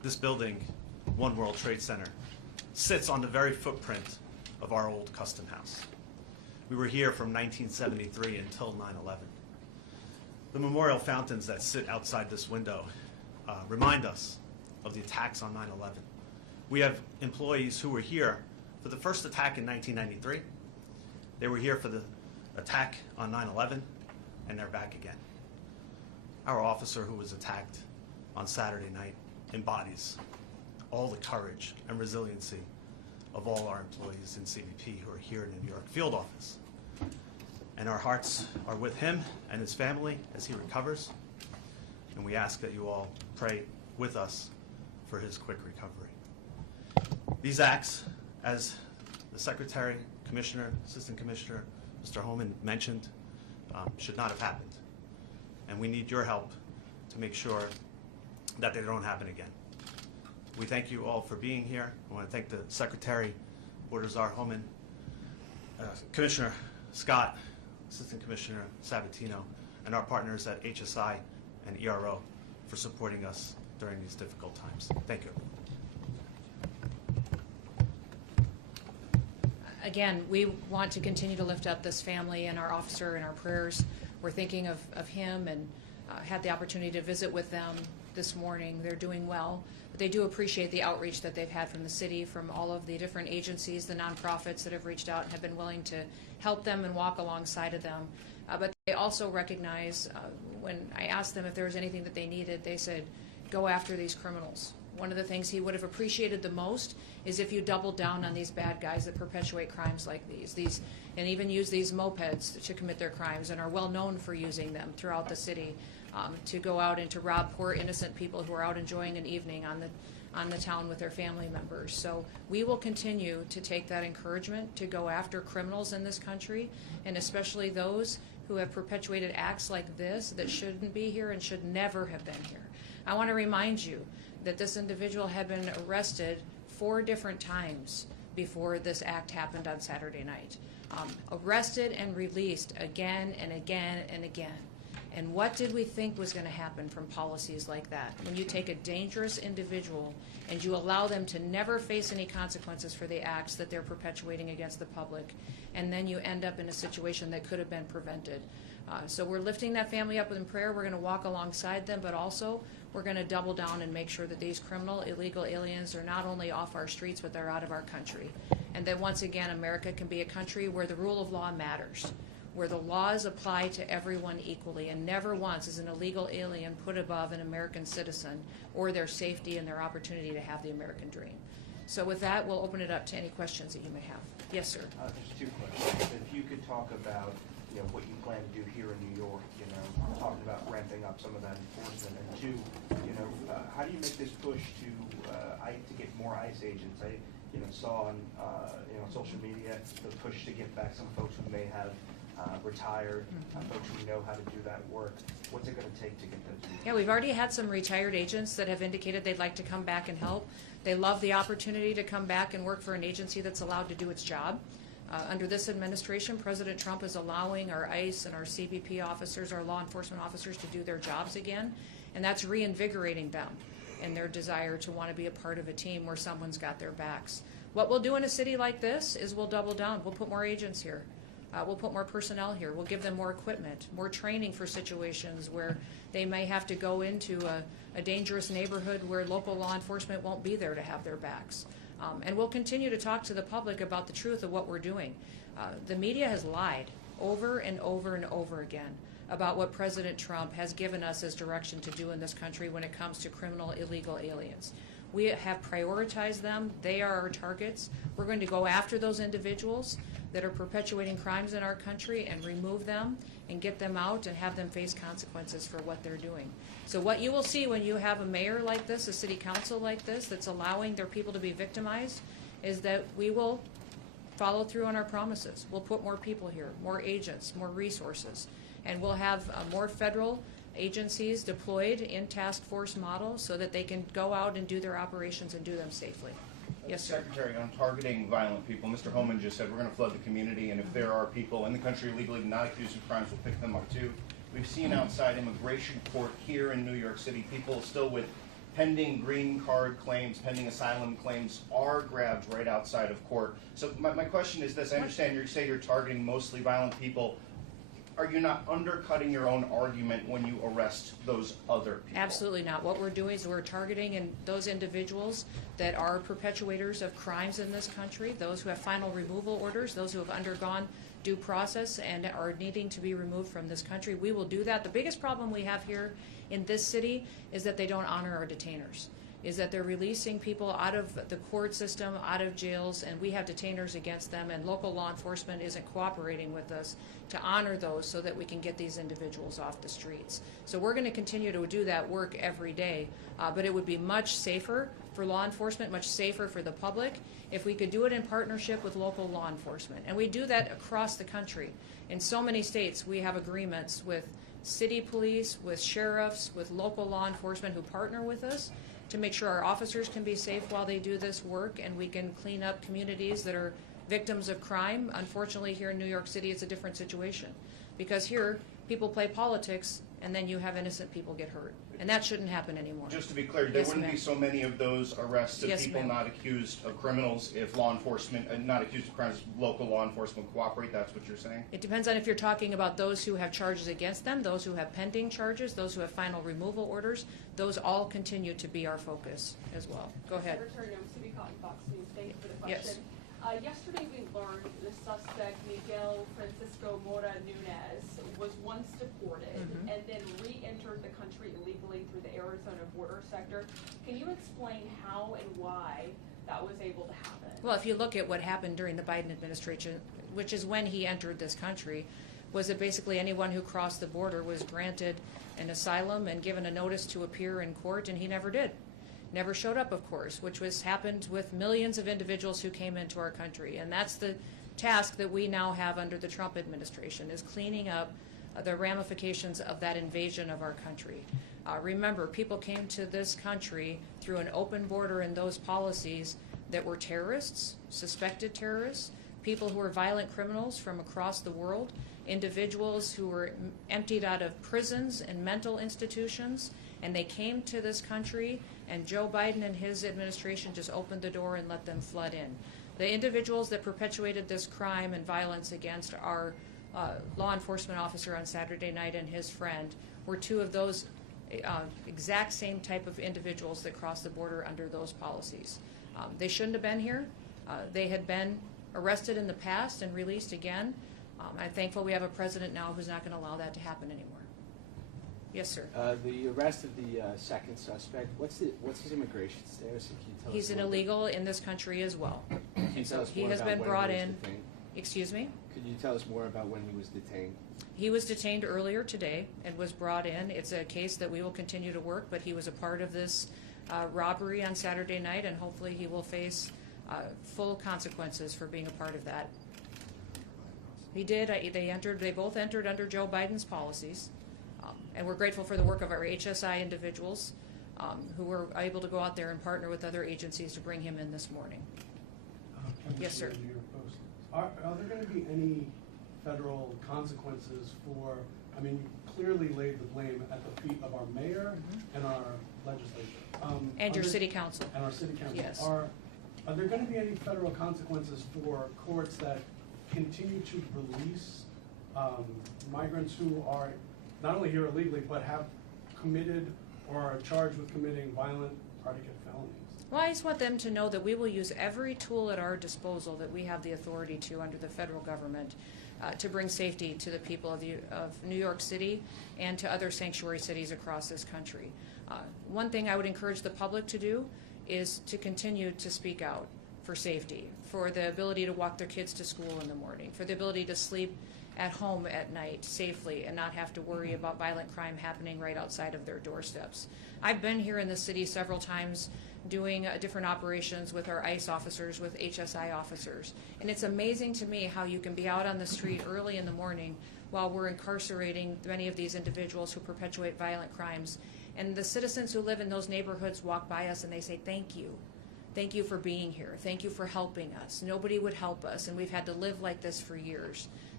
This building, One World Trade Center, sits on the very footprint of our old custom house. We were here from 1973 until 9/11. The memorial fountains that sit outside this window remind us of the attacks on 9/11. We have employees who were here for the first attack in 1993. They were here for the attack on 9/11, and they're back again. Our officer who was attacked on Saturday night embodies all the courage and resiliency of all our employees in CBP who are here in the New York field office. And our hearts are with him and his family as he recovers. And we ask that you all pray with us for his quick recovery. These acts, as the Secretary, Commissioner, Assistant Commissioner, Mr. Homan mentioned, should not have happened. And we need your help to make sure that they don't happen again. We thank you all for being here. I want to thank the Secretary, Border Czar Homan, Commissioner Scott, Assistant Commissioner Sabatino, and our partners at HSI and ERO for supporting us during these difficult times. Thank you. Again, we want to continue to lift up this family and our officer in our prayers. We're thinking of him and had the opportunity to visit with them this morning. They're doing well, but they do appreciate the outreach that they've had from the city, from all of the different agencies, the nonprofits that have reached out and have been willing to help them and walk alongside of them. But they also recognize, when I asked them if there was anything that they needed, they said, go after these criminals. One of the things he would have appreciated the most is if you doubled down on these bad guys that perpetuate crimes like these and even use these mopeds to commit their crimes and are well known for using them throughout the city to go out and to rob poor innocent people who are out enjoying an evening on the town with their family members. So we will continue to take that encouragement to go after criminals in this country, and especially those who have perpetuated acts like this that shouldn't be here and should never have been here. I want to remind you that this individual had been arrested 4 different times before this act happened on Saturday night. Arrested and released again and again and again. And what did we think was going to happen from policies like that? When you take a dangerous individual and you allow them to never face any consequences for the acts that they're perpetuating against the public, and then you end up in a situation that could have been prevented. So we're lifting that family up in prayer. We're going to walk alongside them, but also we're going to double down and make sure that these criminal, illegal aliens are not only off our streets, but they're out of our country. And that once again, America can be a country where the rule of law matters, where the laws apply to everyone equally, and never once is an illegal alien put above an American citizen or their safety and their opportunity to have the American dream. So with that, we'll open it up to any questions that you may have. Yes, sir. There's 2 questions. If you could talk about, what you plan to do here in New York, talking about ramping up some of that enforcement, and 2, how do you make this push to get more ICE agents? I saw on social media the push to get back some folks who may have retired, folks who know how to do that work. What's it going to take to get those people? Yeah, we've already had some retired agents that have indicated they'd like to come back and help. They love the opportunity to come back and work for an agency that's allowed to do its job. Under this administration, President Trump is allowing our ICE and our CBP officers, our law enforcement officers, to do their jobs again, and that's reinvigorating them in their desire to want to be a part of a team where someone's got their backs. What we'll do in a city like this is we'll double down. We'll put more agents here. We'll put more personnel here. We'll give them more equipment, more training for situations where they may have to go into a dangerous neighborhood where local law enforcement won't be there to have their backs. And we'll continue to talk to the public about the truth of what we're doing. The media has lied over and over and over again about what President Trump has given us as direction to do in this country when it comes to criminal, illegal aliens. We have prioritized them. They are our targets. We're going to go after those individuals that are perpetuating crimes in our country and remove them and get them out and have them face consequences for what they're doing. So what you will see when you have a mayor like this, a city council like this, that's allowing their people to be victimized, is that we will follow through on our promises. We'll put more people here, more agents, more resources, and we'll have more federal agencies deployed in task force model so that they can go out and do their operations and do them safely. Yes, sir. Secretary, on targeting violent people, Mr. Homan just said we're going to flood the community, and if there are people in the country legally not accused of crimes, we'll pick them up too. We've seen outside immigration court here in New York City people still with pending green card claims, pending asylum claims are grabbed right outside of court. So my question is this: I understand you say you're targeting mostly violent people. Are you not undercutting your own argument when you arrest those other people? Absolutely not. What we're doing is we're targeting those individuals that are perpetuators of crimes in this country, those who have final removal orders, those who have undergone due process and are needing to be removed from this country. We will do that. The biggest problem we have here in this city is that they don't honor our detainers, is that they're releasing people out of the court system, out of jails, and we have detainers against them, and local law enforcement isn't cooperating with us to honor those so that we can get these individuals off the streets. So we're going to continue to do that work every day, but it would be much safer for law enforcement, much safer for the public, if we could do it in partnership with local law enforcement. And we do that across the country. In so many states, we have agreements with city police, with sheriffs, with local law enforcement who partner with us to make sure our officers can be safe while they do this work, and we can clean up communities that are victims of crime. Unfortunately, here in New York City, it's a different situation, because here people play politics and then you have innocent people get hurt, and that shouldn't happen anymore. Just to be clear, there wouldn't be so many of those arrests of Yes, people ma'am. not accused of criminals if law enforcement, not accused of crimes, local law enforcement cooperate. That's what you're saying? It depends on if you're talking about those who have charges against them, those who have pending charges, those who have final removal orders. Those all continue to be our focus as well. Go ahead. Secretary City Cotton Fox News, thank you for the Yes. question. Yesterday we learned the suspect Miguel Francisco Mora Nunez was once deported and then re-entered the country illegally through the Arizona border sector. Can you explain how and why that was able to happen? Well, if you look at what happened during the Biden administration, which is when he entered this country, was that basically anyone who crossed the border was granted an asylum and given a notice to appear in court, and he never did. Never showed up, of course, which was happened with millions of individuals who came into our country. And that's the task that we now have under the Trump administration, is cleaning up the ramifications of that invasion of our country. Remember, people came to this country through an open border and those policies that were terrorists, suspected terrorists, people who were violent criminals from across the world, individuals who were emptied out of prisons and mental institutions, and they came to this country, and Joe Biden and his administration just opened the door and let them flood in. The individuals that perpetuated this crime and violence against our law enforcement officer on Saturday night and his friend were two of those exact same type of individuals that crossed the border under those policies. They shouldn't have been here. They had been arrested in the past and released again. I'm thankful we have a president now who's not going to allow that to happen anymore. Yes, sir. The arrest of the second suspect, what's his immigration status? Can you tell He's us an more illegal in this country as well. Can you tell us He more has about been when brought he was in. detained? Excuse me? Could you tell us more about when he was detained? He was detained earlier today and was brought in. It's a case that we will continue to work, but he was a part of this robbery on Saturday night, and hopefully he will face full consequences for being a part of that. He did. They both entered under Joe Biden's policies, and we're grateful for the work of our HSI individuals who were able to go out there and partner with other agencies to bring him in this morning. Yes, sir. Are there going to be any federal consequences for, I mean, you clearly laid the blame at the feet of our mayor and our legislature. And your city council. And our city council. Yes. Are there going to be any federal consequences for courts that continue to release migrants who are not only here illegally, but have committed or are charged with committing violent predicate felonies? Well, I just want them to know that we will use every tool at our disposal that we have the authority to under the federal government to bring safety to the people of New York City and to other sanctuary cities across this country. One thing I would encourage the public to do is to continue to speak out for safety, for the ability to walk their kids to school in the morning, for the ability to sleep at home at night safely and not have to worry about violent crime happening right outside of their doorsteps. I've been here in the city several times doing different operations with our ICE officers, with HSI officers. And it's amazing to me how you can be out on the street early in the morning while we're incarcerating many of these individuals who perpetuate violent crimes. And the citizens who live in those neighborhoods walk by us and they say, "Thank you. Thank you for being here. Thank you for helping us. Nobody would help us, and we've had to live like this for years."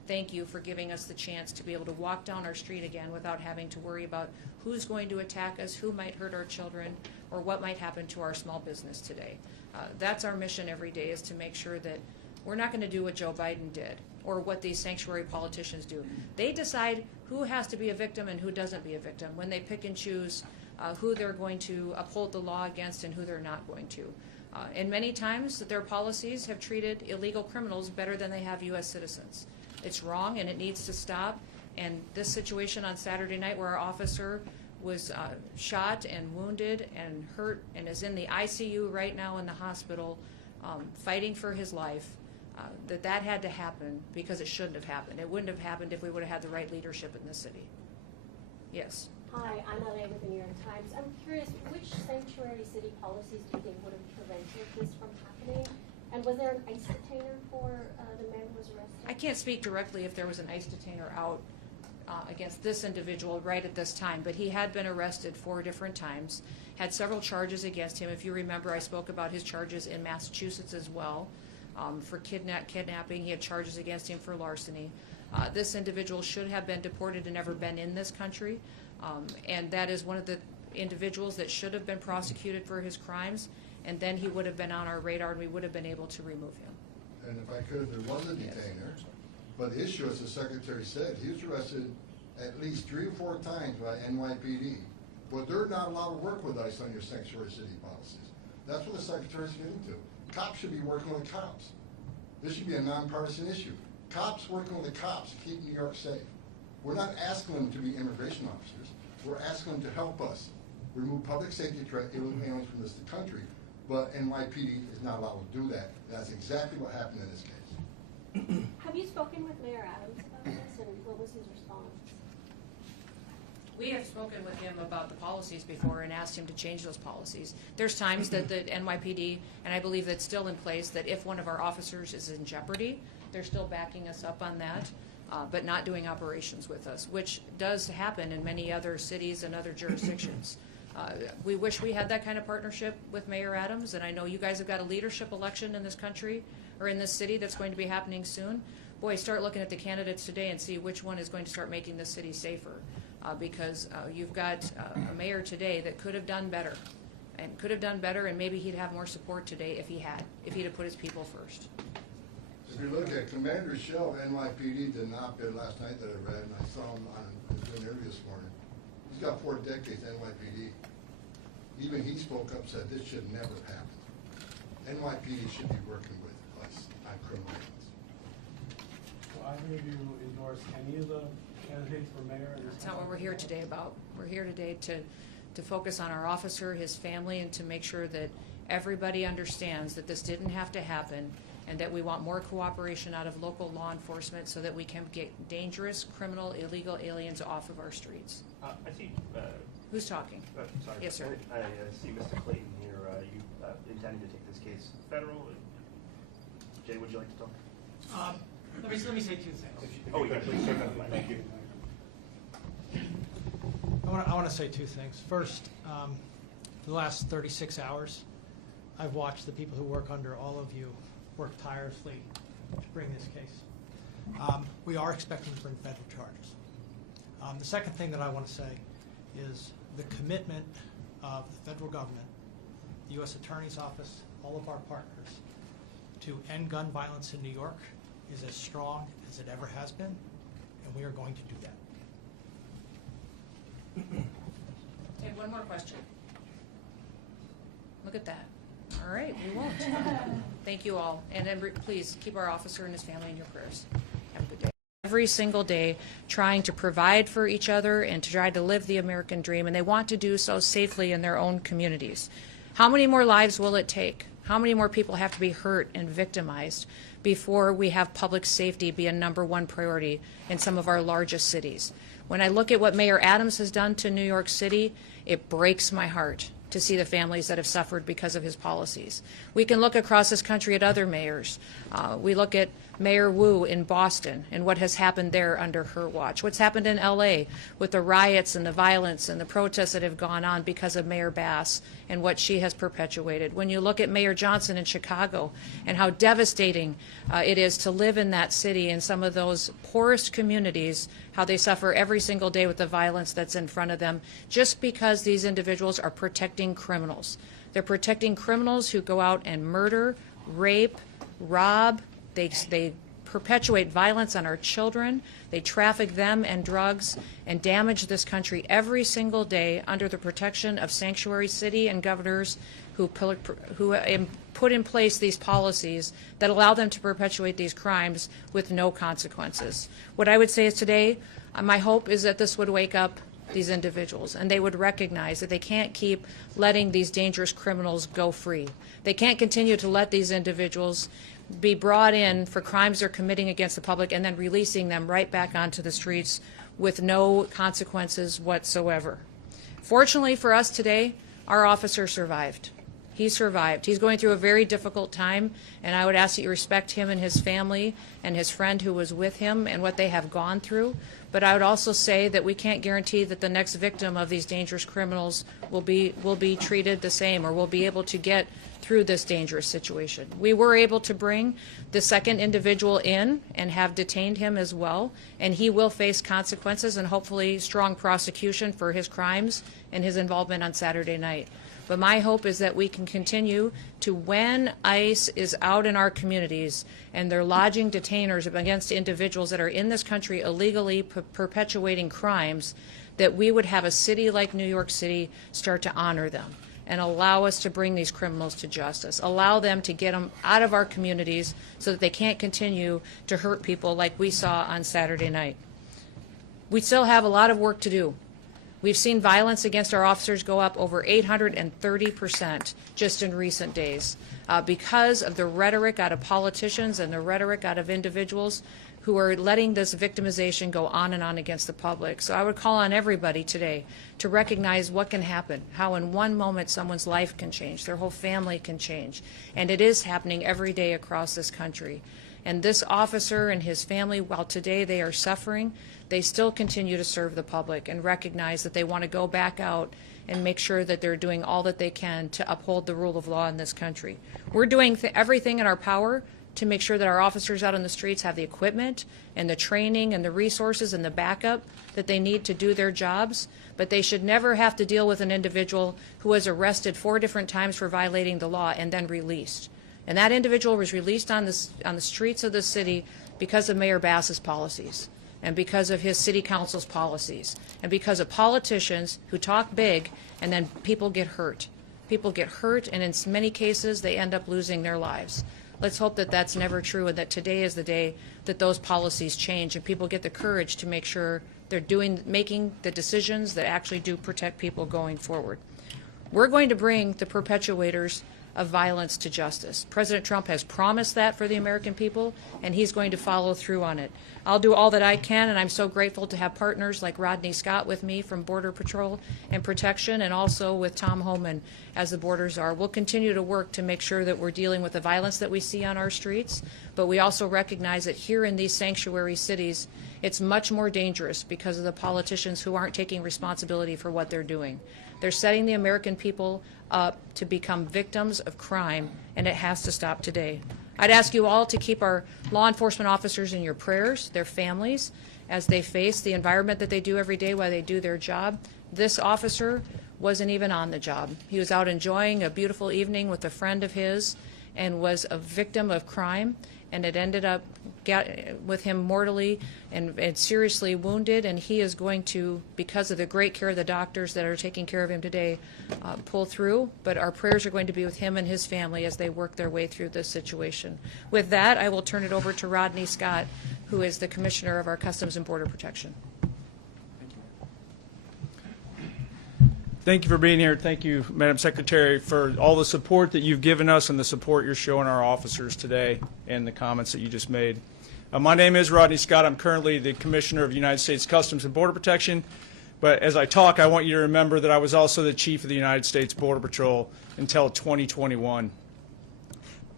thank you for giving us the chance to be able to walk down our street again without having to worry about who's going to attack us, who might hurt our children, or what might happen to our small business today. That's our mission every day, is to make sure that we're not going to do what Joe Biden did or what these sanctuary politicians do. They decide who has to be a victim and who doesn't be a victim when they pick and choose who they're going to uphold the law against and who they're not going to. And many times their policies have treated illegal criminals better than they have U.S. citizens. It's wrong and it needs to stop. And this situation on Saturday night where our officer was shot and wounded and hurt and is in the ICU right now in the hospital fighting for his life, that had to happen because it shouldn't have happened. It wouldn't have happened if we would have had the right leadership in this city. Yes. Hi, I'm LA with the New York Times. I'm curious, which sanctuary city policies do you think would have prevented this from happening? And was there an ICE detainer for the man who was arrested? I can't speak directly if there was an ICE detainer out against this individual right at this time, but he had been arrested 4 different times, had several charges against him. If you remember, I spoke about his charges in Massachusetts as well for kidnapping. He had charges against him for larceny. This individual should have been deported and never been in this country, and that is one of the individuals that should have been prosecuted for his crimes, and then he would have been on our radar and we would have been able to remove him. And if I could, there was a detainer, but the issue, as the Secretary said, he was arrested at least 3 or 4 times by NYPD, but they're not allowed to work with ICE on your sanctuary city policies. That's what the Secretary's getting to. Cops should be working with cops. This should be a nonpartisan issue. Cops working with the cops to keep New York safe. We're not asking them to be immigration officers. We're asking them to help us remove public safety threat illegal aliens from this country, but NYPD is not allowed to do that. That's exactly what happened in this case. Have you spoken with Mayor Adams about this, and what was his response? We have spoken with him about the policies before and asked him to change those policies. There's times that the NYPD, and I believe that's still in place, that if one of our officers is in jeopardy, they're still backing us up on that, but not doing operations with us, which does happen in many other cities and other jurisdictions. We wish we had that kind of partnership with Mayor Adams, and I know you guys have got a leadership election in this country or in this city that's going to be happening soon. Boy, start looking at the candidates today and see which one is going to start making this city safer. Because you've got a mayor today that could have done better, and maybe he'd have more support today if he'd have put his people first. If you look at Commander Shell, NYPD did an op-ed last night that I read, and I saw him on his interview this morning. He's got 4 decades NYPD. Even he spoke up, said this should never happen. NYPD should be working with us on criminal aliens. Will either of you endorse any of the candidates for mayor? That's not what we're here today about. We're here today to focus on our officer, his family, and to make sure that everybody understands that this didn't have to happen, and that we want more cooperation out of local law enforcement so that we can get dangerous, criminal, illegal aliens off of our streets. I see. Who's talking? Sorry. Yes, sir. I see Mr. Clayton here. You intending to take this case federal? Jay, would you like to talk? Let me say 2 things. Oh, yeah, please. Thank you. I want to say 2 things. First, for the last 36 hours, I've watched the people who work under all of you work tirelessly to bring this case. We are expecting to bring federal charges. The second thing that I want to say is the commitment of the federal government, the U.S. Attorney's Office, all of our partners, to end gun violence in New York is as strong as it ever has been, and we are going to do that. Okay, one more question. Look at that. All right, we won't. Thank you all. And then please keep our officer and his family in your prayers. Have a good day. Every single day trying to provide for each other and to try to live the American dream, and they want to do so safely in their own communities. How many more lives will it take? How many more people have to be hurt and victimized before we have public safety be a #1 priority in some of our largest cities? When I look at what Mayor Adams has done to New York City, it breaks my heart to see the families that have suffered because of his policies. We can look across this country at other mayors. We look at Mayor Wu in Boston and what has happened there under her watch. What's happened in L.A. with the riots and the violence and the protests that have gone on because of Mayor Bass and what she has perpetuated. When you look at Mayor Johnson in Chicago and how devastating it is to live in that city and some of those poorest communities, how they suffer every single day with the violence that's in front of them, just because these individuals are protecting criminals. They're protecting criminals who go out and murder, rape, rob. They perpetuate violence on our children. They traffic them and drugs and damage this country every single day under the protection of sanctuary city and governors who put in place these policies that allow them to perpetuate these crimes with no consequences. What I would say is today, my hope is that this would wake up these individuals and they would recognize that they can't keep letting these dangerous criminals go free. They can't continue to let these individuals be brought in for crimes they're committing against the public and then releasing them right back onto the streets with no consequences whatsoever. Fortunately for us today, our officer survived. He survived. He's going through a very difficult time, and I would ask that you respect him and his family and his friend who was with him and what they have gone through. But I would also say that we can't guarantee that the next victim of these dangerous criminals will be treated the same or will be able to get through this dangerous situation. We were able to bring the second individual in and have detained him as well, and he will face consequences and hopefully strong prosecution for his crimes and his involvement on Saturday night. But my hope is that we can continue to, when ICE is out in our communities and they're lodging detainers against individuals that are in this country illegally perpetuating crimes, that we would have a city like New York City start to honor them and allow us to bring these criminals to justice, allow them to get them out of our communities so that they can't continue to hurt people like we saw on Saturday night. We still have a lot of work to do. We've seen violence against our officers go up over 830% just in recent days because of the rhetoric out of politicians and the rhetoric out of individuals who are letting this victimization go on and on against the public. So I would call on everybody today to recognize what can happen, how in one moment someone's life can change, their whole family can change. And it is happening every day across this country. And this officer and his family, while today they are suffering, they still continue to serve the public and recognize that they want to go back out and make sure that they're doing all that they can to uphold the rule of law in this country. We're doing everything in our power to make sure that our officers out on the streets have the equipment and the training and the resources and the backup that they need to do their jobs, but they should never have to deal with an individual who was arrested 4 different times for violating the law and then released. And that individual was released on the streets of the city because of Mayor Bass's policies and because of his city council's policies and because of politicians who talk big and then people get hurt. People get hurt, and in many cases they end up losing their lives. Let's hope that that's never true and that today is the day that those policies change and people get the courage to make sure they're making the decisions that actually do protect people going forward. We're going to bring the perpetuators of violence to justice. President Trump has promised that for the American people, and he's going to follow through on it. I'll do all that I can, and I'm so grateful to have partners like Rodney Scott with me from Border Patrol and Protection, and also with Tom Homan as the border czar. We'll continue to work to make sure that we're dealing with the violence that we see on our streets, but we also recognize that here in these sanctuary cities, it's much more dangerous because of the politicians who aren't taking responsibility for what they're doing. They're setting the American people up to become victims of crime, and it has to stop today. I'd ask you all to keep our law enforcement officers in your prayers, their families, as they face the environment that they do every day while they do their job. This officer wasn't even on the job. He was out enjoying a beautiful evening with a friend of his and was a victim of crime, and it ended up with him mortally and seriously wounded, and he is going to, because of the great care of the doctors that are taking care of him today, pull through. But our prayers are going to be with him and his family as they work their way through this situation. With that, I will turn it over to Rodney Scott, who is the Commissioner of our Customs and Border Protection. Thank you for being here. Thank you, Madam Secretary, for all the support that you've given us and the support you're showing our officers today and the comments that you just made. My name is Rodney Scott. I'm currently the Commissioner of the United States Customs and Border Protection. But as I talk, I want you to remember that I was also the Chief of the United States Border Patrol until 2021.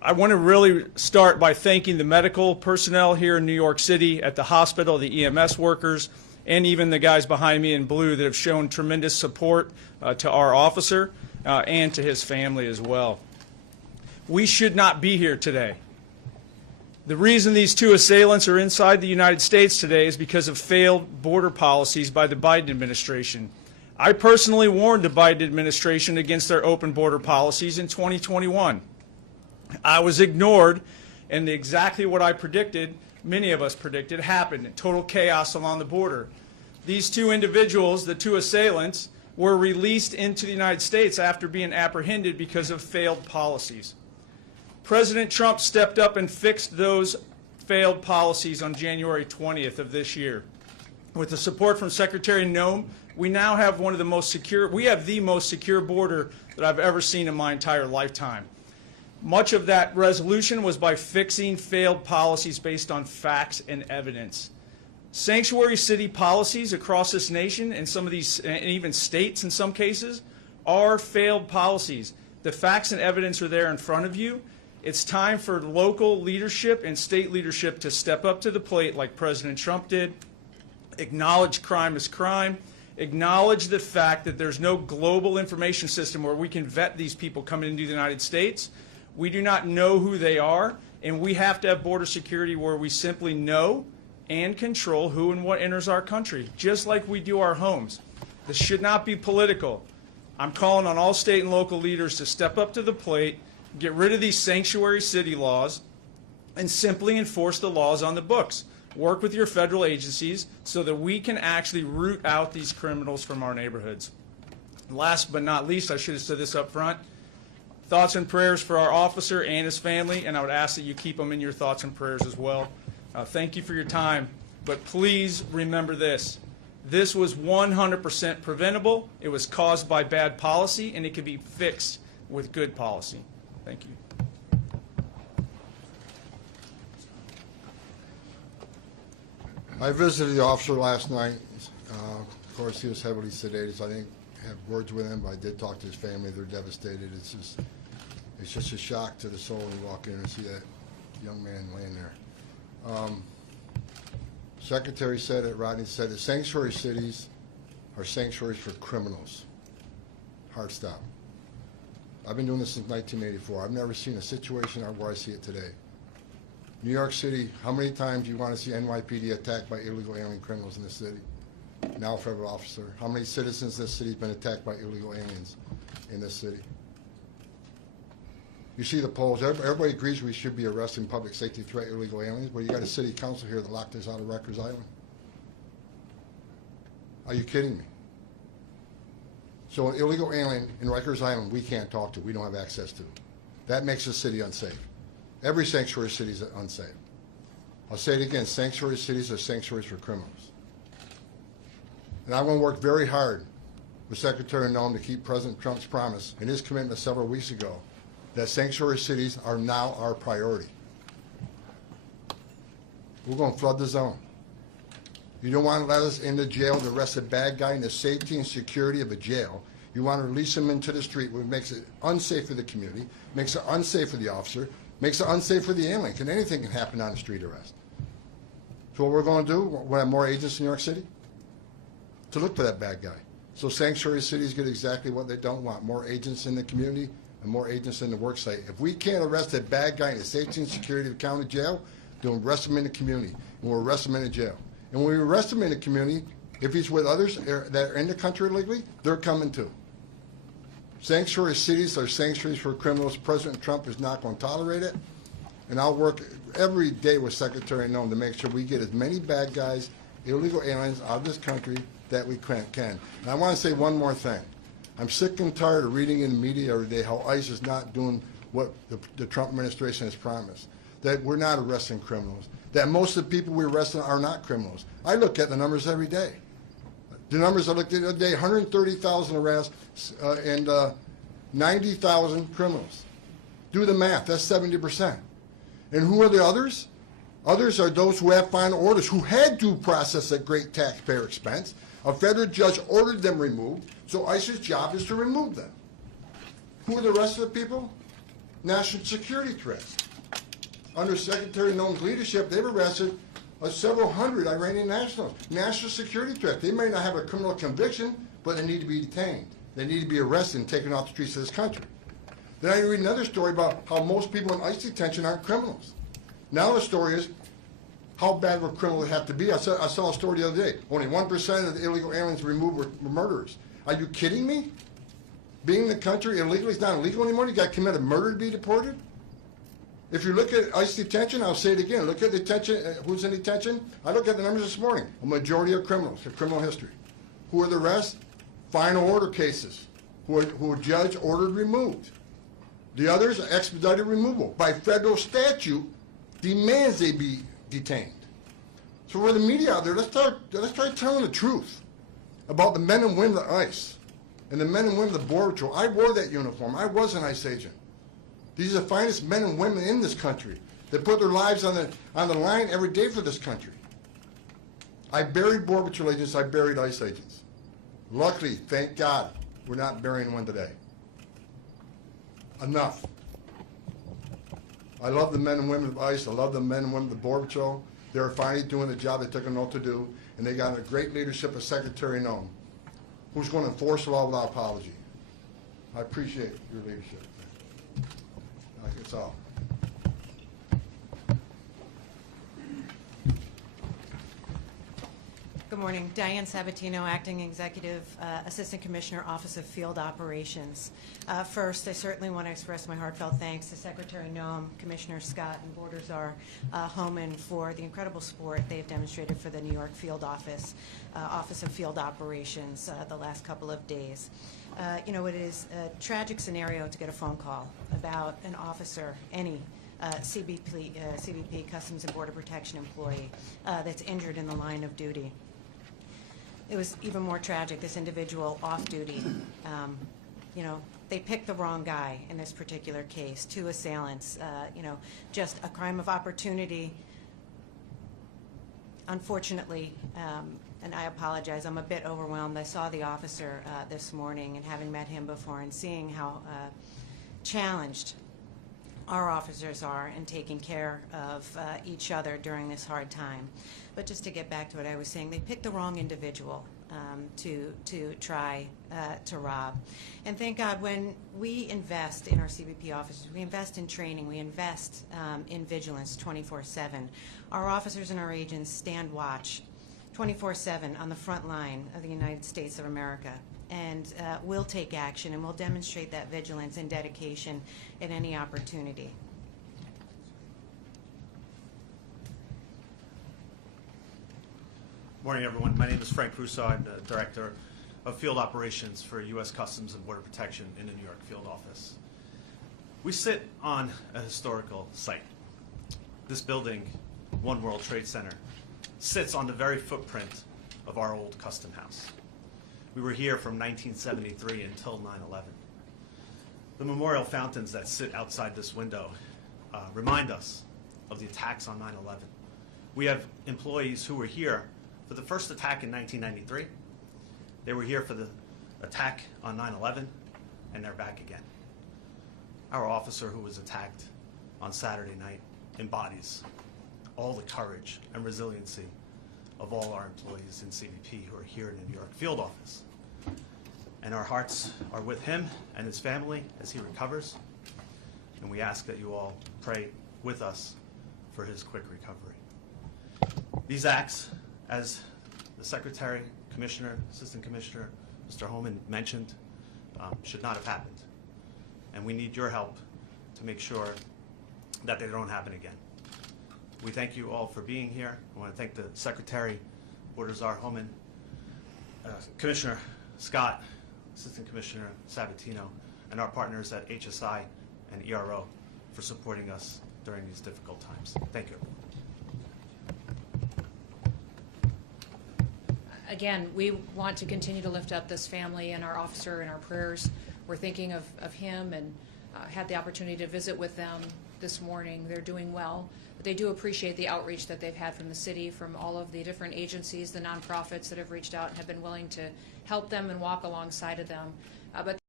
I want to really start by thanking the medical personnel here in New York City at the hospital, the EMS workers, and even the guys behind me in blue that have shown tremendous support to our officer and to his family as well. We should not be here today. The reason these two assailants are inside the United States today is because of failed border policies by the Biden administration. I personally warned the Biden administration against their open border policies in 2021. I was ignored, and exactly what I predicted, many of us predicted, happened. Total chaos along the border. These two individuals, the two assailants, were released into the United States after being apprehended because of failed policies. President Trump stepped up and fixed those failed policies on January 20th of this year. With the support from Secretary Noem, we now have one of the most secure, we have the most secure border that I've ever seen in my entire lifetime. Much of that resolution was by fixing failed policies based on facts and evidence. Sanctuary city policies across this nation and some of these, and even states in some cases, are failed policies. The facts and evidence are there in front of you. It's time for local leadership and state leadership to step up to the plate like President Trump did, acknowledge crime as crime, acknowledge the fact that there's no global information system where we can vet these people coming into the United States. We do not know who they are, and we have to have border security where we simply know and control who and what enters our country, just like we do our homes. This should not be political. I'm calling on all state and local leaders to step up to the plate, get rid of these sanctuary city laws, and simply enforce the laws on the books. Work with your federal agencies so that we can actually root out these criminals from our neighborhoods. Last but not least, I should have said this up front, thoughts and prayers for our officer and his family, and I would ask that you keep them in your thoughts and prayers as well. Thank you for your time, but please remember this. This was 100% preventable. It was caused by bad policy, and it can be fixed with good policy. Thank you. I visited the officer last night. Of course, he was heavily sedated, so I didn't have words with him, but I did talk to his family. They're devastated. It's just a shock to the soul when you walk in and see that young man laying there. Secretary said it, Rodney said it, sanctuary cities are sanctuaries for criminals. Hard stop. I've been doing this since 1984. I've never seen a situation where I see it today. New York City, how many times do you want to see NYPD attacked by illegal alien criminals in this city? Now federal officer. How many citizens in this city have been attacked by illegal aliens in this city? You see the polls. Everybody agrees we should be arresting public safety threat illegal aliens, but you got a city council here that locked us out of Rikers Island. Are you kidding me? So an illegal alien in Rikers Island we can't talk to, we don't have access to. That makes the city unsafe. Every sanctuary city is unsafe. I'll say it again, sanctuary cities are sanctuaries for criminals. And I'm going to work very hard with Secretary Noem to keep President Trump's promise and his commitment several weeks ago that sanctuary cities are now our priority. We're going to flood the zone. You don't want to let us into jail to arrest a bad guy in the safety and security of a jail. You want to release him into the street, which makes it unsafe for the community, makes it unsafe for the officer, makes it unsafe for the alien. Anything can happen on a street arrest. So what we're going to do, we're going to have more agents in New York City to look for that bad guy. So sanctuary cities get exactly what they don't want, more agents in the community and more agents in the work site. If we can't arrest that bad guy in the safety and security of the county jail, then we'll arrest him in the community, and we'll arrest him in the jail. And when we arrest him in the community, if he's with others that are in the country illegally, they're coming too. Sanctuary cities are sanctuaries for criminals. President Trump is not going to tolerate it. And I'll work every day with Secretary Noem to make sure we get as many bad guys, illegal aliens out of this country that we can. And I want to say one more thing. I'm sick and tired of reading in the media every day how ICE is not doing what the Trump administration has promised, that we're not arresting criminals, that most of the people we arrest are not criminals. I look at the numbers every day. The numbers I looked at the other day, 130,000 arrests and 90,000 criminals. Do the math, that's 70%. And who are the others? Others are those who have final orders, who had due process at great taxpayer expense. A federal judge ordered them removed, so ICE's job is to remove them. Who are the rest of the people? national security threats. Under Secretary Noam's leadership, they've arrested several hundred Iranian nationals. National security threat. They may not have a criminal conviction, but they need to be detained. They need to be arrested and taken off the streets of this country. Then I read another story about how most people in ICE detention aren't criminals. Now the story is, how bad of a criminal they have to be. I saw a story the other day. Only 1% of the illegal aliens removed were murderers. Are you kidding me? Being in the country illegally is not illegal anymore? You got to commit a murder to be deported? If you look at ICE detention, I'll say it again. Look at detention. Who's in detention? I looked at the numbers this morning. A majority of criminals, a criminal history. Who are the rest? Final order cases. Who are judge ordered removed. The others are expedited removal. By federal statute, demands they be detained. So for the media out there, let's start telling the truth about the men and women of ICE and the men and women of the Border Patrol. I wore that uniform. I was an ICE agent. These are the finest men and women in this country that put their lives on the line every day for this country. I buried Border Patrol agents. I buried ICE agents. Luckily, thank God, we're not burying one today. Enough. I love the men and women of ICE. I love the men and women of the Border Patrol. They're finally doing the job they took an oath to do, and they got a great leadership of Secretary Noam, who's going to enforce the law without apology. I appreciate your leadership. That's all. Good morning. Diane Sabatino, Acting Executive Assistant Commissioner, Office of Field Operations. First, I certainly want to express my heartfelt thanks to Secretary Noam, Commissioner Scott, and Border Czar Homan for the incredible support they've demonstrated for the New York Field Office of Field Operations the last couple of days. You know, it is a tragic scenario to get a phone call about an officer, any CBP, Customs and Border Protection employee, that's injured in the line of duty. It was even more tragic, this individual off duty. You know, they picked the wrong guy in this particular case, two assailants, you know, just a crime of opportunity. Unfortunately, and I apologize, I'm a bit overwhelmed. I saw the officer this morning, and having met him before and seeing how challenged our officers are in taking care of each other during this hard time. But just to get back to what I was saying, they picked the wrong individual to try to rob. And thank God, when we invest in our CBP officers, we invest in training, we invest in vigilance 24/7. Our officers and our agents stand watch 24/7 on the front line of the United States of America. And we'll take action, and we'll demonstrate that vigilance and dedication at any opportunity. Morning, everyone. My name is Frank Russo. I'm the Director of Field Operations for U.S. Customs and Border Protection in the New York Field Office. We sit on a historical site. This building, One World Trade Center, sits on the very footprint of our old custom house. We were here from 1973 until 9/11. The memorial fountains that sit outside this window remind us of the attacks on 9/11. We have employees who were here for the first attack in 1993. They were here for the attack on 9/11, and they're back again. Our officer who was attacked on Saturday night embodies all the courage and resiliency of all our employees in CBP who are here in the New York Field Office. And our hearts are with him and his family as he recovers. And we ask that you all pray with us for his quick recovery. These acts, as the Secretary, Commissioner, Assistant Commissioner, Mr. Homan mentioned, should not have happened. And we need your help to make sure that they don't happen again. We thank you all for being here. I want to thank the Secretary, Border Czar Homan, Commissioner Scott, Assistant Commissioner Sabatino, and our partners at HSI and ERO for supporting us during these difficult times. Thank you. Again, we want to continue to lift up this family and our officer in our prayers. We're thinking of him, and had the opportunity to visit with them this morning. They're doing well. But they do appreciate the outreach that they've had from the city, from all of the different agencies, the nonprofits that have reached out and have been willing to help them and walk alongside of them. But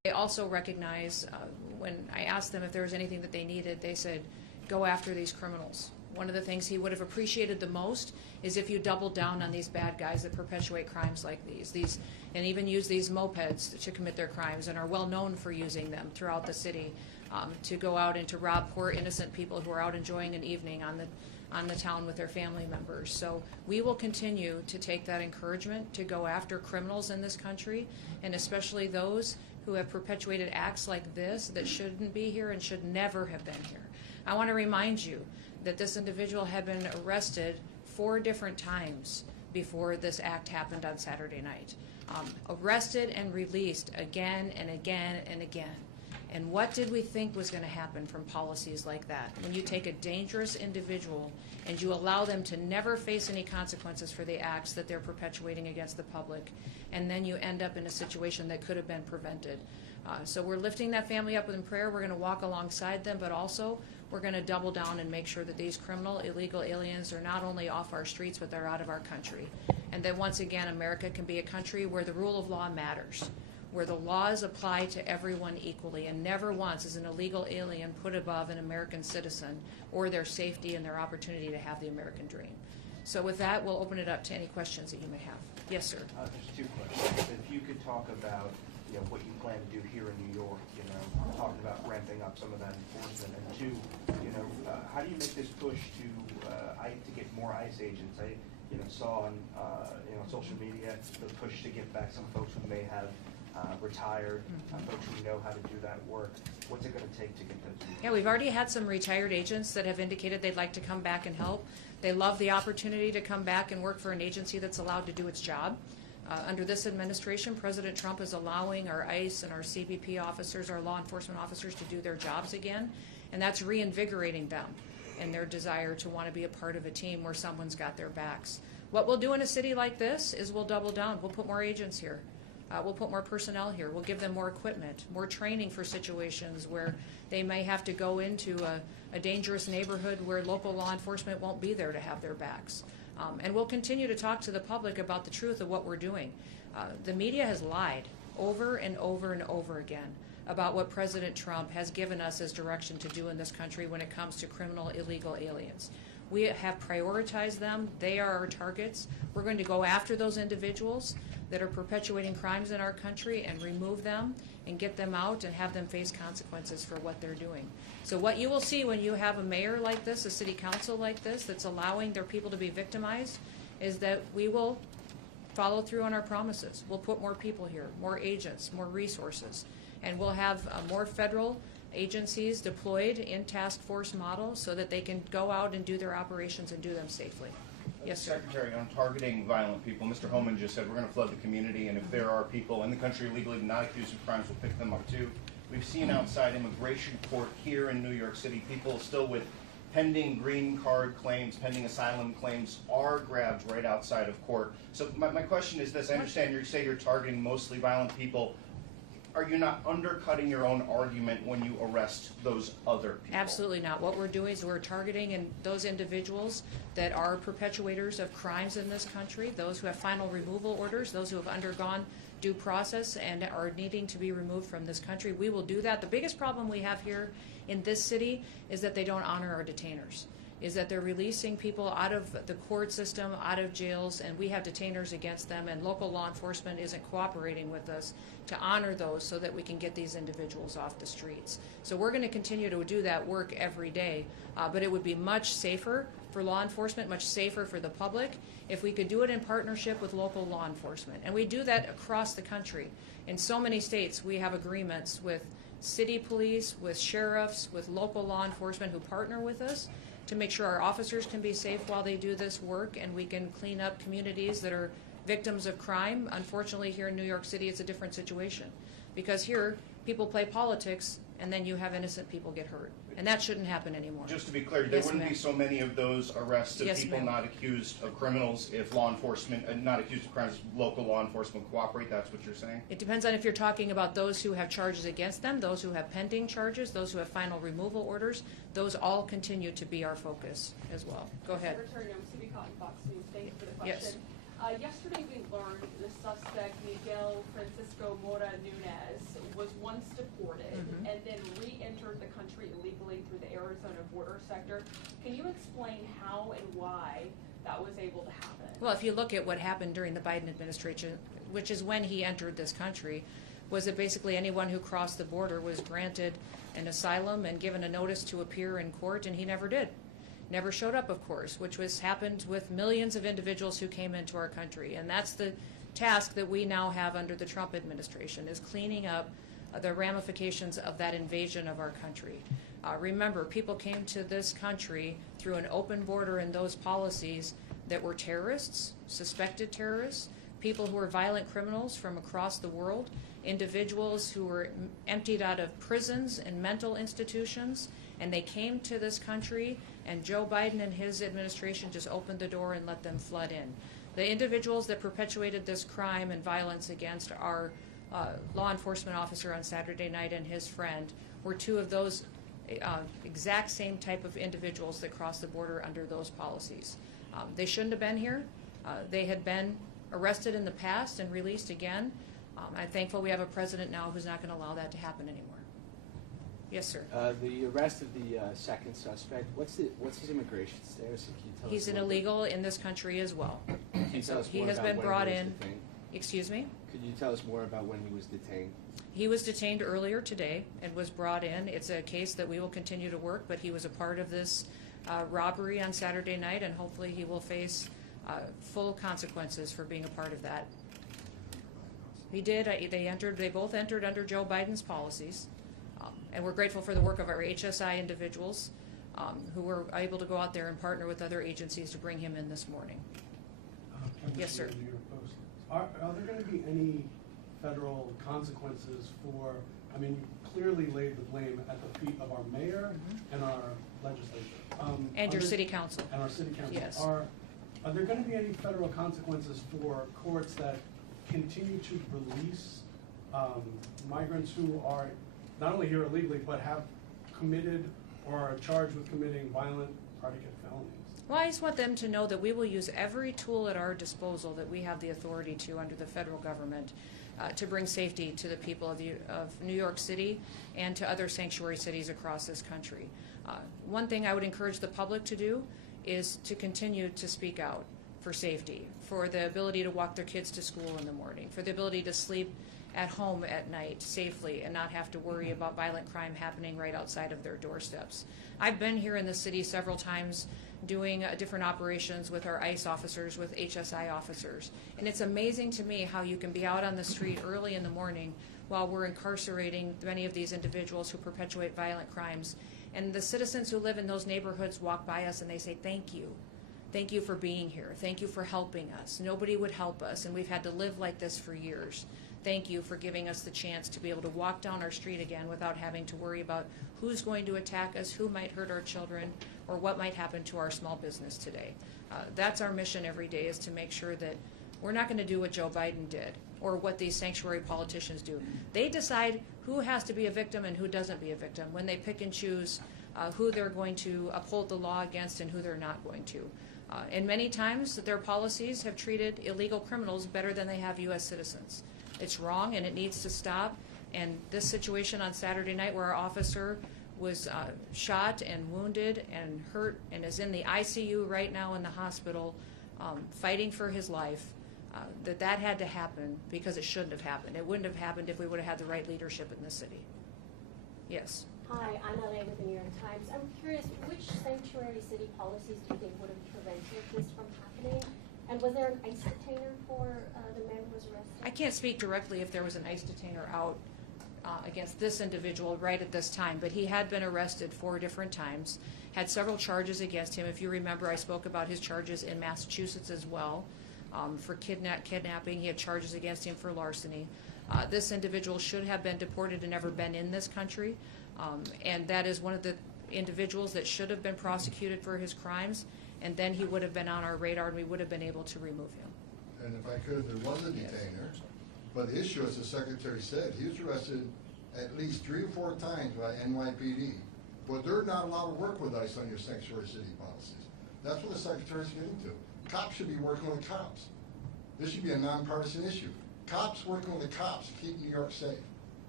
They also recognize, when I asked them if there was anything that they needed, they said, go after these criminals. One of the things he would have appreciated the most is if you doubled down on these bad guys that perpetuate crimes like these and even use these mopeds to commit their crimes and are well known for using them throughout the city to go out and to rob poor innocent people who are out enjoying an evening on the town with their family members. So we will continue to take that encouragement to go after criminals in this country, and especially those who have perpetuated acts like this that shouldn't be here and should never have been here. I want to remind you that this individual had been arrested 4 different times before this act happened on Saturday night. Arrested and released again and again and again. And what did we think was going to happen from policies like that? When you take a dangerous individual and you allow them to never face any consequences for the acts that they're perpetuating against the public, and then you end up in a situation that could have been prevented. So we're lifting that family up in prayer. We're going to walk alongside them, but also we're going to double down and make sure that these criminal, illegal aliens are not only off our streets, but they're out of our country. And that once again, America can be a country where the rule of law matters, where the laws apply to everyone equally, and never once is an illegal alien put above an American citizen or their safety and their opportunity to have the American dream. So with that, we'll open it up to any questions that you may have. Yes, sir. There's 2 questions. If you could talk about, what you plan to do here in New York, talking about ramping up some of that enforcement, and 2, how do you make this push to get more ICE agents? I, saw on, social media the push to get back some folks who may have retired, folks who know how to do that work. What's it going to take to get those people? Yeah, we've already had some retired agents that have indicated they'd like to come back and help. They love the opportunity to come back and work for an agency that's allowed to do its job. Under this administration, President Trump is allowing our ICE and our CBP officers, our law enforcement officers, to do their jobs again, and that's reinvigorating them in their desire to want to be a part of a team where someone's got their backs. What we'll do in a city like this is we'll double down. We'll put more agents here. We'll put more personnel here. We'll give them more equipment, more training for situations where they may have to go into a dangerous neighborhood where local law enforcement won't be there to have their backs. And we'll continue to talk to the public about the truth of what we're doing. The media has lied over and over and over again about what President Trump has given us as direction to do in this country when it comes to criminal illegal aliens. We have prioritized them. They are our targets. We're going to go after those individuals that are perpetuating crimes in our country and remove them and get them out and have them face consequences for what they're doing. So what you will see when you have a mayor like this, a city council like this, that's allowing their people to be victimized, is that we will follow through on our promises. We'll put more people here, more agents, more resources, and we'll have more federal agencies deployed in task force models so that they can go out and do their operations and do them safely. Yes, sir. Secretary, on targeting violent people, Mr. Homan just said we're going to flood the community, and if there are people in the country legally not accused of crimes, we'll pick them up too. We've seen outside immigration court here in New York City, people still with pending green card claims, pending asylum claims are grabbed right outside of court. So my question is this: I understand you say you're targeting mostly violent people. Are you not undercutting your own argument when you arrest those other people? Absolutely not. What we're doing is we're targeting those individuals that are perpetuators of crimes in this country, those who have final removal orders, those who have undergone due process and are needing to be removed from this country. We will do that. The biggest problem we have here in this city is that they don't honor our detainers, is that they're releasing people out of the court system, out of jails, and we have detainers against them, and local law enforcement isn't cooperating with us to honor those so that we can get these individuals off the streets. So we're going to continue to do that work every day, but it would be much safer for law enforcement, much safer for the public, if we could do it in partnership with local law enforcement. And we do that across the country. In so many states, we have agreements with city police, with sheriffs, with local law enforcement who partner with us to make sure our officers can be safe while they do this work, and we can clean up communities that are victims of crime. Unfortunately, here in New York City, it's a different situation, because here people play politics and then you have innocent people get hurt, and that shouldn't happen anymore. Just to be clear, there wouldn't be so many of those arrests of people not accused of criminals if law enforcement, not accused of crimes, local law enforcement cooperate. That's what you're saying? It depends on if you're talking about those who have charges against them, those who have pending charges, those who have final removal orders. Those all continue to be our focus as well. Go ahead. Secretary City Cotton, Fox News. Thank you for the question. Yes. Yesterday we learned the suspect, Miguel Francisco Mora Nunez, was once once deported and then re-entered the country illegally through the Arizona border sector. Can you explain how and why that was able to happen? Well, if you look at what happened during the Biden administration, which is when he entered this country, was that basically anyone who crossed the border was granted an asylum and given a notice to appear in court, and he never did. Never showed up, of course, which was happened with millions of individuals who came into our country. And that's the task that we now have under the Trump administration, is cleaning up the ramifications of that invasion of our country. Remember, people came to this country through an open border and those policies that were terrorists, suspected terrorists, people who were violent criminals from across the world, individuals who were emptied out of prisons and mental institutions, and they came to this country, and Joe Biden and his administration just opened the door and let them flood in. The individuals that perpetuated this crime and violence against our law enforcement officer on Saturday night and his friend were two of those exact same type of individuals that crossed the border under those policies. They shouldn't have been here. They had been arrested in the past and released again. I'm thankful we have a president now who's not going to allow that to happen anymore. Yes, sir. The arrest of the second suspect, what's his immigration status? Can you tell He's us an a little bit? illegal in this country as well. Can you tell us He more has about been when brought he was in. detained? Excuse me? Could you tell us more about when he was detained? He was detained earlier today and was brought in. It's a case that we will continue to work, but he was a part of this robbery on Saturday night, and hopefully he will face full consequences for being a part of that. He did. They both entered under Joe Biden's policies, and we're grateful for the work of our HSI individuals who were able to go out there and partner with other agencies to bring him in this morning. Yes, sir. Are there going to be any federal consequences for, I mean, you clearly laid the blame at the feet of our mayor and our legislature. And your city council. And our city council. Yes. Are there going to be any federal consequences for courts that continue to release migrants who are not only here illegally, but have committed or are charged with committing violent predicate felonies? Well, I just want them to know that we will use every tool at our disposal that we have the authority to under the federal government to bring safety to the people of New York City and to other sanctuary cities across this country. One thing I would encourage the public to do is to continue to speak out for safety, for the ability to walk their kids to school in the morning, for the ability to sleep at home at night safely and not have to worry about violent crime happening right outside of their doorsteps. I've been here in the city several times doing different operations with our ICE officers, with HSI officers. And it's amazing to me how you can be out on the street early in the morning while we're incarcerating many of these individuals who perpetuate violent crimes. And the citizens who live in those neighborhoods walk by us and they say, thank you. Thank you for being here. Thank you for helping us. Nobody would help us, and we've had to live like this for years. Thank you for giving us the chance to be able to walk down our street again without having to worry about who's going to attack us, who might hurt our children, or what might happen to our small business today. That's our mission every day, is to make sure that we're not going to do what Joe Biden did or what these sanctuary politicians do. They decide who has to be a victim and who doesn't be a victim when they pick and choose who they're going to uphold the law against and who they're not going to. And many times their policies have treated illegal criminals better than they have U.S. citizens. It's wrong and it needs to stop. And this situation on Saturday night where our officer was shot and wounded and hurt and is in the ICU right now in the hospital fighting for his life, that had to happen because it shouldn't have happened. It wouldn't have happened if we would have had the right leadership in the city. Yes. Hi, I'm Elaine with the New York Times. I'm curious, which sanctuary city policies do you think would have prevented this from happening? And was there an ICE detainer for the man who was arrested? I can't speak directly if there was an ICE detainer out against this individual right at this time, but he had been arrested 4 different times, had several charges against him. If you remember, I spoke about his charges in Massachusetts as well for kidnapping. He had charges against him for larceny. This individual should have been deported and never been in this country, and that is one of the individuals that should have been prosecuted for his crimes, and then he would have been on our radar and we would have been able to remove him. And if I could, there was a detainer, but the issue, as the Secretary said, he was arrested at least 3 or 4 times by NYPD, but they're not allowed to work with ICE on your sanctuary city policies. That's what the Secretary's getting to. Cops should be working with cops. This should be a nonpartisan issue. Cops working with the cops to keep New York safe.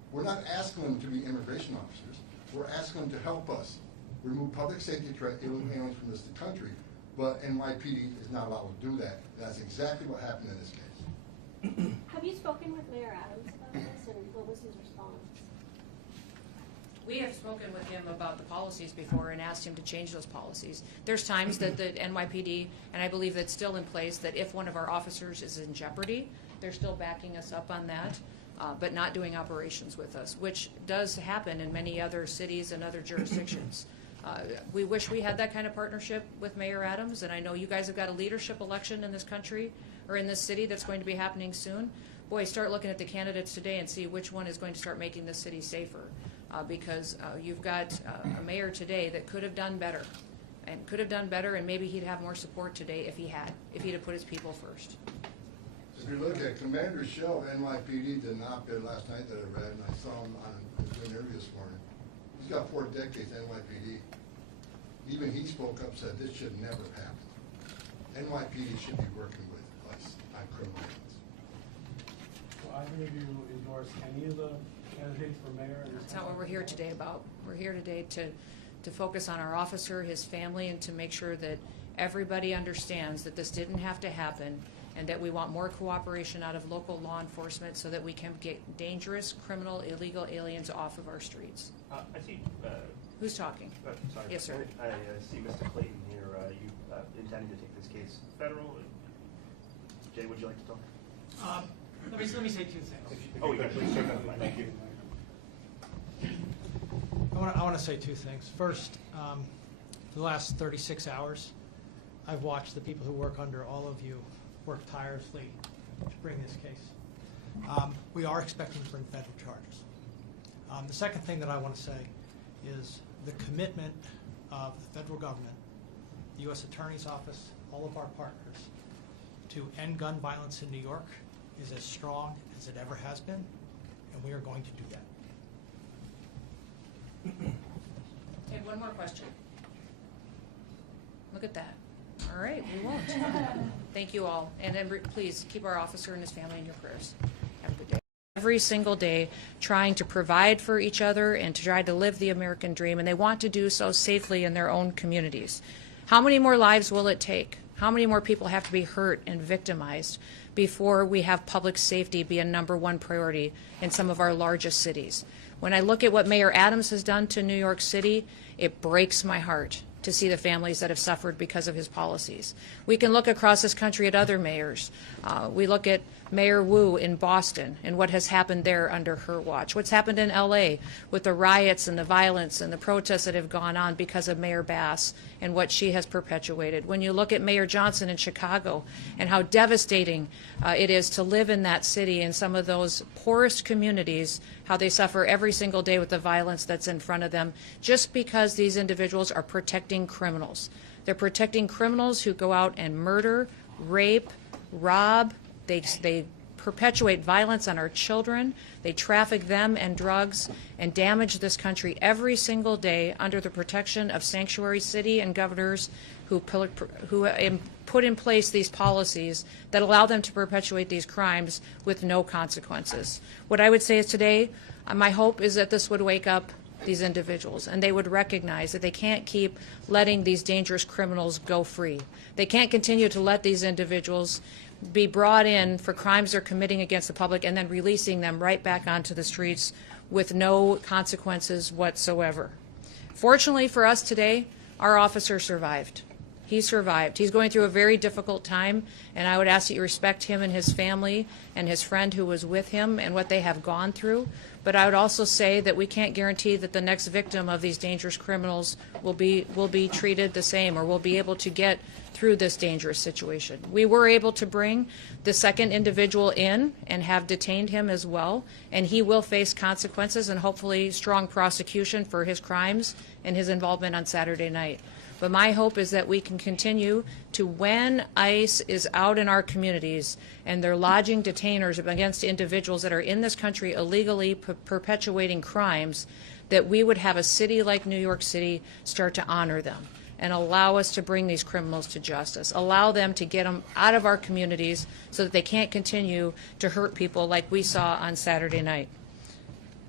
We're not asking them to be immigration officers. We're asking them to help us remove public safety threat illegal aliens from this country, but NYPD is not allowed to do that. That's exactly what happened in this case. Have you spoken with Mayor Adams about this, and what was his response? We have spoken with him about the policies before and asked him to change those policies. There's times that the NYPD, and I believe that's still in place, that if one of our officers is in jeopardy, they're still backing us up on that, but not doing operations with us, which does happen in many other cities and other jurisdictions. We wish we had that kind of partnership with Mayor Adams, and I know you guys have got a leadership election in this country, or in this city, that's going to be happening soon. Boy, start looking at the candidates today and see which one is going to start making this city safer. Because you've got a mayor today that could have done better, and maybe he'd have more support today if he'd have put his people first. If you look at Commander Shell of NYPD did an op-ed last night that I read, and I saw him on his interview this morning. He's got 4 decades NYPD. Even he spoke up, said this should never happen. NYPD should be working with us on criminal aliens. Will either of you endorse any of the candidates for mayor? That's not what we're here today about. We're here today to focus on our officer, his family, and to make sure that everybody understands that this didn't have to happen, and that we want more cooperation out of local law enforcement so that we can get dangerous, criminal, illegal aliens off of our streets. I see. Who's talking? Sorry. Yes, sir. I see Mr. Clayton here. You intending to take this case federal? Jay, would you like to talk? Let me say 2 things. Oh, yeah, please, sir. Thank you. I want to say 2 things. First, for the last 36 hours, I've watched the people who work under all of you work tirelessly to bring this case. We are expecting to bring federal charges. The second thing that I want to say is the commitment of the federal government, the U.S. Attorney's Office, all of our partners, to end gun violence in New York is as strong as it ever has been, and we are going to do that. Okay, one more question. Look at that. All right, we won't. Thank you all. And then please keep our officer and his family in your prayers. Have a good day. Every single day trying to provide for each other and to try to live the American dream, and they want to do so safely in their own communities. How many more lives will it take? How many more people have to be hurt and victimized before we have public safety be a #1 priority in some of our largest cities? When I look at what Mayor Adams has done to New York City, it breaks my heart to see the families that have suffered because of his policies. We can look across this country at other mayors. We look at Mayor Wu in Boston and what has happened there under her watch. What's happened in LA with the riots and the violence and the protests that have gone on because of Mayor Bass and what she has perpetuated. When you look at Mayor Johnson in Chicago and how devastating it is to live in that city, in some of those poorest communities, how they suffer every single day with the violence that's in front of them, just because these individuals are protecting criminals. They're protecting criminals who go out and murder, rape, rob. They perpetuate violence on our children. They traffic them and drugs and damage this country every single day under the protection of sanctuary city and governors who put in place these policies that allow them to perpetuate these crimes with no consequences. What I would say is today, my hope is that this would wake up these individuals, and they would recognize that they can't keep letting these dangerous criminals go free. They can't continue to let these individuals be brought in for crimes they're committing against the public and then releasing them right back onto the streets with no consequences whatsoever. Fortunately for us today, our officer survived. He survived. He's going through a very difficult time, and I would ask that you respect him and his family and his friend who was with him and what they have gone through. But I would also say that we can't guarantee that the next victim of these dangerous criminals will be treated the same or will be able to get through this dangerous situation. We were able to bring the second individual in and have detained him as well, and he will face consequences and hopefully strong prosecution for his crimes and his involvement on Saturday night. But my hope is that we can continue to, when ICE is out in our communities and they're lodging detainers against individuals that are in this country illegally perpetuating crimes, that we would have a city like New York City start to honor them and allow us to bring these criminals to justice, allow them to get them out of our communities so that they can't continue to hurt people like we saw on Saturday night.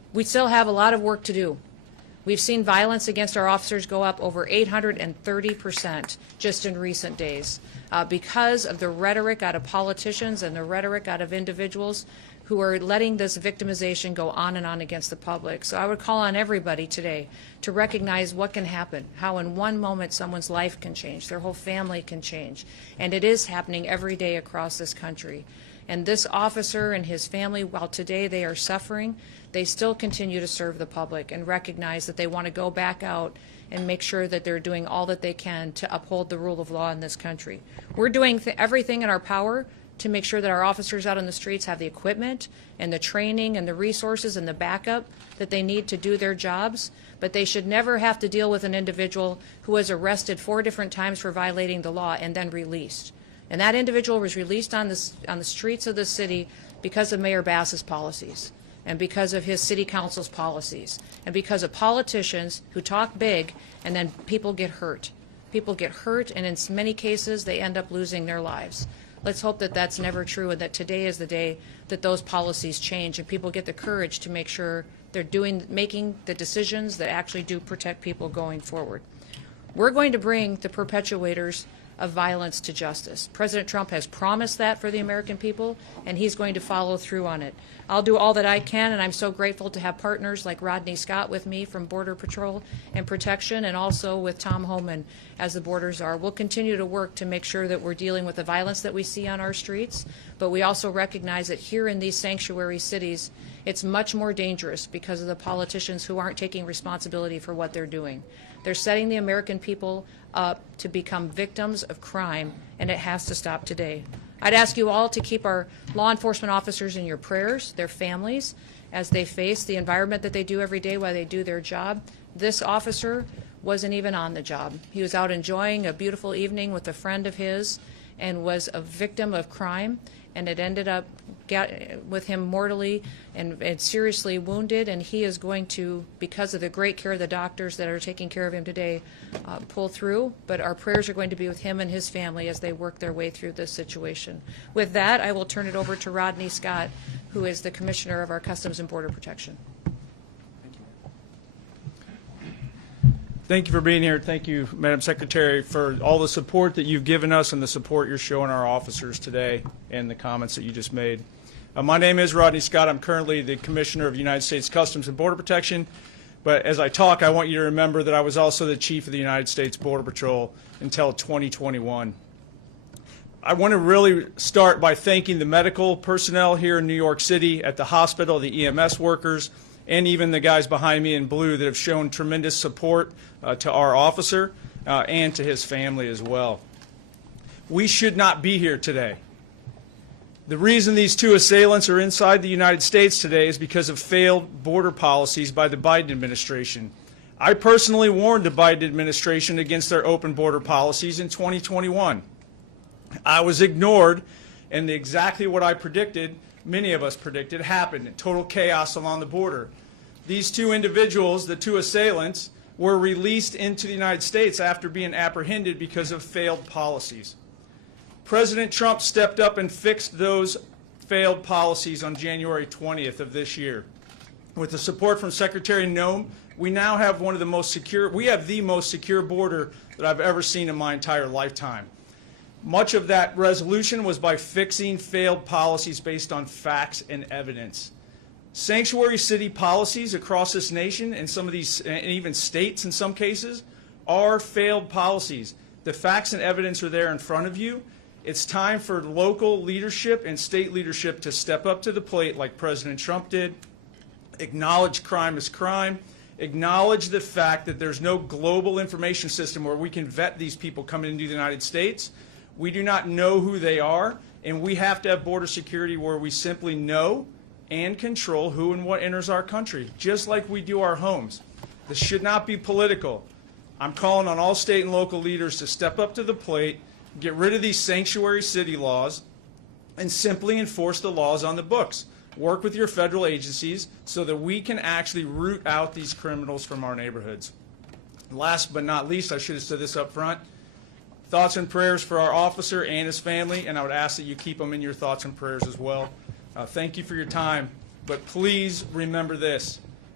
We still have a lot of work to do. We've seen violence against our officers go up over 830% just in recent days because of the rhetoric out of politicians and the rhetoric out of individuals who are letting this victimization go on and on against the public. So I would call on everybody today to recognize what can happen, how in one moment someone's life can change, their whole family can change. And it is happening every day across this country. And this officer and his family, while today they are suffering, they still continue to serve the public and recognize that they want to go back out and make sure that they're doing all that they can to uphold the rule of law in this country. We're doing everything in our power to make sure that our officers out on the streets have the equipment and the training and the resources and the backup that they need to do their jobs, but they should never have to deal with an individual who was arrested 4 different times for violating the law and then released. And that individual was released on the streets of the city because of Mayor Bass's policies and because of his city council's policies and because of politicians who talk big and then people get hurt. People get hurt, and in many cases they end up losing their lives. Let's hope that that's never true and that today is the day that those policies change and people get the courage to make sure they're making the decisions that actually do protect people going forward. We're going to bring the perpetuators of violence to justice. President Trump has promised that for the American people, and he's going to follow through on it. I'll do all that I can, and I'm so grateful to have partners like Rodney Scott with me from Border Patrol and Protection, and also with Tom Homan as the borders are. We'll continue to work to make sure that we're dealing with the violence that we see on our streets, but we also recognize that here in these sanctuary cities, it's much more dangerous because of the politicians who aren't taking responsibility for what they're doing. They're setting the American people up to become victims of crime, and it has to stop today. I'd ask you all to keep our law enforcement officers in your prayers, their families, as they face the environment that they do every day while they do their job. This officer wasn't even on the job. He was out enjoying a beautiful evening with a friend of his and was a victim of crime, and it ended up with him mortally and seriously wounded, and he is going to, because of the great care of the doctors that are taking care of him today, pull through. But our prayers are going to be with him and his family as they work their way through this situation. With that, I will turn it over to Rodney Scott, who is the Commissioner of our Customs and Border Protection. Thank you for being here. Thank you, Madam Secretary, for all the support that you've given us and the support you're showing our officers today and the comments that you just made. My name is Rodney Scott. I'm currently the Commissioner of United States Customs and Border Protection. But as I talk, I want you to remember that I was also the Chief of the United States Border Patrol until 2021. I want to really start by thanking the medical personnel here in New York City at the hospital, the EMS workers, and even the guys behind me in blue that have shown tremendous support to our officer and to his family as well. We should not be here today. The reason these 2 assailants are inside the United States today is because of failed border policies by the Biden administration. I personally warned the Biden administration against their open border policies in 2021. I was ignored, and exactly what I predicted, many of us predicted, happened. Total chaos along the border. These 2 individuals, the 2 assailants, were released into the United States after being apprehended because of failed policies. President Trump stepped up and fixed those failed policies on January 20th of this year. With the support from Secretary Noem, we now have the most secure border that I've ever seen in my entire lifetime. Much of that resolution was by fixing failed policies based on facts and evidence. Sanctuary city policies across this nation, and some of these, and even states in some cases, are failed policies. The facts and evidence are there in front of you. It's time for local leadership and state leadership to step up to the plate like President Trump did, acknowledge crime as crime, acknowledge the fact that there's no global information system where we can vet these people coming into the United States. We do not know who they are, and we have to have border security where we simply know and control who and what enters our country, just like we do our homes. This should not be political. I'm calling on all state and local leaders to step up to the plate, get rid of these sanctuary city laws, and simply enforce the laws on the books. Work with your federal agencies so that we can actually root out these criminals from our neighborhoods. Last but not least, I should have said this up front, thoughts and prayers for our officer and his family, and I would ask that you keep them in your thoughts and prayers as well. Thank you for your time, but please remember this.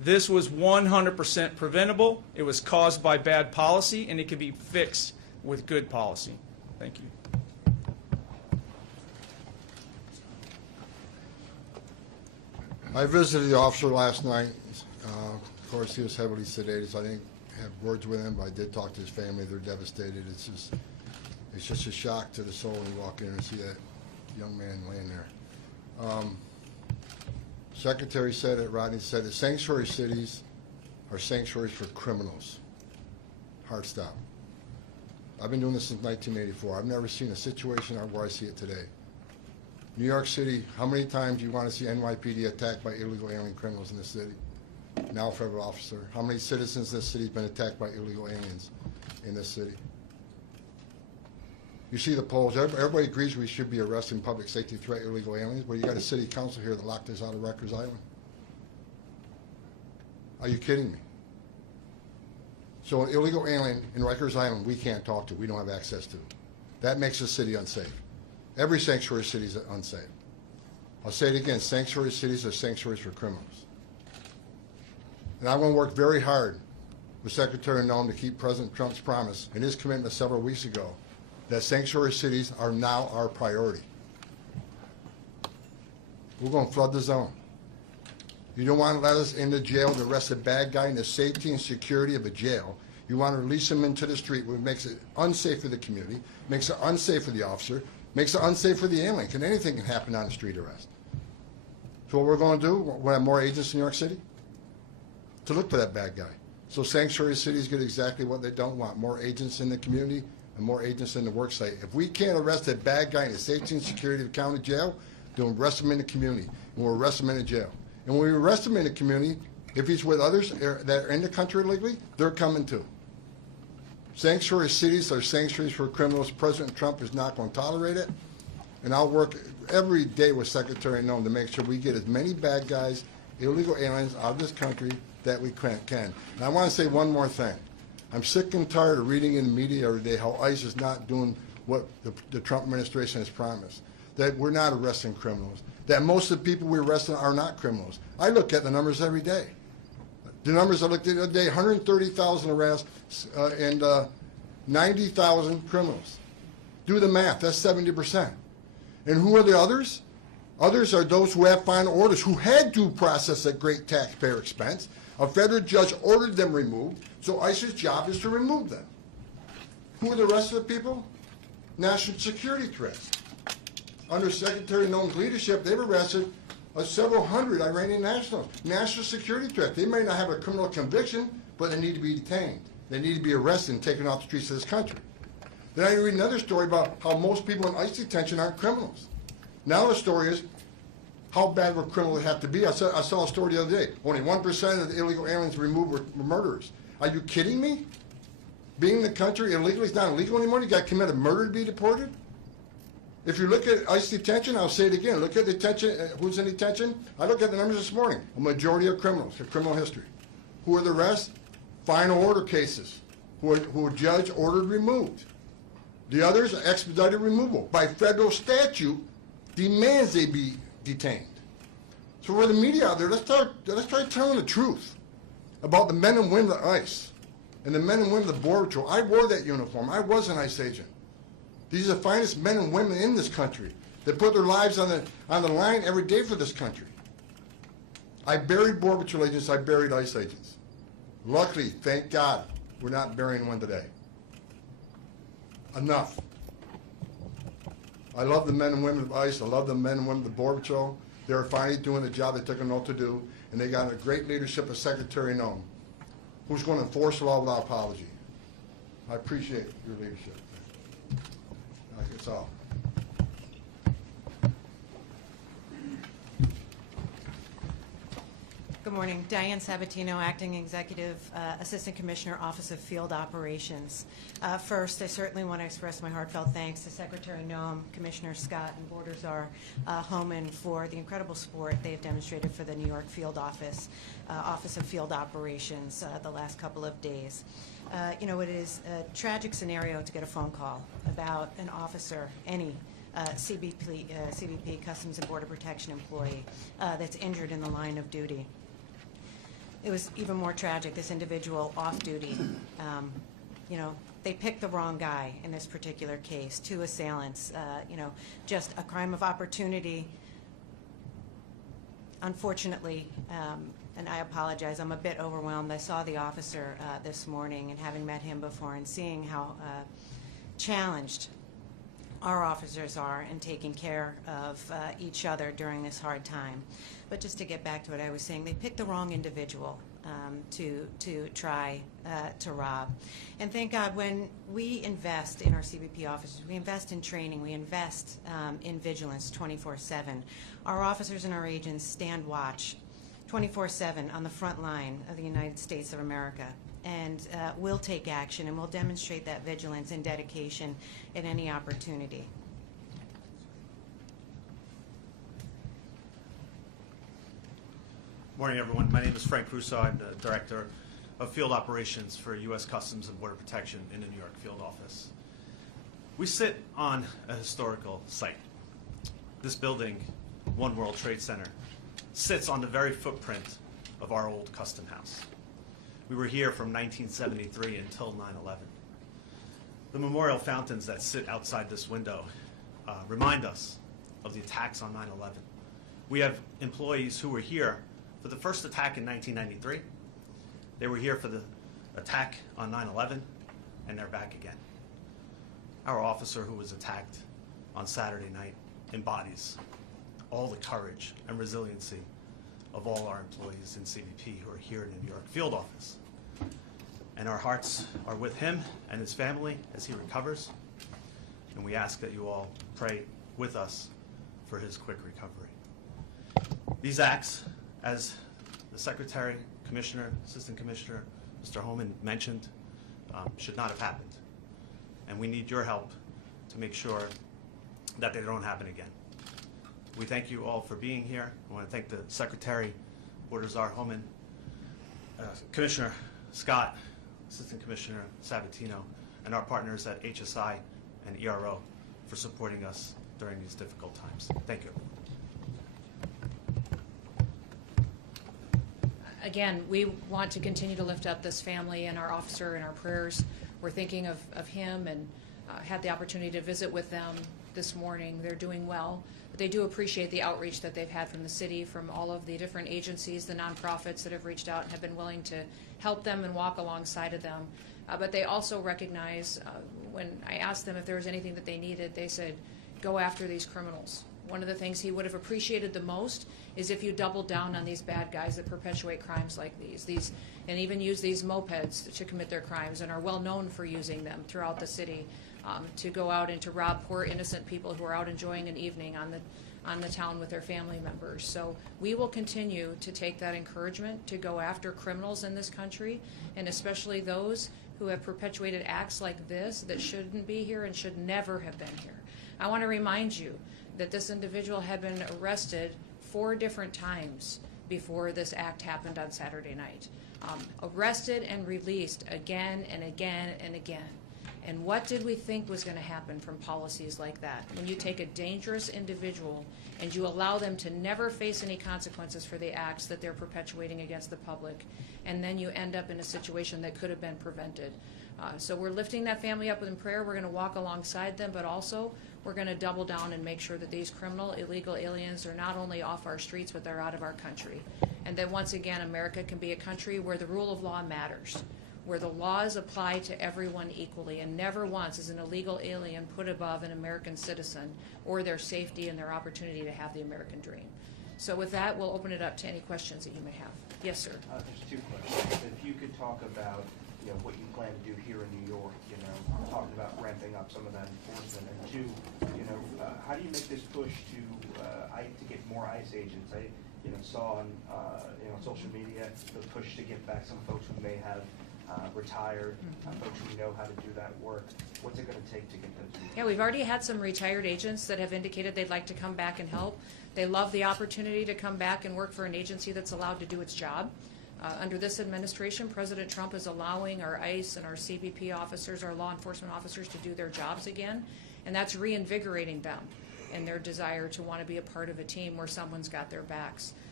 This was 100% preventable. It was caused by bad policy, and it can be fixed with good policy. Thank you. I visited the officer last night. Of course, he was heavily sedated, so I didn't have words with him, but I did talk to his family. They're devastated. It's just a shock to the soul when you walk in and see that young man laying there. Secretary said it, Rodney said it, sanctuary cities are sanctuaries for criminals. Hard stop. I've been doing this since 1984. I've never seen a situation where I see it today. New York City, how many times do you want to see NYPD attacked by illegal alien criminals in this city? Now a federal officer. How many citizens in this city have been attacked by illegal aliens in this city? You see the polls. Everybody agrees we should be arresting public safety threat illegal aliens, but you got a city council here that locked us out of Rikers Island. Are you kidding me? So an illegal alien in Rikers Island we can't talk to, we don't have access to. That makes the city unsafe. Every sanctuary city is unsafe. I'll say it again, sanctuary cities are sanctuaries for criminals. And I'm going to work very hard with Secretary Noem to keep President Trump's promise and his commitment several weeks ago that sanctuary cities are now our priority. We're going to flood the zone. You don't want to let us into jail to arrest a bad guy in the safety and security of a jail. You want to release him into the street, which makes it unsafe for the community, makes it unsafe for the officer, makes it unsafe for the alien. Anything can happen on a street arrest. So what we're going to do, we'll have more agents in New York City to look for that bad guy. So sanctuary cities get exactly what they don't want, more agents in the community and more agents in the work site. If we can't arrest that bad guy in the safety and security of the county jail, then we'll arrest him in the community, and we'll arrest him in the jail. And when we arrest him in the community, if he's with others that are in the country illegally, they're coming too. Sanctuary cities are sanctuaries for criminals. President Trump is not going to tolerate it. And I'll work every day with Secretary Noem to make sure we get as many bad guys, illegal aliens out of this country that we can. And I want to say one more thing. I'm sick and tired of reading in the media every day how ICE is not doing what the Trump administration has promised, that we're not arresting criminals, that most of the people we're arresting are not criminals. I look at the numbers every day. The numbers I looked at the other day, 130,000 arrests and 90,000 criminals. Do the math, that's 70%. And who are the others? Others are those who have final orders, who had due process at great taxpayer expense. A federal judge ordered them removed, so ICE's job is to remove them. Who are the rest of the people? National security threats. Under Secretary Noem's leadership, they've arrested several hundred Iranian nationals. National security threat. They may not have a criminal conviction, but they need to be detained. They need to be arrested and taken off the streets of this country. Then I read another story about how most people in ICE detention aren't criminals. Now the story is, how bad would criminals have to be? I saw a story the other day. Only 1% of the illegal aliens removed were murderers. Are you kidding me? Being in the country illegally is not illegal anymore? You got to commit a murder to be deported? If you look at ICE detention, I'll say it again, look at detention, who's in detention? I looked at the numbers this morning. A majority of criminals, a criminal history. Who are the rest? Final order cases, who a judge ordered removed. The others are expedited removal. By federal statute, demands they be detained. So for the media out there, let's try telling the truth about the men and women of ICE and the men and women of the Border Patrol. I wore that uniform. I was an ICE agent. These are the finest men and women in this country that put their lives on the line every day for this country. I buried Border Patrol agents. I buried ICE agents. Luckily, thank God, we're not burying one today. Enough. I love the men and women of ICE. I love the men and women of the Border Patrol. They're finally doing the job they took an oath to do, and they got a great leadership of Secretary Noem, who's going to enforce the law without apology. I appreciate your leadership. That's all. Good morning. Diane Sabatino, Acting Executive Assistant Commissioner, Office of Field Operations. First, I certainly want to express my heartfelt thanks to Secretary Noem, Commissioner Scott, and Border Czar Homan for the incredible support they've demonstrated for the New York Field Office of Field Operations the last couple of days. You know, it is a tragic scenario to get a phone call about an officer, any CBP, Customs and Border Protection employee, that's injured in the line of duty. it was even more tragic, this individual off duty. You know, they picked the wrong guy in this particular case, 2 assailants, you know, just a crime of opportunity. Unfortunately, and I apologize, I'm a bit overwhelmed. I saw the officer this morning, and having met him before and seeing how challenged our officers are in taking care of each other during this hard time. But just to get back to what I was saying, they picked the wrong individual to try to rob. And thank God, when we invest in our CBP officers, we invest in training, we invest in vigilance 24/7. Our officers and our agents stand watch 24/7 on the front line of the United States of America. And we'll take action, and we'll demonstrate that vigilance and dedication at any opportunity. Morning, everyone. My name is Frank Russo. I'm the Director of Field Operations for U.S. Customs and Border Protection in the New York field office. We sit on a historical site. This building, One World Trade Center, sits on the very footprint of our old custom house. We were here from 1973 until 9/11. The memorial fountains that sit outside this window remind us of the attacks on 9/11. We have employees who were here for the first attack in 1993. They were here for the attack on 9/11, and they're back again. Our officer who was attacked on Saturday night embodies all the courage and resiliency of all our employees in CBP who are here in the New York field office. And our hearts are with him and his family as he recovers. And we ask that you all pray with us for his quick recovery. These acts, as the Secretary, Commissioner, Assistant Commissioner, Mr. Homan mentioned, should not have happened. And we need your help to make sure that they don't happen again. We thank you all for being here. I want to thank the Secretary, Border Czar Homan, Commissioner Scott, Assistant Commissioner Sabatino, and our partners at HSI and ERO for supporting us during these difficult times. Thank you. Again, we want to continue to lift up this family and our officer in our prayers. We're thinking of him, and had the opportunity to visit with them this morning. They're doing well. But they do appreciate the outreach that they've had from the city, from all of the different agencies, the nonprofits that have reached out and have been willing to help them and walk alongside of them. But they also recognize, when I asked them if there was anything that they needed, they said, go after these criminals. One of the things he would have appreciated the most is if you doubled down on these bad guys that perpetuate crimes like these and even use these mopeds to commit their crimes and are well known for using them throughout the city, to go out and to rob poor innocent people who are out enjoying an evening on the town with their family members. So we will continue to take that encouragement to go after criminals in this country, and especially those who have perpetuated acts like this that shouldn't be here and should never have been here. I want to remind you that this individual had been arrested 4 different times before this act happened on Saturday night. Arrested and released again and again and again. And what did we think was going to happen from policies like that? When you take a dangerous individual and you allow them to never face any consequences for the acts that they're perpetuating against the public, and then you end up in a situation that could have been prevented. So we're lifting that family up in prayer. We're going to walk alongside them, but also we're going to double down and make sure that these criminal, illegal aliens are not only off our streets, but they're out of our country. And that once again, America can be a country where the rule of law matters, where the laws apply to everyone equally, and never once is an illegal alien put above an American citizen or their safety and their opportunity to have the American dream. So with that, we'll open it up to any questions that you may have. Yes, sir. There's 2 questions. If you could talk about, what you plan to do here in New York, talking about ramping up some of that enforcement, and 2, how do you make this push to get more ICE agents? I, saw on, social media the push to get back some folks who may have retired, folks who know how to do that work. What's it going to take to get them to do that? Yeah, we've already had some retired agents that have indicated they'd like to come back and help. They love the opportunity to come back and work for an agency that's allowed to do its job. Under this administration, President Trump is allowing our ICE and our CBP officers, our law enforcement officers, to do their jobs again, and that's reinvigorating them in their desire to want to be a part of a team where someone's got their backs.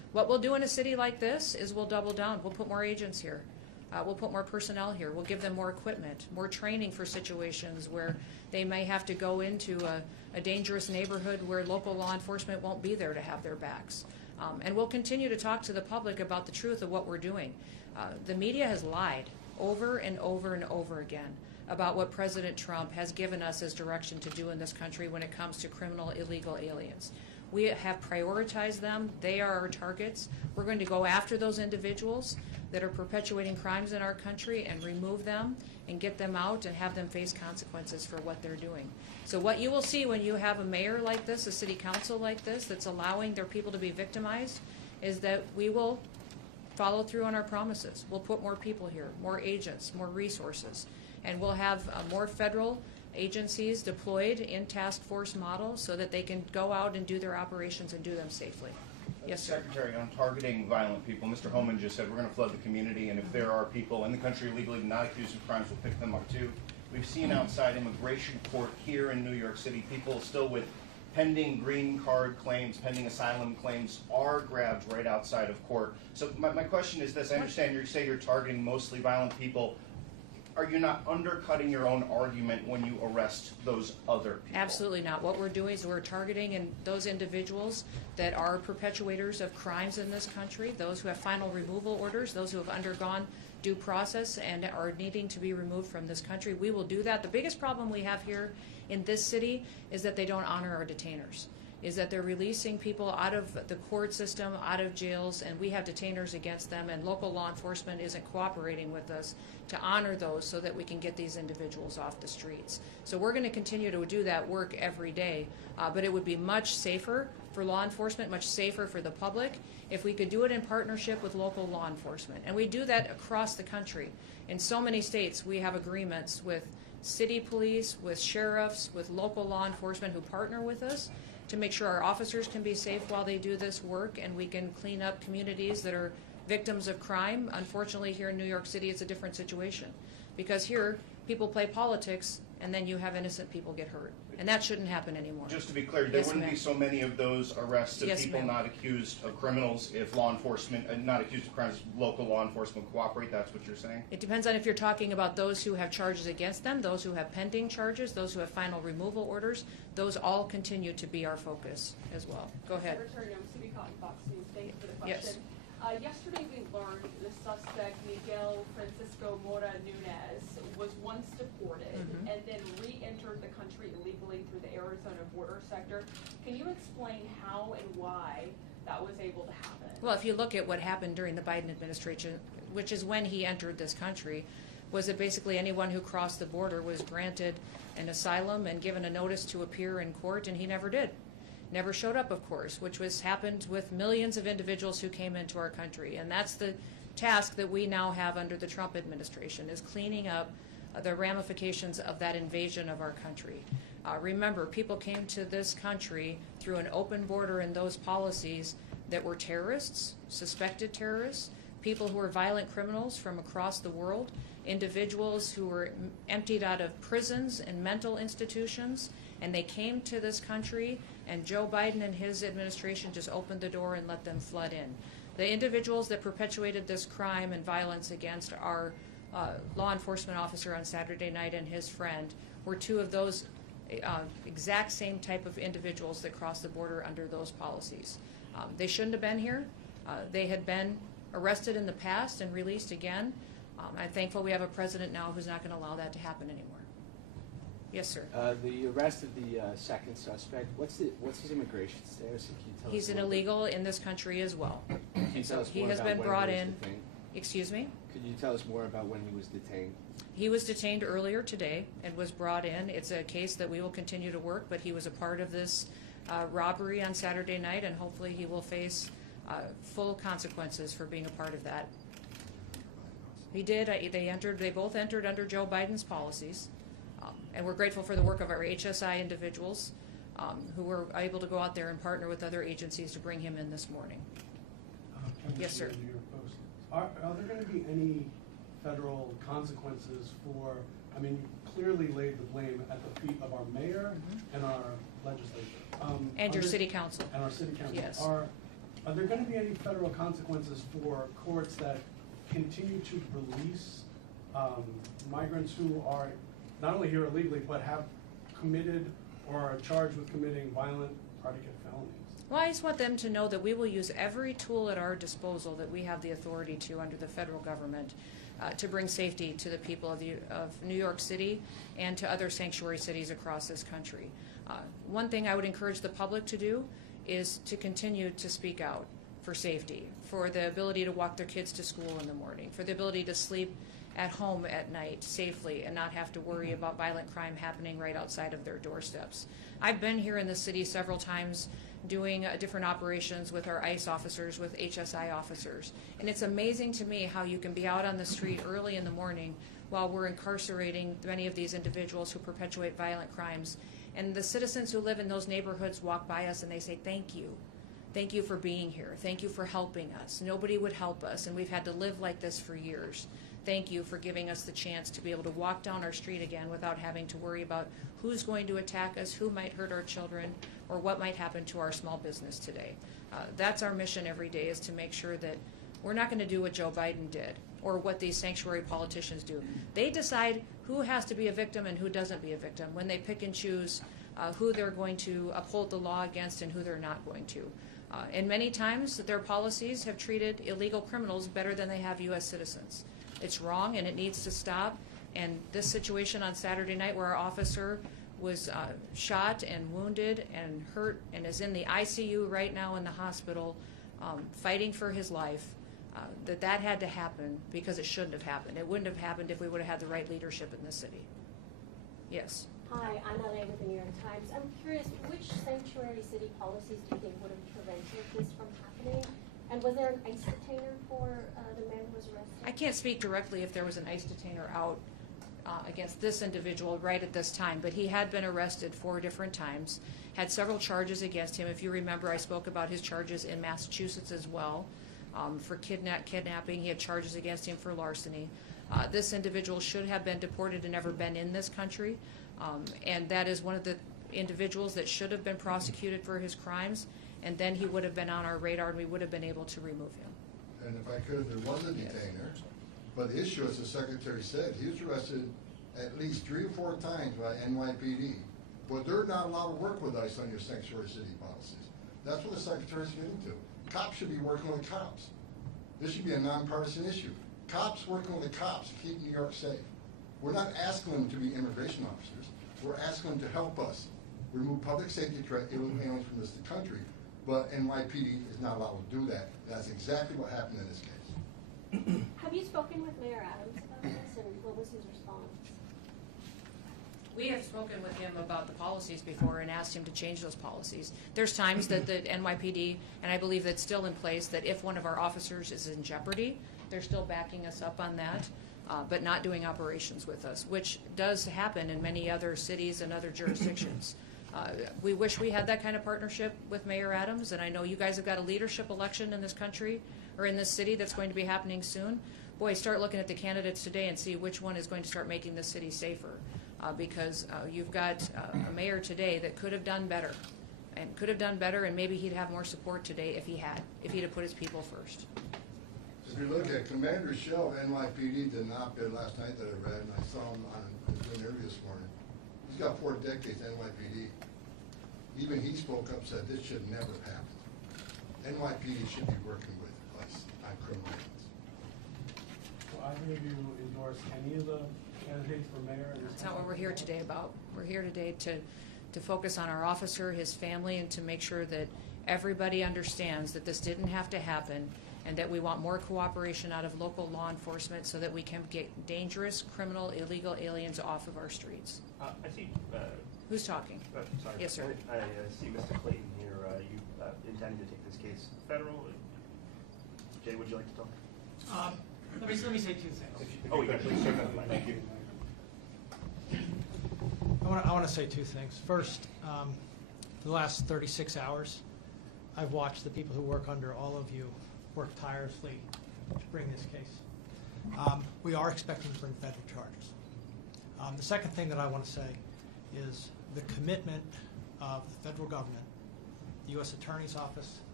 What we'll do in a city like this is we'll double down. We'll put more agents here. We'll put more personnel here. We'll give them more equipment, more training for situations where they may have to go into a dangerous neighborhood where local law enforcement won't be there to have their backs. And we'll continue to talk to the public about the truth of what we're doing. The media has lied over and over and over again about what President Trump has given us as direction to do in this country when it comes to criminal illegal aliens. We have prioritized them. They are our targets. We're going to go after those individuals that are perpetuating crimes in our country and remove them and get them out and have them face consequences for what they're doing. So what you will see when you have a mayor like this, a city council like this, that's allowing their people to be victimized, is that we will follow through on our promises. We'll put more people here, more agents, more resources, and we'll have more federal agencies deployed in task force model so that they can go out and do their operations and do them safely. Yes, sir. Secretary, on targeting violent people, Mr. Homan just said we're going to flood the community, and if there are people in the country legally not accused of crimes, we'll pick them up too. We've seen outside immigration court here in New York City, people still with pending green card claims, pending asylum claims are grabbed right outside of court. So my question is this: I understand you say you're targeting mostly violent people. Are you not undercutting your own argument when you arrest those other people? Absolutely not. What we're doing is we're targeting those individuals that are perpetuators of crimes in this country, those who have final removal orders, those who have undergone due process and are needing to be removed from this country. We will do that. The biggest problem we have here in this city is that they don't honor our detainers, is that they're releasing people out of the court system, out of jails, and we have detainers against them, and local law enforcement isn't cooperating with us to honor those so that we can get these individuals off the streets. So we're going to continue to do that work every day, but it would be much safer for law enforcement, much safer for the public, if we could do it in partnership with local law enforcement. And we do that across the country. In so many states, we have agreements with city police, with sheriffs, with local law enforcement who partner with us to make sure our officers can be safe while they do this work, and we can clean up communities that are victims of crime. Unfortunately, here in New York City, it's a different situation, because here people play politics and then you have innocent people get hurt, and that shouldn't happen anymore. Just to be clear, there wouldn't be so many of those arrests of people not accused of criminals if law enforcement, not accused of crimes, local law enforcement cooperate. That's what you're saying? It depends on if you're talking about those who have charges against them, those who have pending charges, those who have final removal orders. Those all continue to be our focus as well. Go ahead. Secretary, I'm Cindy Cotton, Fox News. Thank you for the Yes. question. Yesterday we learned the suspect, Miguel Francisco Mora Nunez, was once deported and then re-entered the country illegally through the Arizona border sector. Can you explain how and why that was able to happen? Well, if you look at what happened during the Biden administration, which is when he entered this country, was that basically anyone who crossed the border was granted an asylum and given a notice to appear in court, and he never did. Never showed up, of course, which was happened with millions of individuals who came into our country. And that's the task that we now have under the Trump administration, is cleaning up the ramifications of that invasion of our country. Remember, people came to this country through an open border and those policies that were terrorists, suspected terrorists, people who were violent criminals from across the world, individuals who were emptied out of prisons and mental institutions, and they came to this country, and Joe Biden and his administration just opened the door and let them flood in. The individuals that perpetuated this crime and violence against our law enforcement officer on Saturday night and his friend were two of those exact same type of individuals that crossed the border under those policies. They shouldn't have been here. They had been arrested in the past and released again. I'm thankful we have a president now who's not going to allow that to happen anymore. Yes, sir. The arrest of the second suspect, what's his immigration status? Can you tell us He's an illegal in this country as well. Can you tell us He more has about been when brought he was in. detained? Excuse me? Could you tell us more about when he was detained? He was detained earlier today and was brought in. It's a case that we will continue to work, but he was a part of this robbery on Saturday night, and hopefully he will face full consequences for being a part of that. He did. They both entered under Joe Biden's policies, and we're grateful for the work of our HSI individuals who were able to go out there and partner with other agencies to bring him in this morning. Yes, sir. Are there going to be any federal consequences for, I mean, you clearly laid the blame at the feet of our mayor and our legislature. And your city council. And our city council. Yes. Are Are there going to be any federal consequences for courts that continue to release migrants who are not only here illegally, but have committed or are charged with committing violent predicate felonies? Well, I just want them to know that we will use every tool at our disposal that we have the authority to under the federal government to bring safety to the people of New York City and to other sanctuary cities across this country. One thing I would encourage the public to do is to continue to speak out for safety, for the ability to walk their kids to school in the morning, for the ability to sleep at home at night safely and not have to worry about violent crime happening right outside of their doorsteps. I've been here in the city several times doing different operations with our ICE officers, with HSI officers, and it's amazing to me how you can be out on the street early in the morning while we're incarcerating many of these individuals who perpetuate violent crimes, and the citizens who live in those neighborhoods walk by us and they say, "Thank you. Thank you for being here. Thank you for helping us. Nobody would help us, and we've had to live like this for years. Thank you for giving us the chance to be able to walk down our street again without having to worry about who's going to attack us, who might hurt our children, or what might happen to our small business today." That's our mission every day, is to make sure that we're not going to do what Joe Biden did or what these sanctuary politicians do. They decide who has to be a victim and who doesn't be a victim when they pick and choose who they're going to uphold the law against and who they're not going to. And many times their policies have treated illegal criminals better than they have U.S. citizens. It's wrong and it needs to stop. And this situation on Saturday night where our officer was shot and wounded and hurt and is in the ICU right now in the hospital fighting for his life, that had to happen because it shouldn't have happened. It wouldn't have happened if we would have had the right leadership in this city. Yes. Hi, I'm LA with the New York Times. I'm curious, which sanctuary city policies do you think would have prevented this from happening? And was there an ICE detainer for the man who was arrested? I can't speak directly if there was an ICE detainer out against this individual right at this time, but he had been arrested 4 different times, had several charges against him. If you remember, I spoke about his charges in Massachusetts as well. For kidnapping, he had charges against him for larceny. This individual should have been deported and never been in this country, and that is one of the individuals that should have been prosecuted for his crimes, and then he would have been on our radar and we would have been able to remove him. And if I could, there was a detainer, but the issue, as the Secretary said, he was arrested at least 3 or 4 times by NYPD, but they're not allowed to work with ICE on your sanctuary city policies. That's what the Secretary's getting to. Cops should be working with cops. This should be a nonpartisan issue. Cops working with the cops to keep New York safe. We're not asking them to be immigration officers. We're asking them to help us remove public safety threat aliens from this country, but NYPD is not allowed to do that. That's exactly what happened in this case. Have you spoken with Mayor Adams about this, and what was his response? We have spoken with him about the policies before and asked him to change those policies. There's times that the NYPD, and I believe that's still in place, that if one of our officers is in jeopardy, they're still backing us up on that, but not doing operations with us, which does happen in many other cities and other jurisdictions. We wish we had that kind of partnership with Mayor Adams, and I know you guys have got a leadership election in this country, or in this city, that's going to be happening soon. Boy, start looking at the candidates today and see which one is going to start making this city safer. Because you've got a mayor today that could have done better, and maybe he'd have more support today if he'd have put his people first. If you look at Commander Shell, NYPD did an op-ed last night that I read, and I saw him on his interview this morning. He's got 4 decades NYPD. Even he spoke up, said this should never happen. NYPD should be working with us on criminal aliens. Will either of you endorse any of the candidates for mayor? That's not what we're here today about. We're here today to focus on our officer, his family, and to make sure that everybody understands that this didn't have to happen, and that we want more cooperation out of local law enforcement so that we can get dangerous, criminal, illegal aliens off of our streets. I see. Who's talking? Sorry. Yes, sir. I see Mr. Clayton here. You intending to take this case federal? Jay, would you like to talk? Let me say 2 things. Oh, yeah, please. Thank you. I want to say 2 things. First, the last 36 hours, I've watched the people who work under all of you work tirelessly to bring this case. We are expecting to bring federal charges. The second thing that I want to say is the commitment of the federal government, the U.S. Attorney's Office,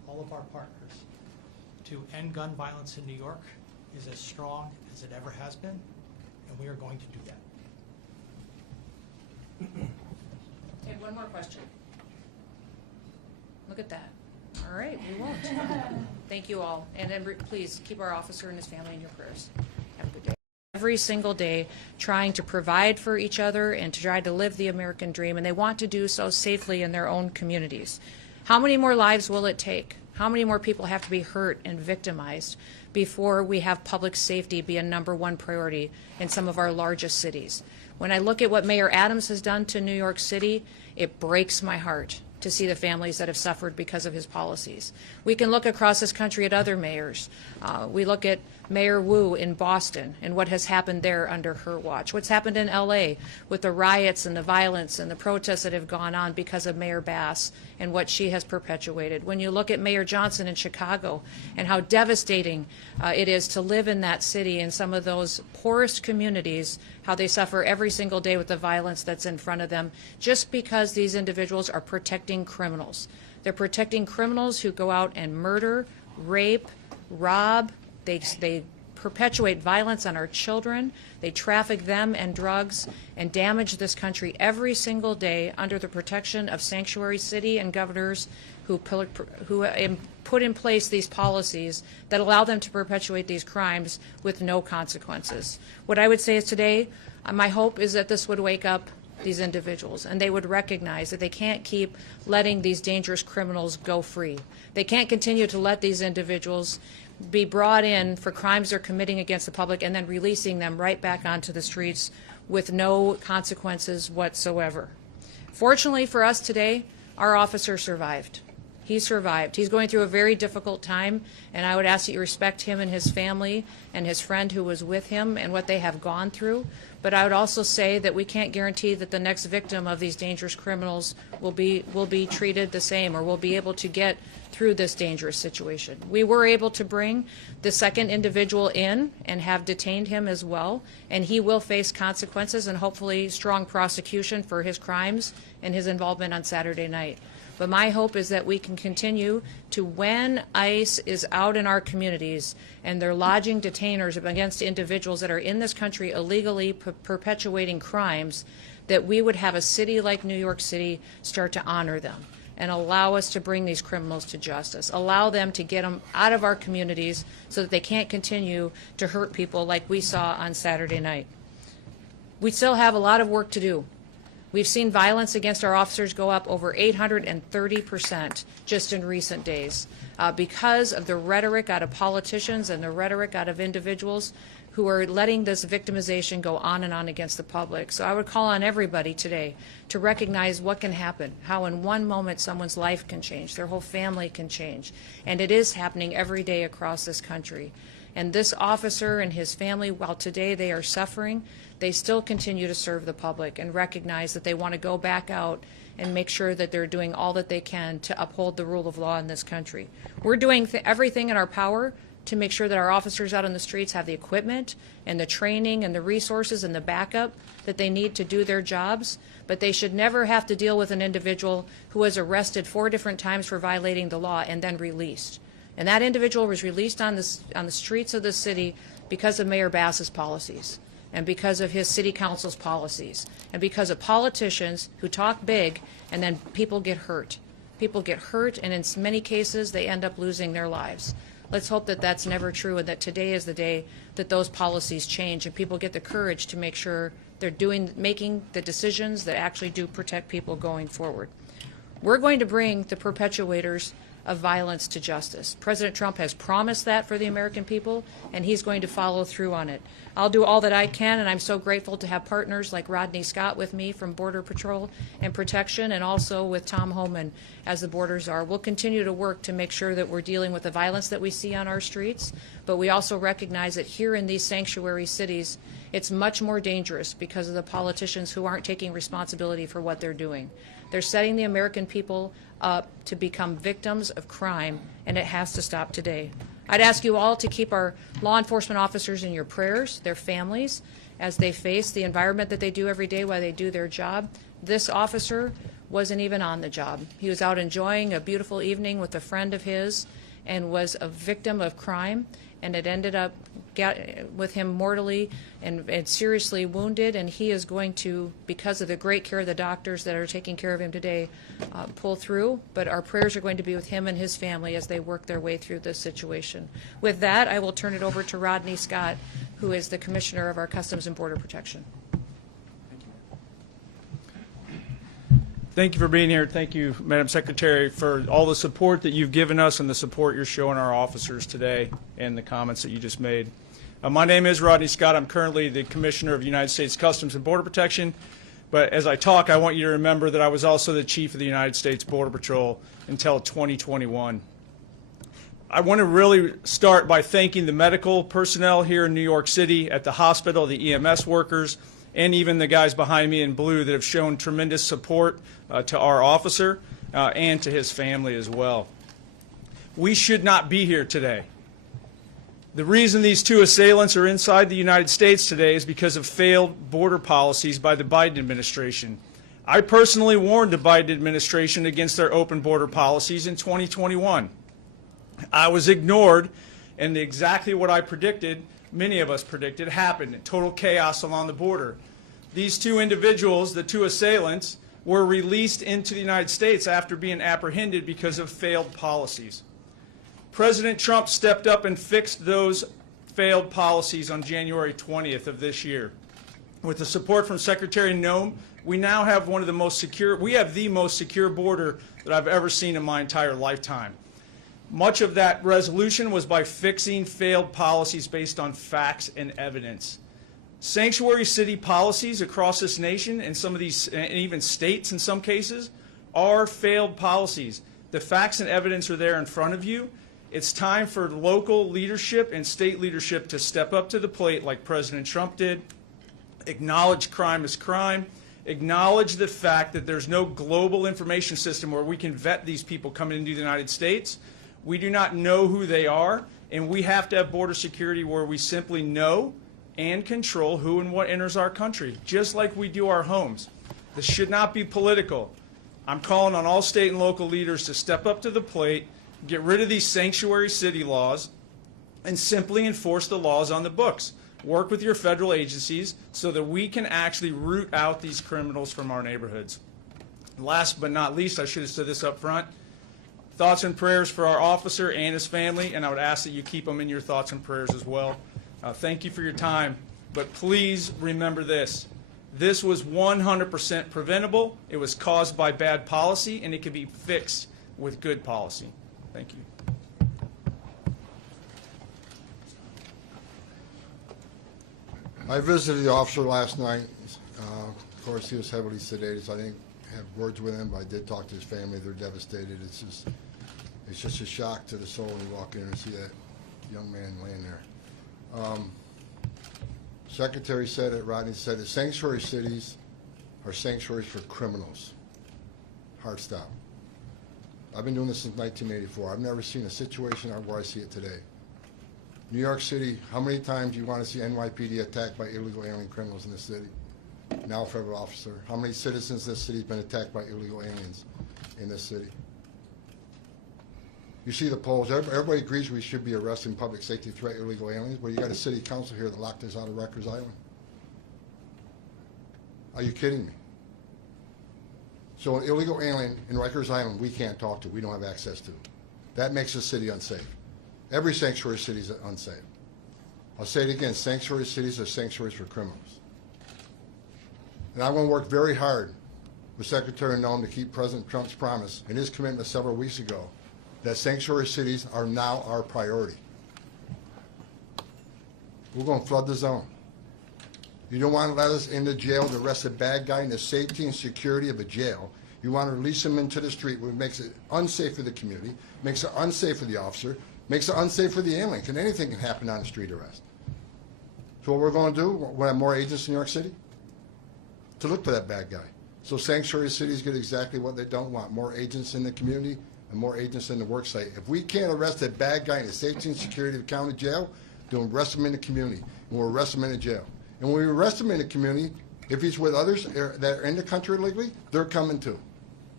all of our partners to end gun violence in New York is as strong as it ever has been, and we are going to do that. Okay, one more question. Look at that. All right, we won't. Thank you all. And then please keep our officer and his family in your prayers. Have a good day. Every single day trying to provide for each other and to try to live the American dream, and they want to do so safely in their own communities. How many more lives will it take? How many more people have to be hurt and victimized before we have public safety be a #1 priority in some of our largest cities? When I look at what Mayor Adams has done to New York City, it breaks my heart to see the families that have suffered because of his policies. We can look across this country at other mayors. We look at Mayor Wu in Boston and what has happened there under her watch. What's happened in LA with the riots and the violence and the protests that have gone on because of Mayor Bass and what she has perpetuated. When you look at Mayor Johnson in Chicago and how devastating it is to live in that city in some of those poorest communities, how they suffer every single day with the violence that's in front of them just because these individuals are protecting criminals. They're protecting criminals who go out and murder, rape, rob. They perpetuate violence on our children. They traffic them and drugs and damage this country every single day under the protection of sanctuary city and governors who put in place these policies that allow them to perpetuate these crimes with no consequences. What I would say is today, my hope is that this would wake up these individuals and they would recognize that they can't keep letting these dangerous criminals go free. They can't continue to let these individuals be brought in for crimes they're committing against the public and then releasing them right back onto the streets with no consequences whatsoever. Fortunately for us today, our officer survived. He survived. He's going through a very difficult time, and I would ask that you respect him and his family and his friend who was with him and what they have gone through. But I would also say that we can't guarantee that the next victim of these dangerous criminals will be treated the same or will be able to get through this dangerous situation. We were able to bring the second individual in and have detained him as well, and he will face consequences and hopefully strong prosecution for his crimes and his involvement on Saturday night. But my hope is that we can continue to, when ICE is out in our communities and they're lodging detainers against individuals that are in this country illegally perpetuating crimes, that we would have a city like New York City start to honor them and allow us to bring these criminals to justice, allow them to get them out of our communities so that they can't continue to hurt people like we saw on Saturday night. We still have a lot of work to do. We've seen violence against our officers go up over 830% just in recent days because of the rhetoric out of politicians and the rhetoric out of individuals who are letting this victimization go on and on against the public. So I would call on everybody today to recognize what can happen, how in one moment someone's life can change, their whole family can change. And it is happening every day across this country. And this officer and his family, while today they are suffering, they still continue to serve the public and recognize that they want to go back out and make sure that they're doing all that they can to uphold the rule of law in this country. We're doing everything in our power to make sure that our officers out on the streets have the equipment and the training and the resources and the backup that they need to do their jobs, but they should never have to deal with an individual who was arrested 4 different times for violating the law and then released. And that individual was released on the streets of the city because of Mayor Bass's policies and because of his city council's policies and because of politicians who talk big and then people get hurt. People get hurt, and in many cases they end up losing their lives. Let's hope that that's never true and that today is the day that those policies change and people get the courage to make sure they're making the decisions that actually do protect people going forward. We're going to bring the perpetuators of violence to justice. President Trump has promised that for the American people, and he's going to follow through on it. I'll do all that I can, and I'm so grateful to have partners like Rodney Scott with me from Border Patrol and Protection, and also with Tom Homan as the borders are. We'll continue to work to make sure that we're dealing with the violence that we see on our streets, but we also recognize that here in these sanctuary cities, it's much more dangerous because of the politicians who aren't taking responsibility for what they're doing. They're setting the American people up to become victims of crime, and it has to stop today. I'd ask you all to keep our law enforcement officers in your prayers, their families, as they face the environment that they do every day while they do their job. This officer wasn't even on the job. He was out enjoying a beautiful evening with a friend of his and was a victim of crime, and it ended up with him mortally and seriously wounded, and he is going to, because of the great care of the doctors that are taking care of him today, pull through. But our prayers are going to be with him and his family as they work their way through this situation. With that, I will turn it over to Rodney Scott, who is the Commissioner of our Customs and Border Protection. Thank you for being here. Thank you, Madam Secretary, for all the support that you've given us and the support you're showing our officers today and the comments that you just made. My name is Rodney Scott. I'm currently the Commissioner of United States Customs and Border Protection. But as I talk, I want you to remember that I was also the Chief of the United States Border Patrol until 2021. I want to really start by thanking the medical personnel here in New York City at the hospital, the EMS workers, and even the guys behind me in blue that have shown tremendous support to our officer and to his family as well. We should not be here today. The reason these two assailants are inside the United States today is because of failed border policies by the Biden administration. I personally warned the Biden administration against their open border policies in 2021. I was ignored, and exactly what I predicted, many of us predicted, happened. Total chaos along the border. These two individuals, the two assailants, were released into the United States after being apprehended because of failed policies. President Trump stepped up and fixed those failed policies on January 20th of this year. With the support from Secretary Noem, we now have one of the most secure, we have the most secure border that I've ever seen in my entire lifetime. Much of that resolution was by fixing failed policies based on facts and evidence. Sanctuary city policies across this nation, and some of these, and even states in some cases, are failed policies. The facts and evidence are there in front of you. It's time for local leadership and state leadership to step up to the plate like President Trump did, acknowledge crime as crime, acknowledge the fact that there's no global information system where we can vet these people coming into the United States. We do not know who they are, and we have to have border security where we simply know and control who and what enters our country, just like we do our homes. This should not be political. I'm calling on all state and local leaders to step up to the plate, get rid of these sanctuary city laws, and simply enforce the laws on the books. Work with your federal agencies so that we can actually root out these criminals from our neighborhoods. Last but not least, I should have said this up front, thoughts and prayers for our officer and his family, and I would ask that you keep them in your thoughts and prayers as well. Thank you for your time, but please remember this. This was 100% preventable. It was caused by bad policy, and it can be fixed with good policy. Thank you. I visited the officer last night. Of course, he was heavily sedated, so I didn't have words with him, but I did talk to his family. They're devastated. It's just a shock to the soul when you walk in and see that young man laying there. Secretary said it, Rodney said it, sanctuary cities are sanctuaries for criminals. Hard stop. I've been doing this since 1984. I've never seen a situation where I see it today. New York City, how many times do you want to see NYPD attacked by illegal alien criminals in this city? Now a federal officer. How many citizens in this city have been attacked by illegal aliens in this city? You see the polls. Everybody agrees we should be arresting public safety threat illegal aliens, but you got a city council here that locked us out of Rikers Island. Are you kidding me? So an illegal alien in Rikers Island we can't talk to, we don't have access to. That makes the city unsafe. Every sanctuary city is unsafe. I'll say it again, sanctuary cities are sanctuaries for criminals. And I'm going to work very hard with Secretary Noem to keep President Trump's promise and his commitment several weeks ago that sanctuary cities are now our priority. We're going to flood the zone. You don't want to let us into jail to arrest a bad guy in the safety and security of a jail. You want to release him into the street, which makes it unsafe for the community, makes it unsafe for the officer, makes it unsafe for the alien, because anything can happen on a street arrest. So what we're going to do, we'll have more agents in New York City to look for that bad guy. So sanctuary cities get exactly what they don't want, more agents in the community and more agents in the work site. If we can't arrest that bad guy in the safety and security of the county jail, then we'll arrest him in the community, and we'll arrest him in the jail. And when we arrest him in the community, if he's with others that are in the country illegally, they're coming too.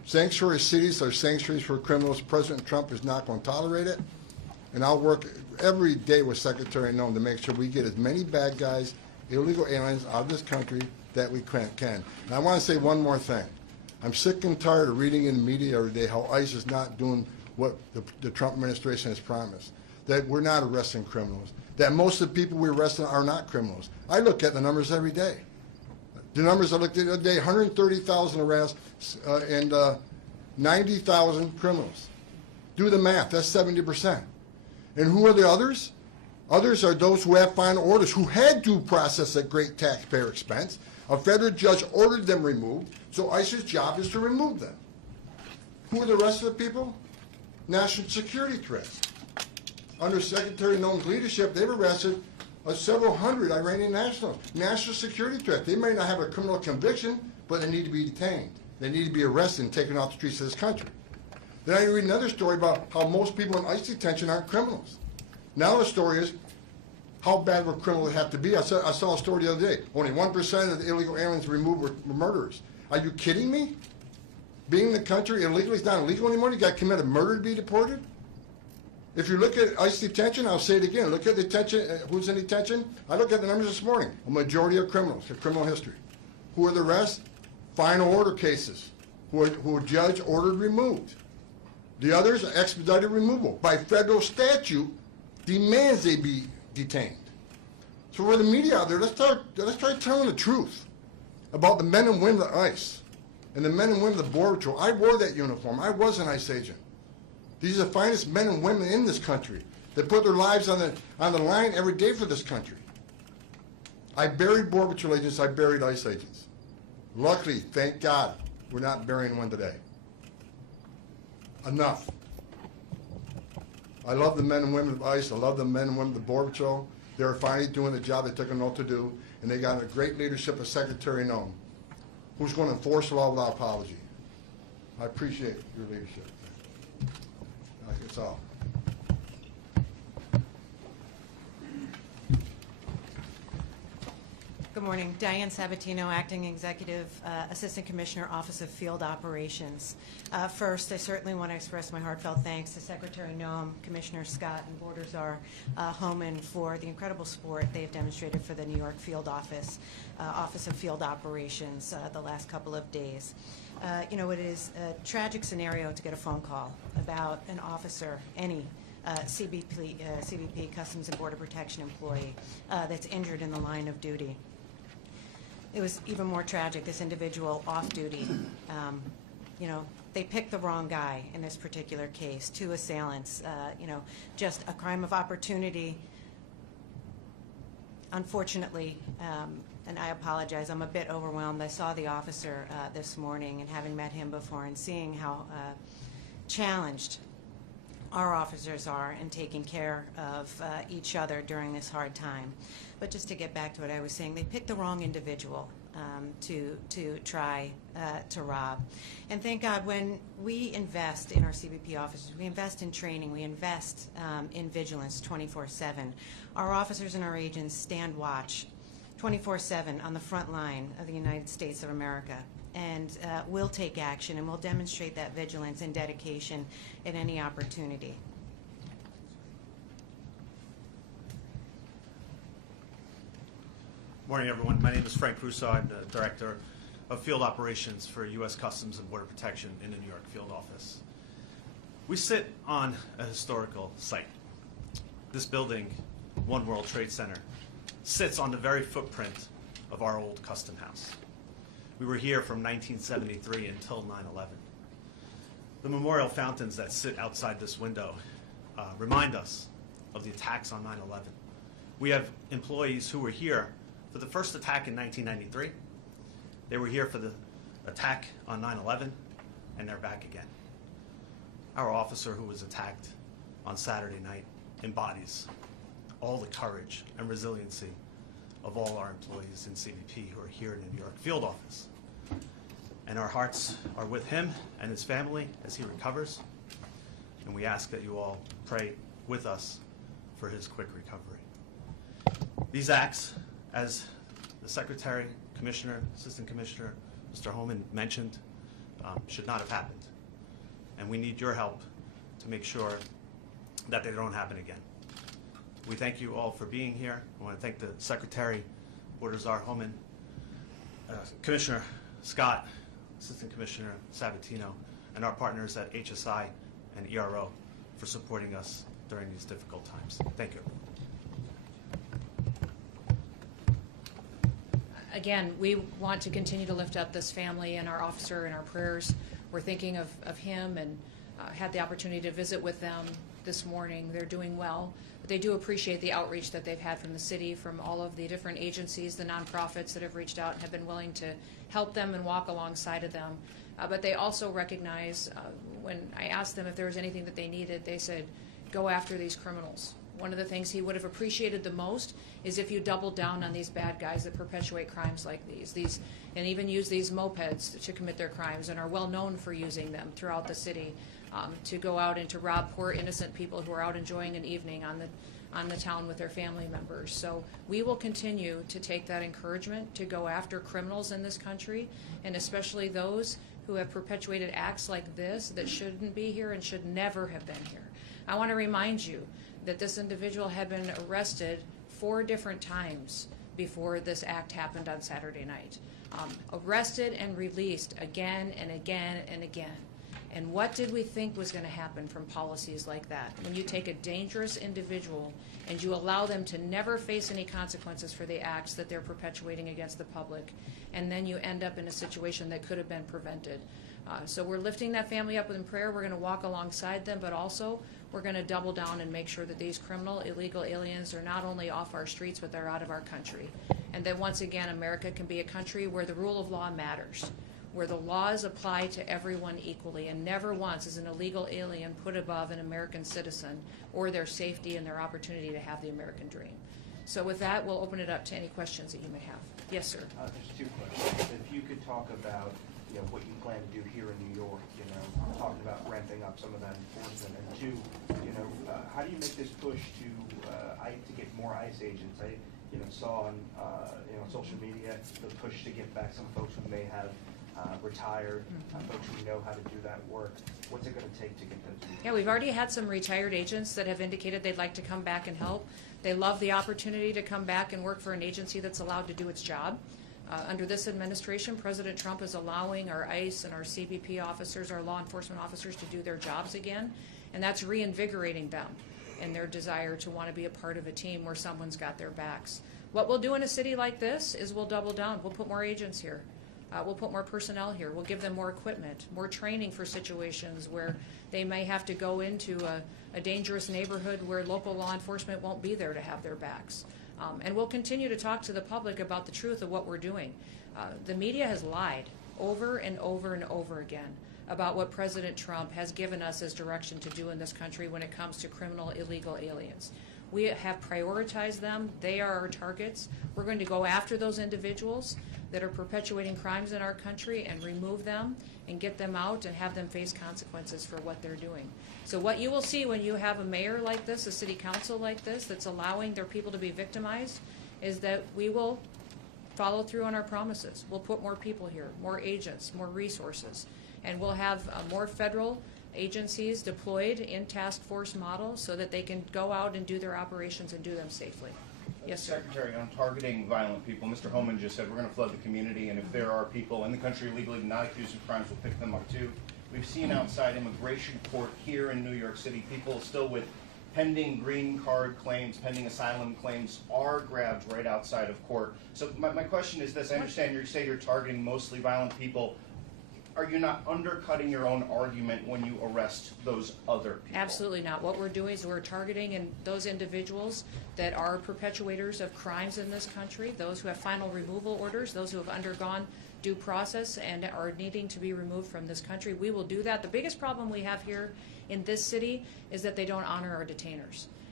Sanctuary cities are sanctuaries for criminals. President Trump is not going to tolerate it. And I'll work every day with Secretary Noem to make sure we get as many bad guys, illegal aliens out of this country that we can. And I want to say one more thing. I'm sick and tired of reading in the media every day how ICE is not doing what the Trump administration has promised, that we're not arresting criminals, that most of the people we're arresting are not criminals. I look at the numbers every day. The numbers I looked at the other day, 130,000 arrests and 90,000 criminals. Do the math, that's 70%. And who are the others? Others are those who have final orders, who had due process at great taxpayer expense. A federal judge ordered them removed, so ICE's job is to remove them. Who are the rest of the people? National security threats. Under Secretary Noem's leadership, they've arrested several hundred Iranian nationals. National security threat. They may not have a criminal conviction, but they need to be detained. They need to be arrested and taken off the streets of this country. Then I read another story about how most people in ICE detention aren't criminals. Now the story is, how bad would criminals have to be? I saw a story the other day. Only 1% of the illegal aliens removed were murderers. Are you kidding me? Being in the country illegally is not illegal anymore? You got to commit a murder to be deported? If you look at ICE detention, I'll say it again, look at detention, who's in detention? I looked at the numbers this morning. A majority of criminals, a criminal history. Who are the rest? Final order cases, who a judge ordered removed. The others are expedited removal. By federal statute, demands they be detained. So for the media out there, let's try telling the truth about the men and women of ICE and the men and women of the Border Patrol. I wore that uniform. I was an ICE agent. These are the finest men and women in this country that put their lives on the line every day for this country. I buried Border Patrol agents. I buried ICE agents. Luckily, thank God, we're not burying one today. Enough. I love the men and women of ICE. I love the men and women of the Border Patrol. They're finally doing the job they took an oath to do, and they got a great leadership of Secretary Noem, who's going to enforce the law without apology. I appreciate your leadership. That's all. Good morning. Diane Sabatino, Acting Executive Assistant Commissioner, Office of Field Operations. First, I certainly want to express my heartfelt thanks to Secretary Noem, Commissioner Scott, and Border Czar Homan for the incredible support they've demonstrated for the New York Field Office, Office of Field Operations the last couple of days. You know, it is a tragic scenario to get a phone call about an officer, any CBP, Customs and Border Protection employee, that's injured in the line of duty. It was even more tragic, this individual off duty. You know, they picked the wrong guy in this particular case, two assailants, you know, just a crime of opportunity. Unfortunately, and I apologize, I'm a bit overwhelmed. I saw the officer this morning, and having met him before and seeing how challenged our officers are in taking care of each other during this hard time. But just to get back to what I was saying, they picked the wrong individual to try to rob. And thank God, when we invest in our CBP officers, we invest in training, we invest in vigilance 24/7. Our officers and our agents stand watch 24/7 on the front line of the United States of America. And we'll take action, and we'll demonstrate that vigilance and dedication at any opportunity. Morning, everyone. My name is Frank Russo. I'm the Director of Field Operations for U.S. Customs and Border Protection in the New York Field Office. We sit on a historical site. This building, One World Trade Center, sits on the very footprint of our old custom house. We were here from 1973 until 9/11. The memorial fountains that sit outside this window remind us of the attacks on 9/11. We have employees who were here for the first attack in 1993. They were here for the attack on 9/11, and they're back again. Our officer who was attacked on Saturday night embodies all the courage and resiliency of all our employees in CBP who are here in the New York Field Office. And our hearts are with him and his family as he recovers. And we ask that you all pray with us for his quick recovery. These acts, as the Secretary, Commissioner, Assistant Commissioner, Mr. Homan mentioned, should not have happened. And we need your help to make sure that they don't happen again. We thank you all for being here. I want to thank the Secretary, Border Czar Homan, Commissioner Scott, Assistant Commissioner Sabatino, and our partners at HSI and ERO for supporting us during these difficult times. Thank you. Again, we want to continue to lift up this family and our officer in our prayers. We're thinking of him and had the opportunity to visit with them this morning. They're doing well. But they do appreciate the outreach that they've had from the city, from all of the different agencies, the nonprofits that have reached out and have been willing to help them and walk alongside of them. But they also recognize, when I asked them if there was anything that they needed, they said, go after these criminals. One of the things he would have appreciated the most is if you doubled down on these bad guys that perpetuate crimes like these and even use these mopeds to commit their crimes and are well known for using them throughout the city to go out and to rob poor innocent people who are out enjoying an evening on the town with their family members. So we will continue to take that encouragement to go after criminals in this country, and especially those who have perpetuated acts like this that shouldn't be here and should never have been here. I want to remind you that this individual had been arrested 4 different times before this act happened on Saturday night. Arrested and released again and again and again. And what did we think was going to happen from policies like that? When you take a dangerous individual and you allow them to never face any consequences for the acts that they're perpetuating against the public, and then you end up in a situation that could have been prevented. So we're lifting that family up in prayer. We're going to walk alongside them, but also we're going to double down and make sure that these criminal, illegal aliens are not only off our streets, but they're out of our country. And that once again, America can be a country where the rule of law matters, where the laws apply to everyone equally, and never once is an illegal alien put above an American citizen or their safety and their opportunity to have the American dream. So with that, we'll open it up to any questions that you may have. Yes, sir. There's 2 questions. If you could talk about, what you plan to do here in New York, talking about ramping up some of that enforcement, and 2, how do you make this push to get more ICE agents? I, saw on, social media the push to get back some folks who may have retired, folks who know how to do that work. What's it going to take to get those people? Yeah, we've already had some retired agents that have indicated they'd like to come back and help. They love the opportunity to come back and work for an agency that's allowed to do its job. Under this administration, President Trump is allowing our ICE and our CBP officers, our law enforcement officers, to do their jobs again, and that's reinvigorating them in their desire to want to be a part of a team where someone's got their backs. What we'll do in a city like this is we'll double down. We'll put more agents here. We'll put more personnel here. We'll give them more equipment, more training for situations where they may have to go into a dangerous neighborhood where local law enforcement won't be there to have their backs. And we'll continue to talk to the public about the truth of what we're doing. The media has lied over and over and over again about what President Trump has given us as direction to do in this country when it comes to criminal illegal aliens. We have prioritized them. They are our targets. We're going to go after those individuals that are perpetuating crimes in our country and remove them and get them out and have them face consequences for what they're doing. So what you will see when you have a mayor like this, a city council like this, that's allowing their people to be victimized, is that we will follow through on our promises. We'll put more people here, more agents, more resources, and we'll have more federal agencies deployed in task force model so that they can go out and do their operations and do them safely. Yes, sir. Secretary, on targeting violent people, Mr. Homan just said we're going to flood the community, and if there are people in the country illegally not accused of crimes, we'll pick them up too. We've seen outside immigration court here in New York City, people still with pending green card claims, pending asylum claims are grabbed right outside of court. So my question is this: I understand you say you're targeting mostly violent people. Are you not undercutting your own argument when you arrest those other people? Absolutely not. What we're doing is we're targeting those individuals that are perpetuators of crimes in this country, those who have final removal orders, those who have undergone due process and are needing to be removed from this country. We will do that. The biggest problem we have here in this city is that they don't honor our detainers.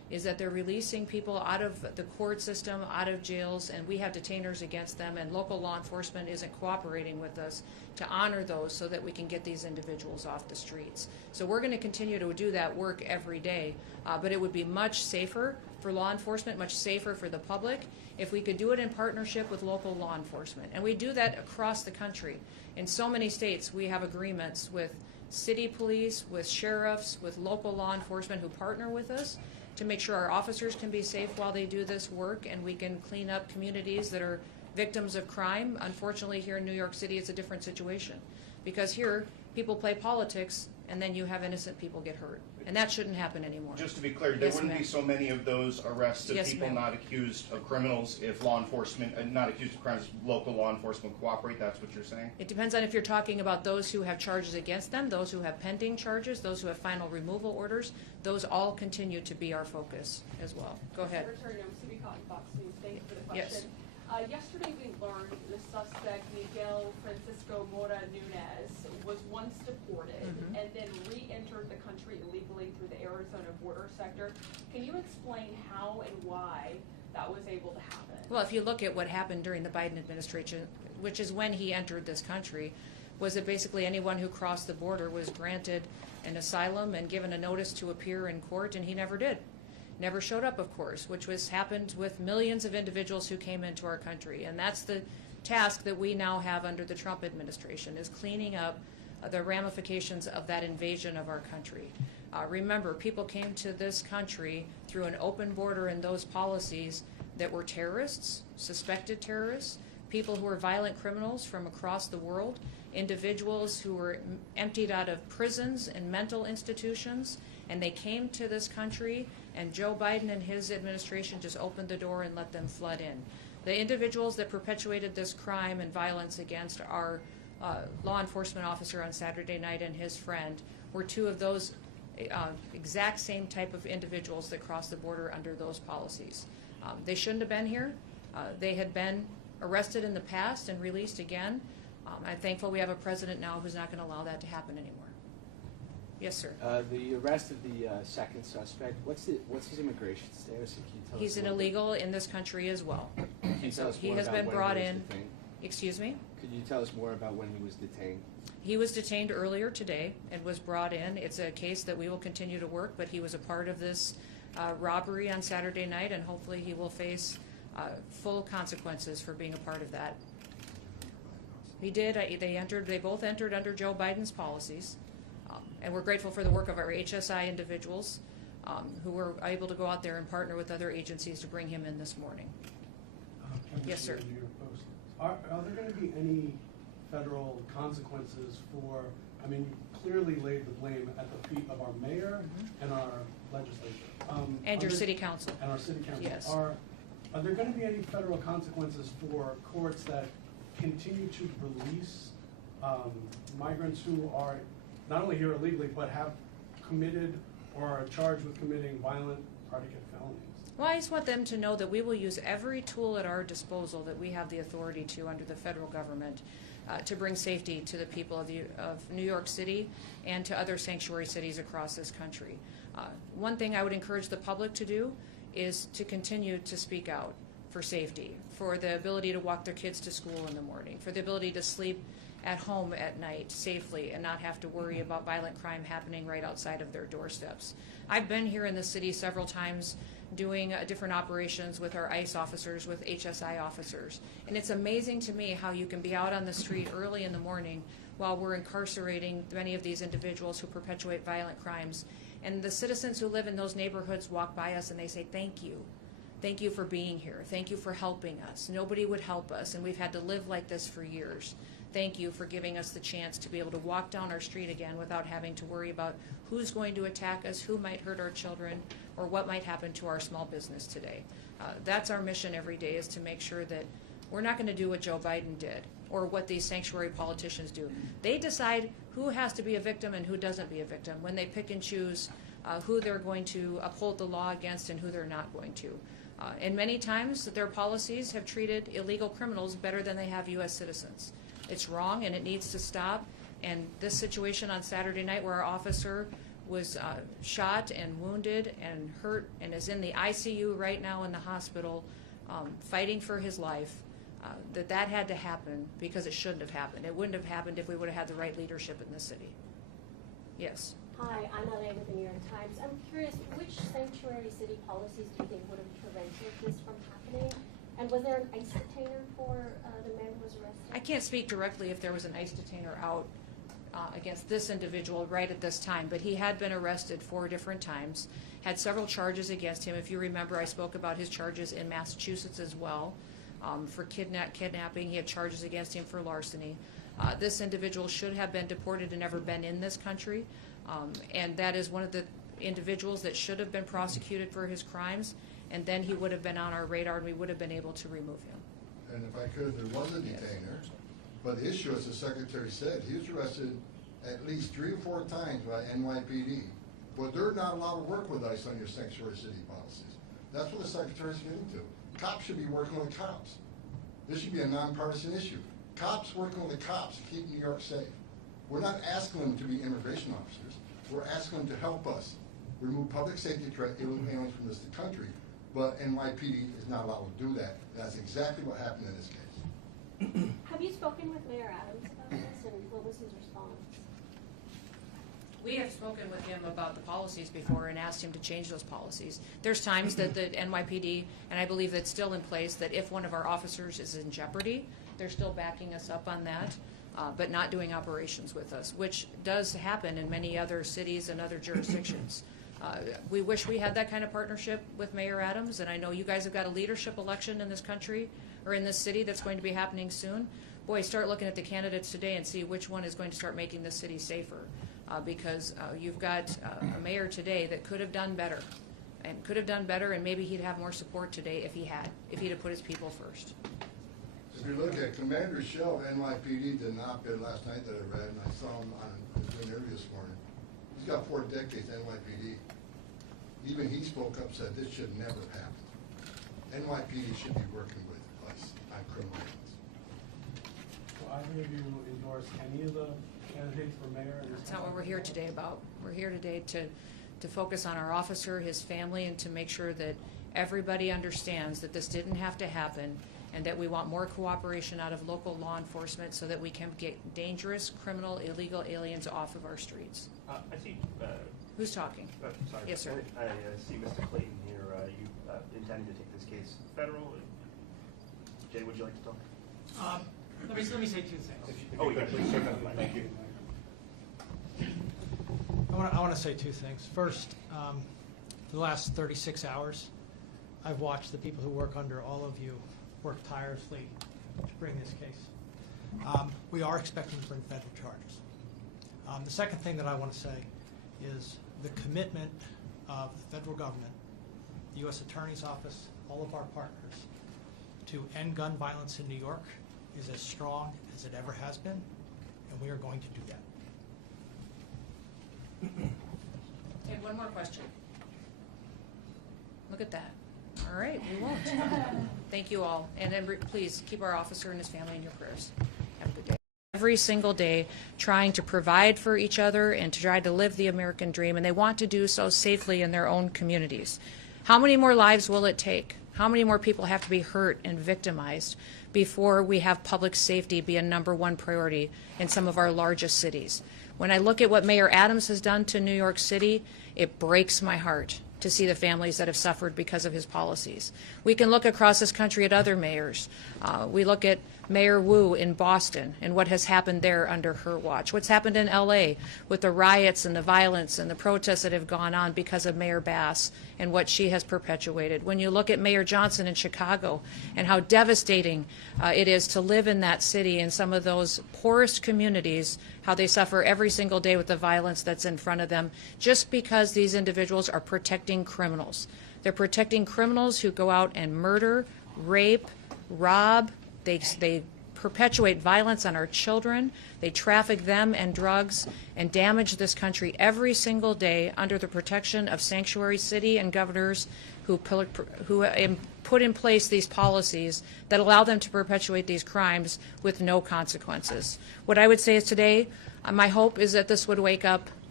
is that they're releasing people out of the court system, out of jails, and we have detainers against them, and local law enforcement isn't cooperating with us to honor those so that we can get these individuals off the streets. So we're going to continue to do that work every day, but it would be much safer for law enforcement, much safer for the public, if we could do it in partnership with local law enforcement. And we do that across the country. In so many states, we have agreements with city police, with sheriffs, with local law enforcement who partner with us to make sure our officers can be safe while they do this work, and we can clean up communities that are victims of crime. Unfortunately, here in New York City, it's a different situation, because here people play politics and then you have innocent people get hurt, and that shouldn't happen anymore. Just to be clear, there Yes, wouldn't be ma'am. so many of those arrests of Yes, people ma'am. not accused of criminals if law enforcement, not accused of crimes, local law enforcement cooperate. That's what you're saying? It depends on if you're talking about those who have charges against them, those who have pending charges, those who have final removal orders. Those all continue to be our focus as well. Go ahead. Secretary Noem, Cotton, Fox News. Thank you for the Yes. question. Yesterday we learned the suspect, Miguel Francisco Mora Nunez, was once deported and then re-entered the country illegally through the Arizona border sector. Can you explain how and why that was able to happen? Well, if you look at what happened during the Biden administration, which is when he entered this country, was that basically anyone who crossed the border was granted an asylum and given a notice to appear in court, and he never did. Never showed up, of course, which was happened with millions of individuals who came into our country. And that's the task that we now have under the Trump administration, is cleaning up the ramifications of that invasion of our country. Remember, people came to this country through an open border and those policies that were terrorists, suspected terrorists, people who were violent criminals from across the world, individuals who were emptied out of prisons and mental institutions, and they came to this country, and Joe Biden and his administration just opened the door and let them flood in. The individuals that perpetuated this crime and violence against our law enforcement officer on Saturday night and his friend were two of those exact same type of individuals that crossed the border under those policies. They shouldn't have been here. They had been arrested in the past and released again. I'm thankful we have a president now who's not going to allow that to happen anymore. Yes, sir. The arrest of the second suspect, what's his immigration status? Can you tell us He's a an little bit? illegal in this country as well. Can you tell us He more has about been when brought he was in. detained? Excuse me? Could you tell us more about when he was detained? He was detained earlier today and was brought in. It's a case that we will continue to work, but he was a part of this robbery on Saturday night, and hopefully he will face full consequences for being a part of that. He did. They both entered under Joe Biden's policies, and we're grateful for the work of our HSI individuals who were able to go out there and partner with other agencies to bring him in this morning. Yes, sir. New York Post. Are there going to be any federal consequences for, I mean, you clearly laid the blame at the feet of our mayor and our legislature. And your city council. And our city council. Yes. Are there going to be any federal consequences for courts that continue to release migrants who are not only here illegally, but have committed or are charged with committing violent predicate felonies? Well, I just want them to know that we will use every tool at our disposal that we have the authority to under the federal government to bring safety to the people of New York City and to other sanctuary cities across this country. One thing I would encourage the public to do is to continue to speak out for safety, for the ability to walk their kids to school in the morning, for the ability to sleep at home at night safely and not have to worry about violent crime happening right outside of their doorsteps. I've been here in the city several times doing different operations with our ICE officers, with HSI officers. And it's amazing to me how you can be out on the street early in the morning while we're incarcerating many of these individuals who perpetuate violent crimes. And the citizens who live in those neighborhoods walk by us and they say, "Thank you. Thank you for being here. Thank you for helping us. Nobody would help us, and we've had to live like this for years. Thank you for giving us the chance to be able to walk down our street again without having to worry about who's going to attack us, who might hurt our children, or what might happen to our small business today." That's our mission every day, is to make sure that we're not going to do what Joe Biden did or what these sanctuary politicians do. They decide who has to be a victim and who doesn't be a victim when they pick and choose who they're going to uphold the law against and who they're not going to. And many times their policies have treated illegal criminals better than they have U.S. citizens. It's wrong and it needs to stop. And this situation on Saturday night where our officer was shot and wounded and hurt and is in the ICU right now in the hospital fighting for his life, that had to happen because it shouldn't have happened. It wouldn't have happened if we would have had the right leadership in this city. Yes. Hi, I'm LA with the New York Times. I'm curious, which sanctuary city policies do you think would have prevented this from happening? And was there an ICE detainer for the man who was arrested? I can't speak directly if there was an ICE detainer out against this individual right at this time, but he had been arrested 4 different times, had several charges against him. If you remember, I spoke about his charges in Massachusetts as well for kidnapping. He had charges against him for larceny. This individual should have been deported and never been in this country, and that is one of the individuals that should have been prosecuted for his crimes, and then he would have been on our radar and we would have been able to remove him. And if I could, there was a detainer, but the issue, as the Secretary said, he was arrested at least 3 or 4 times by NYPD, but they're not allowed to work with ICE on your sanctuary city policies. That's what the Secretary's getting to. Cops should be working with cops. This should be a nonpartisan issue. Cops working with the cops to keep New York safe. We're not asking them to be immigration officers. We're asking them to help us remove public safety threat aliens from this country, but NYPD is not allowed to do that. That's exactly what happened in this case. Have you spoken with Mayor Adams about this, and what was his response? We have spoken with him about the policies before and asked him to change those policies. There's times that the NYPD, and I believe that's still in place, that if one of our officers is in jeopardy, they're still backing us up on that, but not doing operations with us, which does happen in many other cities and other jurisdictions. We wish we had that kind of partnership with Mayor Adams, and I know you guys have got a leadership election in this country, or in this city, that's going to be happening soon. Boy, start looking at the candidates today and see which one is going to start making this city safer. Because you've got a mayor today that could have done better, and maybe he'd have more support today if he'd have put his people first. If you look at Commander Shell, NYPD did an op-ed last night that I read, and I saw him on his interview this morning. He's got 4 decades NYPD. Even he spoke up, said this should never happen. NYPD should be working with us on criminal aliens. So either of you endorse any of the candidates for mayor? That's not what we're here today about. We're here today to focus on our officer, his family, and to make sure that everybody understands that this didn't have to happen, and that we want more cooperation out of local law enforcement so that we can get dangerous, criminal, illegal aliens off of our streets. I see. Who's talking? Sorry. Yes, sir. I see Mr. Clayton here. You intending to take this case federal? Jay, would you like to talk? Let me say 2 things. Oh, yeah, please. Thank you. I want to say 2 things. First, for the last 36 hours, I've watched the people who work under all of you work tirelessly to bring this case. We are expecting to bring federal charges. The second thing that I want to say is the commitment of the federal government, the U.S. Attorney's Office, all of our partners, to end gun violence in New York is as strong as it ever has been, and we are going to do that. Okay, one more question. Look at that. All right, we won't. Thank you all. And then please keep our officer and his family in your prayers. Have a good day. Every single day trying to provide for each other and to try to live the American dream, and they want to do so safely in their own communities. How many more lives will it take? How many more people have to be hurt and victimized before we have public safety be a #1 priority in some of our largest cities? When I look at what Mayor Adams has done to New York City, it breaks my heart to see the families that have suffered because of his policies. We can look across this country at other mayors. We look at Mayor Wu in Boston and what has happened there under her watch. What's happened in LA with the riots and the violence and the protests that have gone on because of Mayor Bass and what she has perpetuated. When you look at Mayor Johnson in Chicago and how devastating it is to live in that city in some of those poorest communities, how they suffer every single day with the violence that's in front of them, just because these individuals are protecting criminals. They're protecting criminals who go out and murder, rape, rob. They perpetuate violence on our children. They traffic them and drugs and damage this country every single day under the protection of sanctuary city and governors who put in place these policies that allow them to perpetuate these crimes with no consequences. What I would say is today, my hope is that this would wake up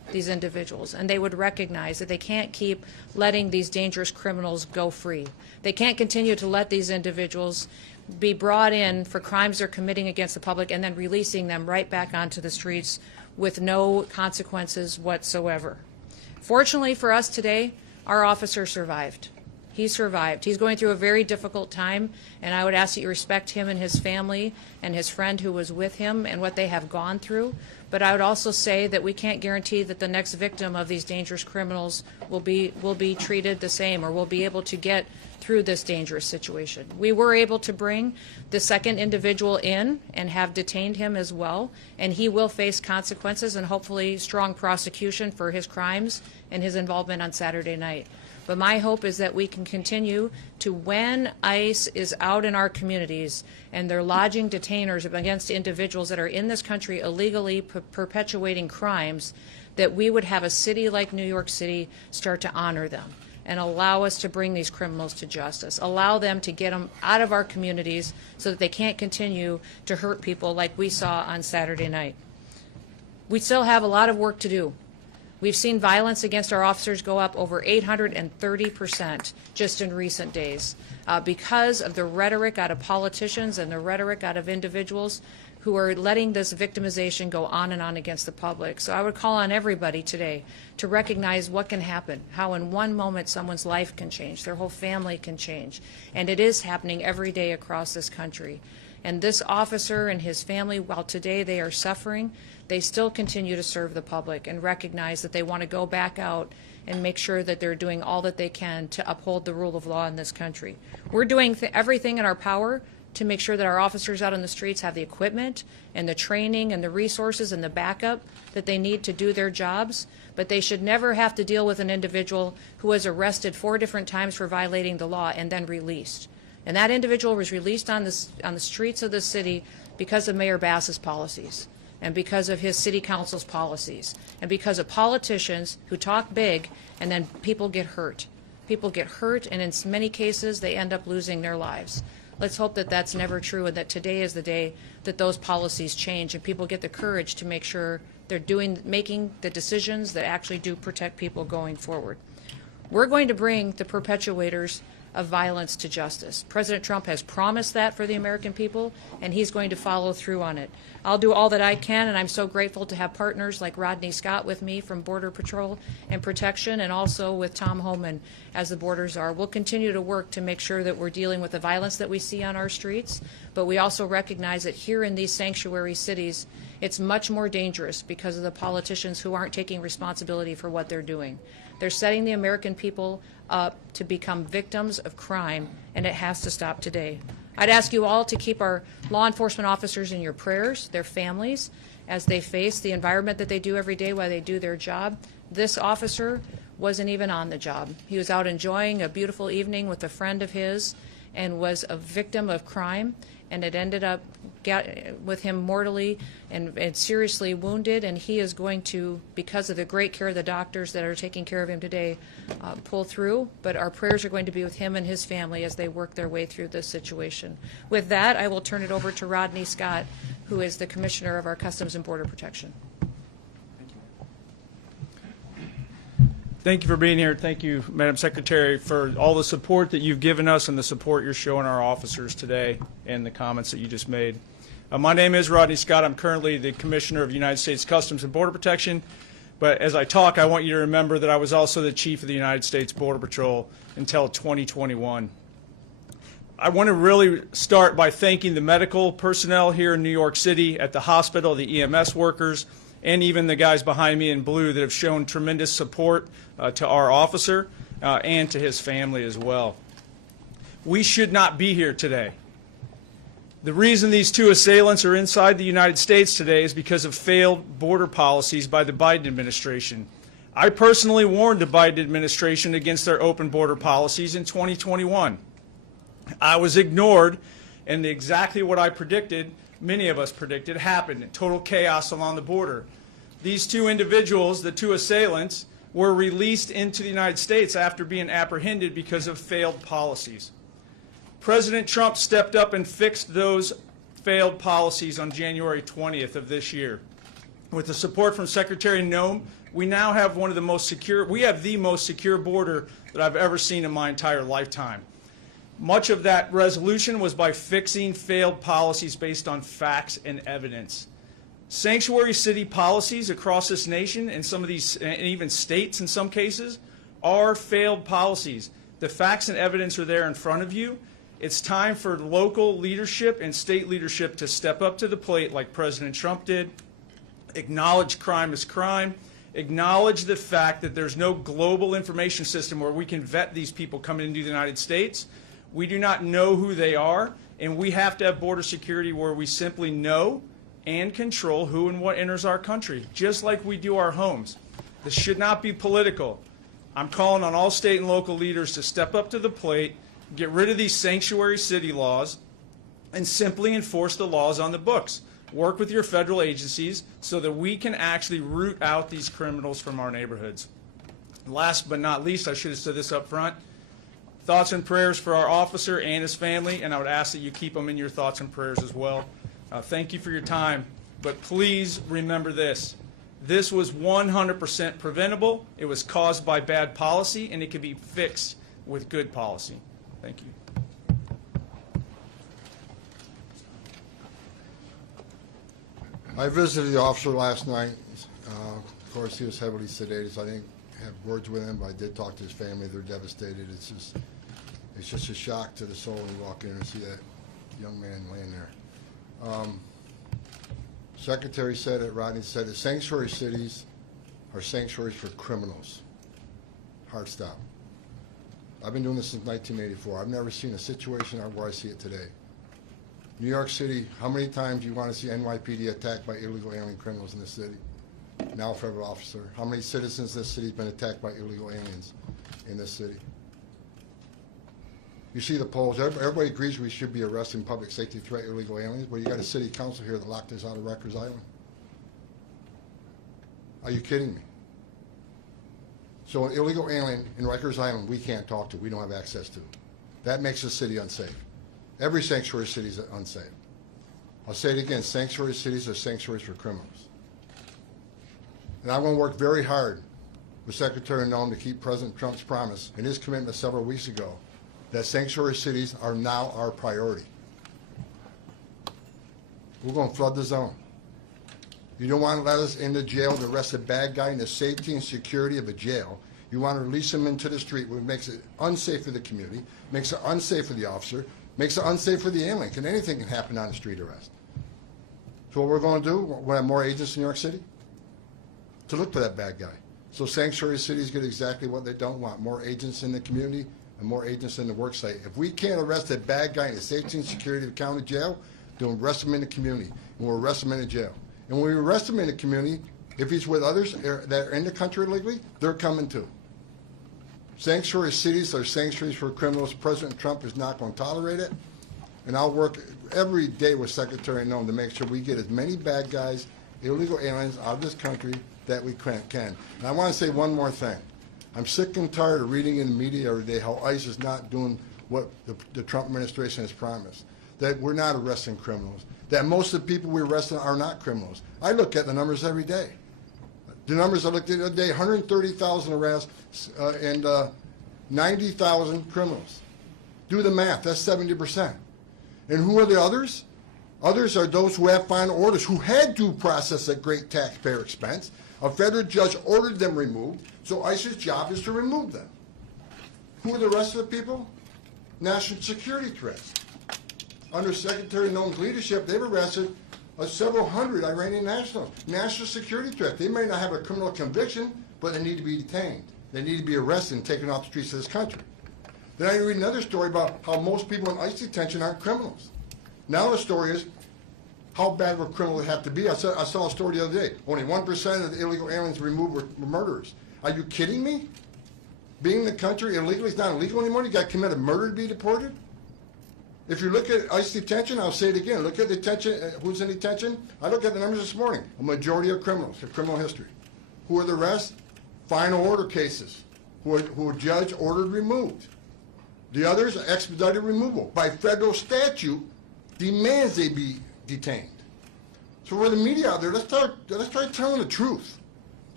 these individuals, and they would recognize that they can't keep letting these dangerous criminals go free. They can't continue to let these individuals be brought in for crimes they're committing against the public and then releasing them right back onto the streets with no consequences whatsoever. Fortunately for us today, our officer survived. He survived. He's going through a very difficult time, and I would ask that you respect him and his family and his friend who was with him and what they have gone through. But I would also say that we can't guarantee that the next victim of these dangerous criminals will be treated the same or will be able to get through this dangerous situation. We were able to bring the second individual in and have detained him as well, and he will face consequences and hopefully strong prosecution for his crimes and his involvement on Saturday night. But my hope is that we can continue to, when ICE is out in our communities and they're lodging detainers against individuals that are in this country illegally perpetuating crimes, that we would have a city like New York City start to honor them and allow us to bring these criminals to justice, allow them to get them out of our communities so that they can't continue to hurt people like we saw on Saturday night. We still have a lot of work to do. We've seen violence against our officers go up over 830% just in recent days because of the rhetoric out of politicians and the rhetoric out of individuals who are letting this victimization go on and on against the public. So I would call on everybody today to recognize what can happen, how in one moment someone's life can change, their whole family can change. And it is happening every day across this country. And this officer and his family, while today they are suffering, they still continue to serve the public and recognize that they want to go back out and make sure that they're doing all that they can to uphold the rule of law in this country. We're doing everything in our power to make sure that our officers out on the streets have the equipment and the training and the resources and the backup that they need to do their jobs, but they should never have to deal with an individual who was arrested 4 different times for violating the law and then released. And that individual was released on the streets of the city because of Mayor Bass's policies and because of his city council's policies and because of politicians who talk big and then people get hurt. People get hurt, and in many cases they end up losing their lives. Let's hope that that's never true and that today is the day that those policies change and people get the courage to make sure they're making the decisions that actually do protect people going forward. We're going to bring the perpetuators of violence to justice. President Trump has promised that for the American people, and he's going to follow through on it. I'll do all that I can, and I'm so grateful to have partners like Rodney Scott with me from Border Patrol and Protection, and also with Tom Homan as the Border Czar. We'll continue to work to make sure that we're dealing with the violence that we see on our streets, but we also recognize that here in these sanctuary cities, it's much more dangerous because of the politicians who aren't taking responsibility for what they're doing. They're setting the American people up to become victims of crime, and it has to stop today. I'd ask you all to keep our law enforcement officers in your prayers, their families, as they face the environment that they do every day while they do their job. This officer wasn't even on the job. He was out enjoying a beautiful evening with a friend of his and was a victim of crime, and it ended up with him mortally and seriously wounded, and he is going to, because of the great care of the doctors that are taking care of him today, pull through. But our prayers are going to be with him and his family as they work their way through this situation. With that, I will turn it over to Rodney Scott, who is the Commissioner of our Customs and Border Protection. Thank you for being here. Thank you, Madam Secretary, for all the support that you've given us and the support you're showing our officers today and the comments that you just made. My name is Rodney Scott. I'm currently the Commissioner of United States Customs and Border Protection. But as I talk, I want you to remember that I was also the Chief of the United States Border Patrol until 2021. I want to really start by thanking the medical personnel here in New York City at the hospital, the EMS workers, and even the guys behind me in blue that have shown tremendous support to our officer and to his family as well. We should not be here today. The reason these 2 assailants are inside the United States today is because of failed border policies by the Biden administration. I personally warned the Biden administration against their open border policies in 2021. I was ignored, and exactly what I predicted, many of us predicted, happened. Total chaos along the border. These 2 individuals, the 2 assailants, were released into the United States after being apprehended because of failed policies. President Trump stepped up and fixed those failed policies on January 20th of this year. With the support from Secretary Noem we now have one of the most secure, we have the most secure border that I've ever seen in my entire lifetime. Much of that resolution was by fixing failed policies based on facts and evidence. Sanctuary city policies across this nation, and some of these, and even states in some cases, are failed policies. The facts and evidence are there in front of you. It's time for local leadership and state leadership to step up to the plate like President Trump did, acknowledge crime as crime, acknowledge the fact that there's no global information system where we can vet these people coming into the United States. We do not know who they are, and we have to have border security where we simply know and control who and what enters our country, just like we do our homes. This should not be political. I'm calling on all state and local leaders to step up to the plate, get rid of these sanctuary city laws, and simply enforce the laws on the books. Work with your federal agencies so that we can actually root out these criminals from our neighborhoods. Last but not least, I should have said this up front, thoughts and prayers for our officer and his family, and I would ask that you keep them in your thoughts and prayers as well. Thank you for your time, but please remember this. This was 100% preventable. It was caused by bad policy, and it can be fixed with good policy. Thank you. I visited the officer last night. Of course, he was heavily sedated, so I didn't have words with him, but I did talk to his family. They're devastated. It's just a shock to the soul when you walk in and see that young man laying there. Secretary said it, Rodney said it, sanctuary cities are sanctuaries for criminals. Hard stop. I've been doing this since 1984. I've never seen a situation where I see it today. New York City, how many times do you want to see NYPD attacked by illegal alien criminals in this city? Now a federal officer. How many citizens in this city have been attacked by illegal aliens in this city? You see the polls. Everybody agrees we should be arresting public safety threat illegal aliens, but you got a city council here that locked us out of Rikers Island. Are you kidding me? So an illegal alien in Rikers Island we can't talk to, we don't have access to. That makes the city unsafe. Every sanctuary city is unsafe. I'll say it again, sanctuary cities are sanctuaries for criminals. And I'm going to work very hard with Secretary Noem to keep President Trump's promise and his commitment several weeks ago that sanctuary cities are now our priority. We're going to flood the zone. You don't want to let us into jail to arrest a bad guy in the safety and security of a jail. You want to release him into the street, which makes it unsafe for the community, makes it unsafe for the officer, makes it unsafe for the alien. Anything can happen on a street arrest. So what we're going to do, we'll have more agents in New York City to look for that bad guy. So sanctuary cities get exactly what they don't want, more agents in the community and more agents in the work site. If we can't arrest a bad guy in the safety and security of the county jail, then we'll arrest him in the community, and we'll arrest him in the jail. And when we arrest him in the community, if he's with others that are in the country illegally, they're coming too. Sanctuary cities are sanctuaries for criminals. President Trump is not going to tolerate it. And I'll work every day with Secretary Noem to make sure we get as many bad guys, illegal aliens out of this country that we can. And I want to say one more thing. I'm sick and tired of reading in the media every day how ICE is not doing what the Trump administration has promised, that we're not arresting criminals, that most of the people we arrest are not criminals. I look at the numbers every day. The numbers I looked at the other day, 130,000 arrests and 90,000 criminals. Do the math, that's 70%. And who are the others? Others are those who have final orders, who had due process at great taxpayer expense. A federal judge ordered them removed, so ICE's job is to remove them. Who are the rest of the people? National security threats. Under Secretary Noem's leadership, they've arrested several hundred Iranian nationals. National security threat. They may not have a criminal conviction, but they need to be detained. They need to be arrested and taken off the streets of this country. Then I read another story about how most people in ICE detention aren't criminals. Now the story is, how bad would criminals have to be? I saw a story the other day. Only 1% of the illegal aliens removed were murderers. Are you kidding me? Being in the country illegally is not illegal anymore? You got to commit a murder to be deported? If you look at ICE detention, I'll say it again, look at detention, who's in detention? I looked at the numbers this morning. A majority of criminals, a criminal history. Who are the rest? Final order cases, who a judge ordered removed. The others are expedited removal. By federal statute, demands they be detained. So for the media out there, let's try telling the truth.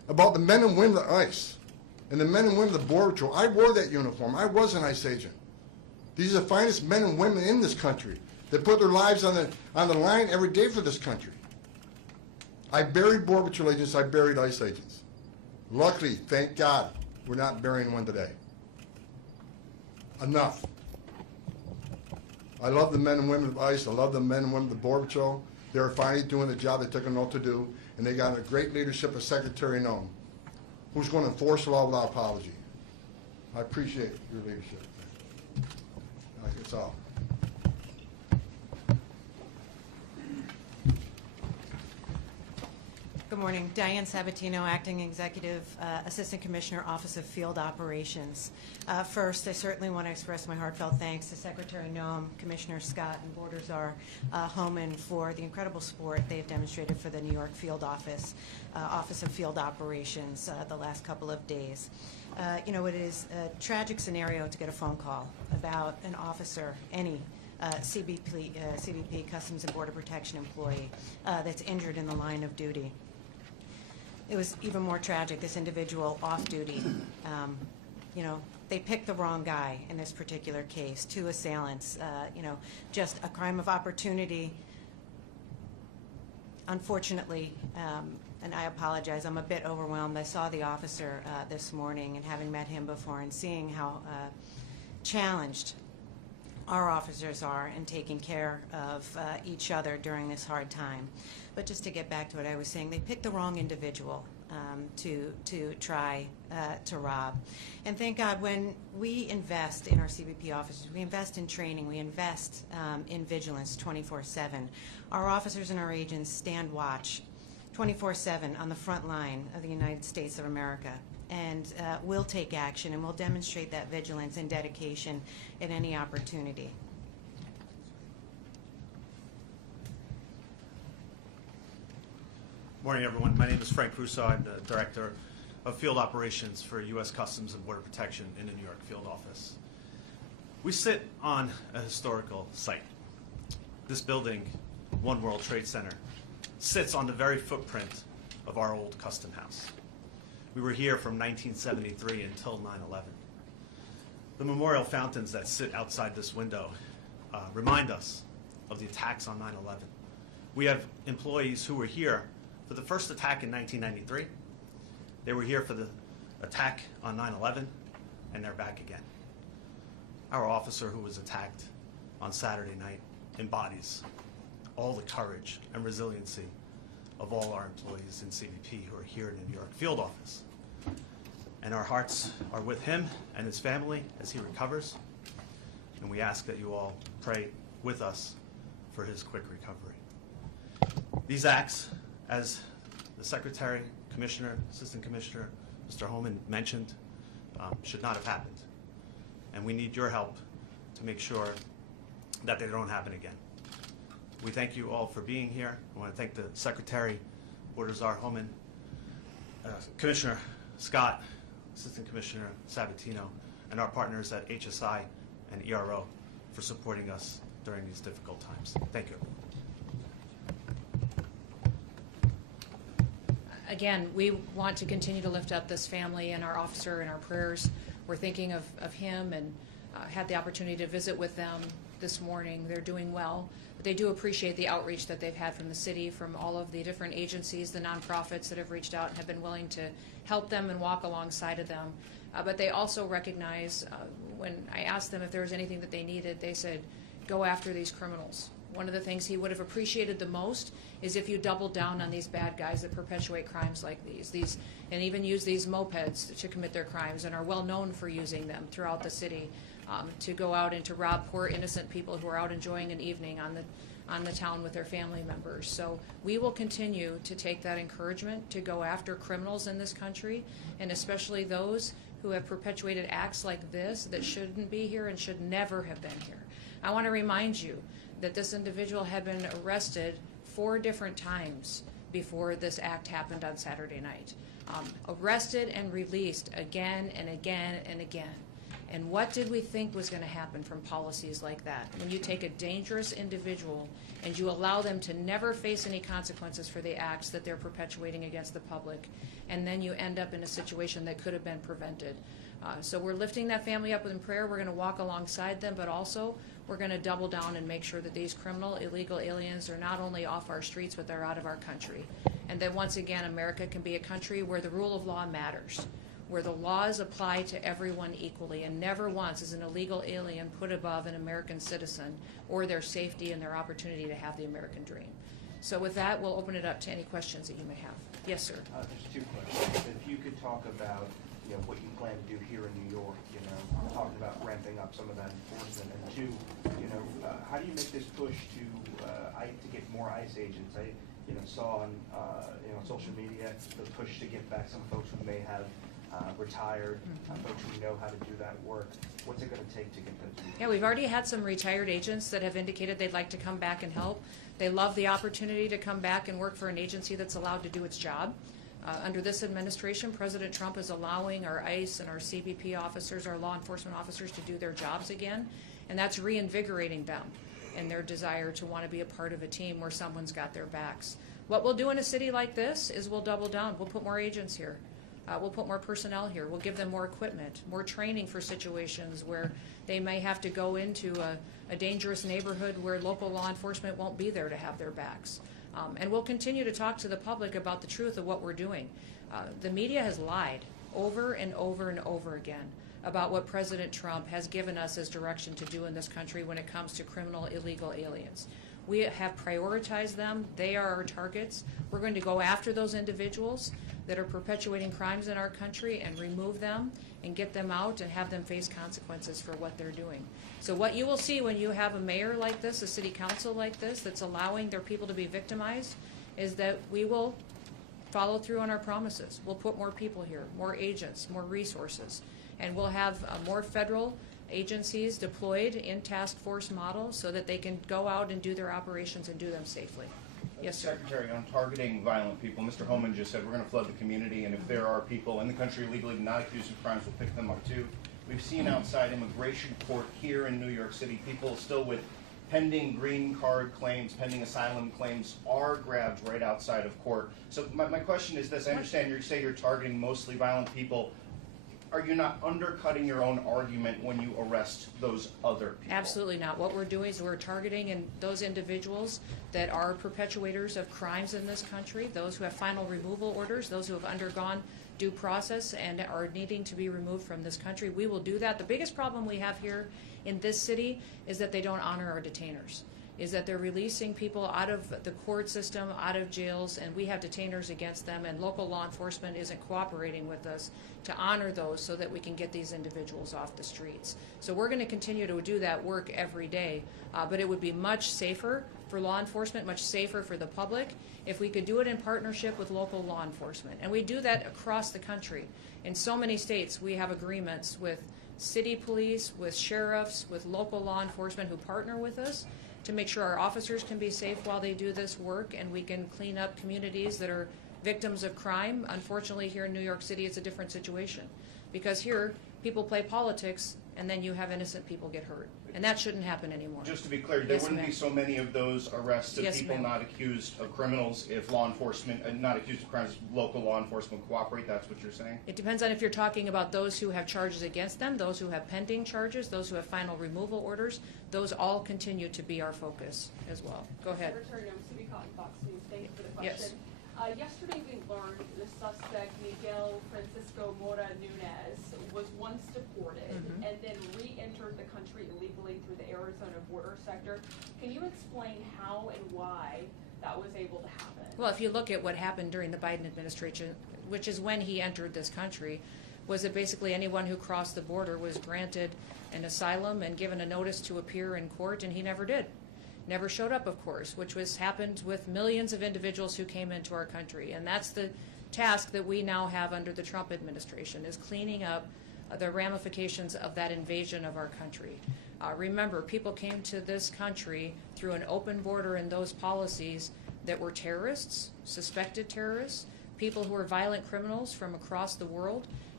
about the men and women of ICE and the men and women of the Border Patrol. I wore that uniform. I was an ICE agent. These are the finest men and women in this country that put their lives on the line every day for this country. I buried Border Patrol agents. I buried ICE agents. Luckily, thank God, we're not burying one today. Enough. I love the men and women of ICE. I love the men and women of the Border Patrol. They're finally doing the job they took an oath to do, and they got a great leadership of Secretary Noem, who's going to enforce the law without apology. I appreciate your leadership. That's all. Good morning. Diane Sabatino, Acting Executive Assistant Commissioner, Office of Field Operations. First, I certainly want to express my heartfelt thanks to Secretary Noem, Commissioner Scott, and Border Czar Homan for the incredible support they've demonstrated for the New York Field Office, Office of Field Operations the last couple of days. You know, it is a tragic scenario to get a phone call about an officer, any CBP, Customs and Border Protection employee, that's injured in the line of duty. It was even more tragic, this individual off duty. You know, they picked the wrong guy in this particular case, two assailants, you know, just a crime of opportunity. Unfortunately, and I apologize, I'm a bit overwhelmed. I saw the officer this morning, and having met him before and seeing how challenged our officers are in taking care of each other during this hard time. But just to get back to what I was saying, they picked the wrong individual to try to rob. And thank God, when we invest in our CBP officers, we invest in training, we invest in vigilance 24/7. Our officers and our agents stand watch 24/7 on the front line of the United States of America. And we'll take action, and we'll demonstrate that vigilance and dedication at any opportunity. Morning, everyone. My name is Frank Russo. I'm the Director of Field Operations for U.S. Customs and Border Protection in the New York Field Office. We sit on a historical site. This building, One World Trade Center, sits on the very footprint of our old custom house. We were here from 1973 until 9/11. The memorial fountains that sit outside this window remind us of the attacks on 9/11. We have employees who were here for the first attack in 1993. They were here for the attack on 9/11, and they're back again. Our officer who was attacked on Saturday night embodies all the courage and resiliency of all our employees in CBP who are here in the New York Field Office. And our hearts are with him and his family as he recovers. And we ask that you all pray with us for his quick recovery. These acts, as the Secretary, Commissioner, Assistant Commissioner, Mr. Homan mentioned, should not have happened. And we need your help to make sure that they don't happen again. We thank you all for being here. I want to thank the Secretary, Border Czar Homan, Commissioner Scott, Assistant Commissioner Sabatino, and our partners at HSI and ERO for supporting us during these difficult times. Thank you. Again, we want to continue to lift up this family and our officer in our prayers. We're thinking of him, and had the opportunity to visit with them this morning. They're doing well, but they do appreciate the outreach that they've had from the city, from all of the different agencies, the nonprofits that have reached out and have been willing to help them and walk alongside of them. But they also recognize, when I asked them if there was anything that they needed, they said, go after these criminals. One of the things he would have appreciated the most is if you doubled down on these bad guys that perpetuate crimes like these, and even use these mopeds to commit their crimes and are well known for using them throughout the city. To go out and to rob poor innocent people who are out enjoying an evening on the town with their family members. So we will continue to take that encouragement to go after criminals in this country, and especially those who have perpetuated acts like this that shouldn't be here and should never have been here. I want to remind you that this individual had been arrested 4 different times before this act happened on Saturday night. Arrested and released again and again and again. And what did we think was going to happen from policies like that? When you take a dangerous individual and you allow them to never face any consequences for the acts that they're perpetuating against the public, and then you end up in a situation that could have been prevented. So we're lifting that family up in prayer. We're going to walk alongside them, but also we're going to double down and make sure that these criminal, illegal aliens are not only off our streets, but they're out of our country. And that once again, America can be a country where the rule of law matters, where the laws apply to everyone equally, and never once is an illegal alien put above an American citizen or their safety and their opportunity to have the American dream. So with that, we'll open it up to any questions that you may have. Yes, sir. There's two questions. If you could talk about, what you plan to do here in New York, talking about ramping up some of that enforcement, and two, how do you make this push to get more ICE agents? I, saw on, social media the push to get back some folks who may have retired, folks who know how to do that work. What's it going to take to get those people? Yeah, we've already had some retired agents that have indicated they'd like to come back and help. They love the opportunity to come back and work for an agency that's allowed to do its job. Under this administration, President Trump is allowing our ICE and our CBP officers, our law enforcement officers, to do their jobs again, and that's reinvigorating them and their desire to want to be a part of a team where someone's got their backs. What we'll do in a city like this is we'll double down. We'll put more agents here. We'll put more personnel here. We'll give them more equipment, more training for situations where they may have to go into a dangerous neighborhood where local law enforcement won't be there to have their backs. And we'll continue to talk to the public about the truth of what we're doing. The media has lied over and over and over again about what President Trump has given us as direction to do in this country when it comes to criminal, illegal aliens. We have prioritized them. They are our targets. We're going to go after those individuals that are perpetuating crimes in our country and remove them and get them out and have them face consequences for what they're doing. So what you will see when you have a mayor like this, a city council like this, that's allowing their people to be victimized, is that we will follow through on our promises. We'll put more people here, more agents, more resources, and we'll have more federal agencies deployed in task force models so that they can go out and do their operations and do them safely. Yes, sir. Secretary, on targeting violent people, Mr. Homan just said we're going to flood the community, and if there are people in the country legally not accused of crimes, we'll pick them up too. We've seen outside immigration court here in New York City, people still with pending green card claims, pending asylum claims are grabbed right outside of court. So my question is this: I understand you say you're targeting mostly violent people. Are you not undercutting your own argument when you arrest those other people? Absolutely not. What we're doing is we're targeting those individuals that are perpetuators of crimes in this country, those who have final removal orders, those who have undergone due process and are needing to be removed from this country. We will do that. The biggest problem we have here in this city is that they don't honor our detainers, is that they're releasing people out of the court system, out of jails, and we have detainers against them, and local law enforcement isn't cooperating with us to honor those so that we can get these individuals off the streets. So we're going to continue to do that work every day, but it would be much safer for law enforcement, much safer for the public, if we could do it in partnership with local law enforcement. And we do that across the country. In so many states, we have agreements with city police, with sheriffs, with local law enforcement who partner with us to make sure our officers can be safe while they do this work, and we can clean up communities that are victims of crime. Unfortunately, here in New York City, it's a different situation, because here people play politics and then you have innocent people get hurt, and that shouldn't happen anymore. Just to be clear, there wouldn't be so many of those arrests of people not accused of criminals if law enforcement, not accused of crimes, local law enforcement cooperate. That's what you're saying? It depends on if you're talking about those who have charges against them, those who have pending charges, those who have final removal orders. Those all continue to be our focus as well. Go ahead. Secretary Noem, Cotton, Fox News. Thank you for the question. Yes. Yesterday we learned the suspect, Miguel Francisco Mora Nunez, was once deported and then re-entered the country illegally through the Arizona border sector. Can you explain how and why that was able to happen? Well, if you look at what happened during the Biden administration, which is when he entered this country, was that basically anyone who crossed the border was granted an asylum and given a notice to appear in court, and he never did. Never showed up, of course, which happened with millions of individuals who came into our country. And that's the task that we now have under the Trump administration, is cleaning up the ramifications of that invasion of our country. Remember, people came to this country through an open border and those policies that were terrorists, suspected terrorists, people who were violent criminals from across the world,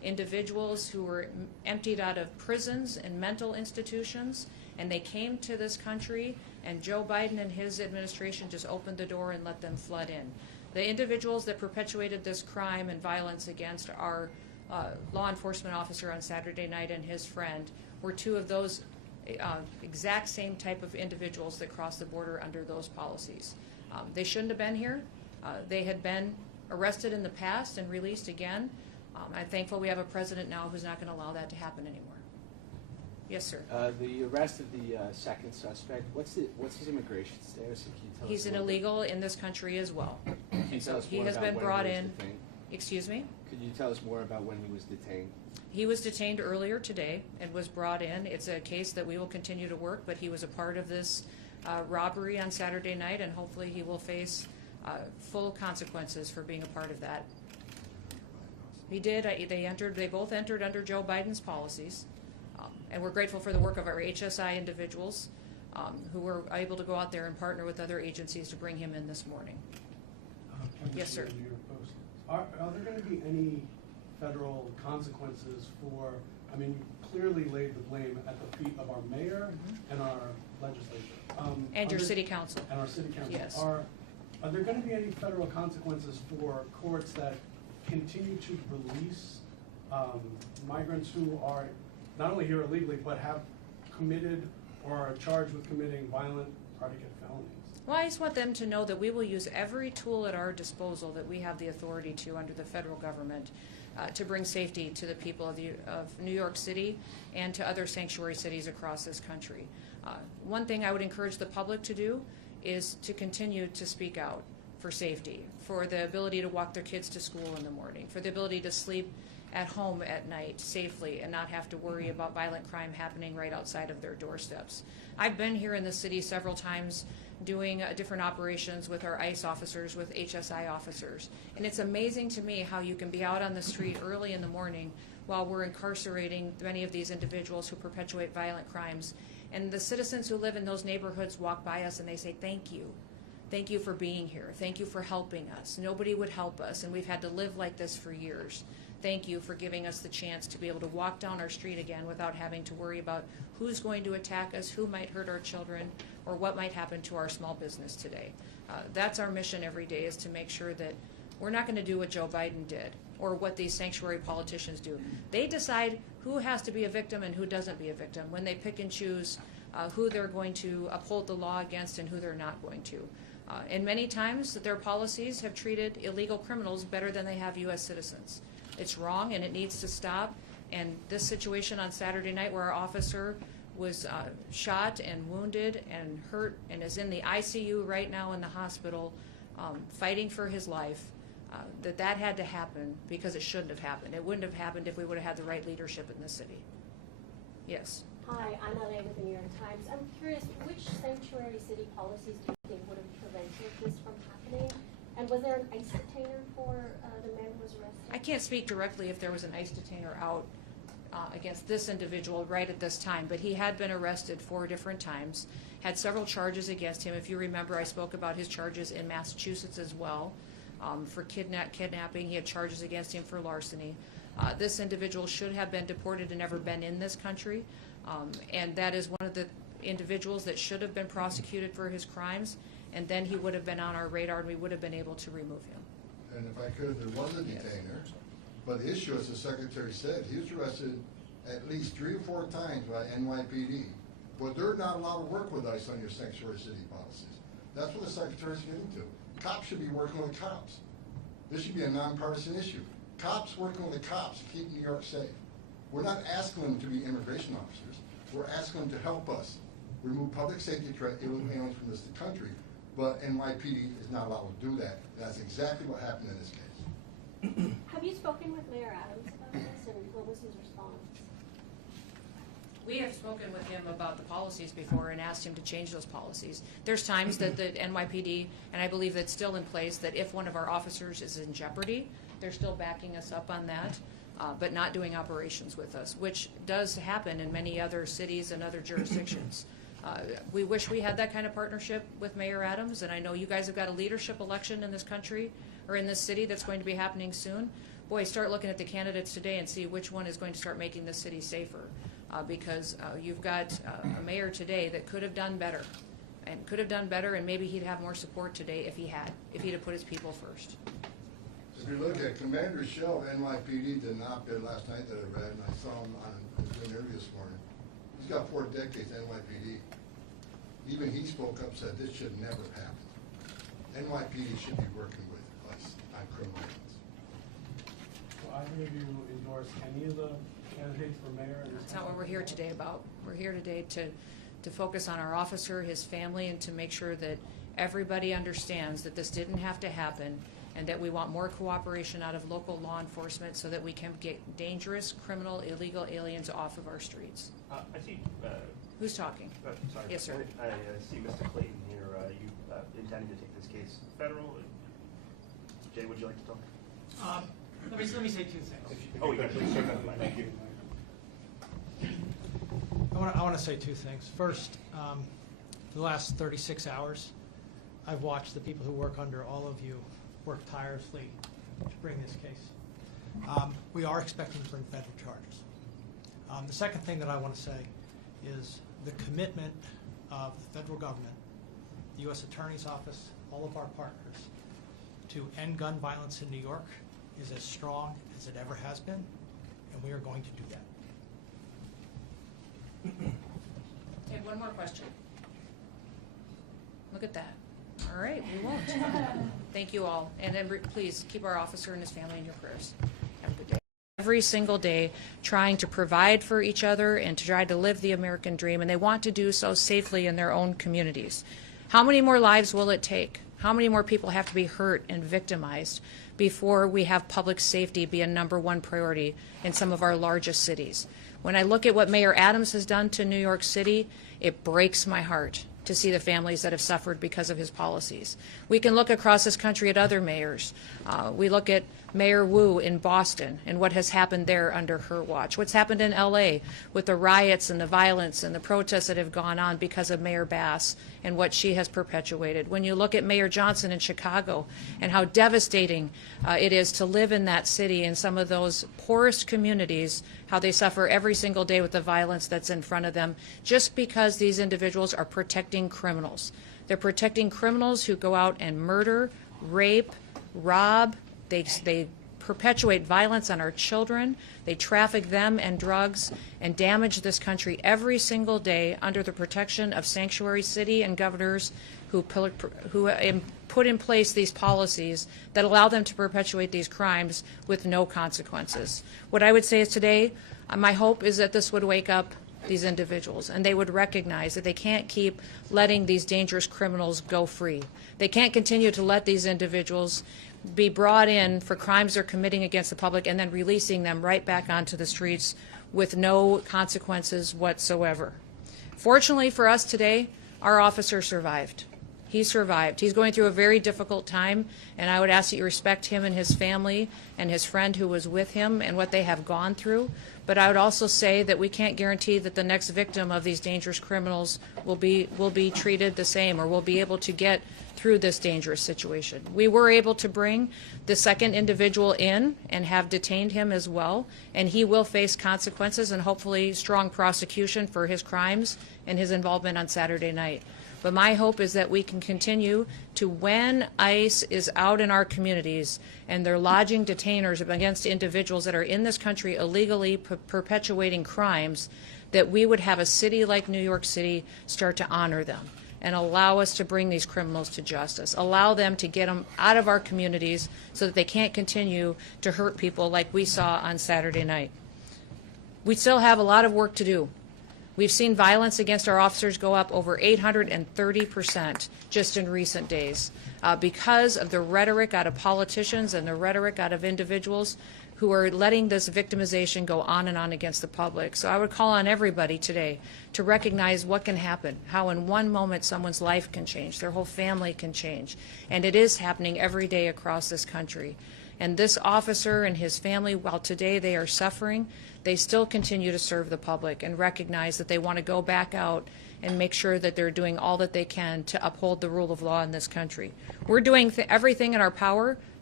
individuals who were emptied out of prisons and mental institutions, and they came to this country, and Joe Biden and his administration just opened the door and let them flood in. The individuals that perpetuated this crime and violence against our law enforcement officer on Saturday night and his friend were two of those exact same type of individuals that crossed the border under those policies. They shouldn't have been here. They had been arrested in the past and released again. I'm thankful we have a president now who's not going to allow that to happen anymore. Yes, sir. The arrest of the second suspect, what's his immigration status? Can you tell He's us an a little bit? illegal in this country as well. Can you tell us He more has about been when brought he was in. detained? Excuse me? Could you tell us more about when he was detained? He was detained earlier today and was brought in. It's a case that we will continue to work, but he was a part of this robbery on Saturday night, and hopefully he will face full consequences for being a part of that. He did. They both entered under Joe Biden's policies, and we're grateful for the work of our HSI individuals who were able to go out there and partner with other agencies to bring him in this morning. Yes, sir. New York Post. Are there going to be any federal consequences for, I mean, you clearly laid the blame at the feet of our mayor and our legislature. And your city council. And our city council. Yes. Are there going to be any federal consequences for courts that continue to release migrants who are not only here illegally, but have committed or are charged with committing violent predicate felonies? Well, I just want them to know that we will use every tool at our disposal that we have the authority to under the federal government to bring safety to the people of New York City and to other sanctuary cities across this country. One thing I would encourage the public to do is to continue to speak out for safety, for the ability to walk their kids to school in the morning, for the ability to sleep at home at night safely and not have to worry about violent crime happening right outside of their doorsteps. I've been here in the city several times doing different operations with our ICE officers, with HSI officers. And it's amazing to me how you can be out on the street early in the morning while we're incarcerating many of these individuals who perpetuate violent crimes. And the citizens who live in those neighborhoods walk by us and they say, "Thank you. Thank you for being here. Thank you for helping us. Nobody would help us, and we've had to live like this for years. Thank you for giving us the chance to be able to walk down our street again without having to worry about who's going to attack us, who might hurt our children, or what might happen to our small business today." That's our mission every day, is to make sure that we're not going to do what Joe Biden did or what these sanctuary politicians do. They decide who has to be a victim and who doesn't be a victim when they pick and choose who they're going to uphold the law against and who they're not going to. And many times their policies have treated illegal criminals better than they have U.S. citizens. It's wrong and it needs to stop. And this situation on Saturday night where our officer was shot and wounded and hurt and is in the ICU right now in the hospital fighting for his life, that had to happen because it shouldn't have happened. It wouldn't have happened if we would have had the right leadership in this city. Yes. Hi, I'm Elaine with the New York Times. I'm curious, which sanctuary city policies do you think would have prevented this from happening? And was there an ICE detainer for the man who was arrested? I can't speak directly if there was an ICE detainer out against this individual right at this time, but he had been arrested 4 different times, had several charges against him. If you remember, I spoke about his charges in Massachusetts as well for kidnapping. He had charges against him for larceny. This individual should have been deported and never been in this country, and that is one of the individuals that should have been prosecuted for his crimes, and then he would have been on our radar and we would have been able to remove him. And if I could, there was a detainer, but the issue, as the Secretary said, he was arrested at least 3 or 4 times by NYPD, but they're not allowed to work with ICE on your sanctuary city policies. That's what the Secretary's getting to. Cops should be working with cops. This should be a nonpartisan issue. Cops working with the cops to keep New York safe. We're not asking them to be immigration officers. We're asking them to help us remove public safety threat aliens from this country, but NYPD is not allowed to do that. That's exactly what happened in this case. Have you spoken with Mayor Adams about this, and what was his response? We have spoken with him about the policies before and asked him to change those policies. There's times that the NYPD, and I believe that's still in place, that if one of our officers is in jeopardy, they're still backing us up on that, but not doing operations with us, which does happen in many other cities and other jurisdictions. We wish we had that kind of partnership with Mayor Adams, and I know you guys have got a leadership election in this country, or in this city, that's going to be happening soon. boy, start looking at the candidates today and see which one is going to start making the city safer. Because you've got a mayor today that could have done better, and maybe he'd have more support today if he'd have put his people first. If you look at Commander Shell, NYPD did an op-ed last night that I read, and I saw him on an interview this morning. He's got 4 decades NYPD. Even he spoke up, said this should never happen. NYPD should be working with us on criminal acts. Do either of you endorse any of the candidates for mayor? That's not what we're here today about. We're here today to focus on our officer, his family, and to make sure that everybody understands that this didn't have to happen, and that we want more cooperation out of local law enforcement so that we can get dangerous, criminal, illegal aliens off of our streets. I see. Who's talking? Sorry. Yes, sir. I see Mr. Clayton here. You intending to take this case federal? Jay, would you like to talk? Let me say 2 things. Oh, yeah, please, sir. Thank you. I want to say 2 things. First, for the last 36 hours, I've watched the people who work under all of you work tirelessly to bring this case. We are expecting to bring federal charges. The second thing that I want to say is the commitment of the federal government, the U.S. Attorney's Office, all of our partners, to end gun violence in New York is as strong as it ever has been, and we are going to do that. Okay, one more question. Look at that. All right, we won't. Thank you all. And then please keep our officer and his family in your prayers. Have a good day. Every single day trying to provide for each other and to try to live the American dream, and they want to do so safely in their own communities. How many more lives will it take? How many more people have to be hurt and victimized before we have public safety be a #1 priority in some of our largest cities? When I look at what Mayor Adams has done to New York City, it breaks my heart to see the families that have suffered because of his policies. We can look across this country at other mayors. We look at Mayor Wu in Boston and what has happened there under her watch. What's happened in LA with the riots and the violence and the protests that have gone on because of Mayor Bass and what she has perpetuated. When you look at Mayor Johnson in Chicago and how devastating it is to live in that city, in some of those poorest communities, how they suffer every single day with the violence that's in front of them, just because these individuals are protecting criminals. They're protecting criminals who go out and murder, rape, rob. They perpetuate violence on our children. They traffic them and drugs and damage this country every single day under the protection of sanctuary city and governors who put in place these policies that allow them to perpetuate these crimes with no consequences. What I would say is today, my hope is that this would wake up these individuals and they would recognize that they can't keep letting these dangerous criminals go free. They can't continue to let these individuals be brought in for crimes they're committing against the public and then releasing them right back onto the streets with no consequences whatsoever. Fortunately for us today, our officer survived. He survived. He's going through a very difficult time, and I would ask that you respect him and his family and his friend who was with him and what they have gone through. But I would also say that we can't guarantee that the next victim of these dangerous criminals will be treated the same or will be able to get through this dangerous situation. We were able to bring the second individual in and have detained him as well, and he will face consequences and hopefully strong prosecution for his crimes and his involvement on Saturday night. But my hope is that we can continue to, when ICE is out in our communities and they're lodging detainers against individuals that are in this country illegally perpetuating crimes, that we would have a city like New York City start to honor them and allow us to bring these criminals to justice, allow them to get them out of our communities so that they can't continue to hurt people like we saw on Saturday night. We still have a lot of work to do. We've seen violence against our officers go up over 830% just in recent days because of the rhetoric out of politicians and the rhetoric out of individuals who are letting this victimization go on and on against the public. So I would call on everybody today to recognize what can happen, how in one moment someone's life can change, their whole family can change. And it is happening every day across this country. And this officer and his family, while today they are suffering, they still continue to serve the public and recognize that they want to go back out and make sure that they're doing all that they can to uphold the rule of law in this country. We're doing everything in our power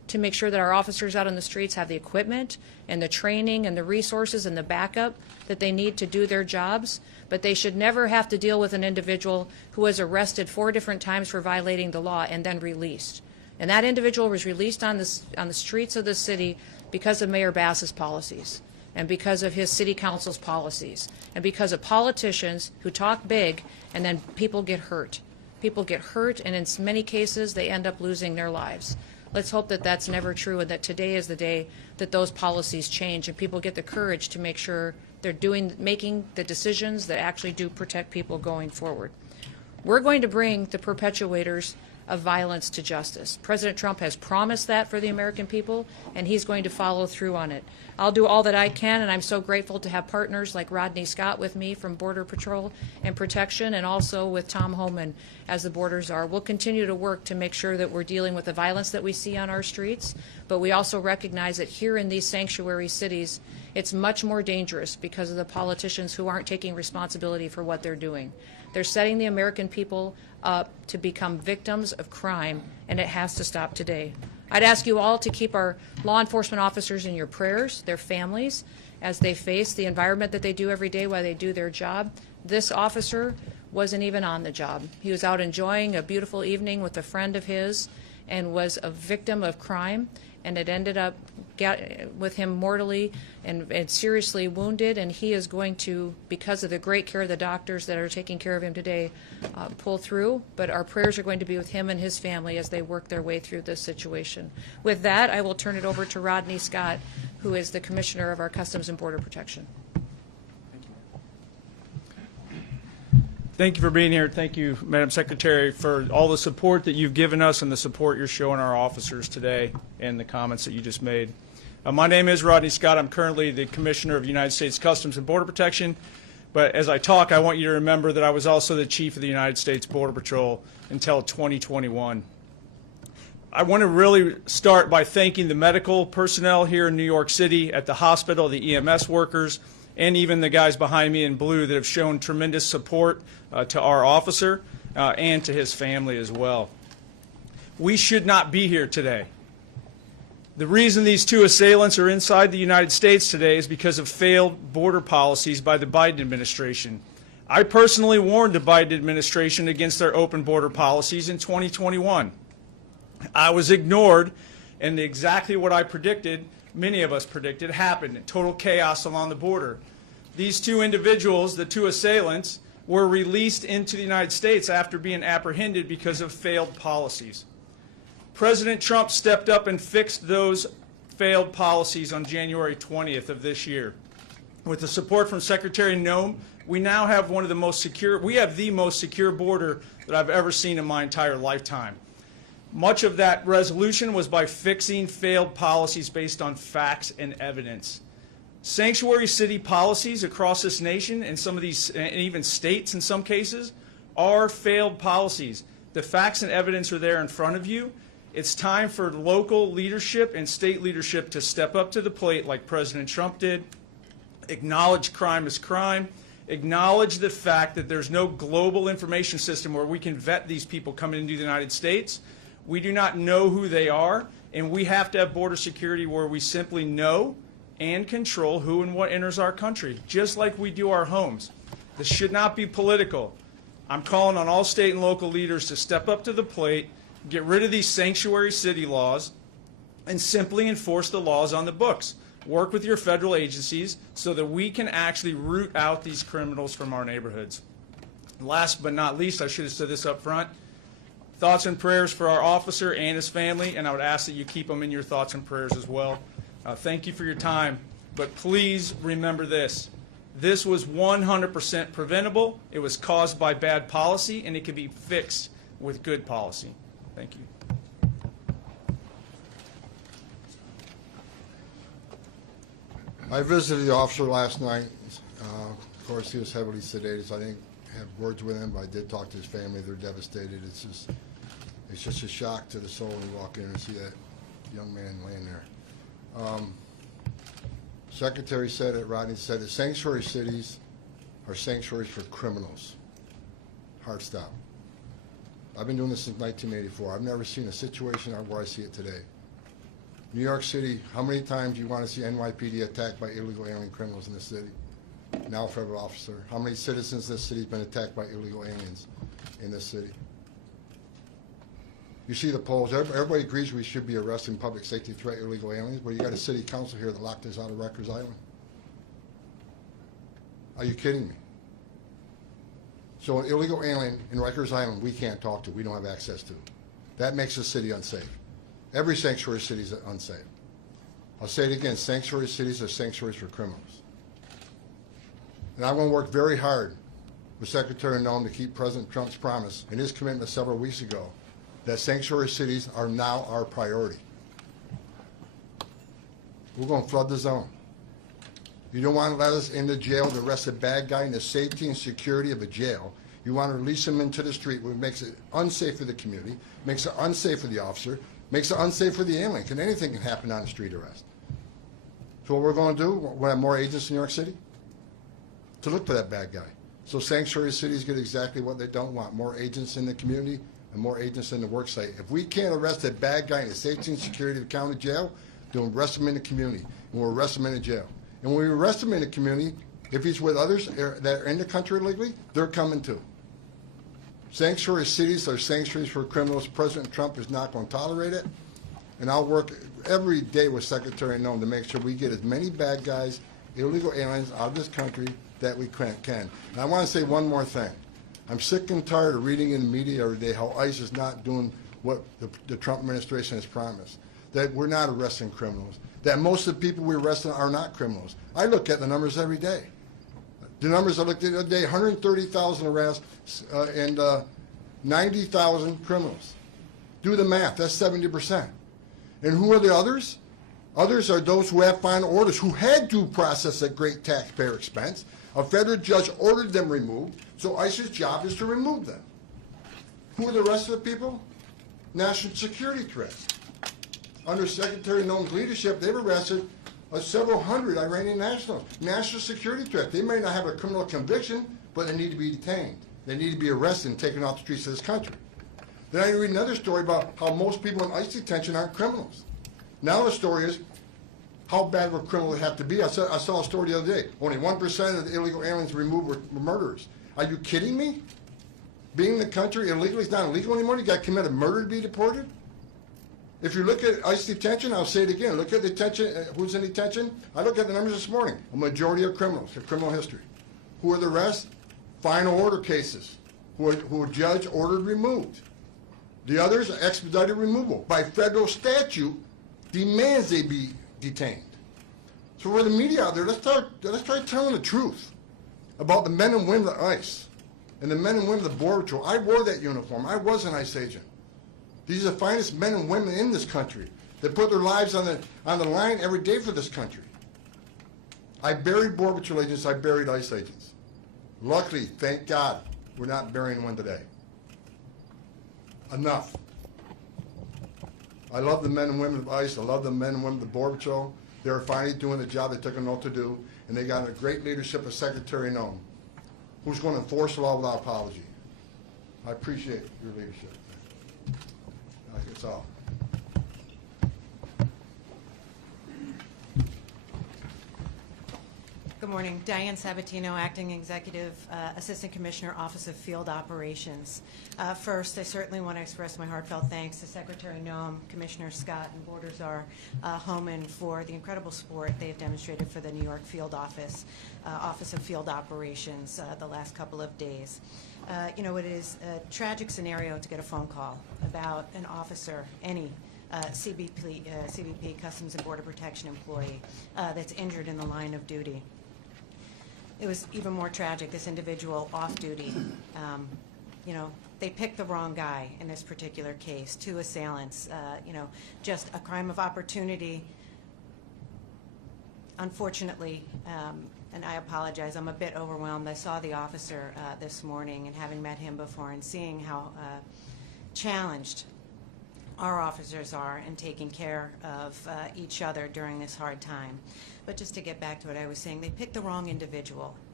to make sure that our officers out on the streets have the equipment and the training and the resources and the backup that they need to do their jobs, but they should never have to deal with an individual who was arrested 4 different times for violating the law and then released. And that individual was released on the streets of the city because of Mayor Bass's policies and because of his city council's policies and because of politicians who talk big and then people get hurt. People get hurt, and in many cases they end up losing their lives. Let's hope that that's never true and that today is the day that those policies change and people get the courage to make sure they're making the decisions that actually do protect people going forward. We're going to bring the perpetuators of violence to justice. President Trump has promised that for the American people, and he's going to follow through on it. I'll do all that I can, and I'm so grateful to have partners like Rodney Scott with me from Border Patrol and Protection, and also with Tom Homan as the Border Czar. We'll continue to work to make sure that we're dealing with the violence that we see on our streets, but we also recognize that here in these sanctuary cities, it's much more dangerous because of the politicians who aren't taking responsibility for what they're doing. They're setting the American people up to become victims of crime, and it has to stop today. I'd ask you all to keep our law enforcement officers in your prayers, their families, as they face the environment that they do every day while they do their job. This officer wasn't even on the job. He was out enjoying a beautiful evening with a friend of his and was a victim of crime, and it ended up with him mortally and seriously wounded, and he is going to, because of the great care of the doctors that are taking care of him today, pull through. But our prayers are going to be with him and his family as they work their way through this situation. With that, I will turn it over to Rodney Scott, who is the Commissioner of our Customs and Border Protection. Thank you for being here. Thank you, Madam Secretary, for all the support that you've given us and the support you're showing our officers today and the comments that you just made. My name is Rodney Scott. I'm currently the Commissioner of United States Customs and Border Protection. But as I talk, I want you to remember that I was also the Chief of the United States Border Patrol until 2021. I want to really start by thanking the medical personnel here in New York City at the hospital, the EMS workers, and even the guys behind me in blue that have shown tremendous support to our officer and to his family as well. We should not be here today. The reason these 2 assailants are inside the United States today is because of failed border policies by the Biden administration. I personally warned the Biden administration against their open border policies in 2021. I was ignored, and exactly what I predicted, many of us predicted, happened. Total chaos along the border. These 2 individuals, the 2 assailants, were released into the United States after being apprehended because of failed policies. President Trump stepped up and fixed those failed policies on January 20th of this year. With the support from Secretary Noem, we now have one of the most secure, we have the most secure border that I've ever seen in my entire lifetime. Much of that resolution was by fixing failed policies based on facts and evidence. Sanctuary city policies across this nation, and some of these, and even states in some cases, are failed policies. The facts and evidence are there in front of you. It's time for local leadership and state leadership to step up to the plate like President Trump did, acknowledge crime as crime, acknowledge the fact that there's no global information system where we can vet these people coming into the United States. We do not know who they are, and we have to have border security where we simply know and control who and what enters our country, just like we do our homes. This should not be political. I'm calling on all state and local leaders to step up to the plate, get rid of these sanctuary city laws, and simply enforce the laws on the books. Work with your federal agencies so that we can actually root out these criminals from our neighborhoods. Last but not least, I should have said this up front, thoughts and prayers for our officer and his family, and I would ask that you keep them in your thoughts and prayers as well. Thank you for your time, but please remember this. This was 100% preventable. It was caused by bad policy, and it can be fixed with good policy. Thank you. I visited the officer last night. Of course, he was heavily sedated, so I didn't have words with him, but I did talk to his family. They're devastated. It's just a shock to the soul when you walk in and see that young man laying there. Secretary said it, Rodney said it, sanctuary cities are sanctuaries for criminals. Hard stop. I've been doing this since 1984. I've never seen a situation where I see it today. New York City, how many times do you want to see NYPD attacked by illegal alien criminals in this city? Now a federal officer. How many citizens in this city have been attacked by illegal aliens in this city? You see the polls. Everybody agrees we should be arresting public safety threat illegal aliens, but you got a city council here that locked us out of Rikers Island. Are you kidding me? So an illegal alien in Rikers Island we can't talk to, we don't have access to. That makes the city unsafe. Every sanctuary city is unsafe. I'll say it again, sanctuary cities are sanctuaries for criminals. And I'm going to work very hard with Secretary Noem to keep President Trump's promise and his commitment several weeks ago that sanctuary cities are now our priority. We're going to flood the zone. You don't want to let us into jail to arrest a bad guy in the safety and security of a jail. You want to release him into the street, which makes it unsafe for the community, makes it unsafe for the officer, makes it unsafe for the alien. Anything can happen on a street arrest. So what we're going to do, we'll have more agents in New York City to look for that bad guy. So sanctuary cities get exactly what they don't want, more agents in the community and more agents in the work site. If we can't arrest a bad guy in the safety and security of the county jail, then we'll arrest him in the community, and we'll arrest him in the jail. And when we arrest him in the community, if he's with others that are in the country illegally, they're coming too. Sanctuary cities are sanctuaries for criminals. President Trump is not going to tolerate it. And I'll work every day with Secretary Noem to make sure we get as many bad guys, illegal aliens out of this country that we can. And I want to say one more thing. I'm sick and tired of reading in the media every day how ICE is not doing what the Trump administration has promised, that we're not arresting criminals, that most of the people we're arresting are not criminals. I look at the numbers every day. The numbers I looked at the other day, 130,000 arrests and 90,000 criminals. Do the math, that's 70%. And who are the others? Others are those who have final orders, who had due process at great taxpayer expense. A federal judge ordered them removed, so ICE's job is to remove them. Who are the rest of the people? National security threats. Under Secretary Noem's leadership, they've arrested several hundred Iranian nationals. National security threat. They may not have a criminal conviction, but they need to be detained. They need to be arrested and taken off the streets of this country. Then I read another story about how most people in ICE detention aren't criminals. Now the story is, how bad would criminals have to be? I saw a story the other day. Only 1% of the illegal aliens removed were murderers. Are you kidding me? Being in the country illegally is not illegal anymore? You got to commit a murder to be deported? If you look at ICE detention, I'll say it again, look at detention, who's in detention? I looked at the numbers this morning. A majority of criminals, have criminal history. Who are the rest? Final order cases, who a judge ordered removed. The others are expedited removal. By federal statute, demands they be detained. So for the media out there, let's try telling the truth about the men and women of ICE and the men and women of the Border Patrol. I wore that uniform. I was an ICE agent. These are the finest men and women in this country that put their lives on the line every day for this country. I buried Border Patrol agents. I buried ICE agents. Luckily, thank God, we're not burying one today. Enough. I love the men and women of ICE. I love the men and women of the Border Patrol. They're finally doing the job they took an oath to do, and they got a great leadership of Secretary Noem, who's going to enforce the law without apology. I appreciate your leadership. That's all. Good morning. Diane Sabatino, Acting Executive Assistant Commissioner, Office of Field Operations. First, I certainly want to express my heartfelt thanks to Secretary Noem, Commissioner Scott, and Border Czar Homan for the incredible support they have demonstrated for the New York Field Office, Office of Field Operations the last couple of days. You know, it is a tragic scenario to get a phone call about an officer, any CBP, Customs and Border Protection employee, that's injured in the line of duty. It was even more tragic, this individual off duty. You know, they picked the wrong guy in this particular case, two assailants, you know, just a crime of opportunity. Unfortunately, and I apologize, I'm a bit overwhelmed. I saw the officer this morning, and having met him before and seeing how challenged our officers are in taking care of each other during this hard time. But just to get back to what I was saying, they picked the wrong individual.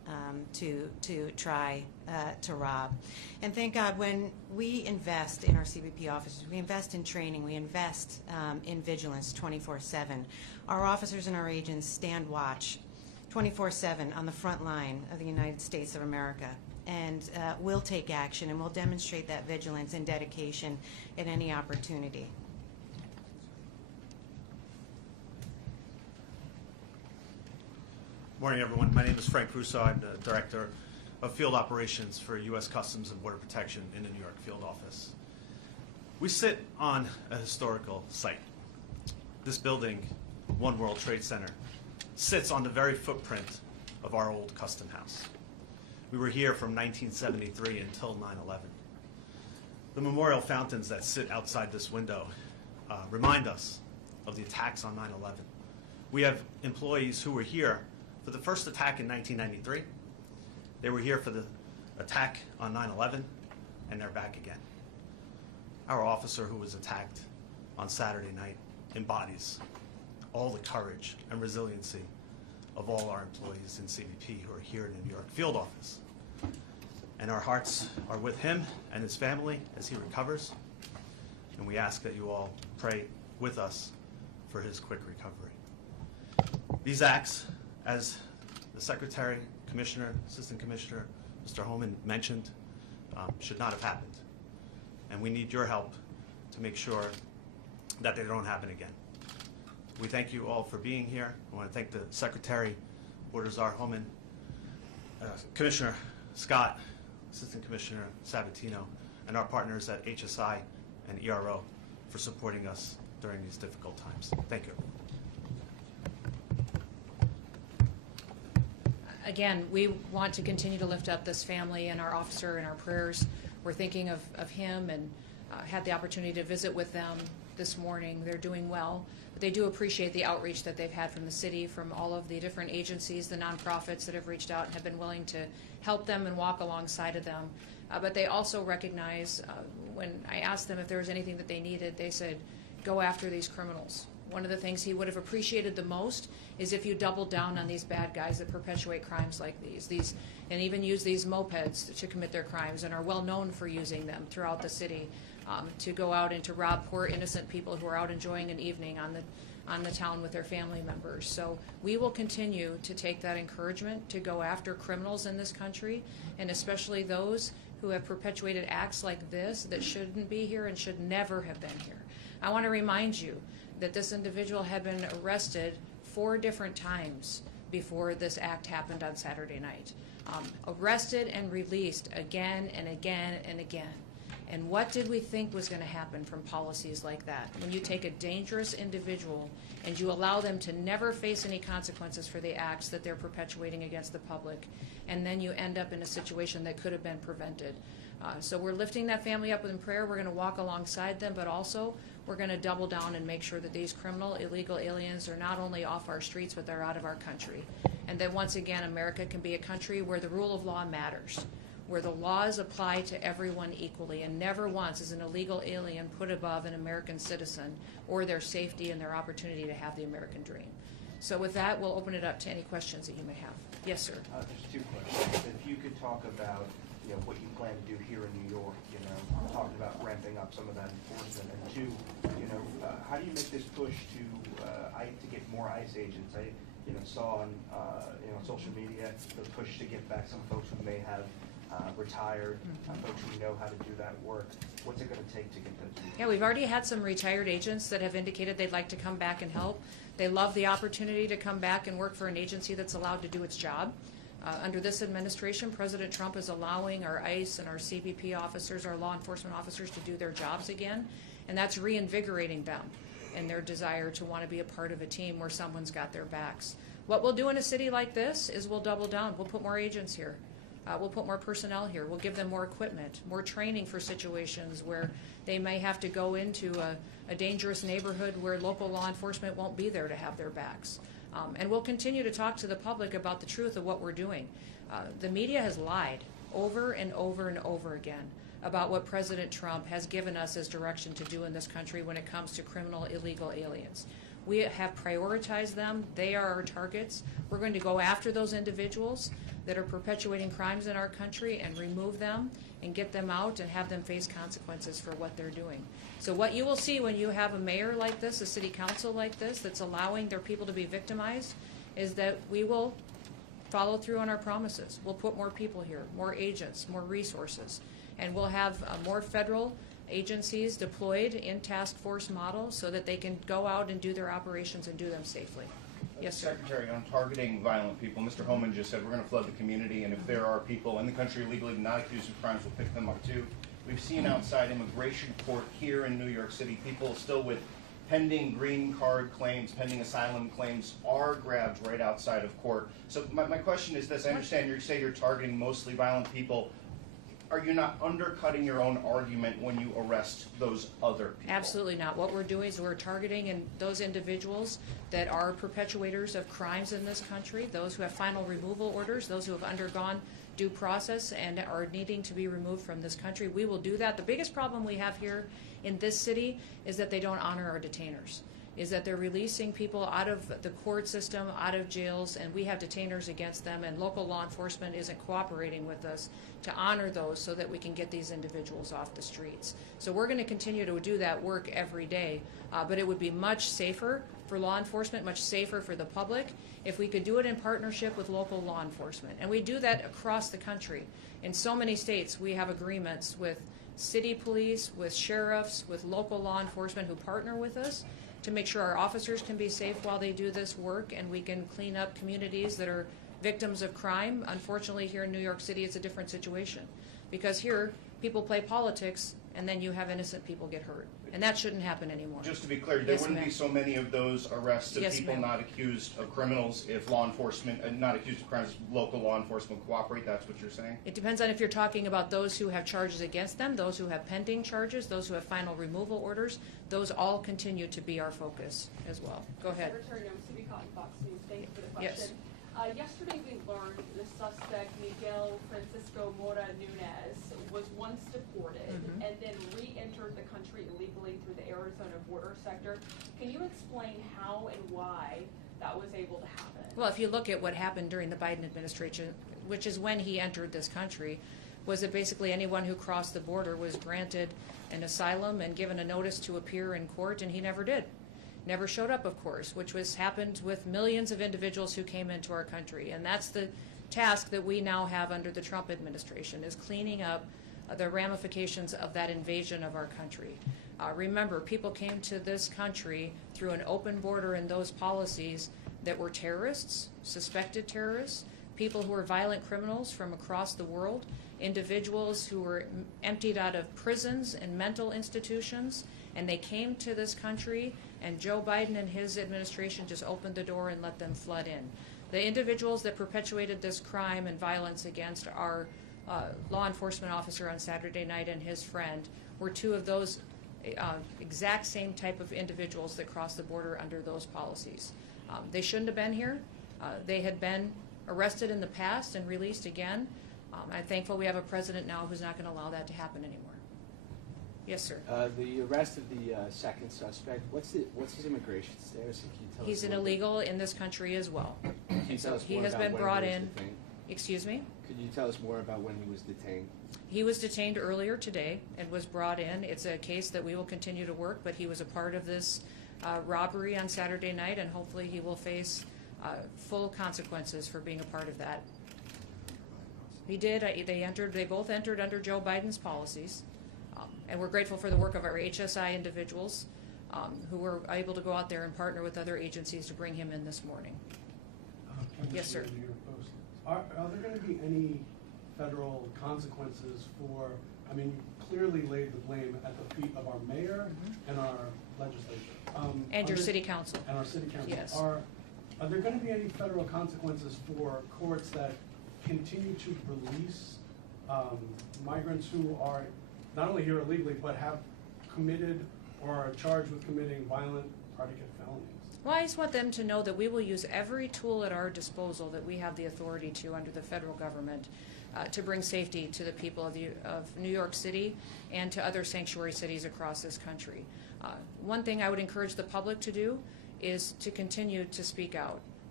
to try to rob. And thank God, when we invest in our CBP officers, we invest in training, we invest in vigilance 24/7. Our officers and our agents stand watch 24/7 on the front line of the United States of America, and we'll take action and we'll demonstrate that vigilance and dedication at any opportunity. Morning, everyone. My name is Frank Russo. I'm the Director of Field Operations for U.S. Customs and Border Protection in the New York Field Office. We sit on a historical site. This building, One World Trade Center, sits on the very footprint of our old custom house. We were here from 1973 until 9/11. The memorial fountains that sit outside this window remind us of the attacks on 9/11. We have employees who were here for the first attack in 1993. They were here for the attack on 9/11, and they're back again. Our officer who was attacked on Saturday night embodies all the courage and resiliency of all our employees in CBP who are here in the New York Field Office. And our hearts are with him and his family as he recovers, and we ask that you all pray with us for his quick recovery. These acts, as the Secretary, Commissioner, Assistant Commissioner, Mr. Homan mentioned, should not have happened. And we need your help to make sure that they don't happen again. We thank you all for being here. I want to thank the Secretary, Border Czar Homan, Commissioner Scott, Assistant Commissioner Sabatino, and our partners at HSI and ERO for supporting us during these difficult times. Thank you. Again, we want to continue to lift up this family and our officer in our prayers. We're thinking of him and had the opportunity to visit with them this morning. They're doing well, but they do appreciate the outreach that they've had from the city, from all of the different agencies, the nonprofits that have reached out and have been willing to help them and walk alongside of them. But they also recognize, when I asked them if there was anything that they needed, they said, go after these criminals. One of the things he would have appreciated the most is if you doubled down on these bad guys that perpetuate crimes like these and even use these mopeds to commit their crimes and are well known for using them throughout the city to go out and to rob poor innocent people who are out enjoying an evening on the town with their family members. So we will continue to take that encouragement to go after criminals in this country, and especially those who have perpetuated acts like this that shouldn't be here and should never have been here. I want to remind you that this individual had been arrested 4 different times before this act happened on Saturday night. Arrested and released again and again and again. And what did we think was going to happen from policies like that? When you take a dangerous individual and you allow them to never face any consequences for the acts that they're perpetuating against the public, and then you end up in a situation that could have been prevented. So we're lifting that family up in prayer. We're going to walk alongside them, but also we're going to double down and make sure that these criminal, illegal aliens are not only off our streets, but they're out of our country. And that once again, America can be a country where the rule of law matters, where the laws apply to everyone equally, and never once is an illegal alien put above an American citizen or their safety and their opportunity to have the American dream. So with that, we'll open it up to any questions that you may have. Yes, sir. Just 2 questions. If you could talk about, what you plan to do here in New York, talking about ramping up some of that enforcement, and 2, how do you make this push to get more ICE agents? I, saw on, social media the push to get back some folks who may have retired, folks who know how to do that work. What's it going to take to get those people? Yeah, we've already had some retired agents that have indicated they'd like to come back and help. They love the opportunity to come back and work for an agency that's allowed to do its job. Under this administration, President Trump is allowing our ICE and our CBP officers, our law enforcement officers, to do their jobs again, and that's reinvigorating them and their desire to want to be a part of a team where someone's got their backs. What we'll do in a city like this is we'll double down. We'll put more agents here. We'll put more personnel here. We'll give them more equipment, more training for situations where they may have to go into a dangerous neighborhood where local law enforcement won't be there to have their backs. And we'll continue to talk to the public about the truth of what we're doing. The media has lied over and over and over again about what President Trump has given us as direction to do in this country when it comes to criminal, illegal aliens. We have prioritized them. They are our targets. We're going to go after those individuals. that are perpetuating crimes in our country and remove them and get them out and have them face consequences for what they're doing. So what you will see when you have a mayor like this, a city council like this, that's allowing their people to be victimized, is that we will follow through on our promises. We'll put more people here, more agents, more resources, and we'll have more federal agencies deployed in task force model so that they can go out and do their operations and do them safely. Yes, sir. Secretary, on targeting violent people, Mr. Homan just said we're going to flood the community, and if there are people in the country illegally not accused of crimes, we'll pick them up too. We've seen outside immigration court here in New York City, people still with pending green card claims, pending asylum claims are grabbed right outside of court. So my question is this: I understand you say you're targeting mostly violent people. Are you not undercutting your own argument when you arrest those other people? Absolutely not. What we're doing is we're targeting those individuals that are perpetuators of crimes in this country, those who have final removal orders, those who have undergone due process and are needing to be removed from this country. We will do that. The biggest problem we have here in this city is that they don't honor our detainers, is that they're releasing people out of the court system, out of jails, and we have detainers against them, and local law enforcement isn't cooperating with us to honor those so that we can get these individuals off the streets. So we're going to continue to do that work every day, but it would be much safer for law enforcement, much safer for the public, if we could do it in partnership with local law enforcement. And we do that across the country. In so many states, we have agreements with city police, with sheriffs, with local law enforcement who partner with us to make sure our officers can be safe while they do this work, and we can clean up communities that are victims of crime. Unfortunately, here in New York City, it's a different situation, because here people play politics and then you have innocent people get hurt, and that shouldn't happen anymore. Just to be clear, there wouldn't be so many of those arrests of Yes, people ma'am. not accused of criminals if law enforcement, not accused of crimes, local law enforcement cooperate. That's what you're saying? It depends on if you're talking about those who have charges against them, those who have pending charges, those who have final removal orders. Those all continue to be our focus as well. Go ahead. Secretary, I'm Subi Cotton, Fox News. Thank you for the Yes. question. Yesterday we learned the suspect, Miguel Francisco Mora Nunez, was once deported and then re-entered the country illegally through the Arizona border sector. Can you explain how and why that was able to happen? Well, if you look at what happened during the Biden administration, which is when he entered this country, was that basically anyone who crossed the border was granted an asylum and given a notice to appear in court, and he never did. Never showed up, of course, which happened with millions of individuals who came into our country. And that's the task that we now have under the Trump administration, is cleaning up the ramifications of that invasion of our country. Remember, people came to this country through an open border and those policies that were terrorists, suspected terrorists, people who were violent criminals from across the world, individuals who were emptied out of prisons and mental institutions, and they came to this country, and Joe Biden and his administration just opened the door and let them flood in. The individuals that perpetuated this crime and violence against our law enforcement officer on Saturday night and his friend were two of those exact same type of individuals that crossed the border under those policies. They shouldn't have been here. They had been arrested in the past and released again. I'm thankful we have a president now who's not going to allow that to happen anymore. Yes, sir. The arrest of the second suspect, what's his immigration status? Can you tell us He's a an little bit? illegal in this country as well. Can you tell us He more has about been when brought he was in. detained? Excuse me? Could you tell us more about when he was detained? He was detained earlier today and was brought in. It's a case that we will continue to work, but he was a part of this robbery on Saturday night, and hopefully he will face full consequences for being a part of that. He did. They both entered under Joe Biden's policies, and we're grateful for the work of our HSI individuals who were able to go out there and partner with other agencies to bring him in this morning. Yes, sir. Are there going to be any federal consequences for, I mean, you clearly laid the blame at the feet of our mayor and our legislature. And your city council. And our city council. Yes. Are there going to be any federal consequences for courts that continue to release migrants who are not only here illegally, but have committed or are charged with committing violent predicate felonies? Well, I just want them to know that we will use every tool at our disposal that we have the authority to under the federal government to bring safety to the people of New York City and to other sanctuary cities across this country. One thing I would encourage the public to do is to continue to speak out.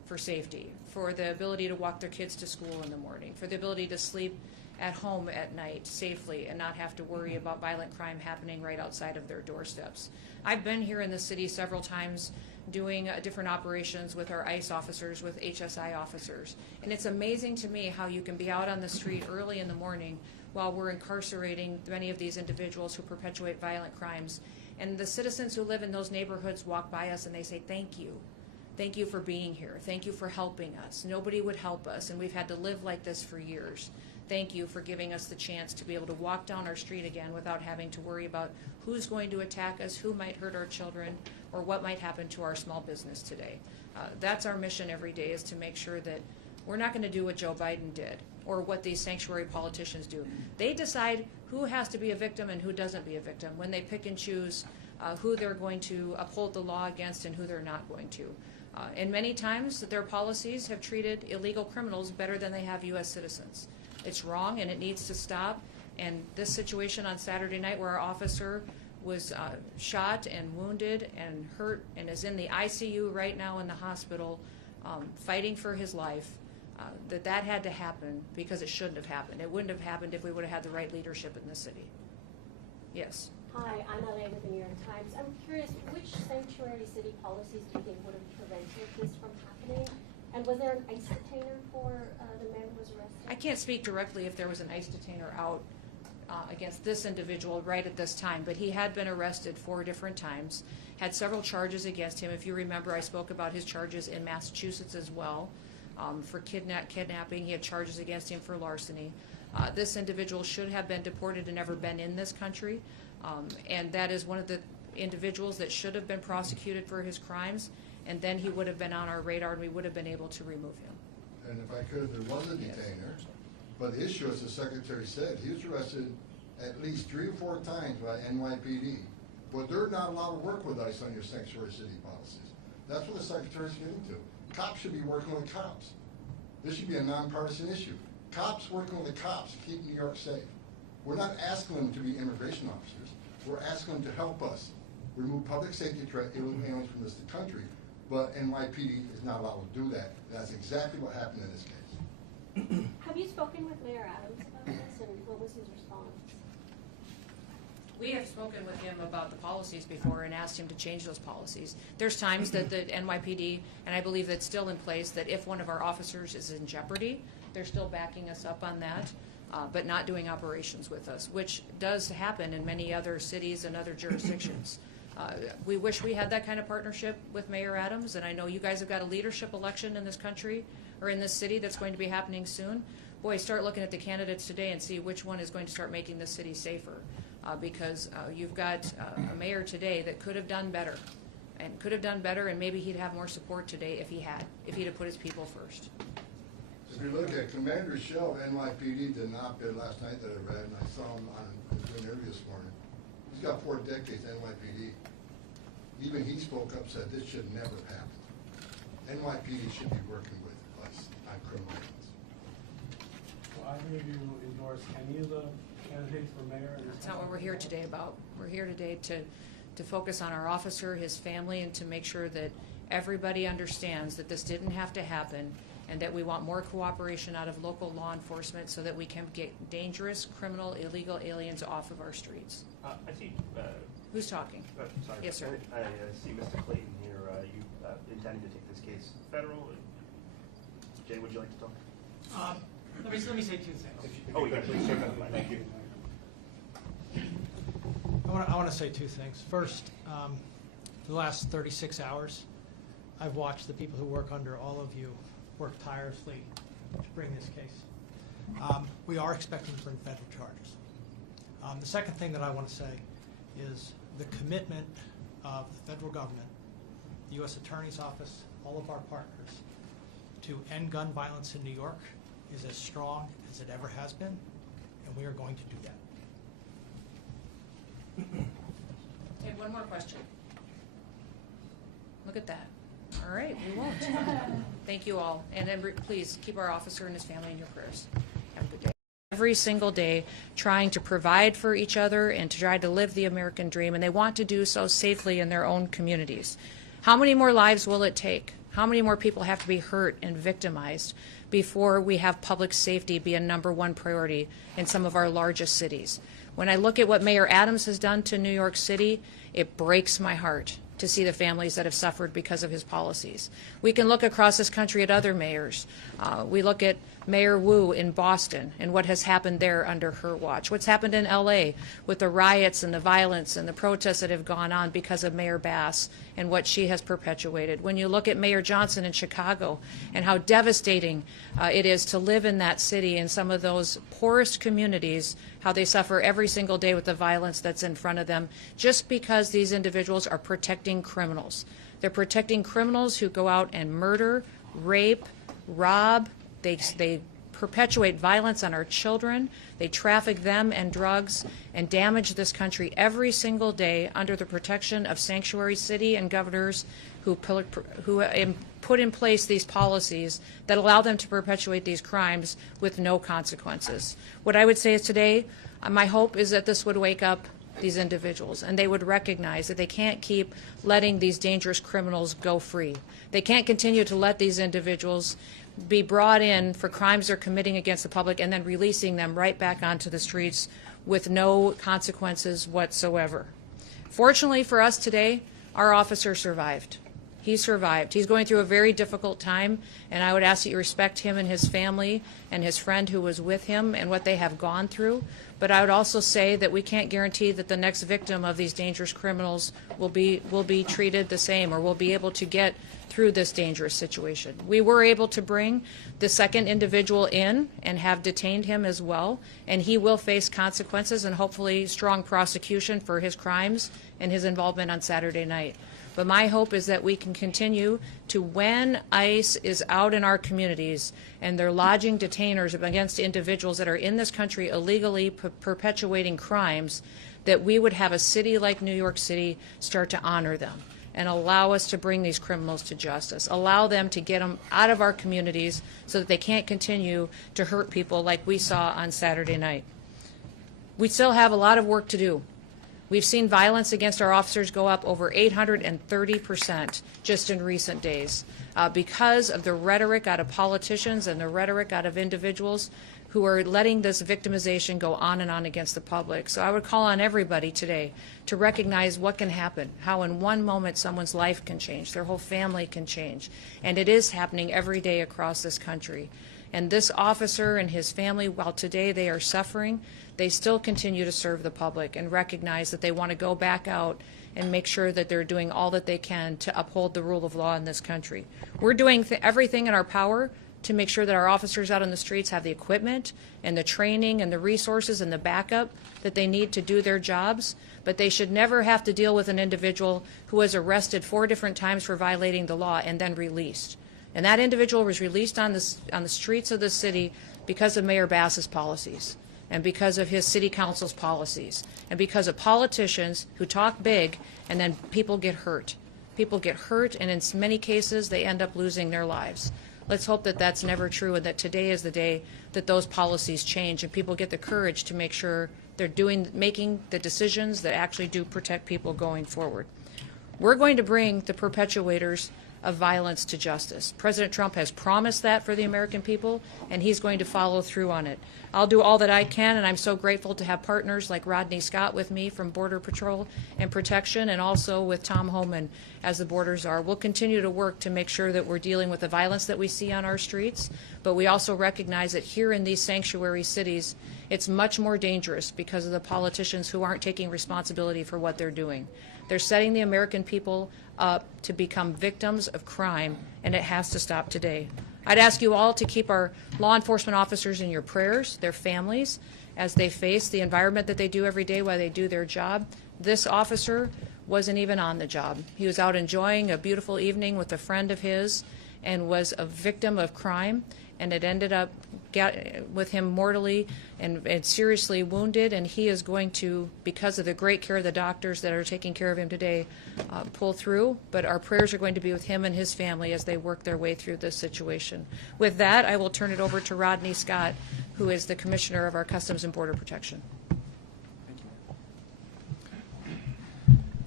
for safety, for the ability to walk their kids to school in the morning, for the ability to sleep at home at night safely and not have to worry about violent crime happening right outside of their doorsteps. I've been here in the city several times doing different operations with our ICE officers, with HSI officers, and it's amazing to me how you can be out on the street early in the morning while we're incarcerating many of these individuals who perpetuate violent crimes, and the citizens who live in those neighborhoods walk by us and they say, "Thank you. Thank you for being here. Thank you for helping us. Nobody would help us, and we've had to live like this for years. Thank you for giving us the chance to be able to walk down our street again without having to worry about who's going to attack us, who might hurt our children, or what might happen to our small business today." That's our mission every day, is to make sure that we're not going to do what Joe Biden did or what these sanctuary politicians do. They decide who has to be a victim and who doesn't be a victim when they pick and choose who they're going to uphold the law against and who they're not going to. And many times their policies have treated illegal criminals better than they have U.S. citizens. It's wrong and it needs to stop. And this situation on Saturday night where our officer was shot and wounded and hurt and is in the ICU right now in the hospital fighting for his life, that had to happen because it shouldn't have happened. It wouldn't have happened if we would have had the right leadership in the city. Yes. Hi, I'm LA with the New York Times. I'm curious, which sanctuary city policies do you think would have prevented this from happening? And was there an ICE detainer for the man who was arrested? I can't speak directly if there was an ICE detainer out against this individual right at this time, but he had been arrested 4 different times, had several charges against him. If you remember, I spoke about his charges in Massachusetts as well for kidnapping. He had charges against him for larceny. This individual should have been deported and never been in this country, and that is one of the individuals that should have been prosecuted for his crimes, and then he would have been on our radar and we would have been able to remove him. And if I could, there was a detainer, but the issue, as the Secretary said, he was arrested at least 3 or 4 times by NYPD, but they're not allowed to work with ICE on your sanctuary city policies. That's what the Secretary's getting to. Cops should be working with cops. This should be a nonpartisan issue. Cops working with the cops to keep New York safe. We're not asking them to be immigration officers. We're asking them to help us remove public safety threat aliens from this country, but NYPD is not allowed to do that. That's exactly what happened in this case. Have you spoken with Mayor Adams about this, and what was his response? We have spoken with him about the policies before and asked him to change those policies. There's times that the NYPD, and I believe that's still in place, that if one of our officers is in jeopardy, they're still backing us up on that, but not doing operations with us, which does happen in many other cities and other jurisdictions. We wish we had that kind of partnership with Mayor Adams, and I know you guys have got a leadership election in this country or in this city that's going to be happening soon. Boy, start looking at the candidates today and see which one is going to start making this city safer. Because you've got a mayor today that could have done better, and maybe he'd have more support today if he'd have put his people first. If you look at Commander Shell, NYPD did an op-ed last night that I read, and I saw him on an interview this morning. He's got 4 decades NYPD. Even he spoke up, said this should never happen. NYPD should be working with us on criminal aliens. So either of you endorse any of the candidates for mayor? That's not what we're here today about. We're here today to focus on our officer, his family, and to make sure that everybody understands that this didn't have to happen, and that we want more cooperation out of local law enforcement so that we can get dangerous, criminal, illegal aliens off of our streets. I see. Who's talking? Sorry. Yes, sir. I see Mr. Clayton here. You intending to take this case federal? Jay, would you like to talk? Let me say 2 things. Oh, yeah, please take that. Thank you. I want to say 2 things. First, for the last 36 hours, I've watched the people who work under all of you work tirelessly to bring this case. We are expecting to bring federal charges. The second thing that I want to say is the commitment of the federal government, the U.S. Attorney's Office, all of our partners, to end gun violence in New York is as strong as it ever has been, and we are going to do that. Okay, one more question. Look at that. All right, we won't. Thank you all. And then please keep our officer and his family in your prayers. Have a good day. Every single day trying to provide for each other and to try to live the American dream, and they want to do so safely in their own communities. How many more lives will it take? How many more people have to be hurt and victimized before we have public safety be a #1 priority in some of our largest cities? When I look at what Mayor Adams has done to New York City, it breaks my heart to see the families that have suffered because of his policies. We can look across this country at other mayors. We look at Mayor Wu in Boston and what has happened there under her watch. What's happened in LA with the riots and the violence and the protests that have gone on because of Mayor Bass and what she has perpetuated. When you look at Mayor Johnson in Chicago and how devastating it is to live in that city, in some of those poorest communities, how they suffer every single day with the violence that's in front of them, just because these individuals are protecting criminals. They're protecting criminals who go out and murder, rape, rob. They perpetuate violence on our children. They traffic them and drugs and damage this country every single day under the protection of sanctuary city and governors who put in place these policies that allow them to perpetuate these crimes with no consequences. What I would say is today, my hope is that this would wake up these individuals and they would recognize that they can't keep letting these dangerous criminals go free. They can't continue to let these individuals be brought in for crimes they're committing against the public and then releasing them right back onto the streets with no consequences whatsoever. Fortunately for us today, our officer survived. He survived. He's going through a very difficult time, and I would ask that you respect him and his family and his friend who was with him and what they have gone through. But I would also say that we can't guarantee that the next victim of these dangerous criminals will be treated the same or will be able to get through this dangerous situation. We were able to bring the second individual in and have detained him as well, and he will face consequences and hopefully strong prosecution for his crimes and his involvement on Saturday night. But my hope is that we can continue to, when ICE is out in our communities and they're lodging detainers against individuals that are in this country illegally perpetuating crimes, that we would have a city like New York City start to honor them and allow us to bring these criminals to justice, allow them to get them out of our communities so that they can't continue to hurt people like we saw on Saturday night. We still have a lot of work to do. We've seen violence against our officers go up over 830% just in recent days because of the rhetoric out of politicians and the rhetoric out of individuals who are letting this victimization go on and on against the public. So I would call on everybody today to recognize what can happen, how in one moment someone's life can change, their whole family can change. And it is happening every day across this country. And this officer and his family, while today they are suffering, they still continue to serve the public and recognize that they want to go back out and make sure that they're doing all that they can to uphold the rule of law in this country. We're doing everything in our power to make sure that our officers out on the streets have the equipment and the training and the resources and the backup that they need to do their jobs, but they should never have to deal with an individual who was arrested 4 different times for violating the law and then released. And that individual was released on the streets of the city because of Mayor Bass's policies and because of his city council's policies and because of politicians who talk big and then people get hurt. People get hurt, and in many cases they end up losing their lives. Let's hope that that's never true and that today is the day that those policies change and people get the courage to make sure they're making the decisions that actually do protect people going forward. We're going to bring the perpetuators of violence to justice. President Trump has promised that for the American people, and he's going to follow through on it. I'll do all that I can, and I'm so grateful to have partners like Rodney Scott with me from Border Patrol and Protection, and also with Tom Homan as the borders are. We'll continue to work to make sure that we're dealing with the violence that we see on our streets, but we also recognize that here in these sanctuary cities, it's much more dangerous because of the politicians who aren't taking responsibility for what they're doing. They're setting the American people up to become victims of crime, and it has to stop today. I'd ask you all to keep our law enforcement officers in your prayers, their families, as they face the environment that they do every day while they do their job. This officer wasn't even on the job. He was out enjoying a beautiful evening with a friend of his and was a victim of crime, and it ended up with him mortally and seriously wounded, and he is going to, because of the great care of the doctors that are taking care of him today, pull through. But our prayers are going to be with him and his family as they work their way through this situation. With that, I will turn it over to Rodney Scott, who is the Commissioner of our Customs and Border Protection.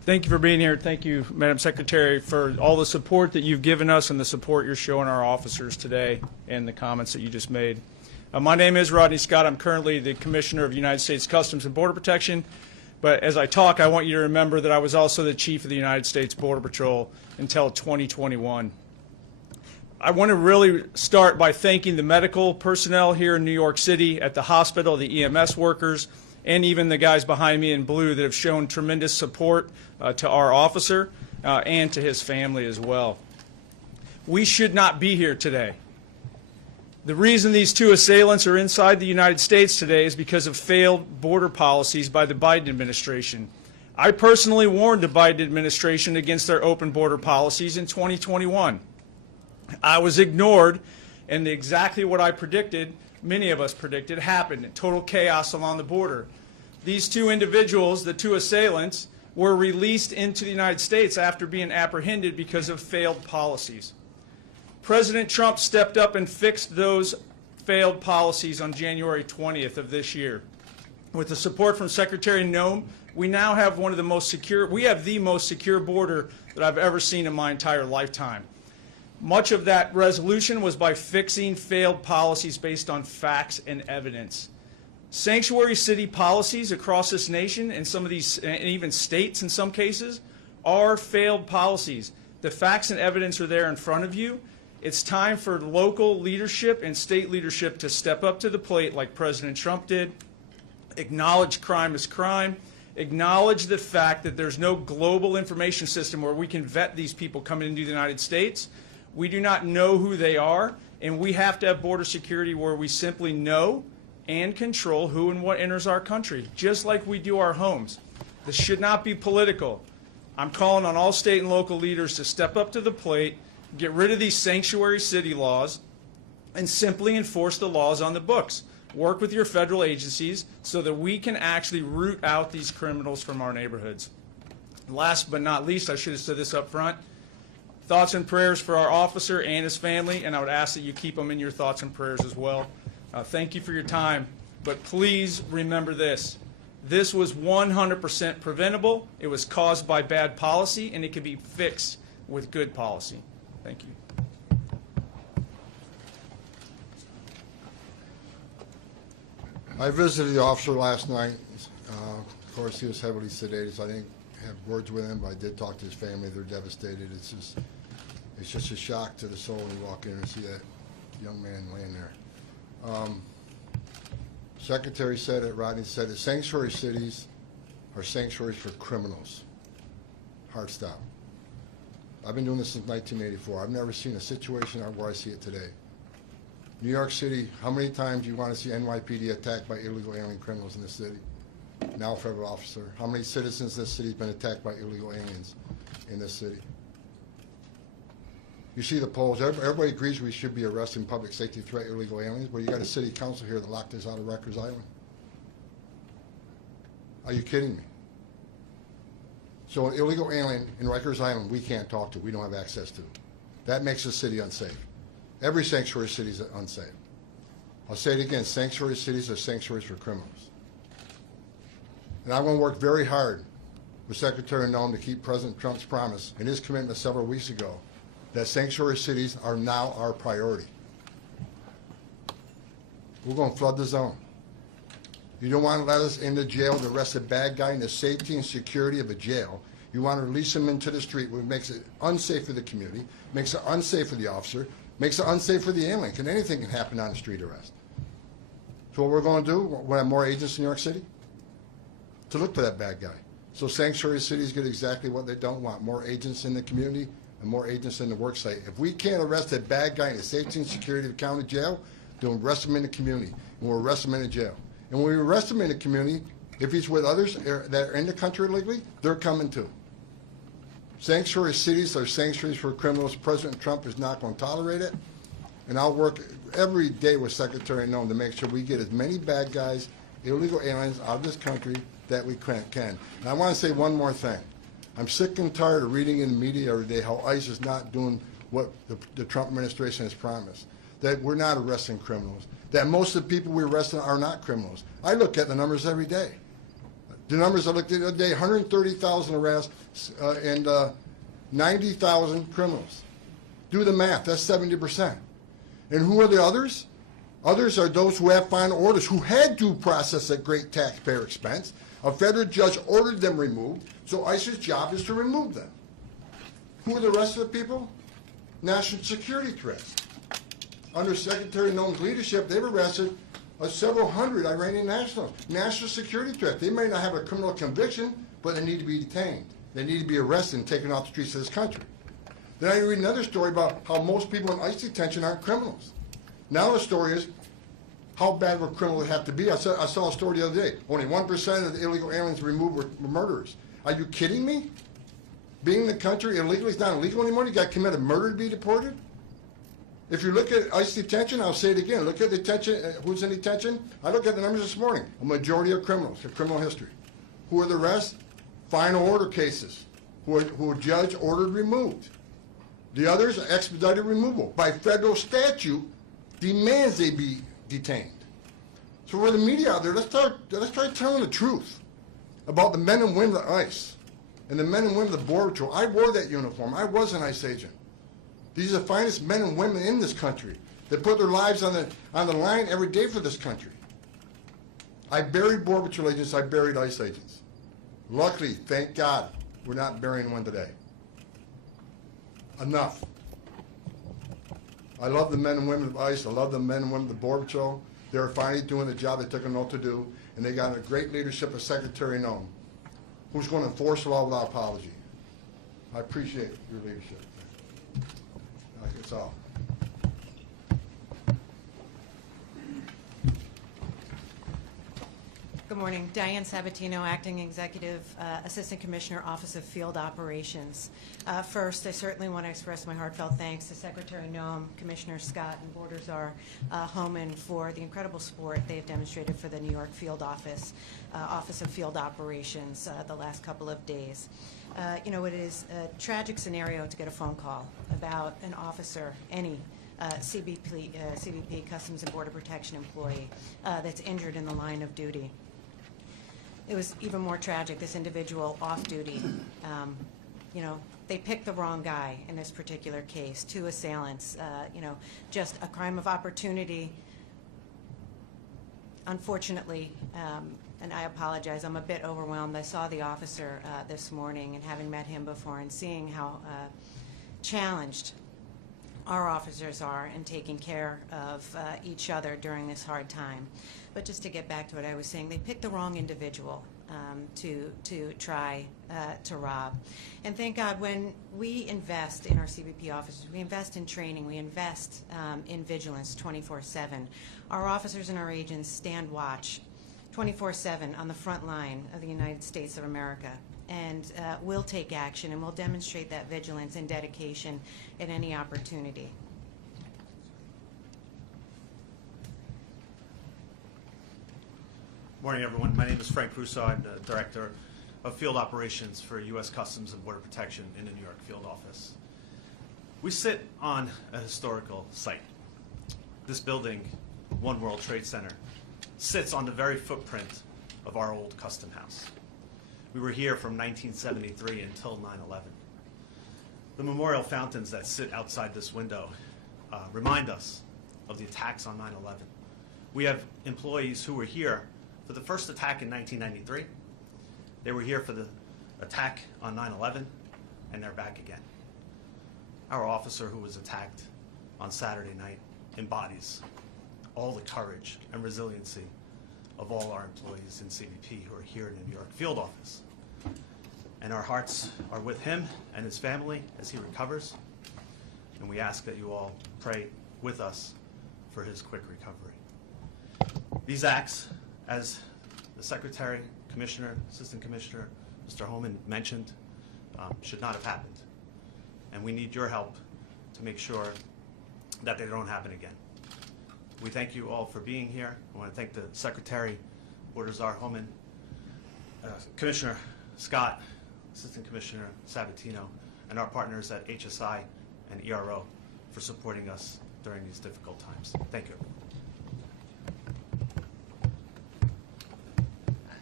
Thank you for being here. Thank you, Madam Secretary, for all the support that you've given us and the support you're showing our officers today and the comments that you just made. My name is Rodney Scott. I'm currently the Commissioner of United States Customs and Border Protection. But as I talk, I want you to remember that I was also the Chief of the United States Border Patrol until 2021. I want to really start by thanking the medical personnel here in New York City at the hospital, the EMS workers, and even the guys behind me in blue that have shown tremendous support to our officer and to his family as well. We should not be here today. The reason these two assailants are inside the United States today is because of failed border policies by the Biden administration. I personally warned the Biden administration against their open border policies in 2021. I was ignored, and exactly what I predicted, many of us predicted, happened. Total chaos along the border. These two individuals, the two assailants, were released into the United States after being apprehended because of failed policies. President Trump stepped up and fixed those failed policies on January 20th of this year. With the support from Secretary Noem, we now have one of the most secure, we have the most secure border that I've ever seen in my entire lifetime. Much of that resolution was by fixing failed policies based on facts and evidence. Sanctuary city policies across this nation, and some of these, and even states in some cases, are failed policies. The facts and evidence are there in front of you. It's time for local leadership and state leadership to step up to the plate like President Trump did, acknowledge crime as crime, acknowledge the fact that there's no global information system where we can vet these people coming into the United States. We do not know who they are, and we have to have border security where we simply know and control who and what enters our country, just like we do our homes. This should not be political. I'm calling on all state and local leaders to step up to the plate, get rid of these sanctuary city laws, and simply enforce the laws on the books. Work with your federal agencies so that we can actually root out these criminals from our neighborhoods. Last but not least, I should have said this up front, thoughts and prayers for our officer and his family, and I would ask that you keep them in your thoughts and prayers as well. Thank you for your time, but please remember this. This was 100% preventable. It was caused by bad policy, and it can be fixed with good policy. Thank you. I visited the officer last night. Of course, he was heavily sedated, so I didn't have words with him, but I did talk to his family. They're devastated. It's just a shock to the soul when you walk in and see that young man laying there. Secretary said it, Rodney said it, sanctuary cities are sanctuaries for criminals. Hard stop. I've been doing this since 1984. I've never seen a situation where I see it today. New York City, how many times do you want to see NYPD attacked by illegal alien criminals in this city? Now a federal officer. How many citizens in this city have been attacked by illegal aliens in this city? You see the polls. Everybody agrees we should be arresting public safety threat illegal aliens, but you got a city council here that locked us out of Rikers Island. Are you kidding me? So an illegal alien in Rikers Island we can't talk to, we don't have access to. That makes the city unsafe. Every sanctuary city is unsafe. I'll say it again, sanctuary cities are sanctuaries for criminals. And I'm going to work very hard with Secretary Noem to keep President Trump's promise and his commitment several weeks ago that sanctuary cities are now our priority. We're going to flood the zone. You don't want to let us into jail to arrest a bad guy in the safety and security of a jail. You want to release him into the street, which makes it unsafe for the community, makes it unsafe for the officer, makes it unsafe for the alien. Anything can happen on a street arrest. So what we're going to do, we'll have more agents in New York City to look for that bad guy. So sanctuary cities get exactly what they don't want, more agents in the community and more agents in the work site. If we can't arrest a bad guy in the safety and security of the county jail, then we'll arrest him in the community, and we'll arrest him in the jail. And when we arrest him in the community, if he's with others that are in the country illegally, they're coming too. Sanctuary cities are sanctuaries for criminals. President Trump is not going to tolerate it, and I'll work every day with Secretary Noem to make sure we get as many bad guys, illegal aliens out of this country that we can. And I want to say one more thing. I'm sick and tired of reading in the media every day how ICE is not doing what the Trump administration has promised, that we're not arresting criminals, that most of the people we're arresting are not criminals. I look at the numbers every day. The numbers I looked at the other day, 130,000 arrests and 90,000 criminals. Do the math, that's 70%. And who are the others? Others are those who have final orders, who had due process at great taxpayer expense. A federal judge ordered them removed, so ICE's job is to remove them. Who are the rest of the people? National security threats. Under Secretary Noam's leadership, they've arrested several hundred Iranian nationals. National security threat. They may not have a criminal conviction, but they need to be detained. They need to be arrested and taken off the streets of this country. Then I read another story about how most people in ICE detention aren't criminals. Now the story is, how bad would criminals have to be? I saw a story the other day. Only 1% of the illegal aliens removed were murderers. Are you kidding me? Being in the country illegally is not illegal anymore? You got to commit a murder to be deported? If you look at ICE detention, I'll say it again, look at detention, who's in detention? I looked at the numbers this morning. A majority are criminals, have criminal history. Who are the rest? Final order cases, who a judge ordered removed. The others are expedited removal. By federal statute, demands they be detained. So for the media out there, let's try telling the truth about the men and women of ICE and the men and women of the Border Patrol. I wore that uniform. I was an ICE agent. These are the finest men and women in this country that put their lives on the line every day for this country. I buried Border Patrol agents. I buried ICE agents. Luckily, thank God, we're not burying one today. Enough. I love the men and women of ICE. I love the men and women of the Border Patrol. They're finally doing the job they took an oath to do, and they got a great leadership of Secretary Noam, who's going to enforce the law without apology. I appreciate your leadership. That's all. Good morning. Diane Sabatino, Acting Executive Assistant Commissioner, Office of Field Operations. First, I certainly want to express my heartfelt thanks to Secretary Noam, Commissioner Scott, and Border Czar Homan for the incredible support they have demonstrated for the New York Field Office, Office of Field Operations the last couple of days. You know, it is a tragic scenario to get a phone call about an officer, any CBP, Customs and Border Protection employee, that's injured in the line of duty. It was even more tragic, this individual off duty. You know, they picked the wrong guy in this particular case, two assailants, you know, just a crime of opportunity. Unfortunately, and I apologize, I'm a bit overwhelmed. I saw the officer this morning, and having met him before and seeing how challenged our officers are in taking care of each other during this hard time. But just to get back to what I was saying, they picked the wrong individual to try to rob. And thank God, when we invest in our CBP officers, we invest in training, we invest in vigilance 24/7. Our officers and our agents stand watch 24/7 on the front line of the United States of America. And we'll take action, and we'll demonstrate that vigilance and dedication at any opportunity. Morning, everyone. My name is Frank Broussard. I'm the Director of Field Operations for U.S. Customs and Border Protection in the New York Field Office. We sit on a historical site. This building, One World Trade Center, sits on the very footprint of our old custom house. We were here from 1973 until 9/11. The memorial fountains that sit outside this window remind us of the attacks on 9/11. We have employees who were here for the first attack in 1993. They were here for the attack on 9/11, and they're back again. Our officer who was attacked on Saturday night embodies all the courage and resiliency of all our employees in CBP who are here in the New York Field Office. And our hearts are with him and his family as he recovers. And we ask that you all pray with us for his quick recovery. These acts, as the Secretary, Commissioner, Assistant Commissioner, Mr. Homan mentioned, should not have happened. And we need your help to make sure that they don't happen again. We thank you all for being here. I want to thank the Secretary, Border Czar Homan, Commissioner Scott, Assistant Commissioner Sabatino, and our partners at HSI and ERO for supporting us during these difficult times. Thank you.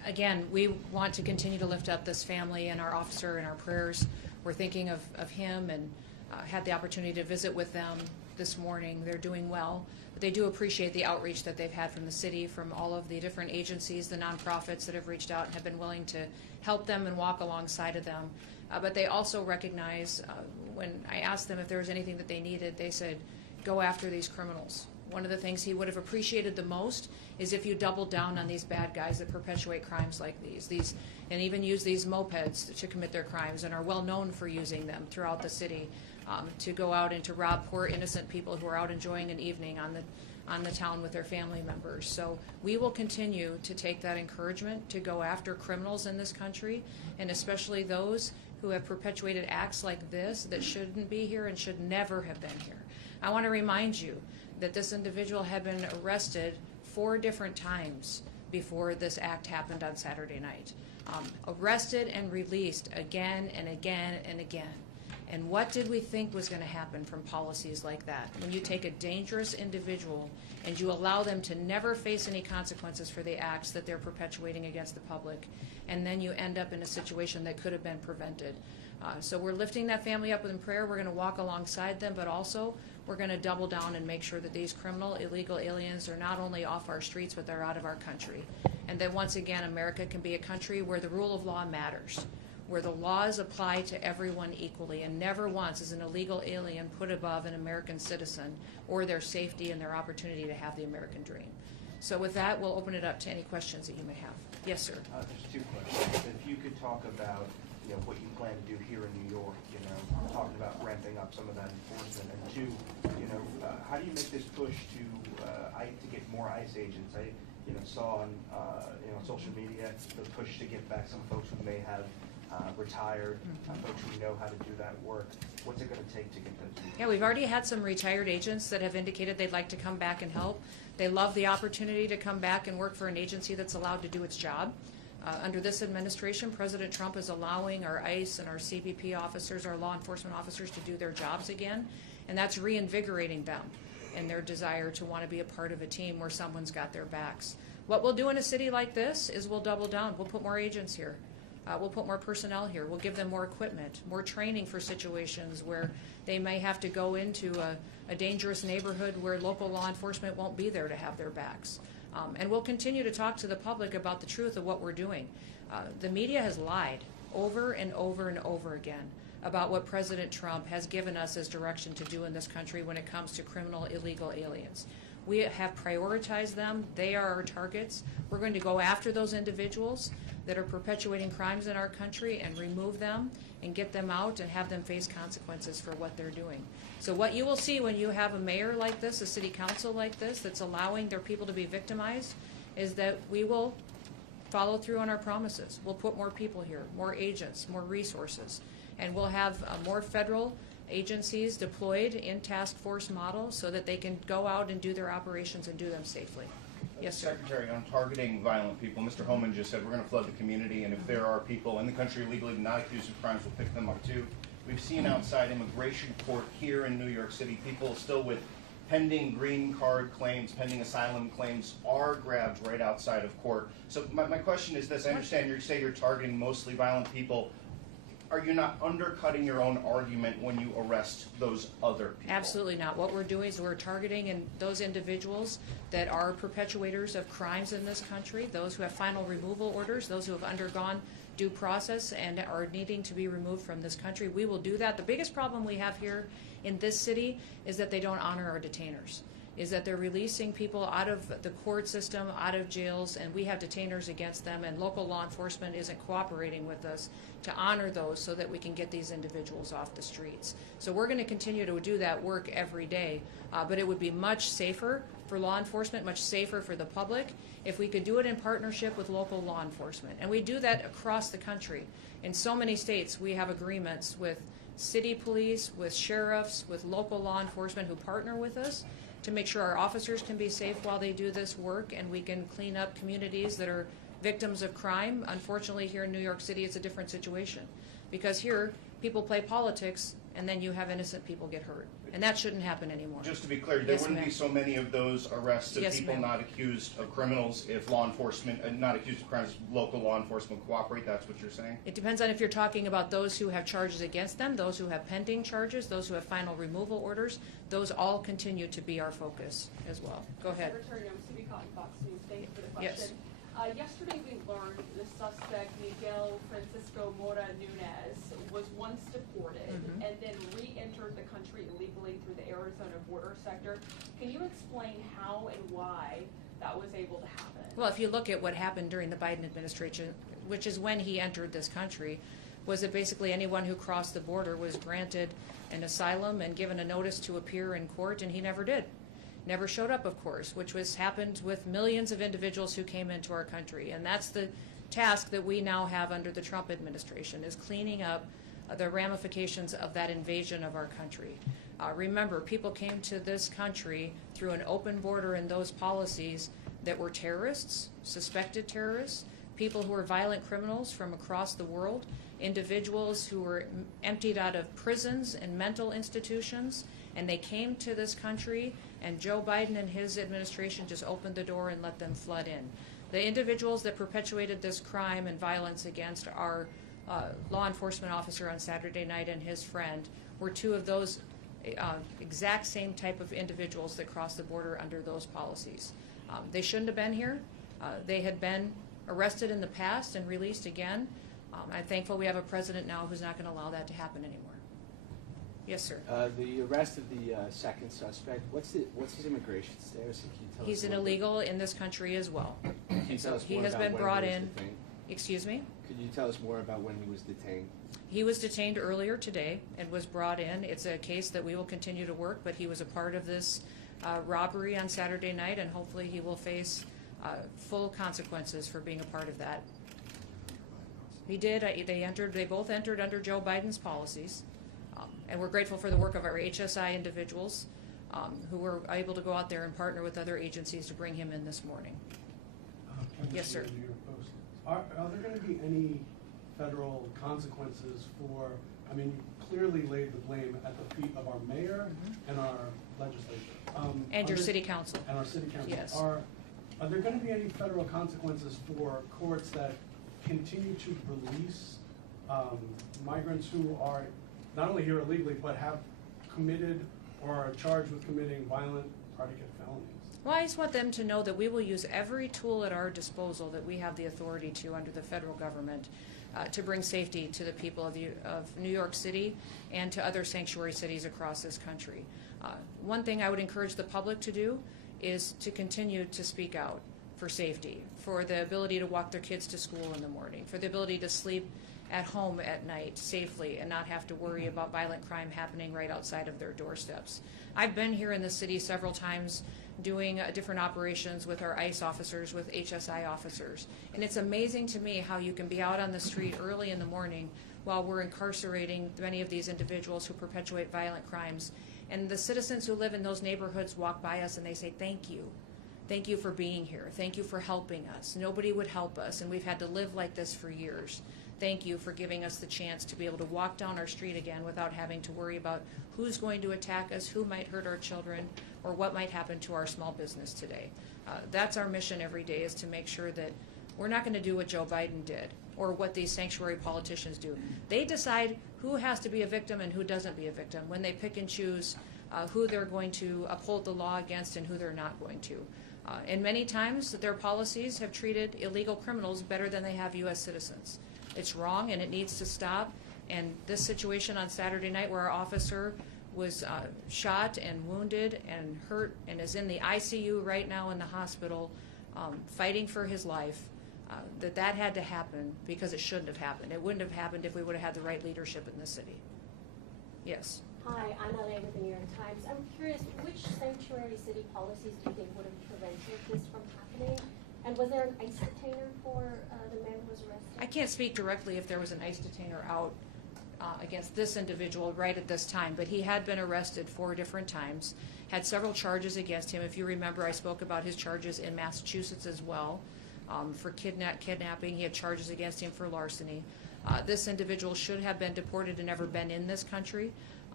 Again, we want to continue to lift up this family and our officer in our prayers. We're thinking of him and had the opportunity to visit with them this morning. They're doing well, but they do appreciate the outreach that they've had from the city, from all of the different agencies, the nonprofits that have reached out and have been willing to help them and walk alongside of them. But they also recognize, when I asked them if there was anything that they needed, they said, go after these criminals. One of the things he would have appreciated the most is if you doubled down on these bad guys that perpetuate crimes like these and even use these mopeds to commit their crimes and are well known for using them throughout the city, to go out and to rob poor innocent people who are out enjoying an evening on the town with their family members. So we will continue to take that encouragement to go after criminals in this country, and especially those who have perpetuated acts like this that shouldn't be here and should never have been here. I want to remind you that this individual had been arrested 4 different times before this act happened on Saturday night. Arrested and released again and again and again. And what did we think was going to happen from policies like that? When you take a dangerous individual and you allow them to never face any consequences for the acts that they're perpetuating against the public, and then you end up in a situation that could have been prevented. So we're lifting that family up in prayer. We're going to walk alongside them, but also we're going to double down and make sure that these criminal, illegal aliens are not only off our streets, but they're out of our country. And that once again, America can be a country where the rule of law matters, where the laws apply to everyone equally, and never once is an illegal alien put above an American citizen or their safety and their opportunity to have the American dream. So with that, we'll open it up to any questions that you may have. Yes, sir. There's 2 questions. If you could talk about, what you plan to do here in New York, talking about ramping up some of that enforcement, and 2, how do you make this push to get more ICE agents? I, saw on, social media the push to get back some folks who may have retired, folks who know how to do that work. What's it going to take to get those people? Yeah, we've already had some retired agents that have indicated they'd like to come back and help. They love the opportunity to come back and work for an agency that's allowed to do its job. Under this administration, President Trump is allowing our ICE and our CBP officers, our law enforcement officers, to do their jobs again, and that's reinvigorating them in their desire to want to be a part of a team where someone's got their backs. What we'll do in a city like this is we'll double down. We'll put more agents here. We'll put more personnel here. We'll give them more equipment, more training for situations where they may have to go into a dangerous neighborhood where local law enforcement won't be there to have their backs. And we'll continue to talk to the public about the truth of what we're doing. The media has lied over and over and over again about what President Trump has given us as direction to do in this country when it comes to criminal, illegal aliens. We have prioritized them. They are our targets. We're going to go after those individuals that are perpetuating crimes in our country and remove them and get them out and have them face consequences for what they're doing. So what you will see when you have a mayor like this, a city council like this, that's allowing their people to be victimized, is that we will follow through on our promises. We'll put more people here, more agents, more resources, and we'll have more federal agencies deployed in task force model so that they can go out and do their operations and do them safely. Yes, sir. Secretary, on targeting violent people, Mr. Homan just said we're going to flood the community, and if there are people in the country illegally not accused of crimes, we'll pick them up too. We've seen outside immigration court here in New York City, people still with pending green card claims, pending asylum claims are grabbed right outside of court. So my question is this: I understand you say you're targeting mostly violent people. Are you not undercutting your own argument when you arrest those other people? Absolutely not. What we're doing is we're targeting those individuals that are perpetuators of crimes in this country, those who have final removal orders, those who have undergone due process and are needing to be removed from this country. We will do that. The biggest problem we have here in this city is that they don't honor our detainers, is that they're releasing people out of the court system, out of jails, and we have detainers against them, and local law enforcement isn't cooperating with us to honor those so that we can get these individuals off the streets. So we're going to continue to do that work every day, but it would be much safer for law enforcement, much safer for the public, if we could do it in partnership with local law enforcement. And we do that across the country. In so many states, we have agreements with city police, with sheriffs, with local law enforcement who partner with us to make sure our officers can be safe while they do this work, and we can clean up communities that are victims of crime. Unfortunately, here in New York City, it's a different situation, because here people play politics and then you have innocent people get hurt. And that shouldn't happen anymore. Just to be clear, there Yes, wouldn't ma'am. be so many of those arrests of Yes, people ma'am. not accused of criminals if law enforcement, not accused of crimes, local law enforcement cooperate, that's what you're saying? It depends on if you're talking about those who have charges against them, those who have pending charges, those who have final removal orders. Those all continue to be our focus as well. Go ahead. Secretary, I'm Subi Cotton, Fox News. Thank you for the Yes. question. Yesterday, we learned the suspect, Miguel Francisco Mora Nunez, was once deported and then re-entered the country illegally through the Arizona border sector. Can you explain how and why that was able to happen? Well, if you look at what happened during the Biden administration, which is when he entered this country, was that basically anyone who crossed the border was granted an asylum and given a notice to appear in court, and he never did. Never showed up, of course, which was happened with millions of individuals who came into our country. And that's the task that we now have under the Trump administration, is cleaning up the ramifications of that invasion of our country. Remember, people came to this country through an open border and those policies that were terrorists, suspected terrorists, people who were violent criminals from across the world, individuals who were emptied out of prisons and mental institutions, and they came to this country, and Joe Biden and his administration just opened the door and let them flood in. The individuals that perpetuated this crime and violence against our law enforcement officer on Saturday night and his friend were two of those exact same type of individuals that crossed the border under those policies. They shouldn't have been here. They had been arrested in the past and released again. I'm thankful we have a president now who's not going to allow that to happen anymore. Yes, sir. The arrest of the second suspect, what's his immigration status? Can you tell us He's a an little bit? illegal in this country as well. Can you tell us He more has about been when brought he was in. detained? Excuse me? Could you tell us more about when he was detained? He was detained earlier today and was brought in. It's a case that we will continue to work, but he was a part of this robbery on Saturday night, and hopefully he will face full consequences for being a part of that. He did. They both entered under Joe Biden's policies, and we're grateful for the work of our HSI individuals who were able to go out there and partner with other agencies to bring him in this morning. Yes, sir. New York Post. Are there going to be any federal consequences for, I mean, you clearly laid the blame at the feet of our mayor and our legislature. And your city council. And our city council. Yes. Are there going to be any federal consequences for courts that continue to release migrants who are not only here illegally, but have committed or are charged with committing violent predicate felonies? Well, I just want them to know that we will use every tool at our disposal that we have the authority to under the federal government to bring safety to the people of New York City and to other sanctuary cities across this country. One thing I would encourage the public to do is to continue to speak out for safety, for the ability to walk their kids to school in the morning, for the ability to sleep at home at night safely and not have to worry about violent crime happening right outside of their doorsteps. I've been here in the city several times doing different operations with our ICE officers, with HSI officers. And it's amazing to me how you can be out on the street early in the morning while we're incarcerating many of these individuals who perpetuate violent crimes. And the citizens who live in those neighborhoods walk by us and they say, "Thank you. Thank you for being here. Thank you for helping us. Nobody would help us, and we've had to live like this for years. Thank you for giving us the chance to be able to walk down our street again without having to worry about who's going to attack us, who might hurt our children, or what might happen to our small business today." That's our mission every day, is to make sure that we're not going to do what Joe Biden did or what these sanctuary politicians do. They decide who has to be a victim and who doesn't be a victim when they pick and choose who they're going to uphold the law against and who they're not going to. And many times their policies have treated illegal criminals better than they have U.S. citizens. It's wrong and it needs to stop. And this situation on Saturday night where our officer was shot and wounded and hurt and is in the ICU right now in the hospital fighting for his life, that had to happen because it shouldn't have happened. It wouldn't have happened if we would have had the right leadership in the city. Yes. Hi, I'm LA with the New York Times. I'm curious, which sanctuary city policies do you think would have prevented this from happening? And was there an ICE detainer for the man who was arrested? I can't speak directly if there was an ICE detainer out against this individual right at this time, but he had been arrested 4 different times, had several charges against him. If you remember, I spoke about his charges in Massachusetts as well for kidnapping. He had charges against him for larceny. This individual should have been deported and never been in this country.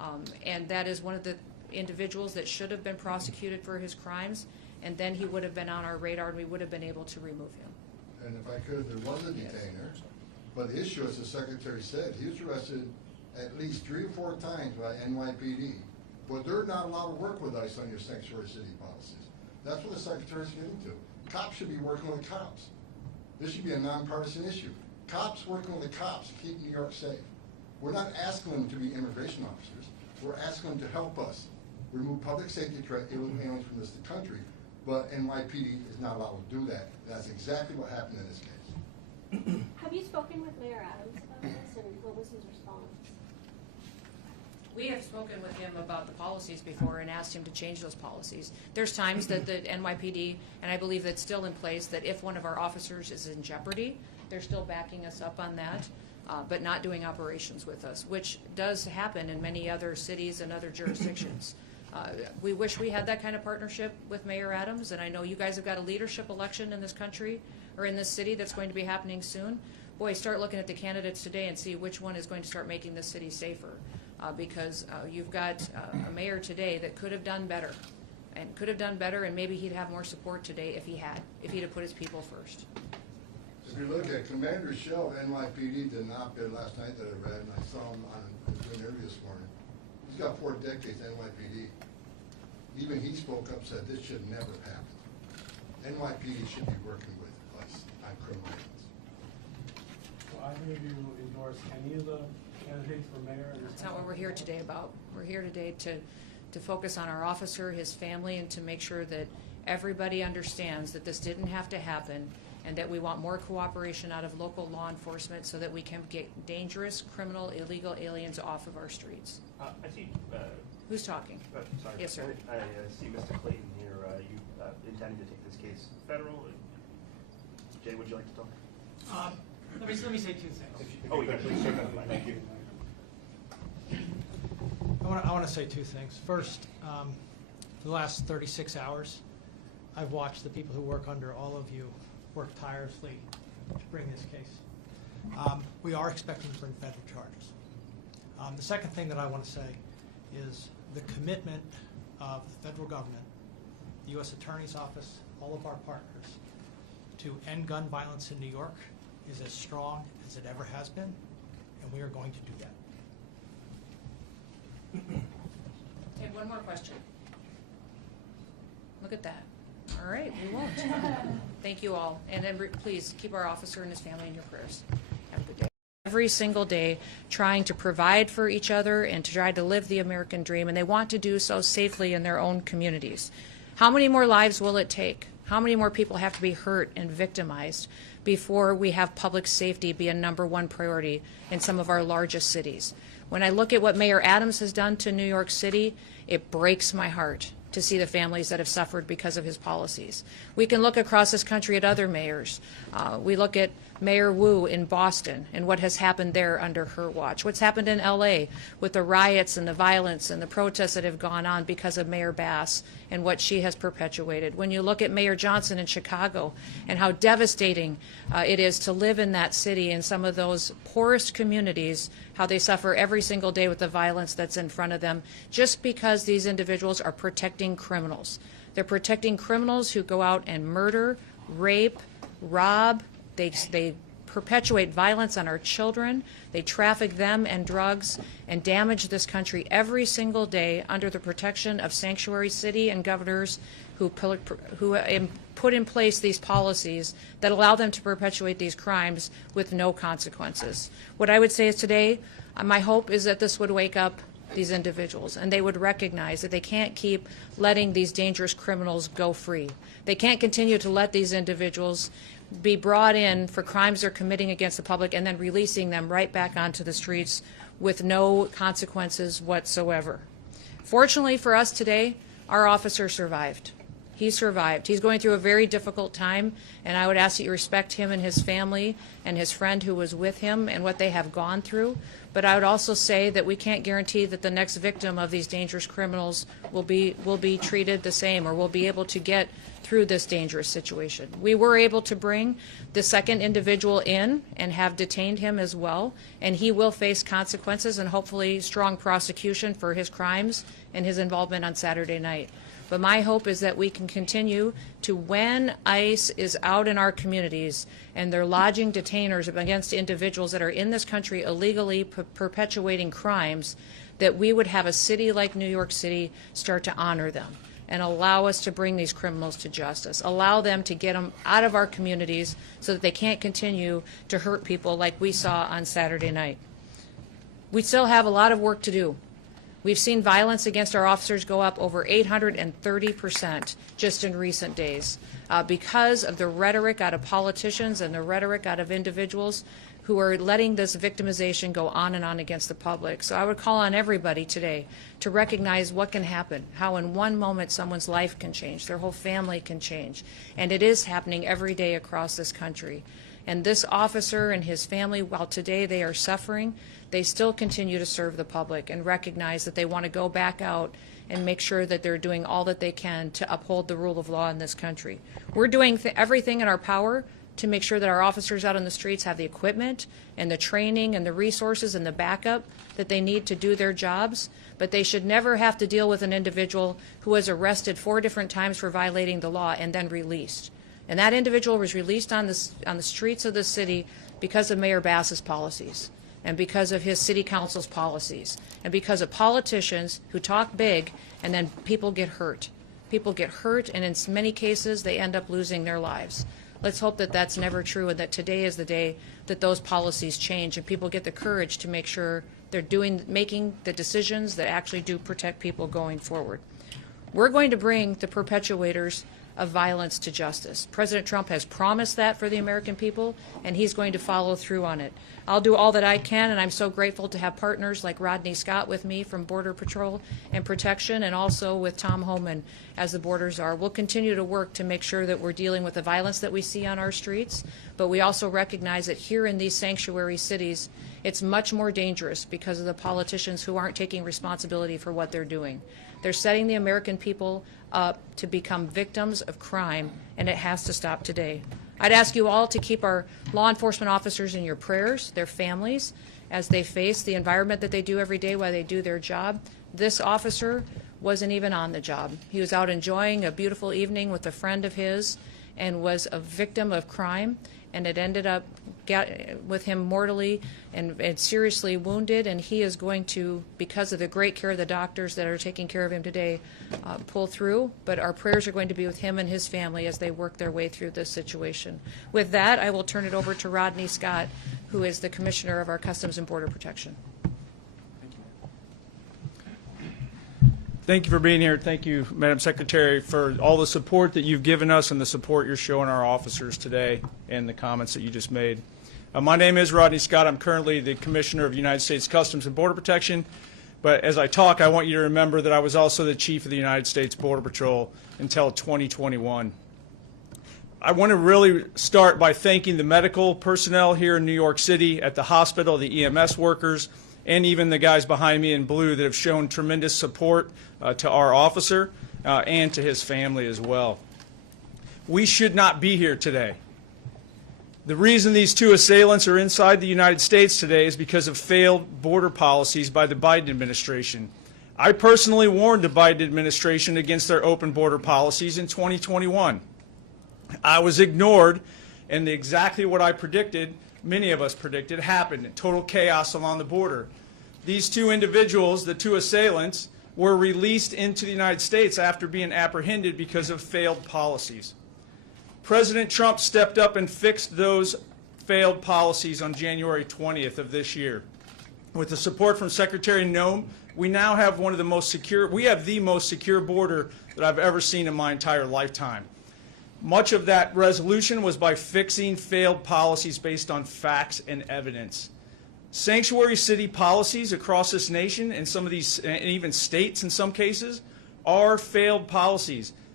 And that is one of the individuals that should have been prosecuted for his crimes, and then he would have been on our radar and we would have been able to remove him. And if I could, there was a detainer, but the issue, as the secretary said, he was arrested at least 3 or 4 times by NYPD, but they're not allowed to work with ICE on your sanctuary city policies. That's what the secretary's getting to. Cops should be working with cops. This should be a nonpartisan issue. Cops working with the cops to keep New York safe. We're not asking them to be immigration officers. We're asking them to help us remove public safety threat illegal aliens from this country, but NYPD is not allowed to do that. That's exactly what happened in this case. Have you spoken with Mayor Adams about this, and what was his response? We have spoken with him about the policies before and asked him to change those policies. There's times that the NYPD, and I believe that's still in place, that if one of our officers is in jeopardy, they're still backing us up on that, but not doing operations with us, which does happen in many other cities and other jurisdictions. We wish we had that kind of partnership with Mayor Adams, and I know you guys have got a leadership election in this country, or in this city, that's going to be happening soon. Boy, start looking at the candidates today and see which one is going to start making this city safer. Because you've got a mayor today that could have done better, and maybe he'd have more support today if he'd have put his people first. If you look at Commander Shell, NYPD did an op-ed last night that I read, and I saw him on an interview this morning. He's got 4 decades NYPD. Even he spoke up, said this should never happen. NYPD should be working with us on criminal aliens. So either of you endorse any of the candidates for mayor? That's not what we're here today about. We're here today to focus on our officer, his family, and to make sure that everybody understands that this didn't have to happen, and that we want more cooperation out of local law enforcement so that we can get dangerous, criminal, illegal aliens off of our streets. I see. Who's talking? Sorry. Yes, sir. I see Mr. Clayton here. You intending to take this case federal? Jay, would you like to talk? Let me say 2 things. Oh, yeah, please. Thank you. I want to say 2 things. First, for the last 36 hours, I've watched the people who work under all of you work tirelessly to bring this case. We are expecting to bring federal charges. The second thing that I want to say is the commitment of the federal government, the U.S. Attorney's Office, all of our partners, to end gun violence in New York is as strong as it ever has been, and we are going to do that. Okay, one more question. Look at that. All right, we won't. Thank you all. And then please keep our officer and his family in your prayers. Have a good day. Every single day trying to provide for each other and to try to live the American dream, and they want to do so safely in their own communities. How many more lives will it take? How many more people have to be hurt and victimized before we have public safety be a #1 priority in some of our largest cities? When I look at what Mayor Adams has done to New York City, it breaks my heart to see the families that have suffered because of his policies. We can look across this country at other mayors. We look at Mayor Wu in Boston and what has happened there under her watch. What's happened in LA with the riots and the violence and the protests that have gone on because of Mayor Bass and what she has perpetuated. When you look at Mayor Johnson in Chicago and how devastating it is to live in that city, in some of those poorest communities, how they suffer every single day with the violence that's in front of them, just because these individuals are protecting criminals. They're protecting criminals who go out and murder, rape, rob. They perpetuate violence on our children. They traffic them and drugs and damage this country every single day under the protection of sanctuary city and governors who put in place these policies that allow them to perpetuate these crimes with no consequences. What I would say is today, my hope is that this would wake up these individuals and they would recognize that they can't keep letting these dangerous criminals go free. They can't continue to let these individuals be brought in for crimes they're committing against the public and then releasing them right back onto the streets with no consequences whatsoever. Fortunately for us today, our officer survived. He survived. He's going through a very difficult time, and I would ask that you respect him and his family and his friend who was with him and what they have gone through. But I would also say that we can't guarantee that the next victim of these dangerous criminals will be treated the same or will be able to get through this dangerous situation. We were able to bring the second individual in and have detained him as well, and he will face consequences and hopefully strong prosecution for his crimes and his involvement on Saturday night. But my hope is that we can continue to, when ICE is out in our communities and they're lodging detainers against individuals that are in this country illegally perpetuating crimes, that we would have a city like New York City start to honor them and allow us to bring these criminals to justice, allow them to get them out of our communities so that they can't continue to hurt people like we saw on Saturday night. We still have a lot of work to do. We've seen violence against our officers go up over 830% just in recent days because of the rhetoric out of politicians and the rhetoric out of individuals who are letting this victimization go on and on against the public. So I would call on everybody today to recognize what can happen, how in one moment someone's life can change, their whole family can change. And it is happening every day across this country. And this officer and his family, while today they are suffering, they still continue to serve the public and recognize that they want to go back out and make sure that they're doing all that they can to uphold the rule of law in this country. We're doing everything in our power to make sure that our officers out on the streets have the equipment and the training and the resources and the backup that they need to do their jobs, but they should never have to deal with an individual who was arrested 4 different times for violating the law and then released. And that individual was released on the streets of the city because of Mayor Bass's policies and because of his city council's policies and because of politicians who talk big and then people get hurt. People get hurt, and in many cases they end up losing their lives. Let's hope that that's never true and that today is the day that those policies change and people get the courage to make sure they're making the decisions that actually do protect people going forward. We're going to bring the perpetuators of violence to justice. President Trump has promised that for the American people, and he's going to follow through on it. I'll do all that I can, and I'm so grateful to have partners like Rodney Scott with me from Border Patrol and Protection, and also with Tom Homan as the Border Czar. We'll continue to work to make sure that we're dealing with the violence that we see on our streets, but we also recognize that here in these sanctuary cities, it's much more dangerous because of the politicians who aren't taking responsibility for what they're doing. They're setting the American people up to become victims of crime, and it has to stop today. I'd ask you all to keep our law enforcement officers in your prayers, their families, as they face the environment that they do every day while they do their job. This officer wasn't even on the job. He was out enjoying a beautiful evening with a friend of his and was a victim of crime, and it ended up with him mortally and seriously wounded, and he is going to, because of the great care of the doctors that are taking care of him today, pull through. But our prayers are going to be with him and his family as they work their way through this situation. With that, I will turn it over to Rodney Scott, who is the Commissioner of our Customs and Border Protection. Thank you for being here. Thank you, Madam Secretary, for all the support that you've given us and the support you're showing our officers today and the comments that you just made. My name is Rodney Scott. I'm currently the Commissioner of United States Customs and Border Protection. But as I talk, I want you to remember that I was also the Chief of the United States Border Patrol until 2021. I want to really start by thanking the medical personnel here in New York City at the hospital, the EMS workers, and even the guys behind me in blue that have shown tremendous support to our officer and to his family as well. We should not be here today. The reason these 2 assailants are inside the United States today is because of failed border policies by the Biden administration. I personally warned the Biden administration against their open border policies in 2021. I was ignored, and exactly what I predicted, many of us predicted, happened. Total chaos along the border. These 2 individuals, the 2 assailants, were released into the United States after being apprehended because of failed policies. President Trump stepped up and fixed those failed policies on January 20th of this year. With the support from Secretary Noem, we now have one of the most secure, we have the most secure border that I've ever seen in my entire lifetime. Much of that resolution was by fixing failed policies based on facts and evidence. Sanctuary city policies across this nation, and some of these, and even states in some cases, are failed policies.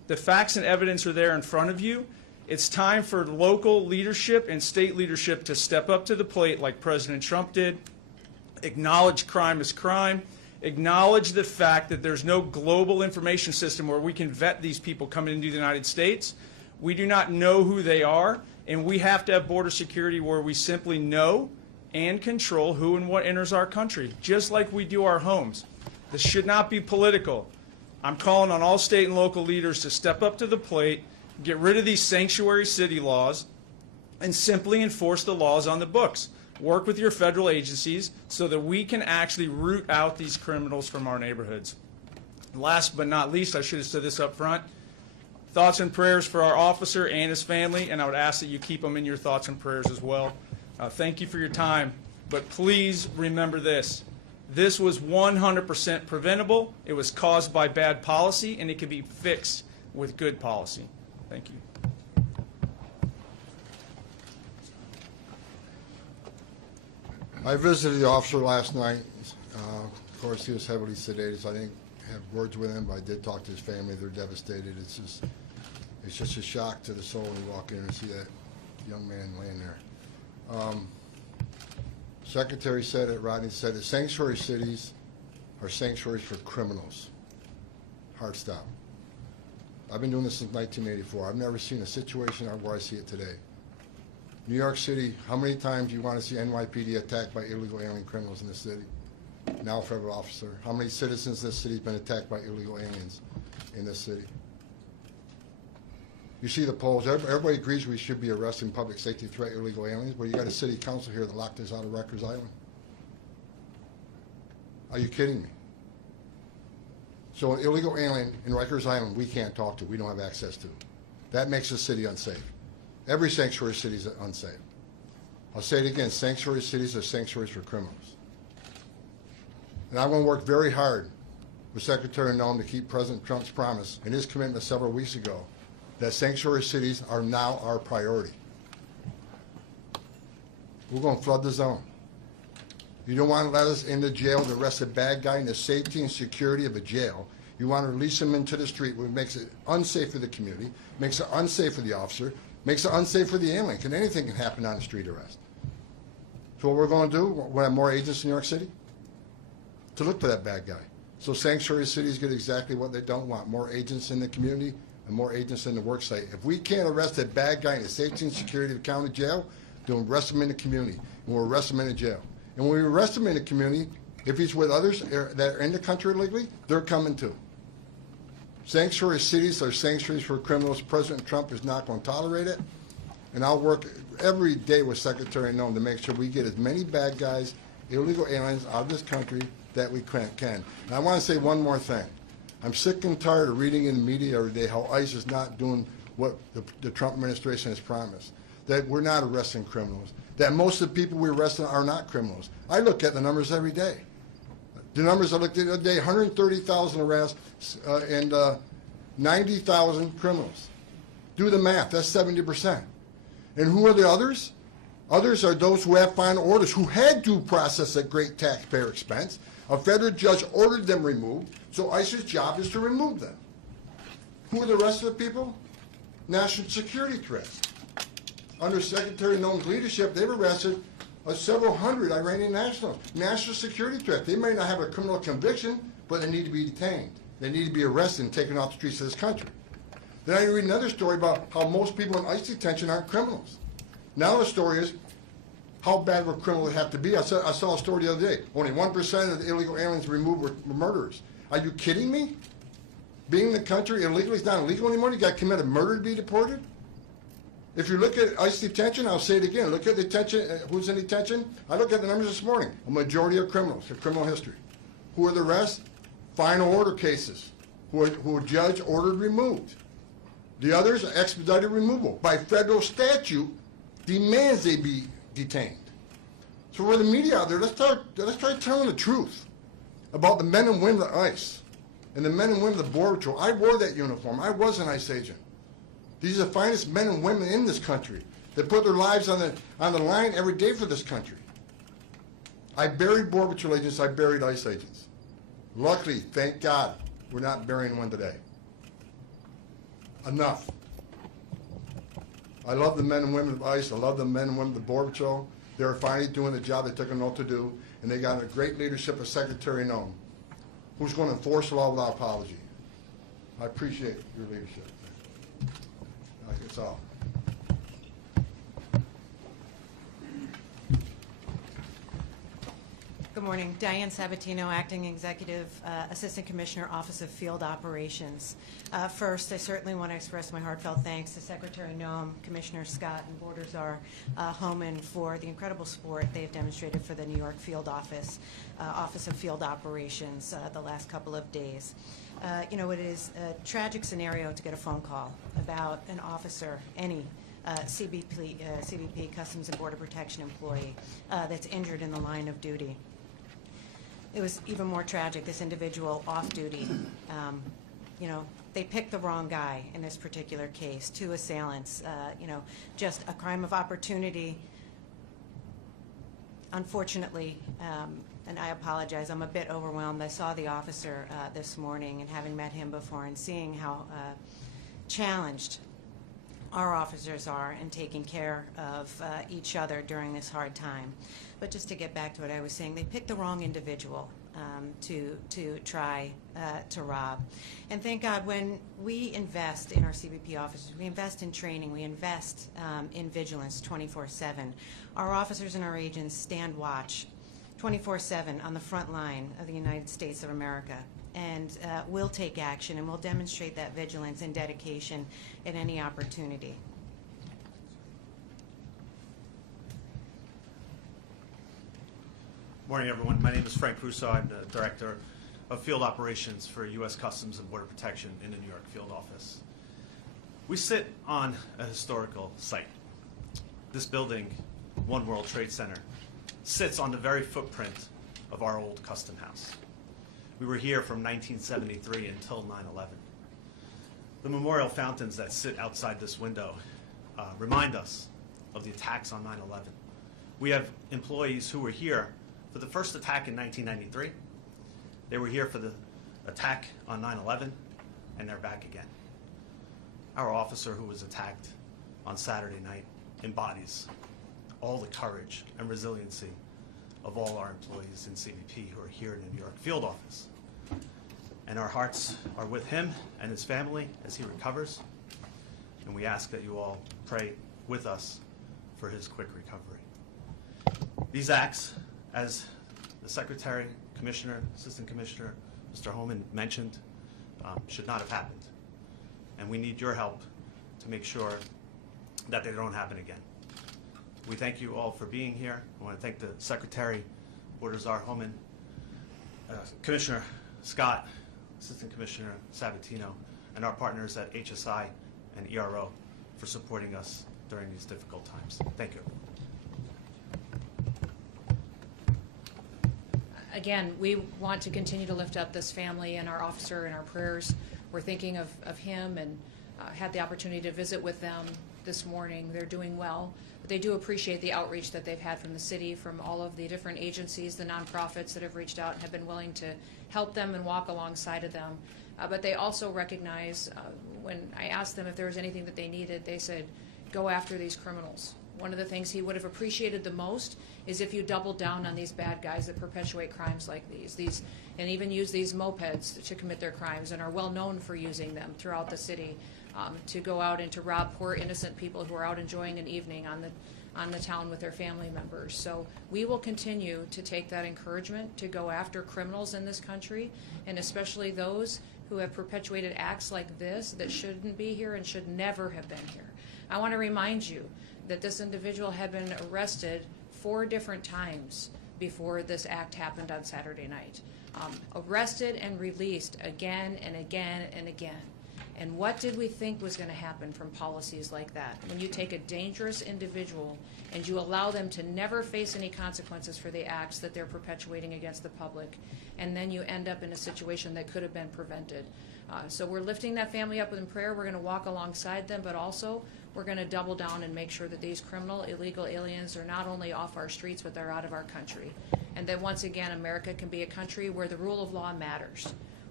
The facts and evidence are there in front of you. It's time for local leadership and state leadership to step up to the plate like President Trump did, acknowledge crime as crime, acknowledge the fact that there's no global information system where we can vet these people coming into the United States. We do not know who they are, and we have to have border security where we simply know and control who and what enters our country, just like we do our homes. This should not be political. I'm calling on all state and local leaders to step up to the plate, get rid of these sanctuary city laws, and simply enforce the laws on the books. Work with your federal agencies so that we can actually root out these criminals from our neighborhoods. Last but not least, I should have said this up front, thoughts and prayers for our officer and his family, and I would ask that you keep them in your thoughts and prayers as well. Thank you for your time, but please remember this. This was 100% preventable. It was caused by bad policy, and it can be fixed with good policy. Thank you. I visited the officer last night. Of course, he was heavily sedated, so I didn't have words with him, but I did talk to his family. They're devastated. It's just a shock to the soul when you walk in and see that young man laying there. Secretary said it, Rodney said it, sanctuary cities are sanctuaries for criminals. Hard stop. I've been doing this since 1984. I've never seen a situation where I see it today. New York City, how many times do you want to see NYPD attacked by illegal alien criminals in this city? Now a federal officer. How many citizens in this city have been attacked by illegal aliens in this city? You see the polls. Everybody agrees we should be arresting public safety threat illegal aliens, but you got a city council here that locked us out of Rikers Island. Are you kidding me? So an illegal alien in Rikers Island we can't talk to, we don't have access to. That makes the city unsafe. Every sanctuary city is unsafe. I'll say it again, sanctuary cities are sanctuaries for criminals. And I want to work very hard with Secretary Noem to keep President Trump's promise and his commitment several weeks ago that sanctuary cities are now our priority. We're going to flood the zone. You don't want to let us into jail to arrest a bad guy in the safety and security of a jail. You want to release him into the street, which makes it unsafe for the community, makes it unsafe for the officer, makes it unsafe for the alien. Anything can happen on a street arrest. So what we're going to do, we'll have more agents in New York City to look for that bad guy. So sanctuary cities get exactly what they don't want, more agents in the community and more agents in the work site. If we can't arrest a bad guy in the safety and security of the county jail, then we'll arrest him in the community, and we'll arrest him in the jail. And when we arrest him in the community, if he's with others that are in the country illegally, they're coming too. Sanctuary cities are sanctuaries for criminals. President Trump is not going to tolerate it. And I'll work every day with Secretary Noem to make sure we get as many bad guys, illegal aliens out of this country that we can. And I want to say one more thing. I'm sick and tired of reading in the media every day how ICE is not doing what the Trump administration has promised, that we're not arresting criminals, that most of the people we arrest are not criminals. I look at the numbers every day. The numbers I looked at the other day, 130,000 arrests and 90,000 criminals. Do the math, that's 70%. And who are the others? Others are those who have final orders, who had due process at great taxpayer expense. A federal judge ordered them removed, so ICE's job is to remove them. Who are the rest of the people? National security threats. Under Secretary Noem's leadership, they've arrested several hundred Iranian nationals. National security threat. They may not have a criminal conviction, but they need to be detained. They need to be arrested and taken off the streets of this country. Then I read another story about how most people in ICE detention aren't criminals. Now the story is, how bad would criminals have to be? I saw a story the other day. Only 1% of the illegal aliens removed were murderers. Are you kidding me? Being in the country illegally is not illegal anymore? You got to commit a murder to be deported? If you look at ICE detention, I'll say it again, look at detention, who's in detention? I looked at the numbers this morning. A majority of criminals, a criminal history. Who are the rest? Final order cases, who a judge ordered removed. The others are expedited removal. By federal statute, demands they be detained. So for the media out there, let's try telling the truth about the men and women of ICE and the men and women of the Border Patrol. I wore that uniform. I was an ICE agent. These are the finest men and women in this country that put their lives on the line every day for this country. I buried Border Patrol agents. I buried ICE agents. Luckily, thank God, we're not burying one today. Enough. I love the men and women of ICE. I love the men and women of the Border Patrol. They're finally doing the job they took an oath to do, and they got a great leadership of Secretary Noem, who's going to enforce the law without apology. I appreciate your leadership. That's all. Good morning. Diane Sabatino, Acting Executive Assistant Commissioner, Office of Field Operations. First, I certainly want to express my heartfelt thanks to Secretary Noem, Commissioner Scott, and Border Czar Homan for the incredible support they've demonstrated for the New York Field Office, Office of Field Operations the last couple of days. You know, it is a tragic scenario to get a phone call about an officer, any CBP, Customs and Border Protection employee, that's injured in the line of duty. It was even more tragic, this individual off duty. You know, they picked the wrong guy in this particular case, two assailants, you know, just a crime of opportunity. Unfortunately, and I apologize, I'm a bit overwhelmed. I saw the officer this morning, and having met him before and seeing how challenged our officers are in taking care of each other during this hard time. But just to get back to what I was saying, they picked the wrong individual to try to rob. And thank God, when we invest in our CBP officers, we invest in training, we invest in vigilance 24/7. Our officers and our agents stand watch 24/7 on the front line of the United States of America. And we'll take action, and we'll demonstrate that vigilance and dedication at any opportunity. Morning, everyone. My name is Frank Russo. I'm the Director of Field Operations for U.S. Customs and Border Protection in the New York Field Office. We sit on a historical site. This building, One World Trade Center, sits on the very footprint of our old custom house. We were here from 1973 until 9/11. The memorial fountains that sit outside this window remind us of the attacks on 9/11. We have employees who were here for the first attack in 1993. They were here for the attack on 9/11, and they're back again. Our officer who was attacked on Saturday night embodies all the courage and resiliency of all our employees in CBP who are here in the New York Field Office. And our hearts are with him and his family as he recovers. And we ask that you all pray with us for his quick recovery. These acts, as the Secretary, Commissioner, Assistant Commissioner, Mr. Homan mentioned, should not have happened. And we need your help to make sure that they don't happen again. We thank you all for being here. I want to thank the Secretary, Border Czar Homan, Commissioner Scott, Assistant Commissioner Sabatino, and our partners at HSI and ERO for supporting us during these difficult times. Thank you. Again, we want to continue to lift up this family and our officer in our prayers. We're thinking of him, and had the opportunity to visit with them this morning. They're doing well, but they do appreciate the outreach that they've had from the city, from all of the different agencies, the nonprofits that have reached out and have been willing to help them and walk alongside of them. But they also recognize, when I asked them if there was anything that they needed, they said, go after these criminals. One of the things he would have appreciated the most is if you doubled down on these bad guys that perpetuate crimes like these and even use these mopeds to commit their crimes and are well known for using them throughout the city to go out and to rob poor innocent people who are out enjoying an evening on the town with their family members. So we will continue to take that encouragement to go after criminals in this country, and especially those who have perpetuated acts like this that shouldn't be here and should never have been here. I want to remind you that this individual had been arrested 4 different times before this act happened on Saturday night. Arrested and released again and again and again. And what did we think was going to happen from policies like that? When you take a dangerous individual and you allow them to never face any consequences for the acts that they're perpetuating against the public, and then you end up in a situation that could have been prevented. So we're lifting that family up in prayer. We're going to walk alongside them, but also we're going to double down and make sure that these criminal, illegal aliens are not only off our streets, but they're out of our country. And that once again, America can be a country where the rule of law matters,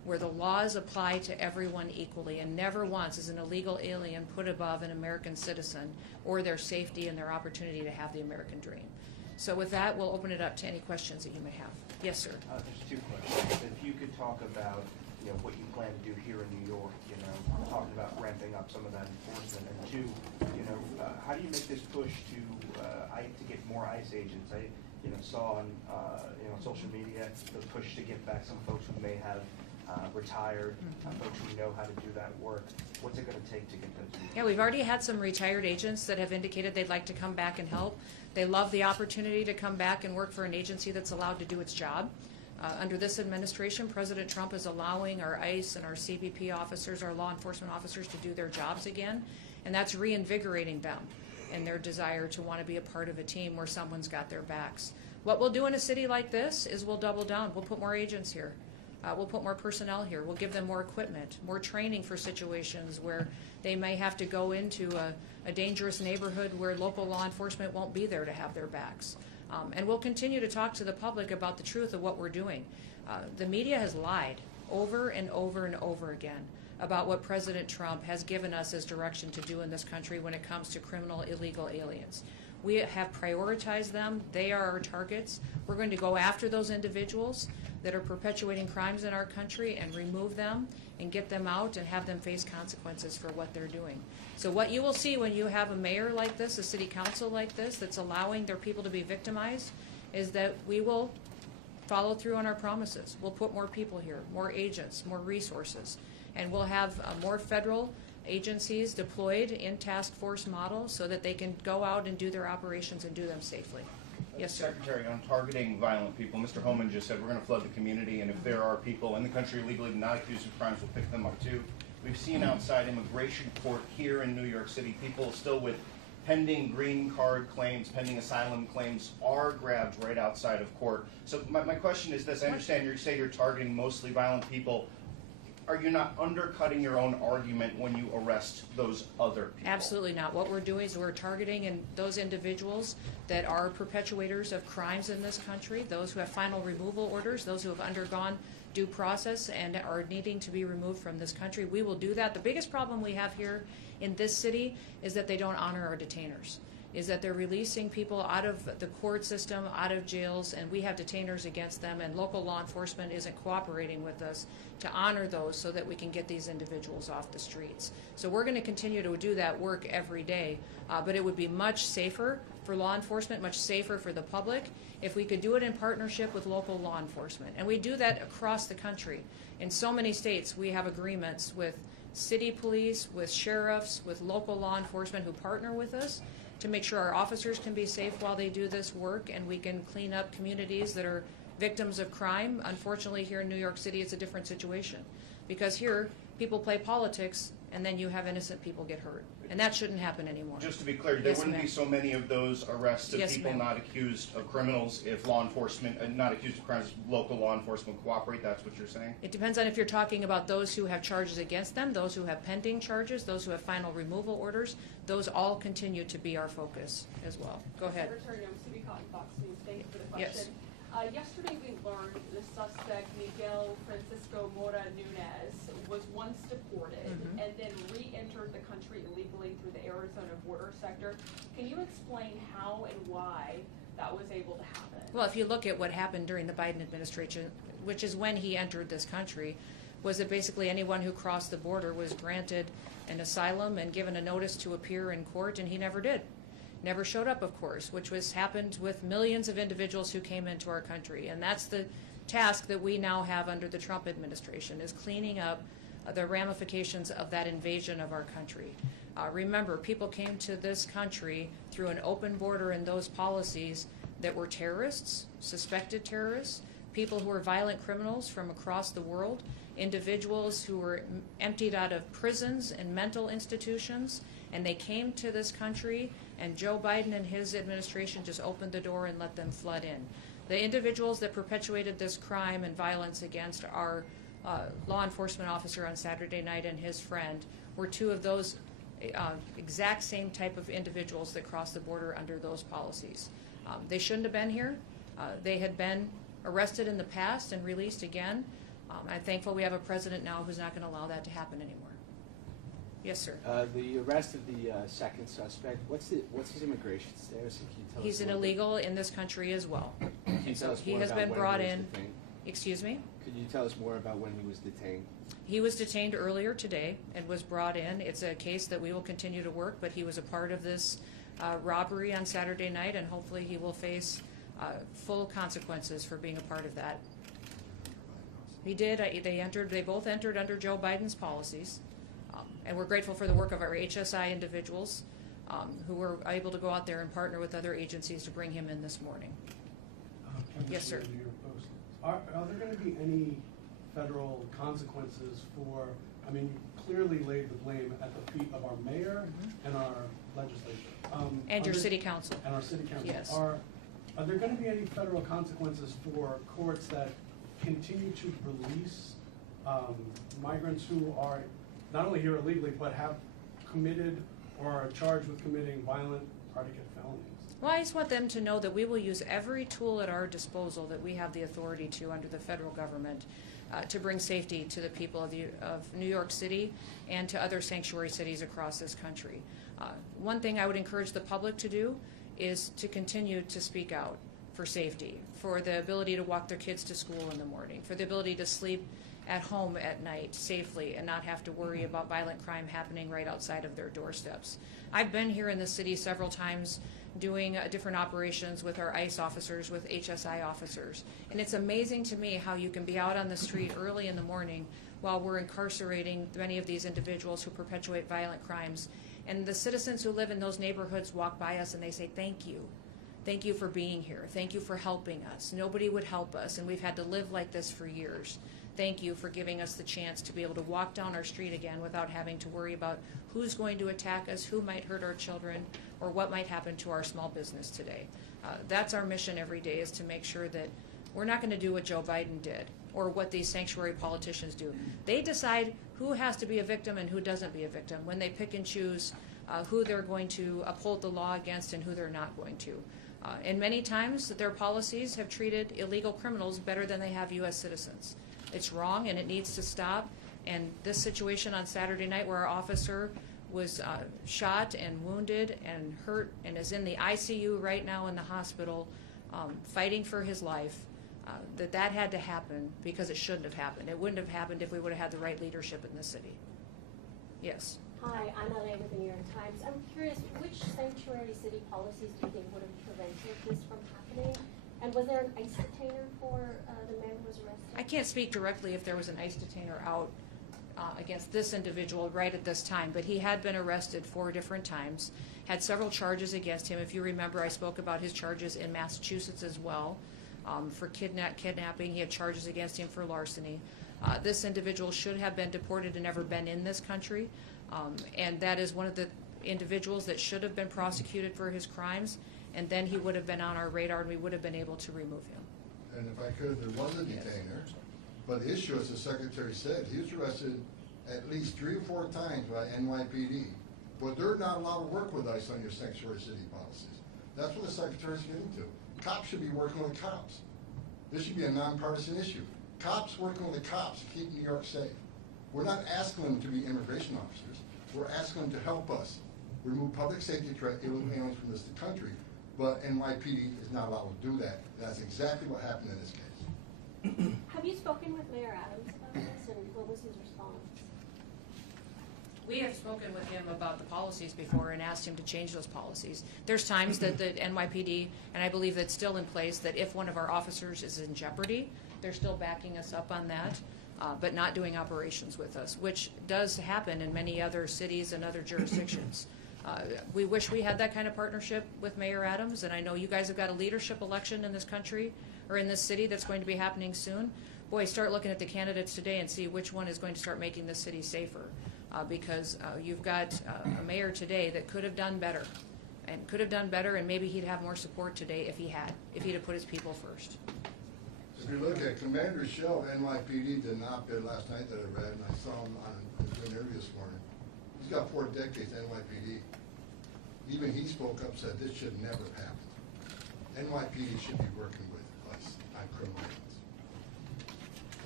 where the laws apply to everyone equally, and never once is an illegal alien put above an American citizen or their safety and their opportunity to have the American dream. So with that, we'll open it up to any questions that you may have. Yes, sir. There's two questions. If you could talk about, what you plan to do here in New York, talking about ramping up some of that enforcement, and two, how do you make this push to get more ICE agents? I, saw on, social media the push to get back some folks who may have retired, folks who know how to do that work. What's it going to take to get those people? Yeah, we've already had some retired agents that have indicated they'd like to come back and help. They love the opportunity to come back and work for an agency that's allowed to do its job. Under this administration, President Trump is allowing our ICE and our CBP officers, our law enforcement officers, to do their jobs again, and that's reinvigorating them in their desire to want to be a part of a team where someone's got their backs. What we'll do in a city like this is we'll double down. We'll put more agents here. We'll put more personnel here. We'll give them more equipment, more training for situations where they may have to go into a dangerous neighborhood where local law enforcement won't be there to have their backs. And we'll continue to talk to the public about the truth of what we're doing. The media has lied over and over and over again about what President Trump has given us as direction to do in this country when it comes to criminal illegal aliens. We have prioritized them. They are our targets. We're going to go after those individuals that are perpetuating crimes in our country and remove them and get them out and have them face consequences for what they're doing. So what you will see when you have a mayor like this, a city council like this, that's allowing their people to be victimized, is that we will follow through on our promises. We'll put more people here, more agents, more resources, and we'll have more federal agencies deployed in task force models so that they can go out and do their operations and do them safely. Yes, sir. Secretary, on targeting violent people, Mr. Homan just said we're going to flood the community, and if there are people in the country illegally not accused of crimes, we'll pick them up too. We've seen outside immigration court here in New York City, people still with pending green card claims, pending asylum claims are grabbed right outside of court. So my question is this: I understand you say you're targeting mostly violent people. Are you not undercutting your own argument when you arrest those other people? Absolutely not. What we're doing is we're targeting those individuals that are perpetuators of crimes in this country, those who have final removal orders, those who have undergone due process and are needing to be removed from this country. We will do that. The biggest problem we have here in this city is that they don't honor our detainers, is that they're releasing people out of the court system, out of jails, and we have detainers against them, and local law enforcement isn't cooperating with us to honor those so that we can get these individuals off the streets. So we're going to continue to do that work every day, but it would be much safer for law enforcement, much safer for the public, if we could do it in partnership with local law enforcement. And we do that across the country. In so many states, we have agreements with city police, with sheriffs, with local law enforcement who partner with us to make sure our officers can be safe while they do this work, and we can clean up communities that are victims of crime. Unfortunately, here in New York City, it's a different situation, because here people play politics and then you have innocent people get hurt, and that shouldn't happen anymore. Just to be clear, there wouldn't be so many of those arrests of people not accused of criminals if law enforcement, not accused of crimes, local law enforcement cooperate. That's what you're saying? It depends on if you're talking about those who have charges against them, those who have pending charges, those who have final removal orders. Those all continue to be our focus as well. Go ahead. Secretary, I'm Subi Cotton, Fox News. Thank you for the question. Yes. Yesterday we learned the suspect, Miguel Francisco Mora Nunez, was once deported and then re-entered the country illegally through the Arizona border sector. Can you explain how and why that was able to happen? Well, if you look at what happened during the Biden administration, which is when he entered this country, was that basically anyone who crossed the border was granted an asylum and given a notice to appear in court, and he never did. Never showed up, of course, which happened with millions of individuals who came into our country. And that's the task that we now have under the Trump administration, is cleaning up the ramifications of that invasion of our country. Remember, people came to this country through an open border and those policies that were terrorists, suspected terrorists, people who were violent criminals from across the world, individuals who were emptied out of prisons and mental institutions, and they came to this country, and Joe Biden and his administration just opened the door and let them flood in. The individuals that perpetuated this crime and violence against our law enforcement officer on Saturday night and his friend were two of those exact same type of individuals that crossed the border under those policies. They shouldn't have been here. They had been arrested in the past and released again. I'm thankful we have a president now who's not going to allow that to happen anymore. Yes, sir. The arrest of the second suspect, what's his immigration status? Can you tell He's us an more about- illegal in this country as well. Can you tell us He more has about been when brought he was in. detained? Excuse me? Could you tell us more about when he was detained? He was detained earlier today and was brought in. It's a case that we will continue to work, but he was a part of this robbery on Saturday night, and hopefully he will face full consequences for being a part of that. He did. They both entered under Joe Biden's policies, and we're grateful for the work of our HSI individuals who were able to go out there and partner with other agencies to bring him in this morning. Yes, sir. New York Post. Are there going to be any federal consequences for, I mean, you clearly laid the blame at the feet of our mayor and our legislature. And your city council. And our city council. Yes. Are there going to be any federal consequences for courts that continue to release migrants who are not only here illegally, but have committed or are charged with committing violent predicate felonies? Well, I just want them to know that we will use every tool at our disposal that we have the authority to under the federal government to bring safety to the people of New York City and to other sanctuary cities across this country. One thing I would encourage the public to do is to continue to speak out for safety, for the ability to walk their kids to school in the morning, for the ability to sleep at home at night safely and not have to worry about violent crime happening right outside of their doorsteps. I've been here in the city several times doing different operations with our ICE officers, with HSI officers. And it's amazing to me how you can be out on the street early in the morning while we're incarcerating many of these individuals who perpetuate violent crimes. And the citizens who live in those neighborhoods walk by us and they say, thank you. Thank you for being here. Thank you for helping us. Nobody would help us, and we've had to live like this for years. Thank you for giving us the chance to be able to walk down our street again without having to worry about who's going to attack us, who might hurt our children, or what might happen to our small business today. That's our mission every day, is to make sure that we're not going to do what Joe Biden did or what these sanctuary politicians do. They decide who has to be a victim and who doesn't be a victim when they pick and choose who they're going to uphold the law against and who they're not going to. And many times their policies have treated illegal criminals better than they have U.S. citizens. It's wrong and it needs to stop. And this situation on Saturday night where our officer was shot and wounded and hurt and is in the ICU right now in the hospital fighting for his life, that had to happen because it shouldn't have happened. It wouldn't have happened if we would have had the right leadership in the city. Yes. Hi, I'm Elaine with the New York Times. I'm curious, which sanctuary city policies do you think would have prevented this from happening? And was there an ICE detainer for the man who was arrested? I can't speak directly if there was an ICE detainer out against this individual right at this time, but he had been arrested 4 different times, had several charges against him. If you remember, I spoke about his charges in Massachusetts as well for kidnapping. He had charges against him for larceny. This individual should have been deported and never been in this country, and that is one of the individuals that should have been prosecuted for his crimes, and then he would have been on our radar and we would have been able to remove him. And if I could, there was a detainer, but the issue, as the Secretary said, he was arrested at least 3 or 4 times by NYPD, but they're not allowed to work with ICE on your sanctuary city policies. That's what the Secretary's getting to. Cops should be working with cops. This should be a nonpartisan issue. Cops working with the cops to keep New York safe. We're not asking them to be immigration officers. We're asking them to help us remove public safety threat aliens from this country, but NYPD is not allowed to do that. That's exactly what happened in this case. Have you spoken with Mayor Adams about this, and what was his response? We have spoken with him about the policies before and asked him to change those policies. There's times that the NYPD, and I believe that's still in place, that if one of our officers is in jeopardy, they're still backing us up on that, but not doing operations with us, which does happen in many other cities and other jurisdictions. We wish we had that kind of partnership with Mayor Adams, and I know you guys have got a leadership election in this country or in this city that's going to be happening soon. Boy, start looking at the candidates today and see which one is going to start making this city safer, because you've got a mayor today that could have done better, and maybe he'd have more support today if he'd have put his people first. If you look at Commander Shell, NYPD did an op-ed last night that I read, and I saw him on his interview this morning. He's got 4 decades NYPD. Even he spoke up, said this should never happen. NYPD should be working with us on criminal acts. Well,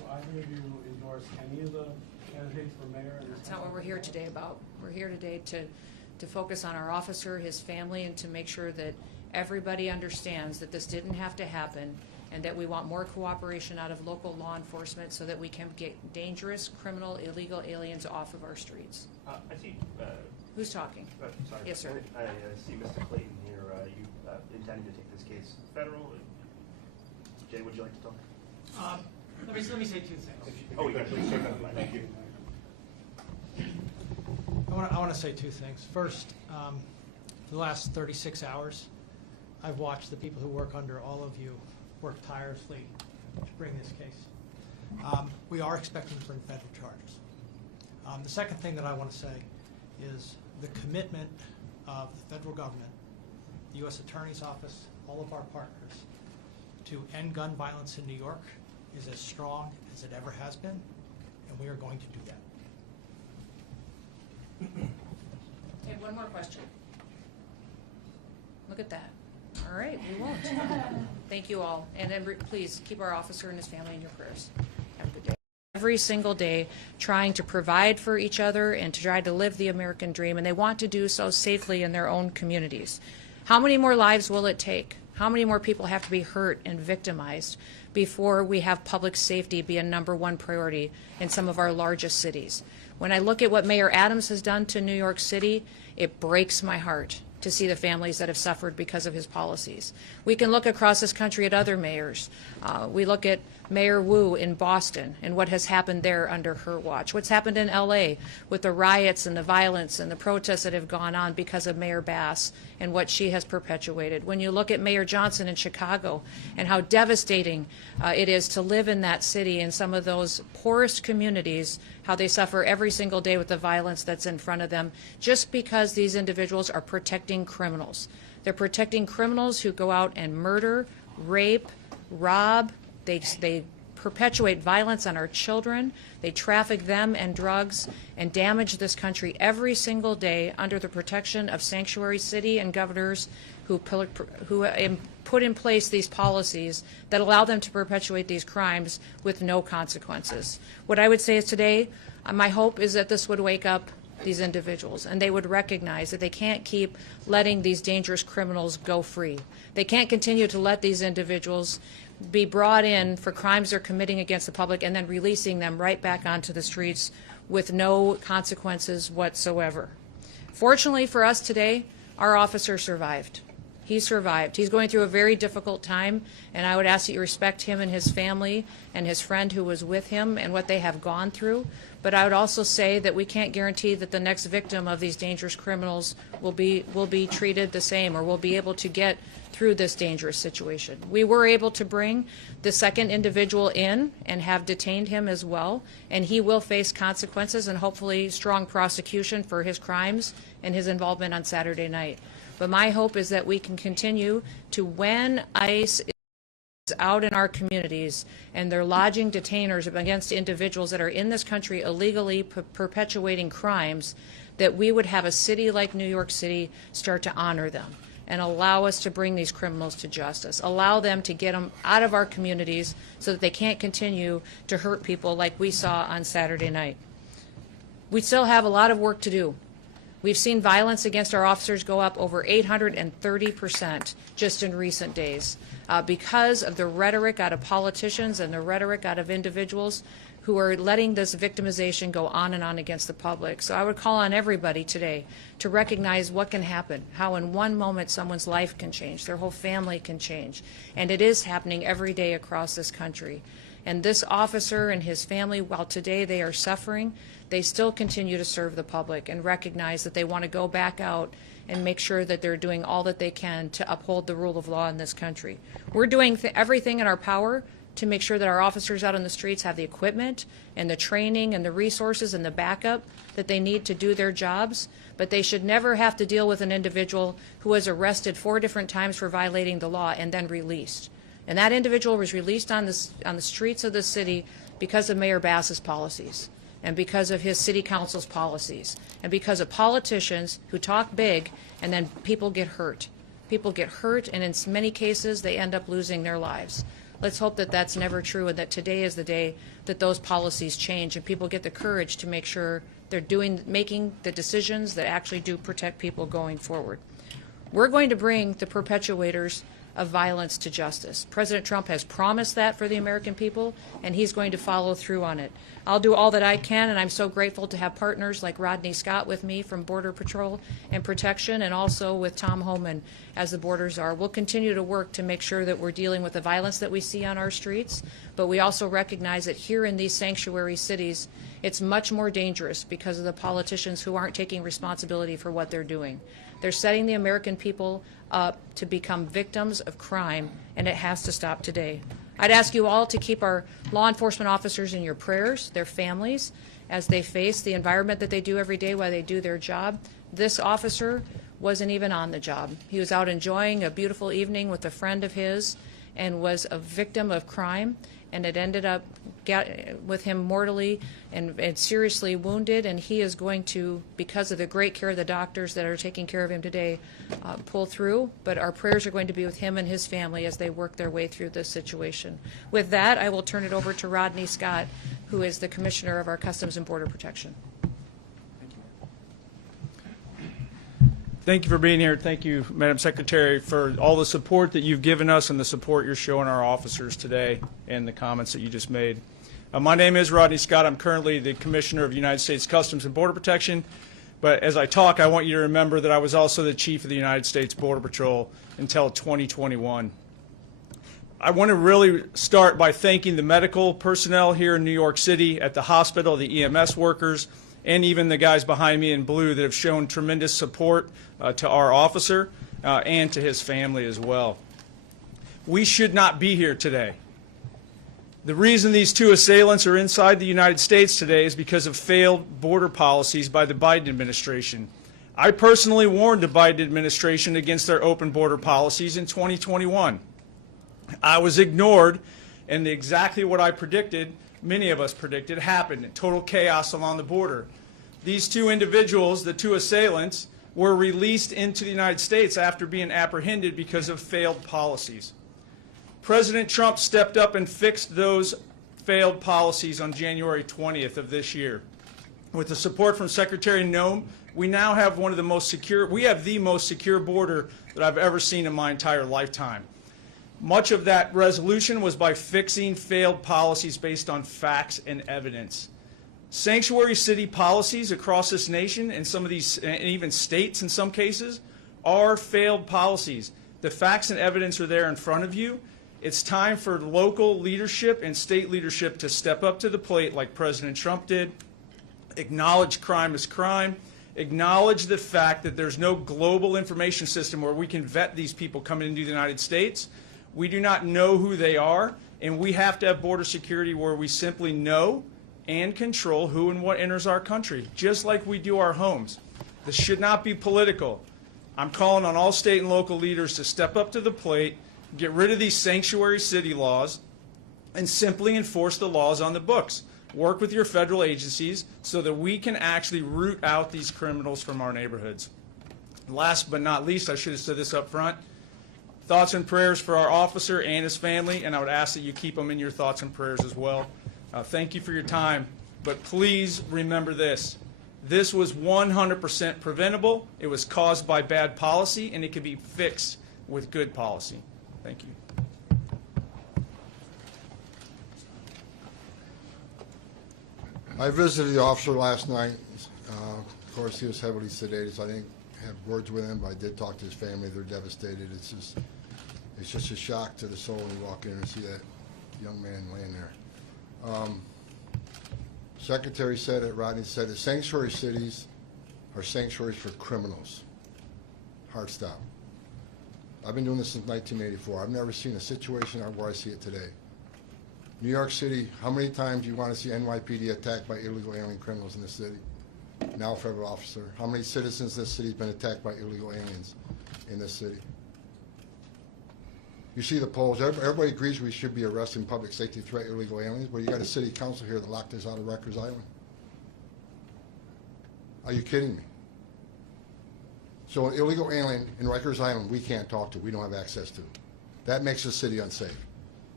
either of you endorse any of the candidates for mayor? That's not what we're here today about. We're here today to focus on our officer, his family, and to make sure that everybody understands that this didn't have to happen and that we want more cooperation out of local law enforcement so that we can get dangerous, criminal, illegal aliens off of our streets. I see. Who's talking? Sorry. Yes, sir. I see Mr. Clayton here. You intending to take this case federal? Jay, would you like to talk? Let me say two things. Oh, you got to please take that. Thank you. I want to say two things. First, for the last 36 hours, I've watched the people who work under all of you work tirelessly to bring this case. We are expecting to bring federal charges. The second thing that I want to say is the commitment of the federal government, the U.S. Attorney's Office, all of our partners, to end gun violence in New York is as strong as it ever has been, and we are going to do that. Okay, one more question. Look at that. All right, we won't. Thank you all. And then please keep our officer and his family in your prayers. Have a good day. Every single day trying to provide for each other and to try to live the American dream, and they want to do so safely in their own communities. How many more lives will it take? How many more people have to be hurt and victimized before we have public safety be a #1 priority in some of our largest cities? When I look at what Mayor Adams has done to New York City, it breaks my heart to see the families that have suffered because of his policies. We can look across this country at other mayors. We look at Mayor Wu in Boston and what has happened there under her watch. What's happened in LA with the riots and the violence and the protests that have gone on because of Mayor Bass and what she has perpetuated. When you look at Mayor Johnson in Chicago and how devastating it is to live in that city in some of those poorest communities, how they suffer every single day with the violence that's in front of them, just because these individuals are protecting criminals. They're protecting criminals who go out and murder, rape, rob. They perpetuate violence on our children. They traffic them and drugs and damage this country every single day under the protection of sanctuary city and governors who put in place these policies that allow them to perpetuate these crimes with no consequences. What I would say is today, my hope is that this would wake up these individuals and they would recognize that they can't keep letting these dangerous criminals go free. They can't continue to let these individuals be brought in for crimes they're committing against the public and then releasing them right back onto the streets with no consequences whatsoever. Fortunately for us today, our officer survived. He survived. He's going through a very difficult time, and I would ask that you respect him and his family and his friend who was with him and what they have gone through. But I would also say that we can't guarantee that the next victim of these dangerous criminals will be treated the same or will be able to get through this dangerous situation. We were able to bring the second individual in and have detained him as well, and he will face consequences and hopefully strong prosecution for his crimes and his involvement on Saturday night. But my hope is that we can continue to, when ICE is out in our communities and they're lodging detainers against individuals that are in this country illegally perpetuating crimes, that we would have a city like New York City start to honor them and allow us to bring these criminals to justice, allow them to get them out of our communities so that they can't continue to hurt people like we saw on Saturday night. We still have a lot of work to do. We've seen violence against our officers go up over 830% just in recent days because of the rhetoric out of politicians and the rhetoric out of individuals who are letting this victimization go on and on against the public. So I would call on everybody today to recognize what can happen, how in one moment someone's life can change, their whole family can change. And it is happening every day across this country. And this officer and his family, while today they are suffering, they still continue to serve the public and recognize that they want to go back out and make sure that they're doing all that they can to uphold the rule of law in this country. We're doing everything in our power to make sure that our officers out on the streets have the equipment and the training and the resources and the backup that they need to do their jobs, but they should never have to deal with an individual who was arrested 4 different times for violating the law and then released. And that individual was released on the streets of the city because of Mayor Bass's policies and because of his city council's policies and because of politicians who talk big and then people get hurt. People get hurt, and in many cases they end up losing their lives. Let's hope that that's never true and that today is the day that those policies change and people get the courage to make sure they're making the decisions that actually do protect people going forward. We're going to bring the perpetuators of violence to justice. President Trump has promised that for the American people, and he's going to follow through on it. I'll do all that I can, and I'm so grateful to have partners like Rodney Scott with me from Border Patrol and Protection, and also with Tom Homan as the Border Czar. We'll continue to work to make sure that we're dealing with the violence that we see on our streets, but we also recognize that here in these sanctuary cities, it's much more dangerous because of the politicians who aren't taking responsibility for what they're doing. They're setting the American people up to become victims of crime, and it has to stop today. I'd ask you all to keep our law enforcement officers in your prayers, their families, as they face the environment that they do every day while they do their job. This officer wasn't even on the job. He was out enjoying a beautiful evening with a friend of his and was a victim of crime, and it ended up with him mortally and seriously wounded, and he is going to, because of the great care of the doctors that are taking care of him today, pull through. But our prayers are going to be with him and his family as they work their way through this situation. With that, I will turn it over to Rodney Scott, who is the Commissioner of our Customs and Border Protection. Thank you for being here. Thank you, Madam Secretary, for all the support that you've given us and the support you're showing our officers today and the comments that you just made. My name is Rodney Scott. I'm currently the Commissioner of United States Customs and Border Protection. But as I talk, I want you to remember that I was also the Chief of the United States Border Patrol until 2021. I want to really start by thanking the medical personnel here in New York City at the hospital, the EMS workers, and even the guys behind me in blue that have shown tremendous support to our officer and to his family as well. We should not be here today. The reason these two assailants are inside the United States today is because of failed border policies by the Biden administration. I personally warned the Biden administration against their open border policies in 2021. I was ignored, and exactly what I predicted, many of us predicted, happened. Total chaos along the border. These two individuals, the two assailants, were released into the United States after being apprehended because of failed policies. President Trump stepped up and fixed those failed policies on January 20th of this year. With the support from Secretary Noem, we now have one of the most secure, we have the most secure border that I've ever seen in my entire lifetime. Much of that resolution was by fixing failed policies based on facts and evidence. Sanctuary city policies across this nation, and some of these, and even states in some cases, are failed policies. The facts and evidence are there in front of you. It's time for local leadership and state leadership to step up to the plate like President Trump did, acknowledge crime as crime, acknowledge the fact that there's no global information system where we can vet these people coming into the United States. We do not know who they are, and we have to have border security where we simply know and control who and what enters our country, just like we do our homes. This should not be political. I'm calling on all state and local leaders to step up to the plate, get rid of these sanctuary city laws, and simply enforce the laws on the books. Work with your federal agencies so that we can actually root out these criminals from our neighborhoods. Last but not least, I should have said this up front, thoughts and prayers for our officer and his family, and I would ask that you keep them in your thoughts and prayers as well. Thank you for your time, but please remember this. This was 100% preventable. It was caused by bad policy, and it can be fixed with good policy. Thank you. I visited the officer last night. Of course, he was heavily sedated, so I didn't have words with him, but I did talk to his family. They're devastated. It's just a shock to the soul when you walk in and see that young man laying there. Secretary said it, Rodney said it, sanctuary cities are sanctuaries for criminals. Hard stop. I've been doing this since 1984. I've never seen a situation where I see it today. New York City, how many times do you want to see NYPD attacked by illegal alien criminals in this city? Now a federal officer. How many citizens in this city have been attacked by illegal aliens in this city? You see the polls. Everybody agrees we should be arresting public safety threat illegal aliens, but you got a city council here that locked us out of Rikers Island. Are you kidding me? So an illegal alien in Rikers Island we can't talk to, we don't have access to. That makes the city unsafe.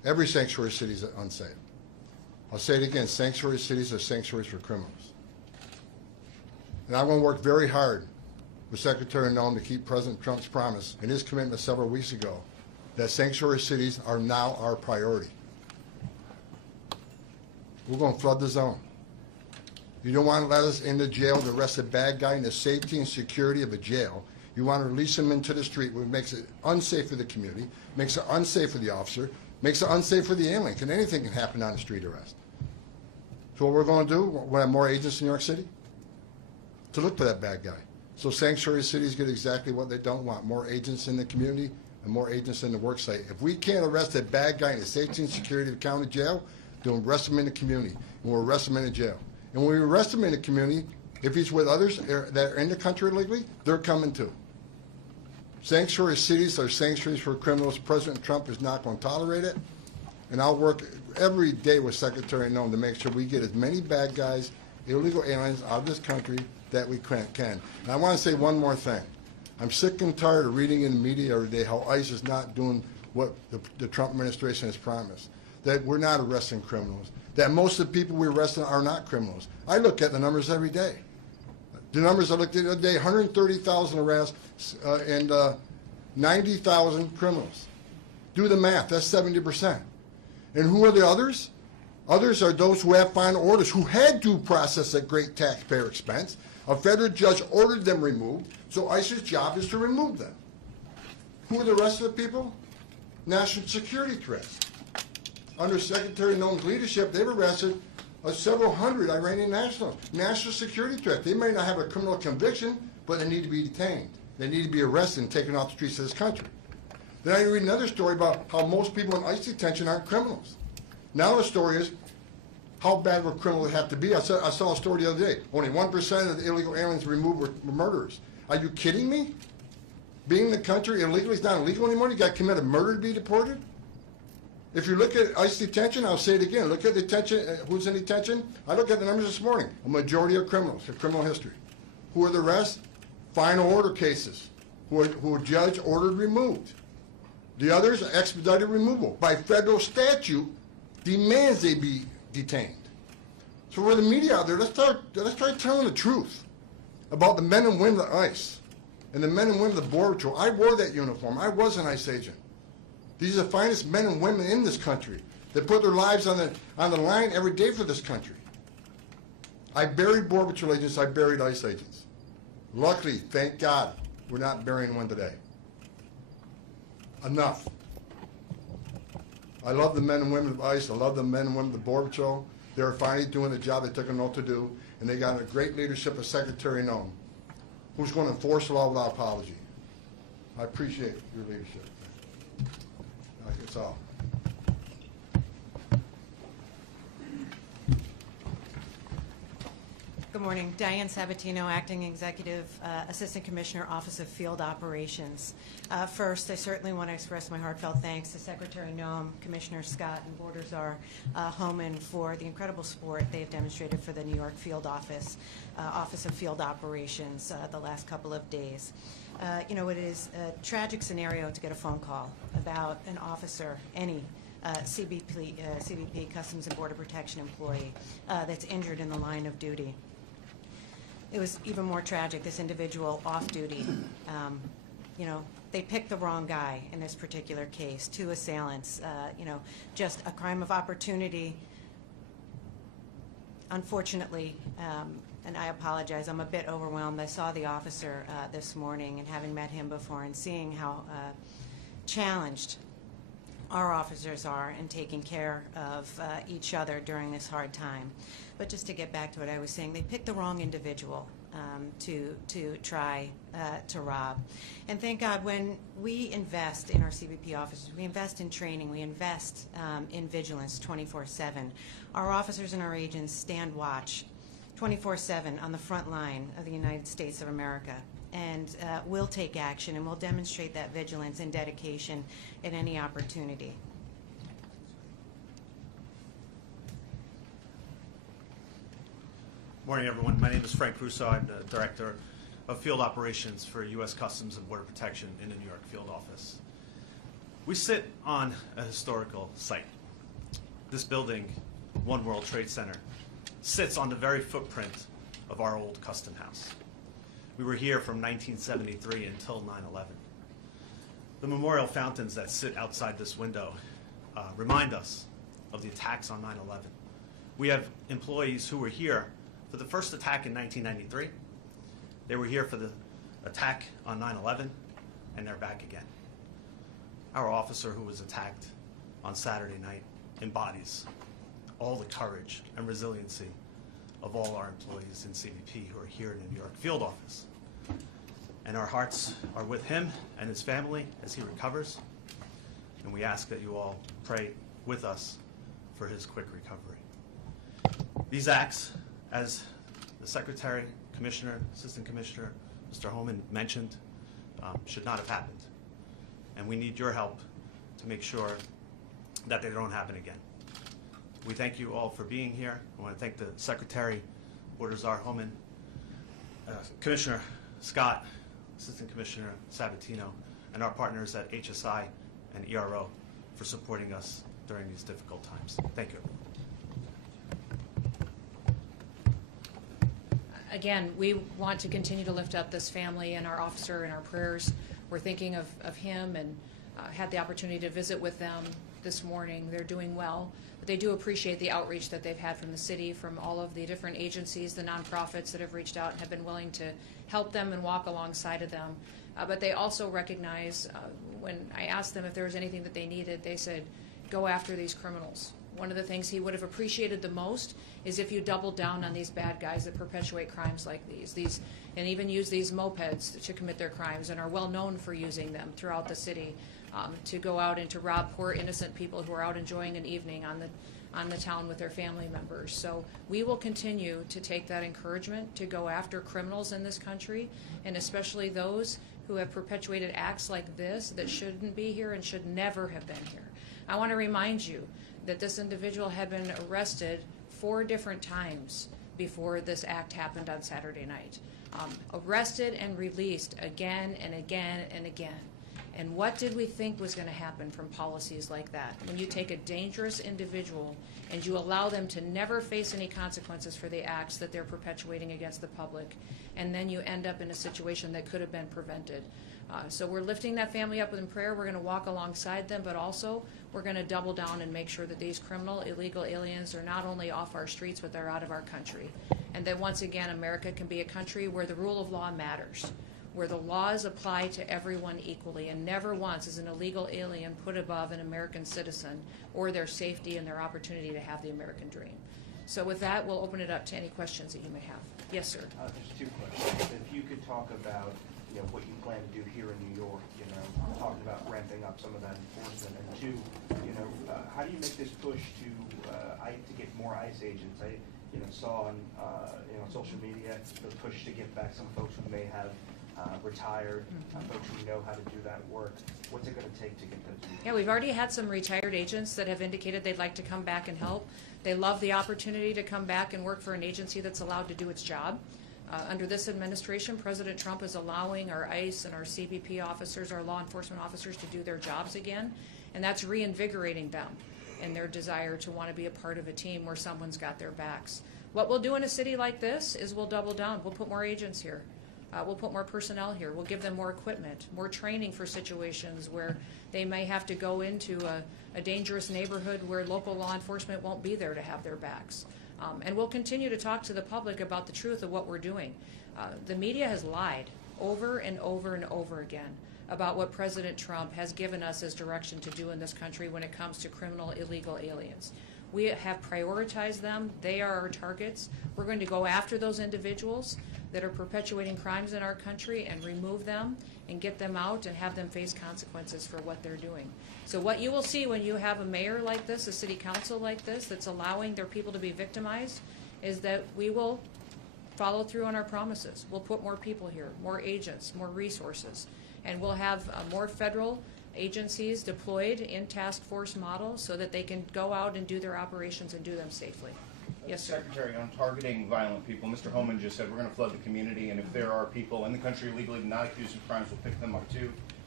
Every sanctuary city is unsafe. I'll say it again, sanctuary cities are sanctuaries for criminals. And I'm going to work very hard with Secretary Noem to keep President Trump's promise and his commitment several weeks ago that sanctuary cities are now our priority. We're going to flood the zone. You don't want to let us into jail to arrest a bad guy in the safety and security of a jail. You want to release him into the street, which makes it unsafe for the community, makes it unsafe for the officer, makes it unsafe for the alien. Anything can happen on a street arrest. So what we're going to do, we'll have more agents in New York City to look for that bad guy. So sanctuary cities get exactly what they don't want, more agents in the community and more agents in the work site. If we can't arrest a bad guy in the safety and security of the county jail, then we'll arrest him in the community, and we'll arrest him in the jail. And when we arrest him in the community, if he's with others that are in the country illegally, they're coming too. Sanctuary cities are sanctuaries for criminals. President Trump is not going to tolerate it. And I'll work every day with Secretary Noem to make sure we get as many bad guys, illegal aliens out of this country that we can. And I want to say one more thing. I'm sick and tired of reading in the media every day how ICE is not doing what the Trump administration has promised, that we're not arresting criminals, that most of the people we're arresting are not criminals. I look at the numbers every day. The numbers I looked at the other day, 130,000 arrests and 90,000 criminals. Do the math, that's 70%. And who are the others? Others are those who have final orders, who had due process at great taxpayer expense. A federal judge ordered them removed, so ICE's job is to remove them. Who are the rest of the people? National security threats. Under Secretary Noem's leadership, they've arrested several hundred Iranian nationals. National security threat. They may not have a criminal conviction, but they need to be detained. They need to be arrested and taken off the streets of this country. Then I read another story about how most people in ICE detention aren't criminals. Now the story is, how bad would criminals have to be? I saw a story the other day. Only 1% of the illegal aliens removed were murderers. Are you kidding me? Being in the country illegally is not illegal anymore? You got to commit a murder to be deported? If you look at ICE detention, I'll say it again, look at detention, who's in detention? I looked at the numbers this morning. A majority are criminals, have criminal history. Who are the rest? Final order cases, who a judge ordered removed. The others are expedited removal. By federal statute, demands they be detained. So for the media out there, let's try telling the truth about the men and women of ICE and the men and women of the Border Patrol. I wore that uniform. I was an ICE agent. These are the finest men and women in this country that put their lives on the line every day for this country. I buried Border Patrol agents. I buried ICE agents. Luckily, thank God, we're not burying one today. Enough. I love the men and women of ICE. I love the men and women of the Border Patrol. They're finally doing the job they took an oath to do, and they got a great leadership of Secretary Noem, who's going to enforce the law without apology. I appreciate your leadership. That's all. Good morning. Diane Sabatino, Acting Executive Assistant Commissioner, Office of Field Operations. First, I certainly want to express my heartfelt thanks to Secretary Noem, Commissioner Scott, and Border Czar Homan for the incredible support they've demonstrated for the New York Field Office, Office of Field Operations the last couple of days. You know, it is a tragic scenario to get a phone call about an officer, any CBP, Customs and Border Protection employee, that's injured in the line of duty. It was even more tragic, this individual off duty. You know, they picked the wrong guy in this particular case, two assailants, you know, just a crime of opportunity. Unfortunately, and I apologize, I'm a bit overwhelmed. I saw the officer this morning, and having met him before and seeing how challenged our officers are in taking care of each other during this hard time. But just to get back to what I was saying, they picked the wrong individual to try to rob. And thank God, when we invest in our CBP officers, we invest in training, we invest in vigilance 24/7. Our officers and our agents stand watch 24/7 on the front line of the United States of America. And we'll take action, and we'll demonstrate that vigilance and dedication at any opportunity. Morning, everyone. My name is Frank Russo. I'm the Director of Field Operations for U.S. Customs and Border Protection in the New York Field Office. We sit on a historical site. This building, One World Trade Center, sits on the very footprint of our old custom house. We were here from 1973 until 9/11. The memorial fountains that sit outside this window remind us of the attacks on 9/11. We have employees who were here for the first attack in 1993. They were here for the attack on 9/11, and they're back again. Our officer who was attacked on Saturday night embodies all the courage and resiliency of all our employees in CBP who are here in the New York field office. And our hearts are with him and his family as he recovers. And we ask that you all pray with us for his quick recovery. These acts, as the Secretary, Commissioner, Assistant Commissioner, Mr. Homan mentioned, should not have happened. And we need your help to make sure that they don't happen again. We thank you all for being here. I want to thank the Secretary, Bordazar Homan, Commissioner Scott, Assistant Commissioner Sabatino, and our partners at HSI and ERO for supporting us during these difficult times. Thank you. Again, we want to continue to lift up this family and our officer in our prayers. We're thinking of him and had the opportunity to visit with them this morning. They're doing well, but they do appreciate the outreach that they've had from the city, from all of the different agencies, the nonprofits that have reached out and have been willing to help them and walk alongside of them. But they also recognize, when I asked them if there was anything that they needed, they said, go after these criminals. One of the things he would have appreciated the most is if you doubled down on these bad guys that perpetuate crimes like these and even use these mopeds to commit their crimes and are well known for using them throughout the city to go out and to rob poor innocent people who are out enjoying an evening on the town with their family members. So we will continue to take that encouragement to go after criminals in this country, and especially those who have perpetuated acts like this that shouldn't be here and should never have been here. I want to remind you that this individual had been arrested 4 different times before this act happened on Saturday night. Arrested and released again and again and again. And what did we think was going to happen from policies like that? When you take a dangerous individual and you allow them to never face any consequences for the acts that they're perpetuating against the public, and then you end up in a situation that could have been prevented. So we're lifting that family up in prayer. We're going to walk alongside them, but also we're going to double down and make sure that these criminal, illegal aliens are not only off our streets, but they're out of our country. And that once again, America can be a country where the rule of law matters, where the laws apply to everyone equally, and never once is an illegal alien put above an American citizen or their safety and their opportunity to have the American dream. So with that, we'll open it up to any questions that you may have. Yes, sir. Just 2 questions. If you could talk about, what you plan to do here in New York, talking about ramping up some of that enforcement, and 2, how do you make this push to get more ICE agents? I, saw on, social media the push to get back some folks who may have retired, folks who know how to do that work. What's it going to take to get those people? Yeah, we've already had some retired agents that have indicated they'd like to come back and help. They love the opportunity to come back and work for an agency that's allowed to do its job. Under this administration, President Trump is allowing our ICE and our CBP officers, our law enforcement officers, to do their jobs again, and that's reinvigorating them in their desire to want to be a part of a team where someone's got their backs. What we'll do in a city like this is we'll double down. We'll put more agents here. We'll put more personnel here. We'll give them more equipment, more training for situations where they may have to go into a dangerous neighborhood where local law enforcement won't be there to have their backs. And we'll continue to talk to the public about the truth of what we're doing. The media has lied over and over and over again about what President Trump has given us as direction to do in this country when it comes to criminal, illegal aliens. We have prioritized them. They are our targets. We're going to go after those individuals that are perpetuating crimes in our country and remove them and get them out and have them face consequences for what they're doing. So what you will see when you have a mayor like this, a city council like this, that's allowing their people to be victimized, is that we will follow through on our promises. We'll put more people here, more agents, more resources, and we'll have more federal agencies deployed in task force model so that they can go out and do their operations and do them safely. Yes, sir. Secretary, on targeting violent people, Mr. Homan just said we're going to flood the community, and if there are people in the country illegally not accused of crimes, we'll pick them up too.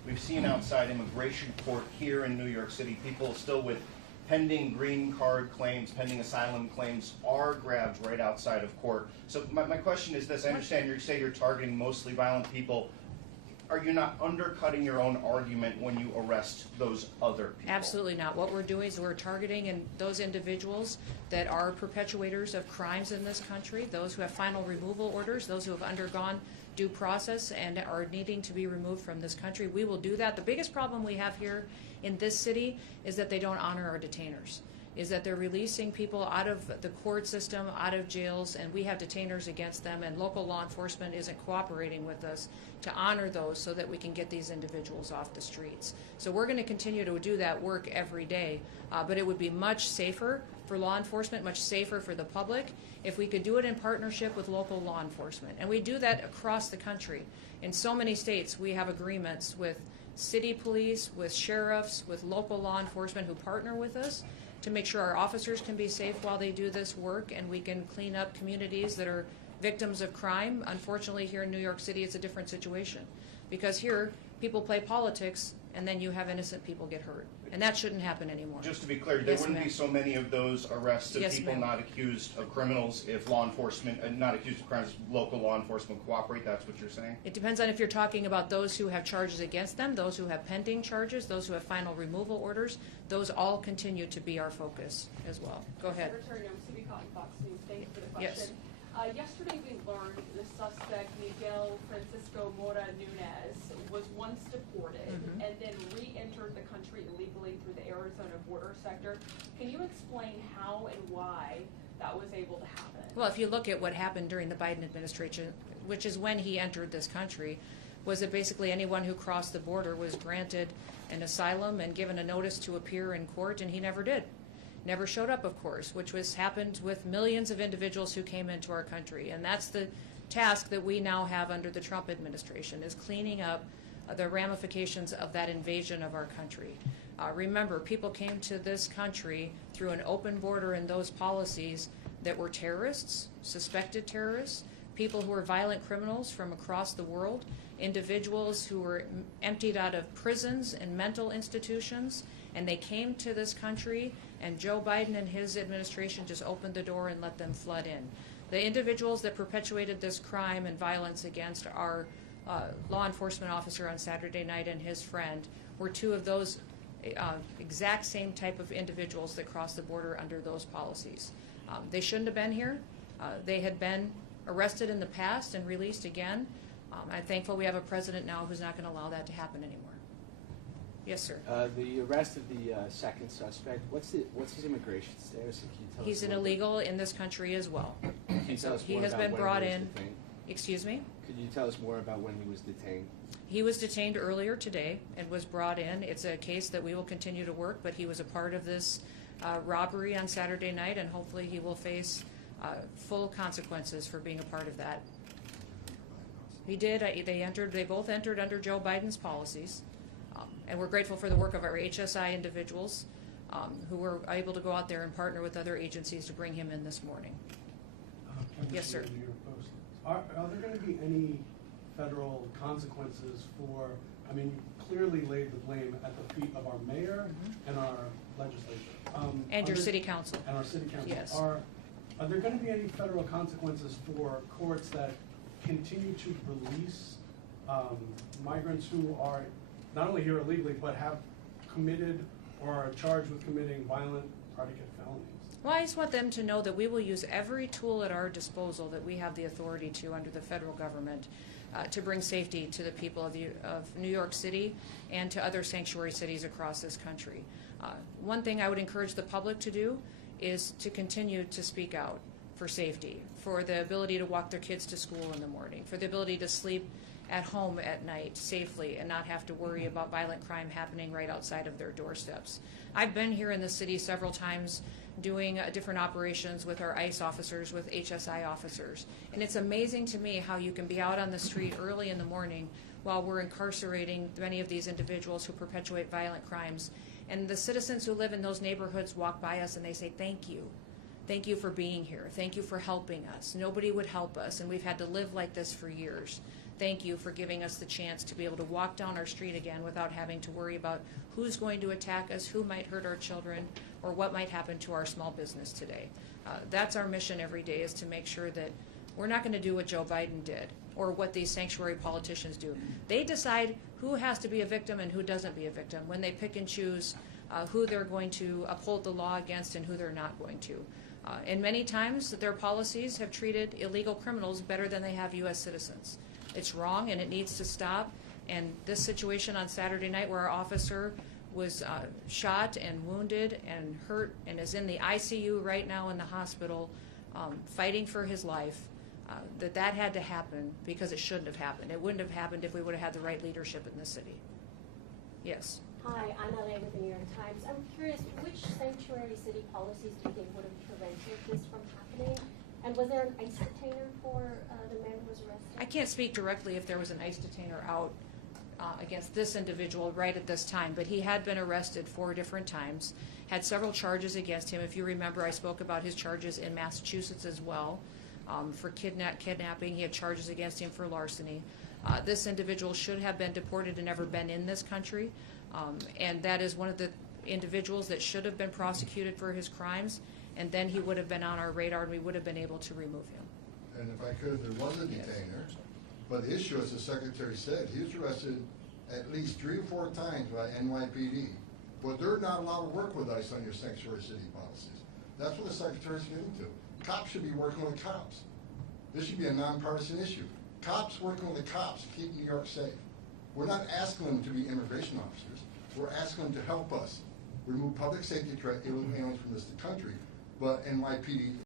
We've seen outside immigration court here in New York City, people still with pending green card claims, pending asylum claims are grabbed right outside of court. So my question is this: I understand you say you're targeting mostly violent people. Are you not undercutting your own argument when you arrest those other people? Absolutely not. What we're doing is we're targeting those individuals that are perpetuators of crimes in this country, those who have final removal orders, those who have undergone due process and are needing to be removed from this country. We will do that. The biggest problem we have here in this city is that they don't honor our detainers, is that they're releasing people out of the court system, out of jails, and we have detainers against them, and local law enforcement isn't cooperating with us to honor those so that we can get these individuals off the streets. So we're going to continue to do that work every day, but it would be much safer for law enforcement, much safer for the public, if we could do it in partnership with local law enforcement. And we do that across the country. In so many states, we have agreements with city police, with sheriffs, with local law enforcement who partner with us to make sure our officers can be safe while they do this work, and we can clean up communities that are victims of crime. Unfortunately, here in New York City, it's a different situation, because here people play politics and then you have innocent people get hurt, and that shouldn't happen anymore. Just to be clear, there wouldn't be so many of those arrests of people not accused of criminals if law enforcement, not accused of crimes, local law enforcement cooperate. That's what you're saying? It depends on if you're talking about those who have charges against them, those who have pending charges, those who have final removal orders. Those all continue to be our focus as well. Go ahead. Secretary, I'm Subi Cotton, Fox News. Thank you for the question. Yes. Yesterday we learned the suspect, Miguel Francisco Mora Nunez, was once deported and then re-entered the country illegally through the Arizona border sector. Can you explain how and why that was able to happen? Well, if you look at what happened during the Biden administration, which is when he entered this country, was that basically anyone who crossed the border was granted an asylum and given a notice to appear in court, and he never did. Never showed up, of course, which happened with millions of individuals who came into our country. And that's the task that we now have under the Trump administration, is cleaning up the ramifications of that invasion of our country. Remember, people came to this country through an open border and those policies that were terrorists, suspected terrorists, people who were violent criminals from across the world, individuals who were emptied out of prisons and mental institutions, and they came to this country, and Joe Biden and his administration just opened the door and let them flood in. The individuals that perpetuated this crime and violence against our law enforcement officer on Saturday night and his friend were two of those exact same type of individuals that crossed the border under those policies. They shouldn't have been here. They had been arrested in the past and released again. I'm thankful we have a president now who's not going to allow that to happen anymore. Yes, sir. The arrest of the second suspect, what's his immigration status? Can you tell He's us an illegal in this country as well. Can you tell us He more has about been when brought he was in. detained? Excuse me? Could you tell us more about when he was detained? He was detained earlier today and was brought in. It's a case that we will continue to work, but he was a part of this robbery on Saturday night, and hopefully he will face full consequences for being a part of that. He did. They both entered under Joe Biden's policies, and we're grateful for the work of our HSI individuals who were able to go out there and partner with other agencies to bring him in this morning. Yes, sir. Are there going to be any federal consequences for, I mean, you clearly laid the blame at the feet of our mayor and our legislature. And your city council. And our city council. Yes. Are there going to be any federal consequences for courts that continue to release migrants who are not only here illegally, but have committed or are charged with committing violent predicate felonies? Well, I just want them to know that we will use every tool at our disposal that we have the authority to under the federal government to bring safety to the people of New York City and to other sanctuary cities across this country. One thing I would encourage the public to do is to continue to speak out for safety, for the ability to walk their kids to school in the morning, for the ability to sleep at home at night safely and not have to worry about violent crime happening right outside of their doorsteps. I've been here in the city several times doing different operations with our ICE officers, with HSI officers. And it's amazing to me how you can be out on the street early in the morning while we're incarcerating many of these individuals who perpetuate violent crimes. And the citizens who live in those neighborhoods walk by us and they say, thank you. Thank you for being here. Thank you for helping us. Nobody would help us, and we've had to live like this for years. Thank you for giving us the chance to be able to walk down our street again without having to worry about who's going to attack us, who might hurt our children, or what might happen to our small business today. That's our mission every day, is to make sure that we're not going to do what Joe Biden did or what these sanctuary politicians do. They decide who has to be a victim and who doesn't be a victim when they pick and choose who they're going to uphold the law against and who they're not going to. And many times their policies have treated illegal criminals better than they have U.S. citizens. It's wrong and it needs to stop. And this situation on Saturday night where our officer was shot and wounded and hurt and is in the ICU right now in the hospital fighting for his life, that had to happen because it shouldn't have happened. It wouldn't have happened if we would have had the right leadership in this city. Yes. Hi, I'm LA with the New York Times. I'm curious, which sanctuary city policies do you think would have prevented this from happening? And was there an ICE detainer for the man who was arrested? I can't speak directly if there was an ICE detainer out against this individual right at this time, but he had been arrested 4 different times, had several charges against him. If you remember, I spoke about his charges in Massachusetts as well. For kidnapping, he had charges against him for larceny. This individual should have been deported and never been in this country, and that is one of the individuals that should have been prosecuted for his crimes, and then he would have been on our radar and we would have been able to remove him. And if I could, there was a detainer, but the issue, as the Secretary said, he was arrested at least 3 or 4 times by NYPD, but they're not allowed to work with ICE on your sanctuary city policies. That's what the Secretary's getting to. Cops should be working with cops. This should be a nonpartisan issue. Cops working with the cops to keep New York safe. We're not asking them to be immigration officers. We're asking them to help us remove public safety threat aliens from this country, but NYPD